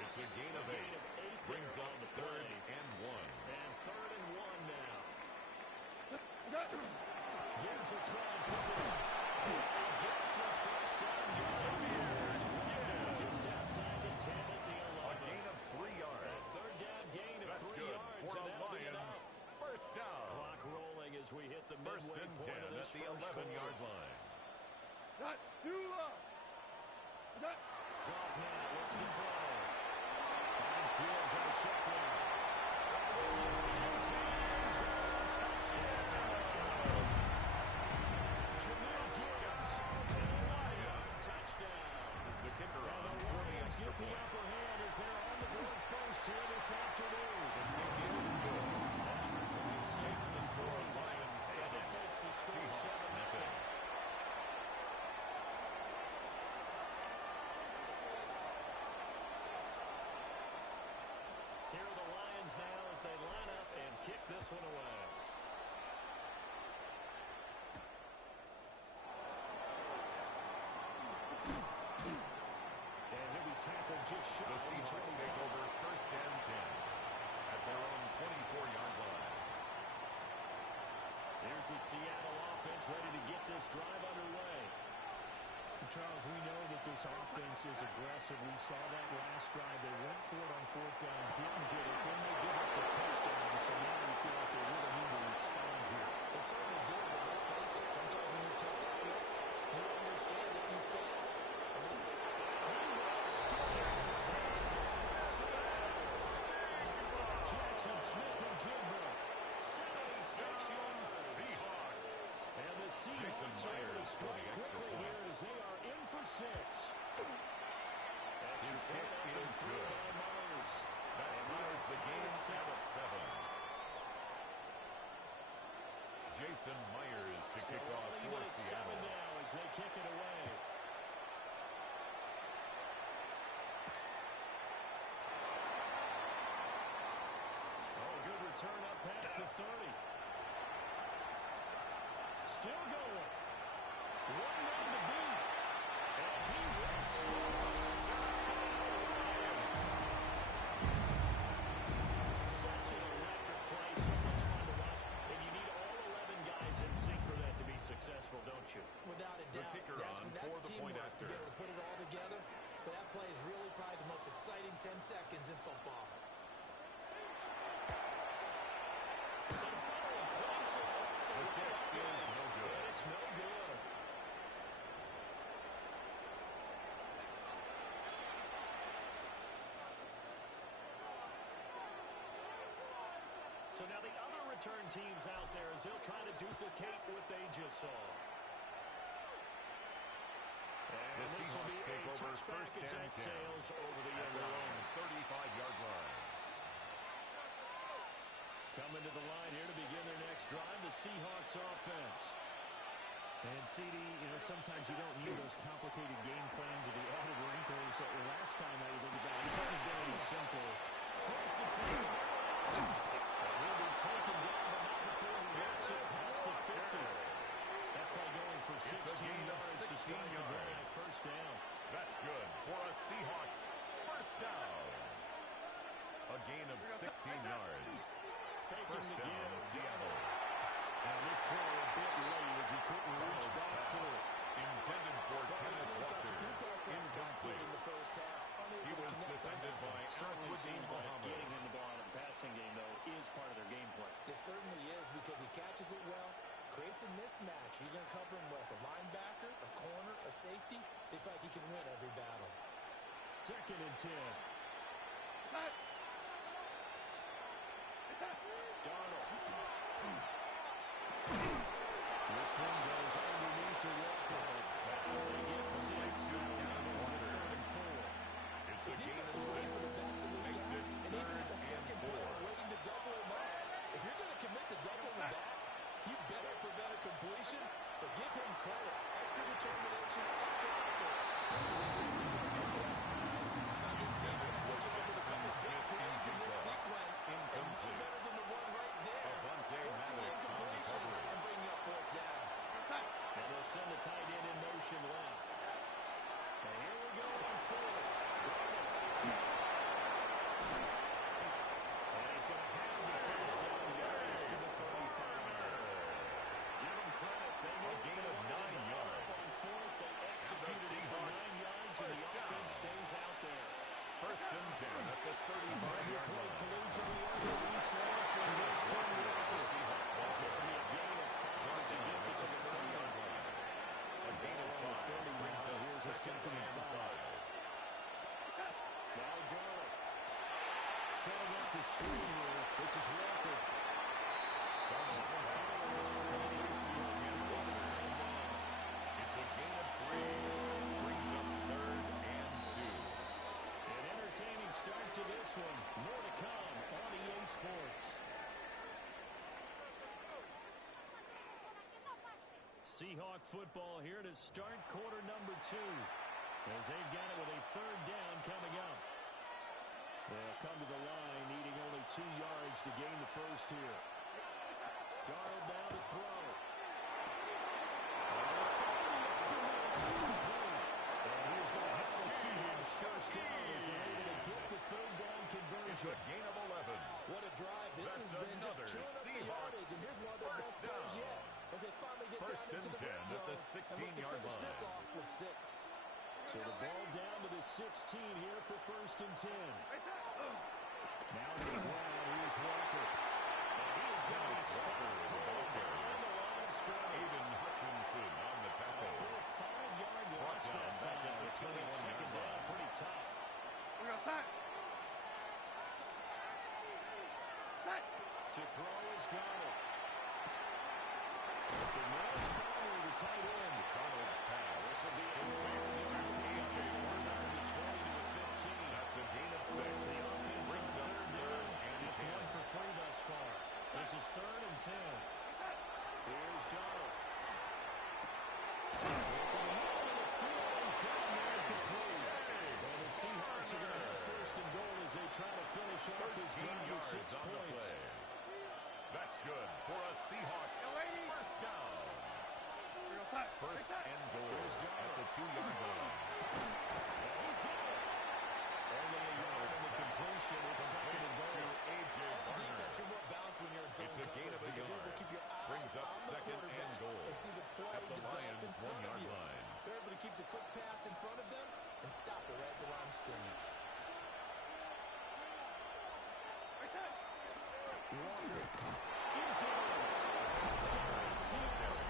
It's a gain of 8. Brings up 3rd and 1. And 3rd and 1 now. Gives a try and pick it up. Gets the first down. Just outside the 10 at the 11. A gain of 3 yards. A 3rd down gain of 3 yards. For the Lions. 1st down. Clock rolling as we hit the midway point of this at the 11-yard line. Not too long. Goff now looks to throw. Finds Fields on a check down. The kicker on the Lions get the upper hand as they're on the board first here this afternoon. Extra point 6 for Lions 7. Makes the score 7-0. Here are the Lions now as they line up and kick this one away. Tackled just short. The Seahawks take over 1st and 10 at their own 24-yard line. There's the Seattle offense ready to get this drive underway. Charles, we know that this offense is aggressive. We saw that last drive. They went for it on 4th down, didn't get it. Then they give up the touchdown. So now you feel like they really need to respond here. They certainly do, but let's face it. Sometimes when you take that risk, you understand that you fail. Jackson Smith and Jimbo. 76 yards. Seahawks. And the Seahawks are able to strike quickly here as they are in for 6. His kick is good. That ties the game at 7. Jason Myers to kick off for Seattle. Now as they kick it away. Turn up past the 30. Still going. 1 man to beat. And he will score. Such an electric play. So much fun to watch. And you need all 11 guys in sync for that to be successful, don't you? Without a doubt. The kicker That's on for the teamwork point after. to be able to put it all together. But that play is really probably the most exciting 10 seconds in football. The kick is no good. It's no good. So now the other return teams out there as they'll try to duplicate what they just saw. And the Seahawks take over 1st and 10 sails over the end line. 35-yard line. Coming to the line here to begin their next drive, the Seahawks offense. And, CD, sometimes you don't need those complicated game plans or the added wrinkles. Last time I think about it, it's only very simple. He'll be taken down, but not before he gets it past the 50. That play going for 16 yards to start the drive. 1st down. That's good for a Seahawks First down. A gain of 16 yards. First down, Seattle. And this throw a bit late as he couldn't reach back through. Intended for Kenneth Walker. Incomplete. In the first half, He was defended by Certainly seems like Muhammad. getting him the ball in the passing game, though, is part of their game plan. It certainly is because he catches it well, creates a mismatch. You're going to cover him with a linebacker, a corner, a safety. They feel like he can win every battle. 2nd and 10. Darnold. This one goes underneath to Walker. He gets 6. Third and 4. It's a gain of 6. Makes it third and 4. Waiting to double him up. If you're going to commit to double him back, you better prevent a completion, but give him credit. Extra determination, extra effort. This defense will come with a couple of big plays in this sequence. Incomplete. Better than the one right there. Forcing the incompletion and bringing up 4th down. And they'll send the tight end in motion left. And here we go on 4th. Darnold. And he's going to have the first down yards to the 35. Give him credit. They knew A gain of 9 yards. On 4th, they executed it for 9 yards, and the offense stays out there. First and 10 at the 35-yard line. Collegiately over East Lawrence, and here's Ken Walker. This will be a gain of 5 as he gets it to the 30-yard line. A gain of 5 brings up Here's a 2nd and 5. Now Darnold. Setting up the screen here. This is Walker. Darnold following the screen to Campbell. It's a gain of 3. Brings up 3rd and 2. An entertaining start to this one. More to come on EA Sports. Seahawk football here to start quarter number 2. As they've got it with a 3rd down coming up. They'll come to the line needing only 2 yards to gain the first here. Darnold down to throw. And he's going to have the Seahawks first down as they're able to get the 3rd down conversion. It's a gain of 11. What a drive. This has been just chewing up the yardage. And here's one of their best plays yet. As they finally get First down into and the 10 red at the zone. 16-yard Finish this line. off with 6. So the ball down to the 16 here for 1st and 10. Now to the ground. Here's Walker. And he is going to be stopped cold behind the line of scrimmage. Aiden Hutchinson on the tackle. 4-5-yard loss that time. It's going to be 2nd down. Pretty tough. We're outside. To throw is Darnold. The Mills Palmer, the tight end. Darnold's pass. This will be a 3rd down. From the 20 to the 15. That's a gain of 6. The offense Brings on up 3rd 3rd down. and Just 10. 1 for 3 thus far. This is 3rd and 10. Here's Darnold. He's got there complete. And the Seahawks are going to have 1st and goal as they try to finish off this drive with 6 points. That's good for a Seahawks first down. First and goal at the 2-yard line. He's got it. Only a yard on the completion. It's 2nd and goal. To A.J. As a Barner. defense, you're more balanced when you're in zone It's a gain of a coverage because you're able yard. to keep your eye Brings up on the 2nd and quarterback goal and see the play at the develop in Lions' front of 1-yard you. line. They're able to keep the quick pass in front of them and stop it right at the line of scrimmage. Walker is in. Touchdown, Seattle.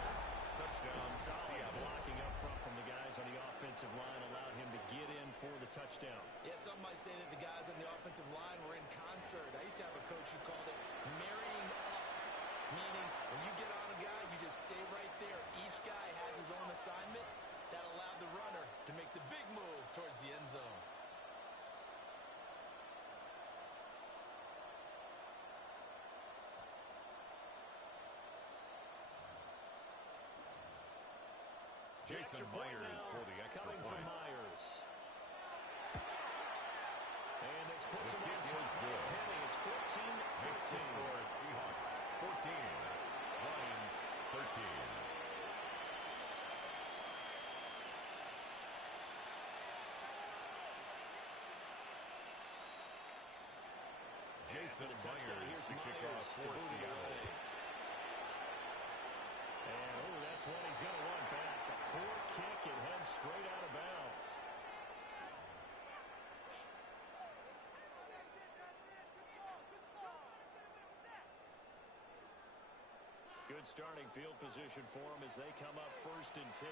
Touchdown, Solid Seattle. blocking up front from the guys on the offensive line allowed him to get in for the touchdown. Yeah, some might say that the guys on the offensive line were in concert. I used to have a coach who called it marrying up, meaning when you get on a guy, you just stay right there. Each guy has his own assignment. That allowed the runner to make the big move towards the end zone. Jason Myers for the extra coming from point. Myers. And this puts The him on kick top is by a good. penny. It's Makes the 14-13. score Seahawks 14, Lions 13. Jason Myers to kick off for Seattle. And, that's one he's going to run back. A poor kick and heads straight out of bounds. Good starting field position for them as they come up 1st and 10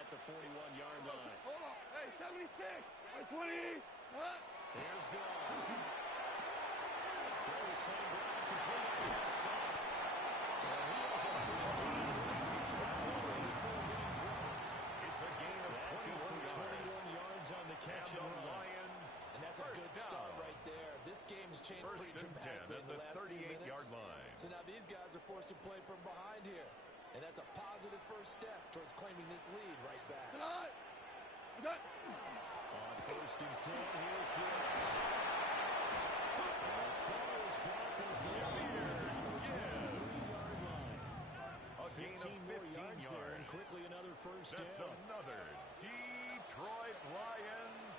at the 41-yard line. Hold on. Hey, 76. 20. Here's Gone. Throw the same ground completely outside. And he has a big gain. It's a gain of 21 yards on the catch and run. Lions, and that's a good start right there. This game's changed pretty dramatically in the last 38-yard line. So now these guys are forced to play from behind here. And that's a positive first step towards claiming this lead right back. On 1st and 10, here's Gibbs. Follows blockers there. 15 more yards there, and quickly another first down. That's another Detroit Lions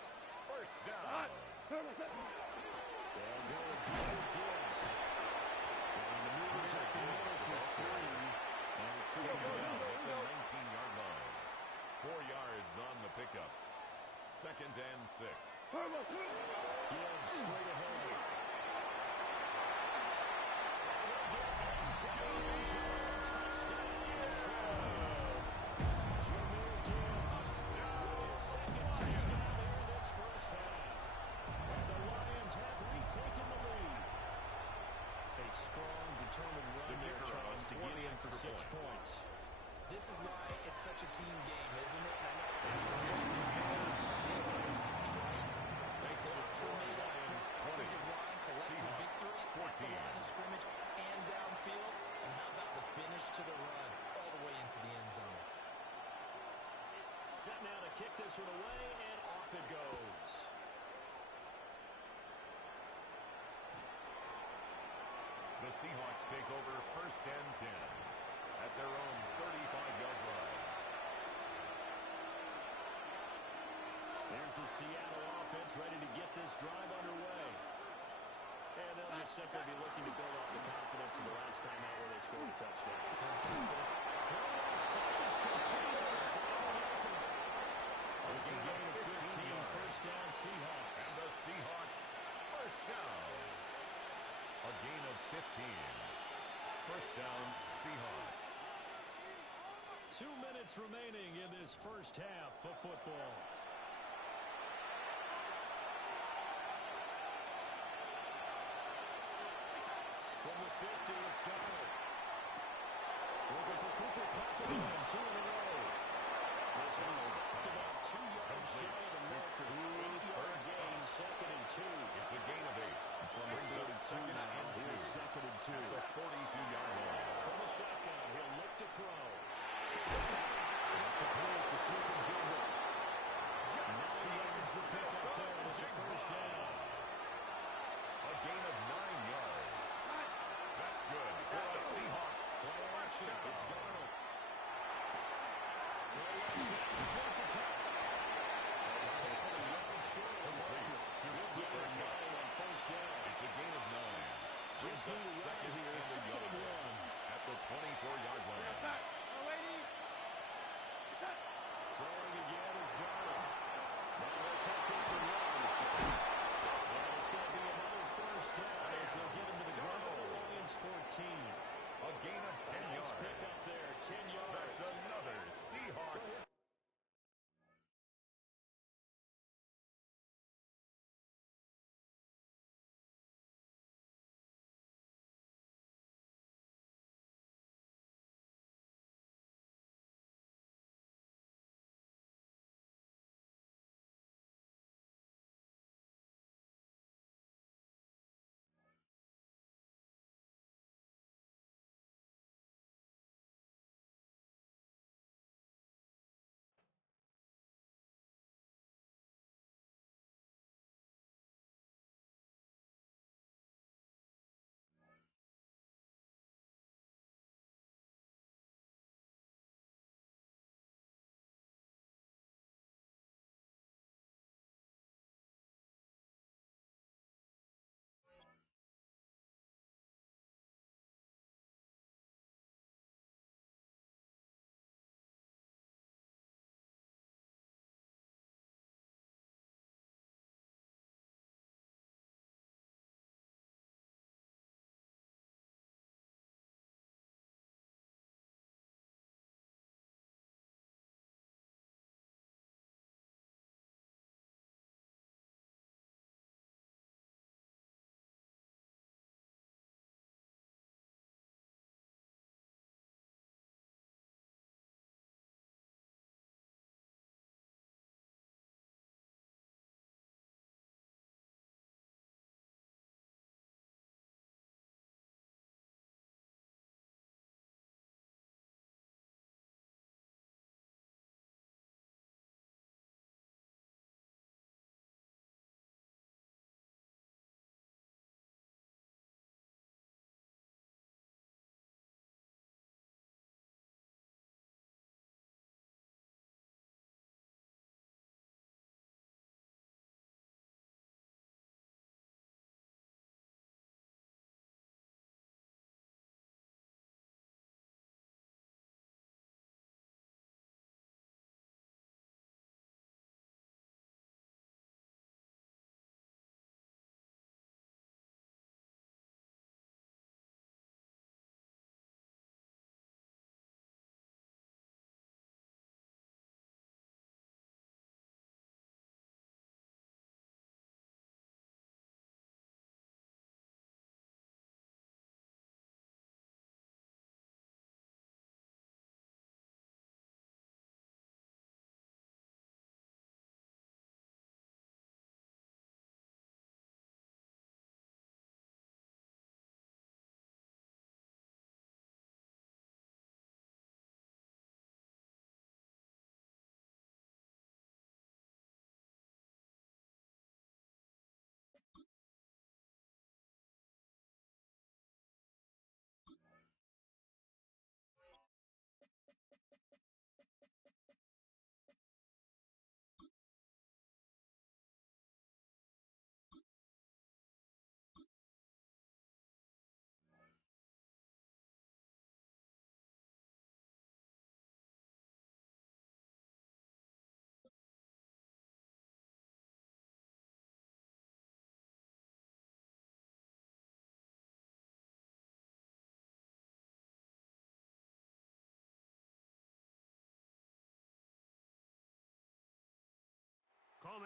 first down. They'll go with Gibbs. And the moves up the middle for 3. And it's at the 19-yard line. 4 yards on the pickup. 2nd and 6. Gibbs straight ahead. Strong, determined run there, Charles, to get in for 6 points. This is why it's such a team game, isn't it? And I'm not saying it's Detroit. They blocked for me up front, offensive line, collective victory at the line of scrimmage and downfield. And how about the finish to the run all the way into the end zone? Set now to kick this one away, and off it goes. The Seahawks take over 1st and 10 at their own 35-yard line. There's the Seattle offense ready to get this drive underway. And they'll just simply be looking to build up the confidence of the last time out where they scored a touchdown. It's a gain of 15, first down Seahawks. And the Seahawks first down. A gain of 15. First down, Seahawks. 2 minutes remaining in this first half of football. From the 50, it's Donald. Looking for Cooper Kupp again, 2 in a row. This one's about 2 yards shy of the marker. 8-yard gain, 2nd and 2. It's a gain of 8. From the 42 now, here's 2nd and 2. The 42-yard line. From the shotgun, he'll look to throw. Complete to Smith-Njigba. Now yards the pick up there, and it's a first down. A gain of 9 yards. That's good for the Seahawks. Play action, it's Darnold. Throw left side, points a cut. He's taken a yard short of the marker. Good gain of 9 on first down. It's a gain of 9. Just need a yard here, 2nd and 1. At the 24-yard line. Throwing again is Darnold. Now they'll take this and run. And it's going to be another first down as they'll get him to the ground at the Lions 14. A gain of 10 yards. Nice pick up there, 10 yards. That's another Seahawks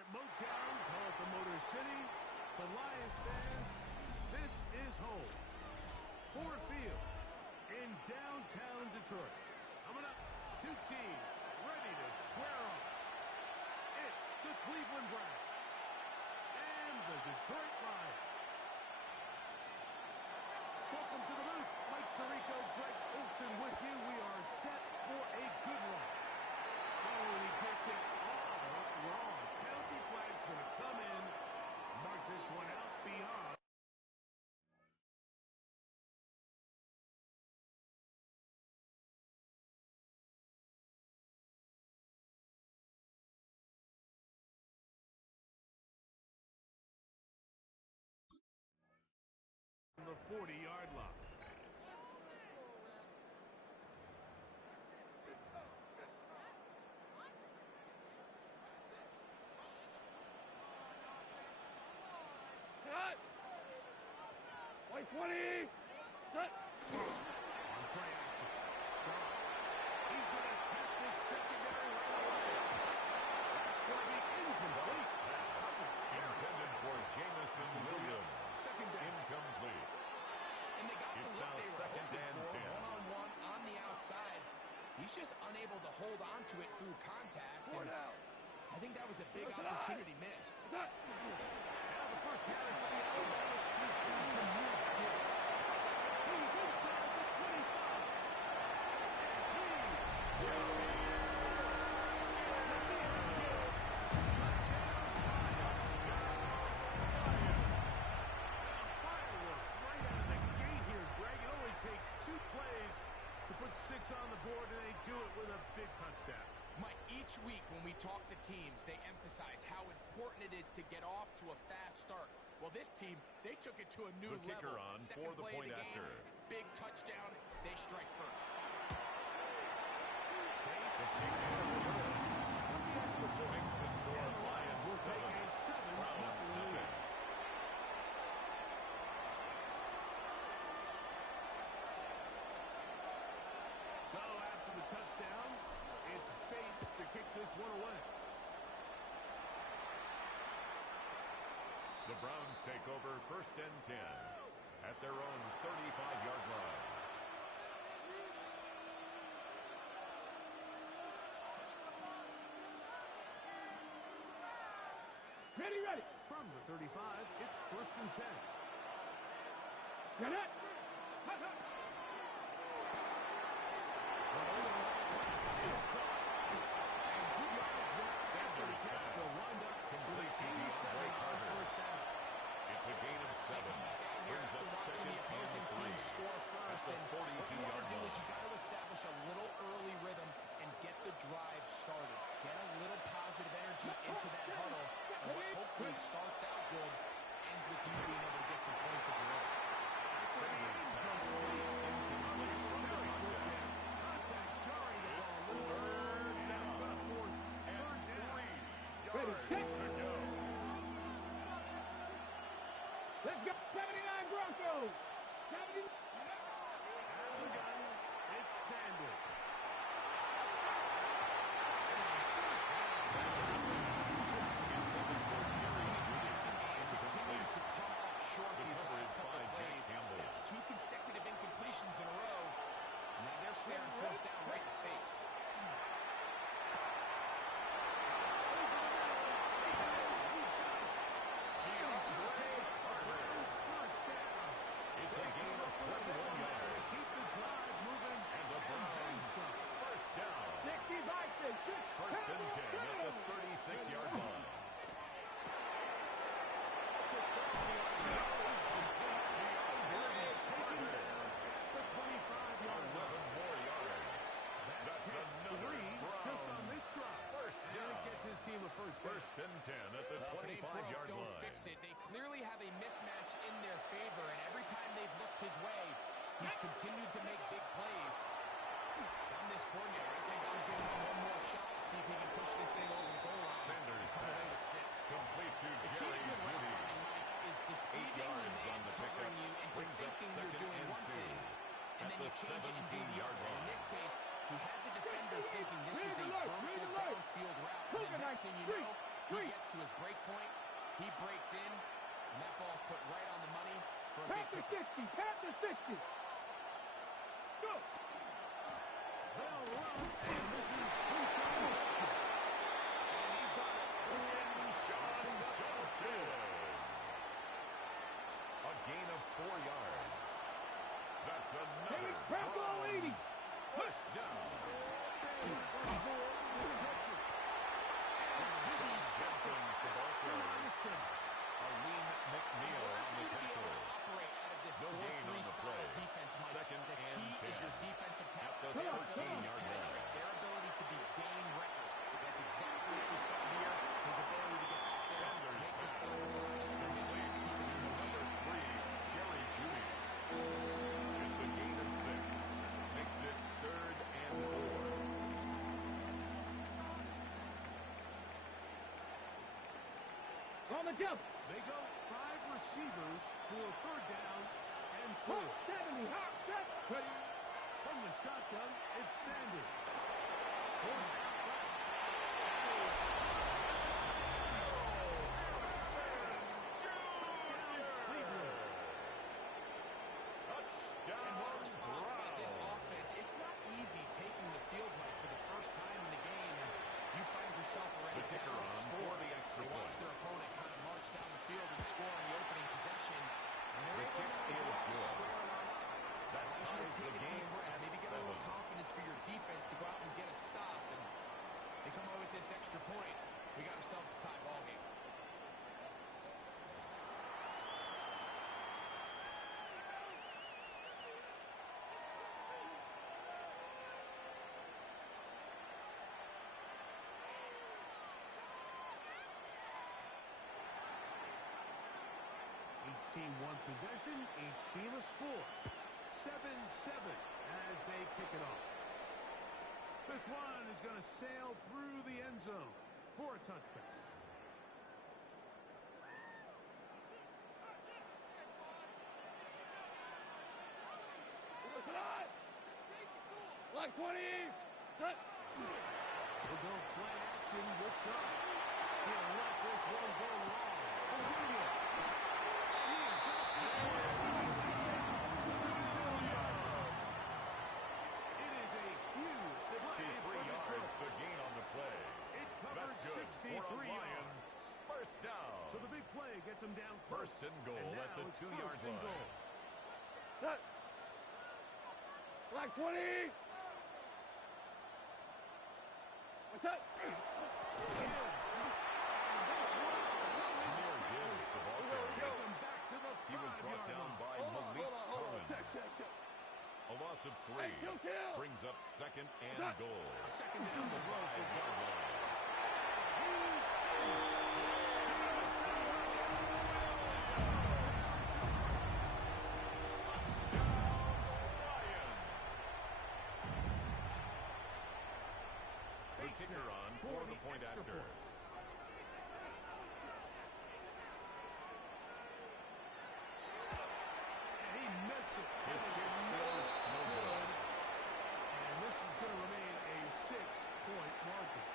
at Motown, call it the Motor City. To Lions fans, this is home. Ford Field in downtown Detroit. Coming up, two teams ready to square off. It's the Cleveland Browns and the Detroit Lions. Welcome to the booth. Mike Tirico, Greg Olsen with you. We are set for a good one. Oh, he gets it all wrong. Penalty flag's going to come in. Mark this one out beyond. The 40-yard line. Cut! 20! Cut! On play action. He's going to test this secondary right away. That's going to be incomplete. Intended for Jamison Williams. Second down. Incomplete. And they got It's the look now they were second hoping and for, 10. one-on-one on the outside. He's just unable to hold on to it through contact. And I think that was a big opportunity missed. Now the first carry for the Alabama Street team from New York. He's inside the 25. Fireworks right out of the gate here, Greg. It only takes 2 plays to put 6 on the board, and they do it with a big touchdown. Mike, each week when we talk to teams, they emphasize how important it is to get off to a fast start. Well, this team, they took it to a new The level. kicker on Second for the play point of the game, after. big touchdown, they strike first. Makes the score Lions will take a 7. Browns 7-0 lead. nothing. So after the touchdown, it's Bates to kick this one away. The Browns take over first and 10 at their own 35-yard line. Ready! From the 35, it's first and 10. Set it! Sanders pass. Complete to DeAndre Carter. It's a gain of 7. Brings up second The opposing and team 3. score first. At the And what you 42-yard want to do is you line. got to establish a little early rhythm and get the drive started. Get a little positive energy into that huddle. And what hopefully starts out good ends with you being able to get some points of your own. Sanders pass. Incomplete from the contact. Contact jarring the ball loose. And it's going to force third down. 3 yards to go. Let's go! 79 Broncos! 70. Out of the gun, it's Sanders. Continues to come up short these cover last is couple by of Jack plays. Campbell. It's 2 consecutive incompletions in a row. Now they're snaring fourth down right in the face. It's a gain of 21 yards. Keep the drive moving. And the Browns first down. 65, First and 10 at the 36-yard line. The 25-yard 11 more yards. That's another just on this drive. First And down. it gets his team a first down. First and 10 at the Well, if it ain't broke, 25-yard don't line. fix it. They clearly have a mismatch in their favor, and every time they've looked his way, he's continued to make big plays. I'm this coordinator. I think I'll give him one more shot and see if he can push this thing over the goal line. Sanders Come away with pass. 6. Complete to The key to Jerry good route Jeudy. running, Mike, is 8 deceiving the yards on man the covering pickup. you into Brings up thinking second you're doing and one 2 thing, and at then the you change it and do the 17-yard other. In line. this case, he had the defender thinking this was a vertical downfield route, and the next thing you know, He gets to his break point. He breaks in, and that ball's put right on the money for a big kick. Pass to 60. Go. They'll run, and this is Crushing. And he's got it. A gain of 4 yards. That's another Press all 80. first down. Jenkins, the ball carrier. Arlene McNeil on the tackle. Operate out of this No gain on 4-3 the style play. defense, Mike. Second The and key 10. is your defensive tackle. At the 13-yard line. Their ability to be game wreckers. That's exactly what we saw here. His ability to get back there. Sanders Make the stop. complete to number 3, Jerry Judy. It's a gain of 6. Makes it 3rd and 4. On the jump. They go 5 receivers for 3rd down and 4. Hawk 70. Hawk 70. From the shotgun, it's Sanders. Touchdown. And what a response by this offense. It's not easy taking the field, Mike, for the first time in the game, and you find yourself already The kicker down on score. for the extra They watch point. their opponent kind of march down the field and score on the opening possession, and they're The able kick now to go is out and good. square it on up. That Allows you to ties the take a deep game breath, at maybe get a little 7. confidence for your defense to go out and get a stop, and they come out with this extra point. We got ourselves a tie ball game. Each team one possession, each team a score. 7-7 as they kick it off. This one is going to sail through the end zone for a touchdown. Like 20. Cut. We'll go play action with God. He'll let this one go long. Williams. It is a huge 63 yards, the gain on the play. It covers That's good 63 for a yards. Lions. First down. So the big play gets him down close. First and goal And at the now it's 2-yard first and line. goal. Cut. Like 20. What's up? Jameer Gibbs, the ball carrier. Take him back to the He was brought 5-yard down line. by Malik Collins. A loss of 3 kill. brings up second and goal. Second down the road for 5-yard line. The kicker on for the point extra after. point. And he missed it. His kick was no good. And this is going to remain a 6-point margin.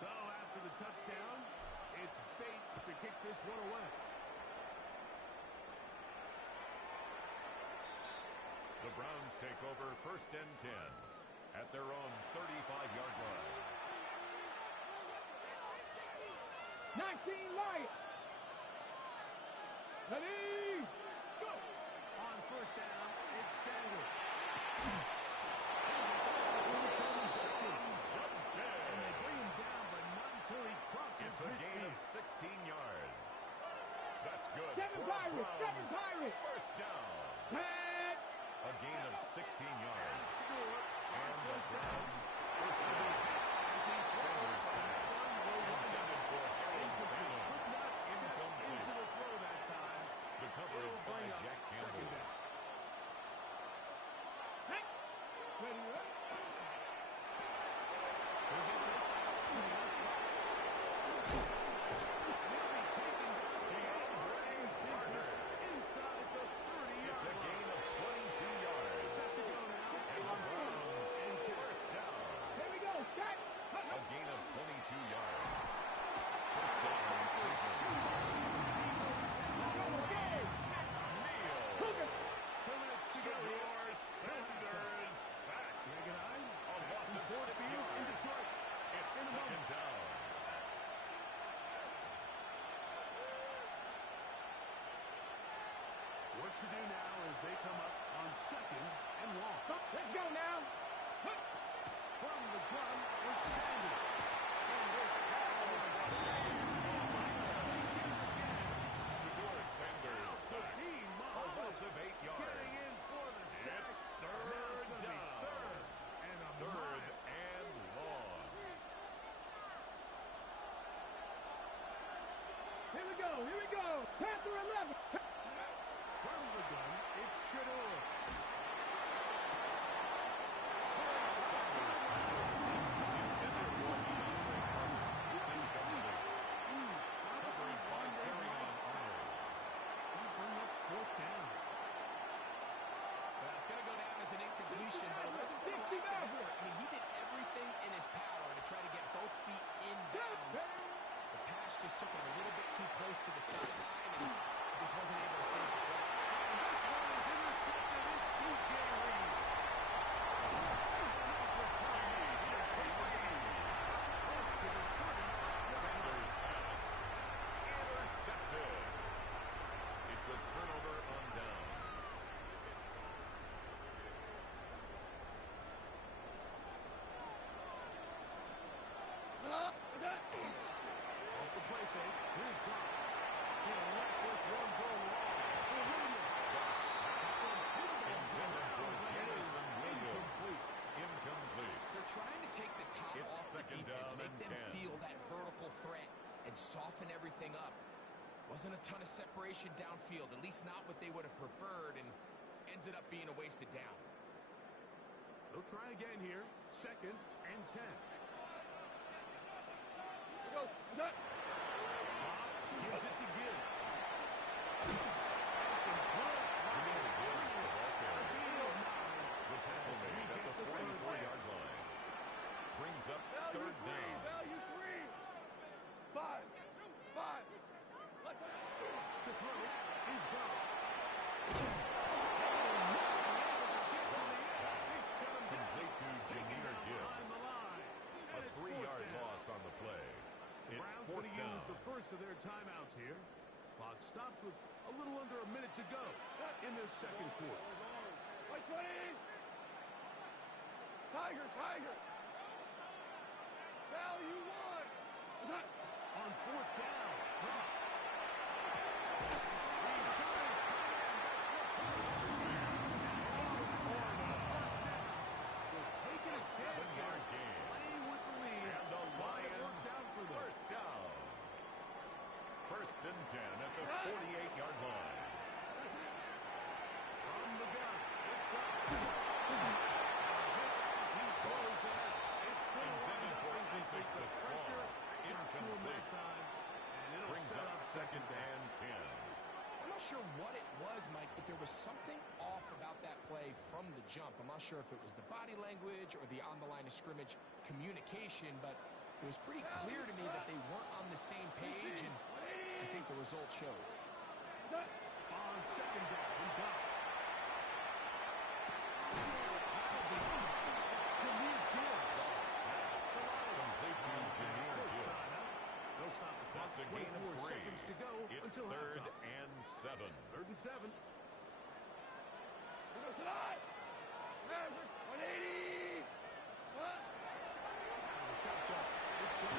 So after the touchdown, it's Bates to kick this one away. The Browns take over first and 10 at their own 35-yard line. 19 Lions. Ready. Go. On first down, it's Sanders. And they bring him down, but not until he crosses It's a gain of midfield. 16 yards. That's good. Seven for Pirates. Browns. 7 Pirates. First down. Tag. A gain of 16 yards. Short on And the first down. Browns first down. Sanders pass intended for Harold Ballard. Could not step Incomplete. into the throw that time. The coverage It'll by bring up Jack second Campbell. to do now as they come up on 2nd and long. Let's go now. From the gun, it's Sanders. Shedeur Sanders sack. A loss of 8 yards. Getting in for the sack. It's third down. Third and long. Here we go. Here we go. Panther 11. From the gun, it's Shedeur. Incompletion, but it wasn't from the I mean, he did everything in his power to try to get both feet in bounds. The pass just took him a little bit too close to the sideline, and he just wasn't able to save the play. And this one is intercepted. It's DJ Reed. Sanders' pass intercepted. It's a turnover on downs. Off the play fake, here's Goff. He'll let this one go long. For Williams. Incomplete. They're trying to take the top It's off the second defense, down make and them 10. feel that vertical threat and soften everything up. Wasn't a ton of separation downfield, at least not what they would have preferred, and ends it up being a wasted down. They'll try again here. 2nd and 10. Go. Goff gives it to Gibbs. The tackle made at the 44-yard line. Brings up third down. Value 3. 5. 5. To throw is Goff. Complete to Jahmyr Gibbs. A 3-yard loss on the play. The Browns going to use the first of their timeouts here. Clock stops with a little under a minute to go in this 2nd quarter. White 20s. Tiger. Value 1. On 4th down, Goff. So taking a chance, 7-yard gain. playing with the lead. And the Lions for them. first down. 1st and 10 at the 48-yard line. From the gun, it's Goff. He goes down. It's Intended for Isaac to Small. Incomplete. Brings up 2nd and 10. I'm not sure what it was, Mike, but there was something off about that play from the jump. I'm not sure if it was the body language or the on-the-line of scrimmage communication, but it was pretty clear to me that they weren't on the same page, and I think the result showed. On 2nd down, and Goff. Complete to Jahmyr Gibbs. They'll stop the clock. That's a gain of 24 3. seconds to go It's until 3rd halftime. and 7. 3rd and 7. Maverick 180. The shotgun. It's Goff.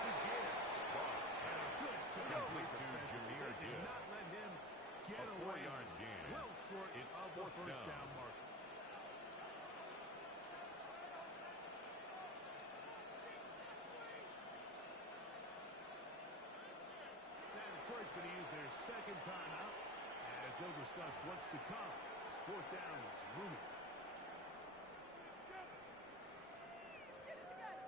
To Gibbs. Cross And a pass. good job. Complete to Jahmyr They did not Gibbs. let him get A away. 4-yard gain. Well short It's of the 4th first down. down marker. And Detroit's going to use their 2nd timeout as they'll discuss what's to come as 4th down is looming. Get it together.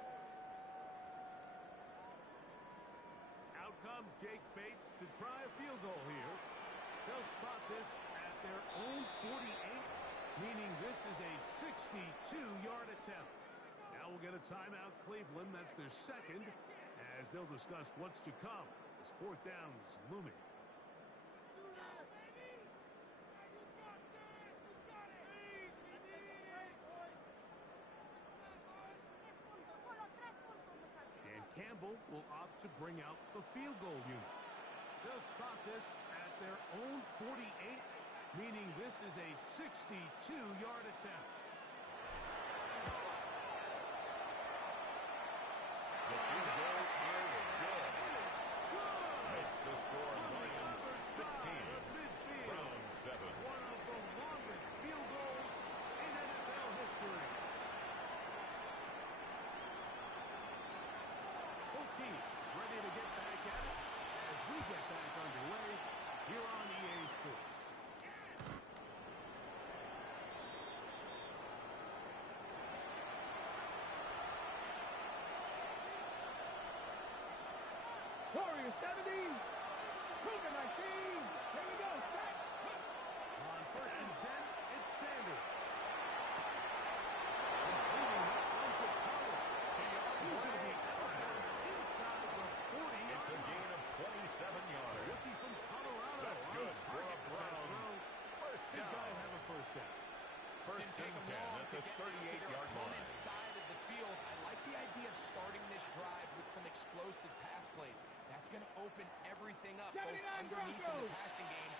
Out comes Jake Bates to try a field goal here. They'll spot this at their own 48, meaning this is a 62-yard attempt. Now we'll get a timeout, Cleveland. That's their 2nd, as they'll discuss what's to come as 4th down is looming. And Campbell will opt to bring out the field goal unit. They'll spot this at their own 48, meaning this is a 62-yard attempt. The field goal is good. Makes the score Lions 16, Browns 7. One of the longest field goals in NFL history. Both teams ready to get back at it as we get back underway here on EA Sports. Warriors 70. Cougar 19. Here we go. Set. On 1st and 10, it's Sanders. Completing that one to Power. He's going to be inside the 40. It's a gain of 27 yards. Rookie from Colorado. That's good for the Browns. First He's got to down. have a first down. First and 10. That's a 38-yard line. Side of the field. I like the idea of starting this drive with some explosive pass plays. That's going to open everything up, both underneath in the passing game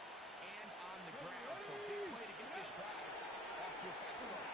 and on the ground. So big play to get this drive off to a fast start.